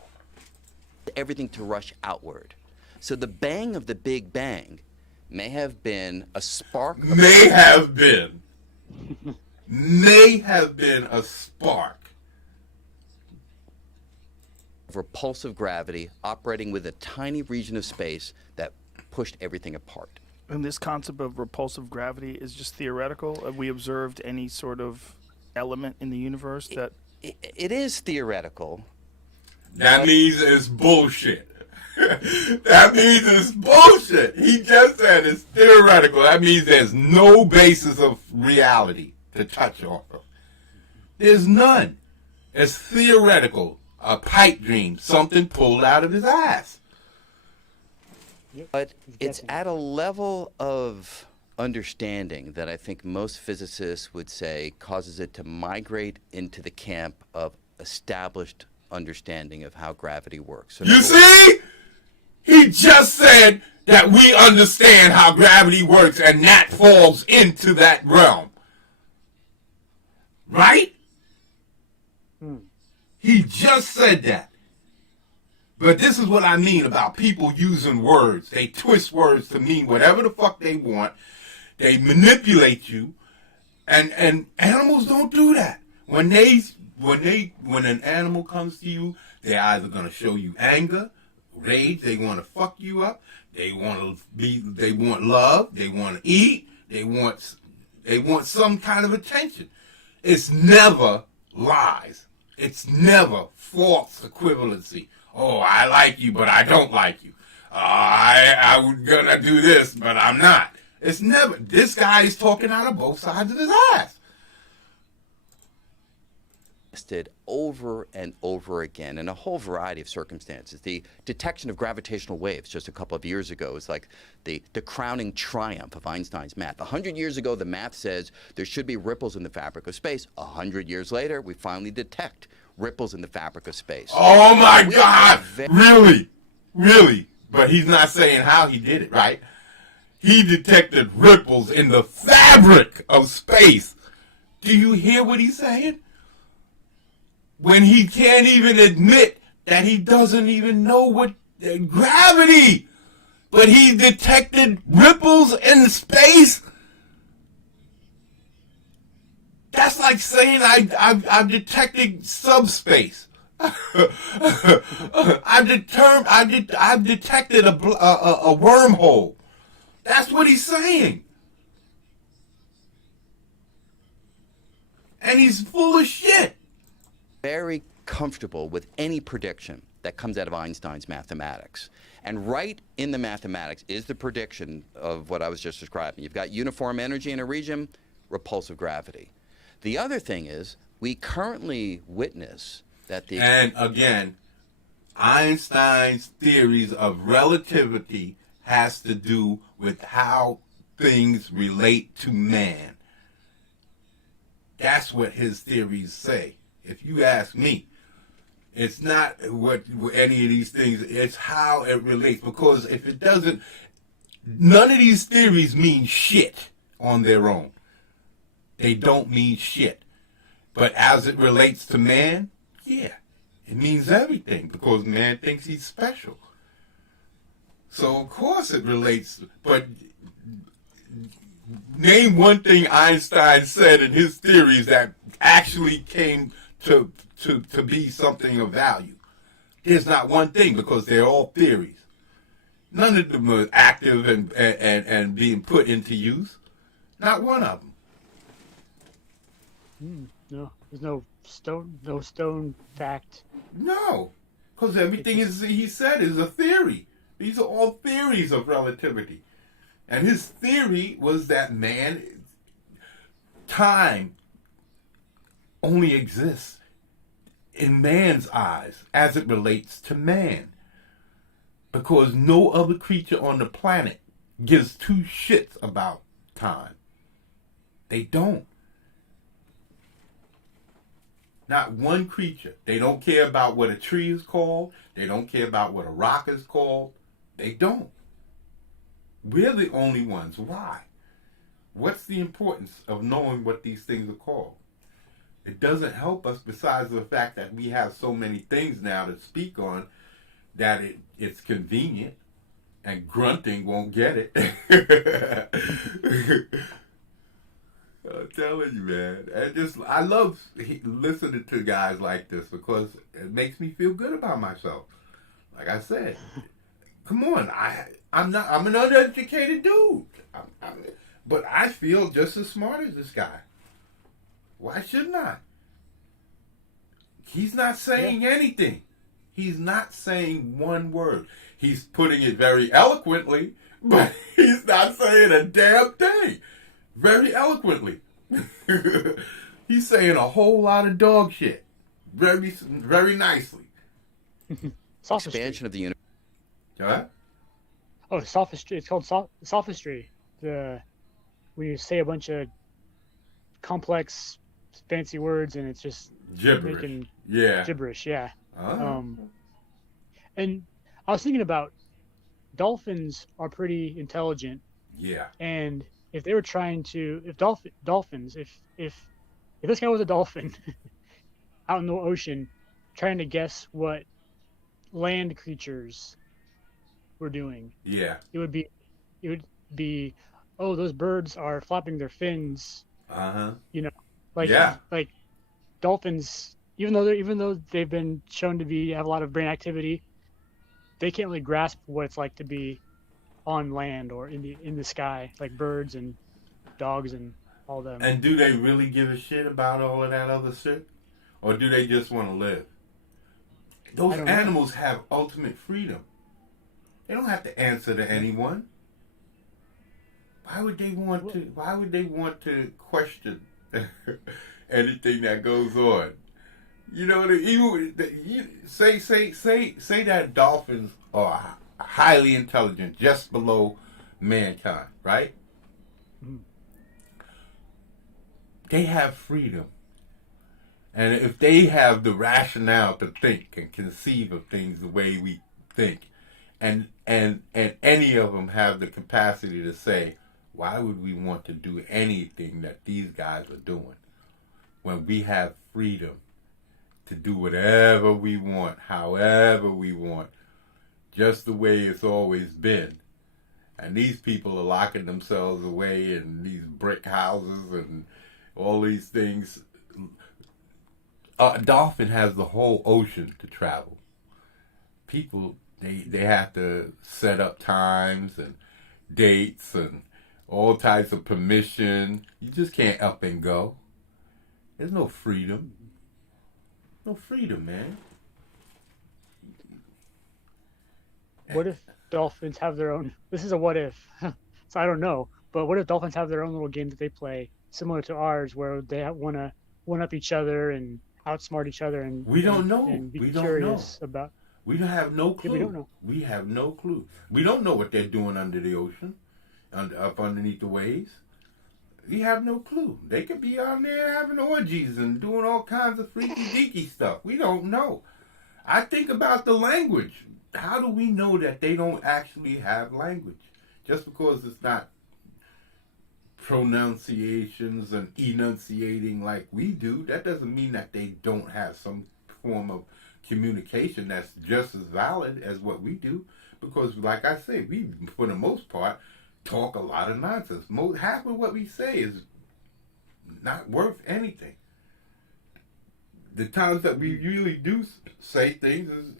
Everything to rush outward. So the bang of the Big Bang may have been a spark. May have been a spark. Of repulsive gravity operating with a tiny region of space that pushed everything apart. And this concept of repulsive gravity is just theoretical? Have we observed any sort of element in the universe that... It is theoretical. That means it's bullshit. That means it's bullshit. He just said it's theoretical. That means there's no basis of reality to touch off of. There's none. It's theoretical. A pipe dream. Something pulled out of his ass. But it's at a level of understanding that I think most physicists would say causes it to migrate into the camp of established understanding of how gravity works. So you see? He just said that we understand how gravity works, and that falls into that realm. Right? He just said that. But this is what I mean about people using words. They twist words to mean whatever the fuck they want. They manipulate you. And animals don't do that. When an animal comes to you, they're either going to show you anger, rage, they want to fuck you up, they want love, they want to eat, they want some kind of attention. It's never lies. It's never false equivalency. Oh, I like you, but I don't like you. I'm gonna do this, but I'm not. It's never. This guy is talking out of both sides of his ass. Tested over and over again in a whole variety of circumstances. The detection of gravitational waves just a couple of years ago is like the crowning triumph of Einstein's math. 100 years ago, the math says there should be ripples in the fabric of space. 100 years later, we finally detect ripples in the fabric of space. Oh my God! Really? Really? But he's not saying how he did it, right? He detected ripples in the fabric of space. Do you hear what he's saying? When he can't even admit that he doesn't even know what gravity, but he detected ripples in space. That's like saying I've detected subspace. I've detected a wormhole. That's what he's saying. And he's full of shit. Very comfortable with any prediction that comes out of Einstein's mathematics. And right in the mathematics is the prediction of what I was just describing. You've got uniform energy in a region, repulsive gravity. The other thing is we currently witness that the... And again, Einstein's theories of relativity has to do with how things relate to man. That's what his theories say. If you ask me, it's not what any of these things, it's how it relates. Because if it doesn't, none of these theories mean shit on their own. They don't mean shit. But as it relates to man, yeah, it means everything because man thinks he's special. So of course it relates, but name one thing Einstein said in his theories that actually came to be something of value. There's not one thing because they're all theories. None of them are active and being put into use. Not one of them. No, there's no stone fact. No, because everything he said is a theory. These are all theories of relativity. And his theory was that time only exists in man's eyes as it relates to man. Because no other creature on the planet gives two shits about time. They don't. Not one creature. They don't care about what a tree is called. They don't care about what a rock is called. They don't. We're the only ones. Why? What's the importance of knowing what these things are called? It doesn't help us besides the fact that we have so many things now to speak on that it's convenient and grunting won't get it. I'm telling you, man. I love listening to guys like this because it makes me feel good about myself. Like I said, come on, I'm an uneducated dude, but I feel just as smart as this guy. Why shouldn't I? He's not saying anything. He's not saying one word. He's putting it very eloquently, but he's not saying a damn thing. Very eloquently. He's saying a whole lot of dog shit. Very, very nicely. Expansion of the universe. What? Oh, sophistry. It's called sophistry. When you say a bunch of complex, fancy words and it's just gibberish. Gibberish, yeah. Oh. And I was thinking about dolphins are pretty intelligent. Yeah. And if they were trying to, if this guy was a dolphin out in the ocean trying to guess what land creatures were doing, yeah, it would be, oh, those birds are flapping their fins. You know, like dolphins. Even though they've been shown to have a lot of brain activity, they can't really grasp what it's like to be on land or in the sky, like birds and dogs and all them. And do they really give a shit about all of that other shit, or do they just want to live? Those I don't know. animals have ultimate freedom. They don't have to answer to anyone. Why would they want to? Why would they want to question anything that goes on? You know, say that dolphins are highly intelligent, just below mankind, right? Mm-hmm. They have freedom, and if they have the rationale to think and conceive of things the way we think, and any of them have the capacity to say, why would we want to do anything that these guys are doing when we have freedom to do whatever we want, however we want, just the way it's always been? And these people are locking themselves away in these brick houses and all these things. A dolphin has the whole ocean to travel. People, they have to set up times and dates and all types of permission. You just can't up and go. There's no freedom. No freedom, man. What if dolphins have their own? This is a what if, so I don't know. But what if dolphins have their own little game that they play, similar to ours, where they want to one up each other and outsmart each other, and we don't know. And be we curious don't know. about. We don't have no clue. Yeah, we don't know. We have no clue. We don't know what they're doing under the ocean, up underneath the waves. We have no clue. They could be out there having orgies and doing all kinds of freaky deaky stuff. We don't know. I think about the language. How do we know that they don't actually have language? Just because it's not pronunciations and enunciating like we do, that doesn't mean that they don't have some form of communication that's just as valid as what we do. Because, like I say, we, for the most part, talk a lot of nonsense. Half of what we say is not worth anything. The times that we really do say things is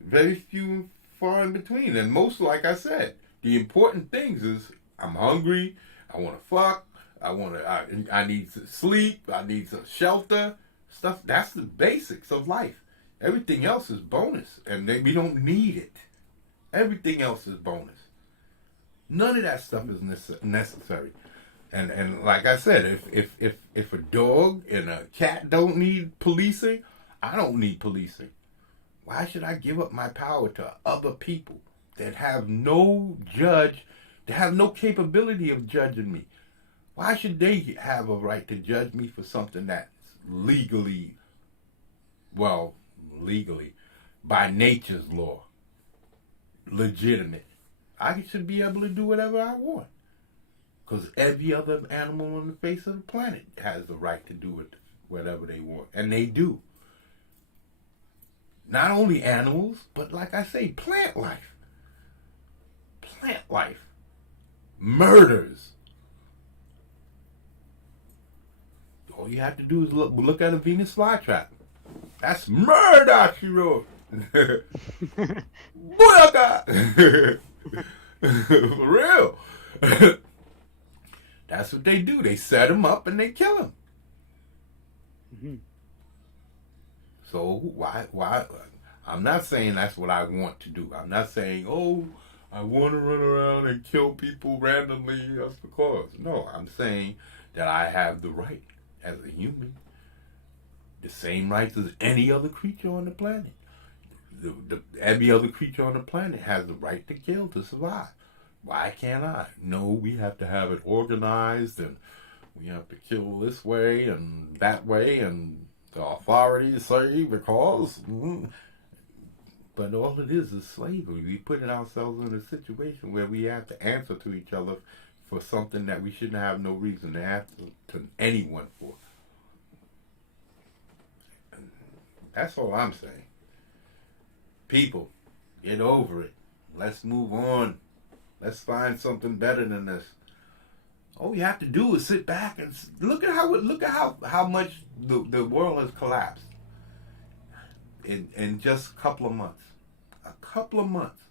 very few, far in between. And most, like I said, the important things is I'm hungry, I want to fuck, I need to sleep, I need some shelter, stuff. That's the basics of life. Everything else is bonus, and we don't need it. Everything else is bonus. None of that stuff is necessary. And like I said, if a dog and a cat don't need policing, I don't need policing. Why should I give up my power to other people that have no judge, that have no capability of judging me? Why should they have a right to judge me for something that's legally, by nature's law, legitimate? I should be able to do whatever I want. Because every other animal on the face of the planet has the right to do whatever they want. And they do. Not only animals, but like I say, plant life. Plant life. Murders. All you have to do is look at a Venus flytrap. That's murder, she wrote. Booyaka! For real. That's what they do. They set them up and they kill them. Mm-hmm. So why? I'm not saying that's what I want to do. I'm not saying, I want to run around and kill people randomly just because. No, I'm saying that I have the right as a human, the same rights as any other creature on the planet. Every other creature on the planet has the right to kill to survive. Why can't I? No, we have to have it organized, and we have to kill this way and that way, and the authorities say because. But all it is slavery. We putting ourselves in a situation where we have to answer to each other for something that we shouldn't have no reason to answer to anyone for. And that's all I'm saying. People, get over it. Let's move on. Let's find something better than this. All you have to do is sit back and look at how much the world has collapsed in just a couple of months. A couple of months.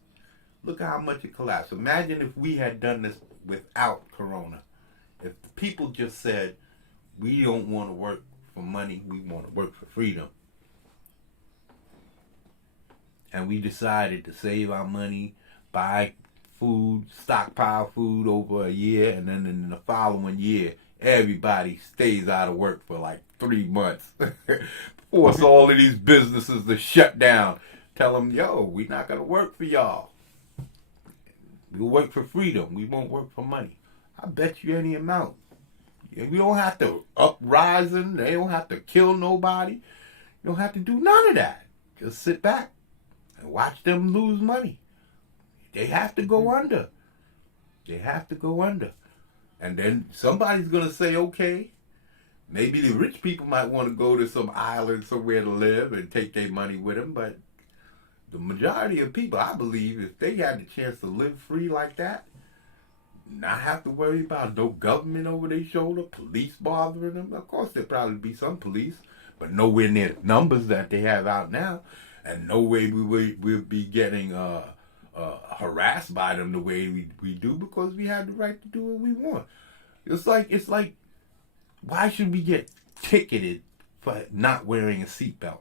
Look at how much it collapsed. Imagine if we had done this without Corona. If the people just said, we don't want to work for money, we want to work for freedom. and we decided to save our money, buy food, stockpile food over a year, and then in the following year, everybody stays out of work for like 3 months. Force all of these businesses to shut down. Tell them, yo, we're not going to work for y'all. We'll work for freedom. We won't work for money. I bet you any amount. We don't have to uprising. They don't have to kill nobody. You don't have to do none of that. Just sit back and watch them lose money. They have to go under. They have to go under. And then somebody's going to say, okay, maybe the rich people might want to go to some island somewhere to live and take their money with them. But the majority of people, I believe, if they had the chance to live free like that, not have to worry about no government over their shoulder, police bothering them. Of course, there'll probably be some police, but nowhere near the numbers that they have out now. And no way we'll be getting harassed by them the way we do, because we have the right to do what we want. It's like, why should we get ticketed for not wearing a seatbelt?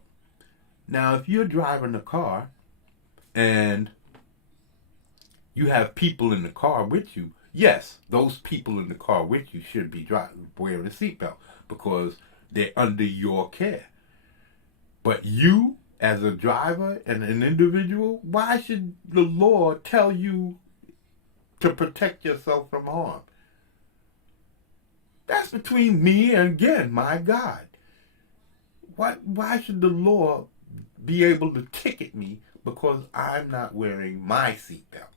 Now, if you're driving a car and you have people in the car with you, yes, those people in the car with you should be wearing a seatbelt because they're under your care. But you, as a driver and an individual, why should the law tell you to protect yourself from harm? That's between me and, again, my God. Why should the law be able to ticket me because I'm not wearing my seatbelt?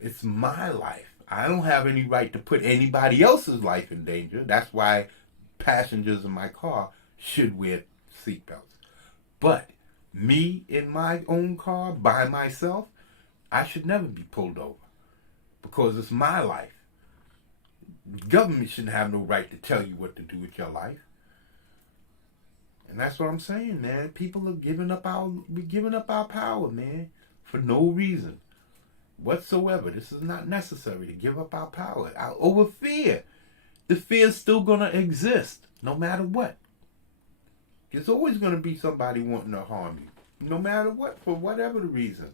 It's my life. I don't have any right to put anybody else's life in danger. That's why passengers in my car should wear seatbelts. But me in my own car by myself, I should never be pulled over because it's my life. The government shouldn't have no right to tell you what to do with your life. And that's what I'm saying, man. People are giving up our power, man, for no reason whatsoever. This is not necessary to give up our power over fear. The fear's still gonna exist no matter what. There's always gonna be somebody wanting to harm you, no matter what, for whatever the reason.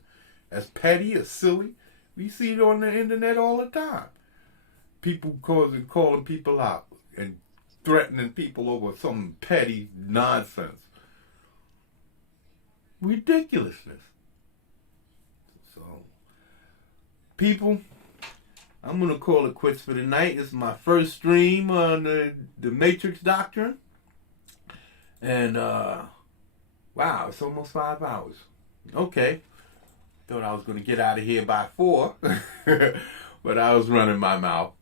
As petty, as silly, we see it on the internet all the time. People calling people out and threatening people over some petty nonsense. Ridiculousness. So, people, I'm going to call it quits for the night. This is my first stream on the MATRIX Doctrine. And, wow, it's almost 5 hours. Okay. Thought I was going to get out of here by 4. But I was running my mouth.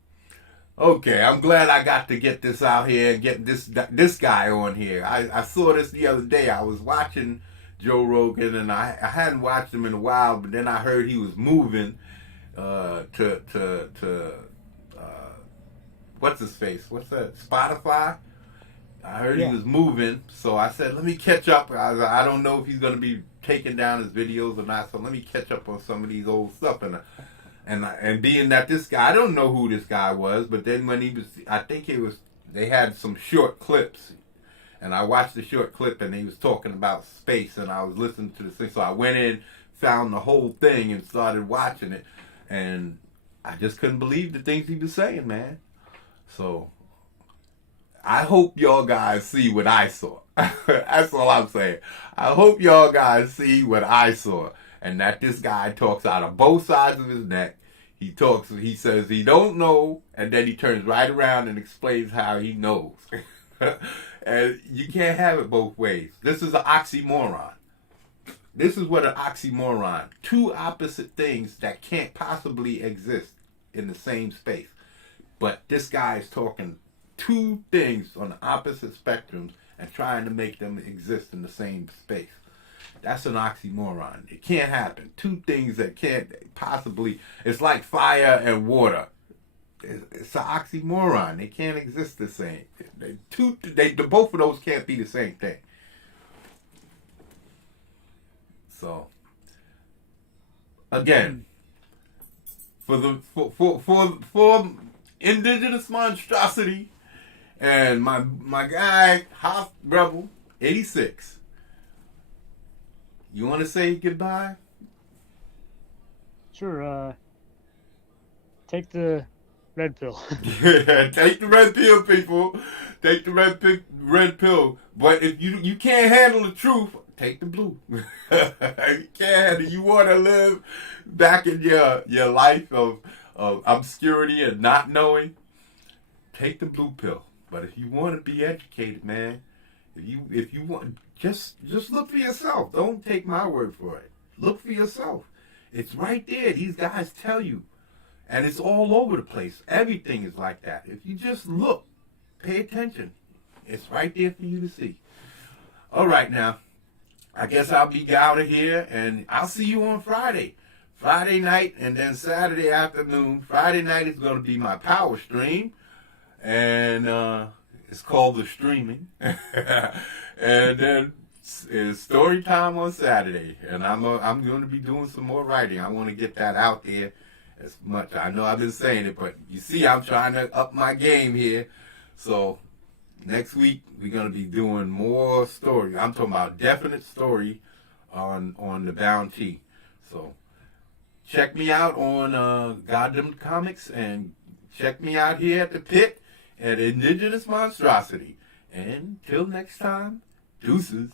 Okay, I'm glad I got to get this out here and get this guy on here. I saw this the other day. I was watching Joe Rogan, and I hadn't watched him in a while, but then I heard he was moving to what's his face? What's that? Spotify? I heard he was moving, so I said, let me catch up. I don't know if he's going to be taking down his videos or not, so let me catch up on some of these old stuff. And being that this guy, I don't know who this guy was, but then when he was, I think it was, they had some short clips, and I watched the short clip, and he was talking about space, and I was listening to this thing, so I went in, found the whole thing, and started watching it, and I just couldn't believe the things he was saying, man. So, I hope y'all guys see what I saw. That's all I'm saying. I hope y'all guys see what I saw. And that this guy talks out of both sides of his neck. He says he don't know, and then he turns right around and explains how he knows. And you can't have it both ways. This is an oxymoron. This is what an oxymoron. Two opposite things that can't possibly exist in the same space. But this guy is talking two things on the opposite spectrums and trying to make them exist in the same space. That's an oxymoron. It can't happen. Two things that can't possibly... It's like fire and water. It's an oxymoron. They can't exist the same. Both of those can't be the same thing. So, again, for indigenous monstrosity and my guy Hoff Rebel 86. You want to say goodbye? Sure. Take the red pill. Take the red pill, people. Take the red pill. But if you can't handle the truth, take the blue. You can't handle. You want to live back in your life of obscurity and not knowing. Take the blue pill. But if you want to be educated, man, if you want, just look for yourself. Don't take my word for it. Look for yourself. It's right there. These guys tell you. And it's all over the place. Everything is like that. If you just look, pay attention, it's right there for you to see. All right, now, I guess I'll be out of here, and I'll see you on Friday. Friday night, and then Saturday afternoon. Friday night is going to be my power stream, and it's called The Streaming. And then it's story time on Saturday, and I'm going to be doing some more writing. I want to get that out there as much. I know I've been saying it, but you see, I'm trying to up my game here. So next week we're going to be doing more story. I'm talking about definite story on the Bounty. So check me out on Goddamn Comics, and check me out here at the Pit at Indigenous Monstrosity. And till next time, deuces.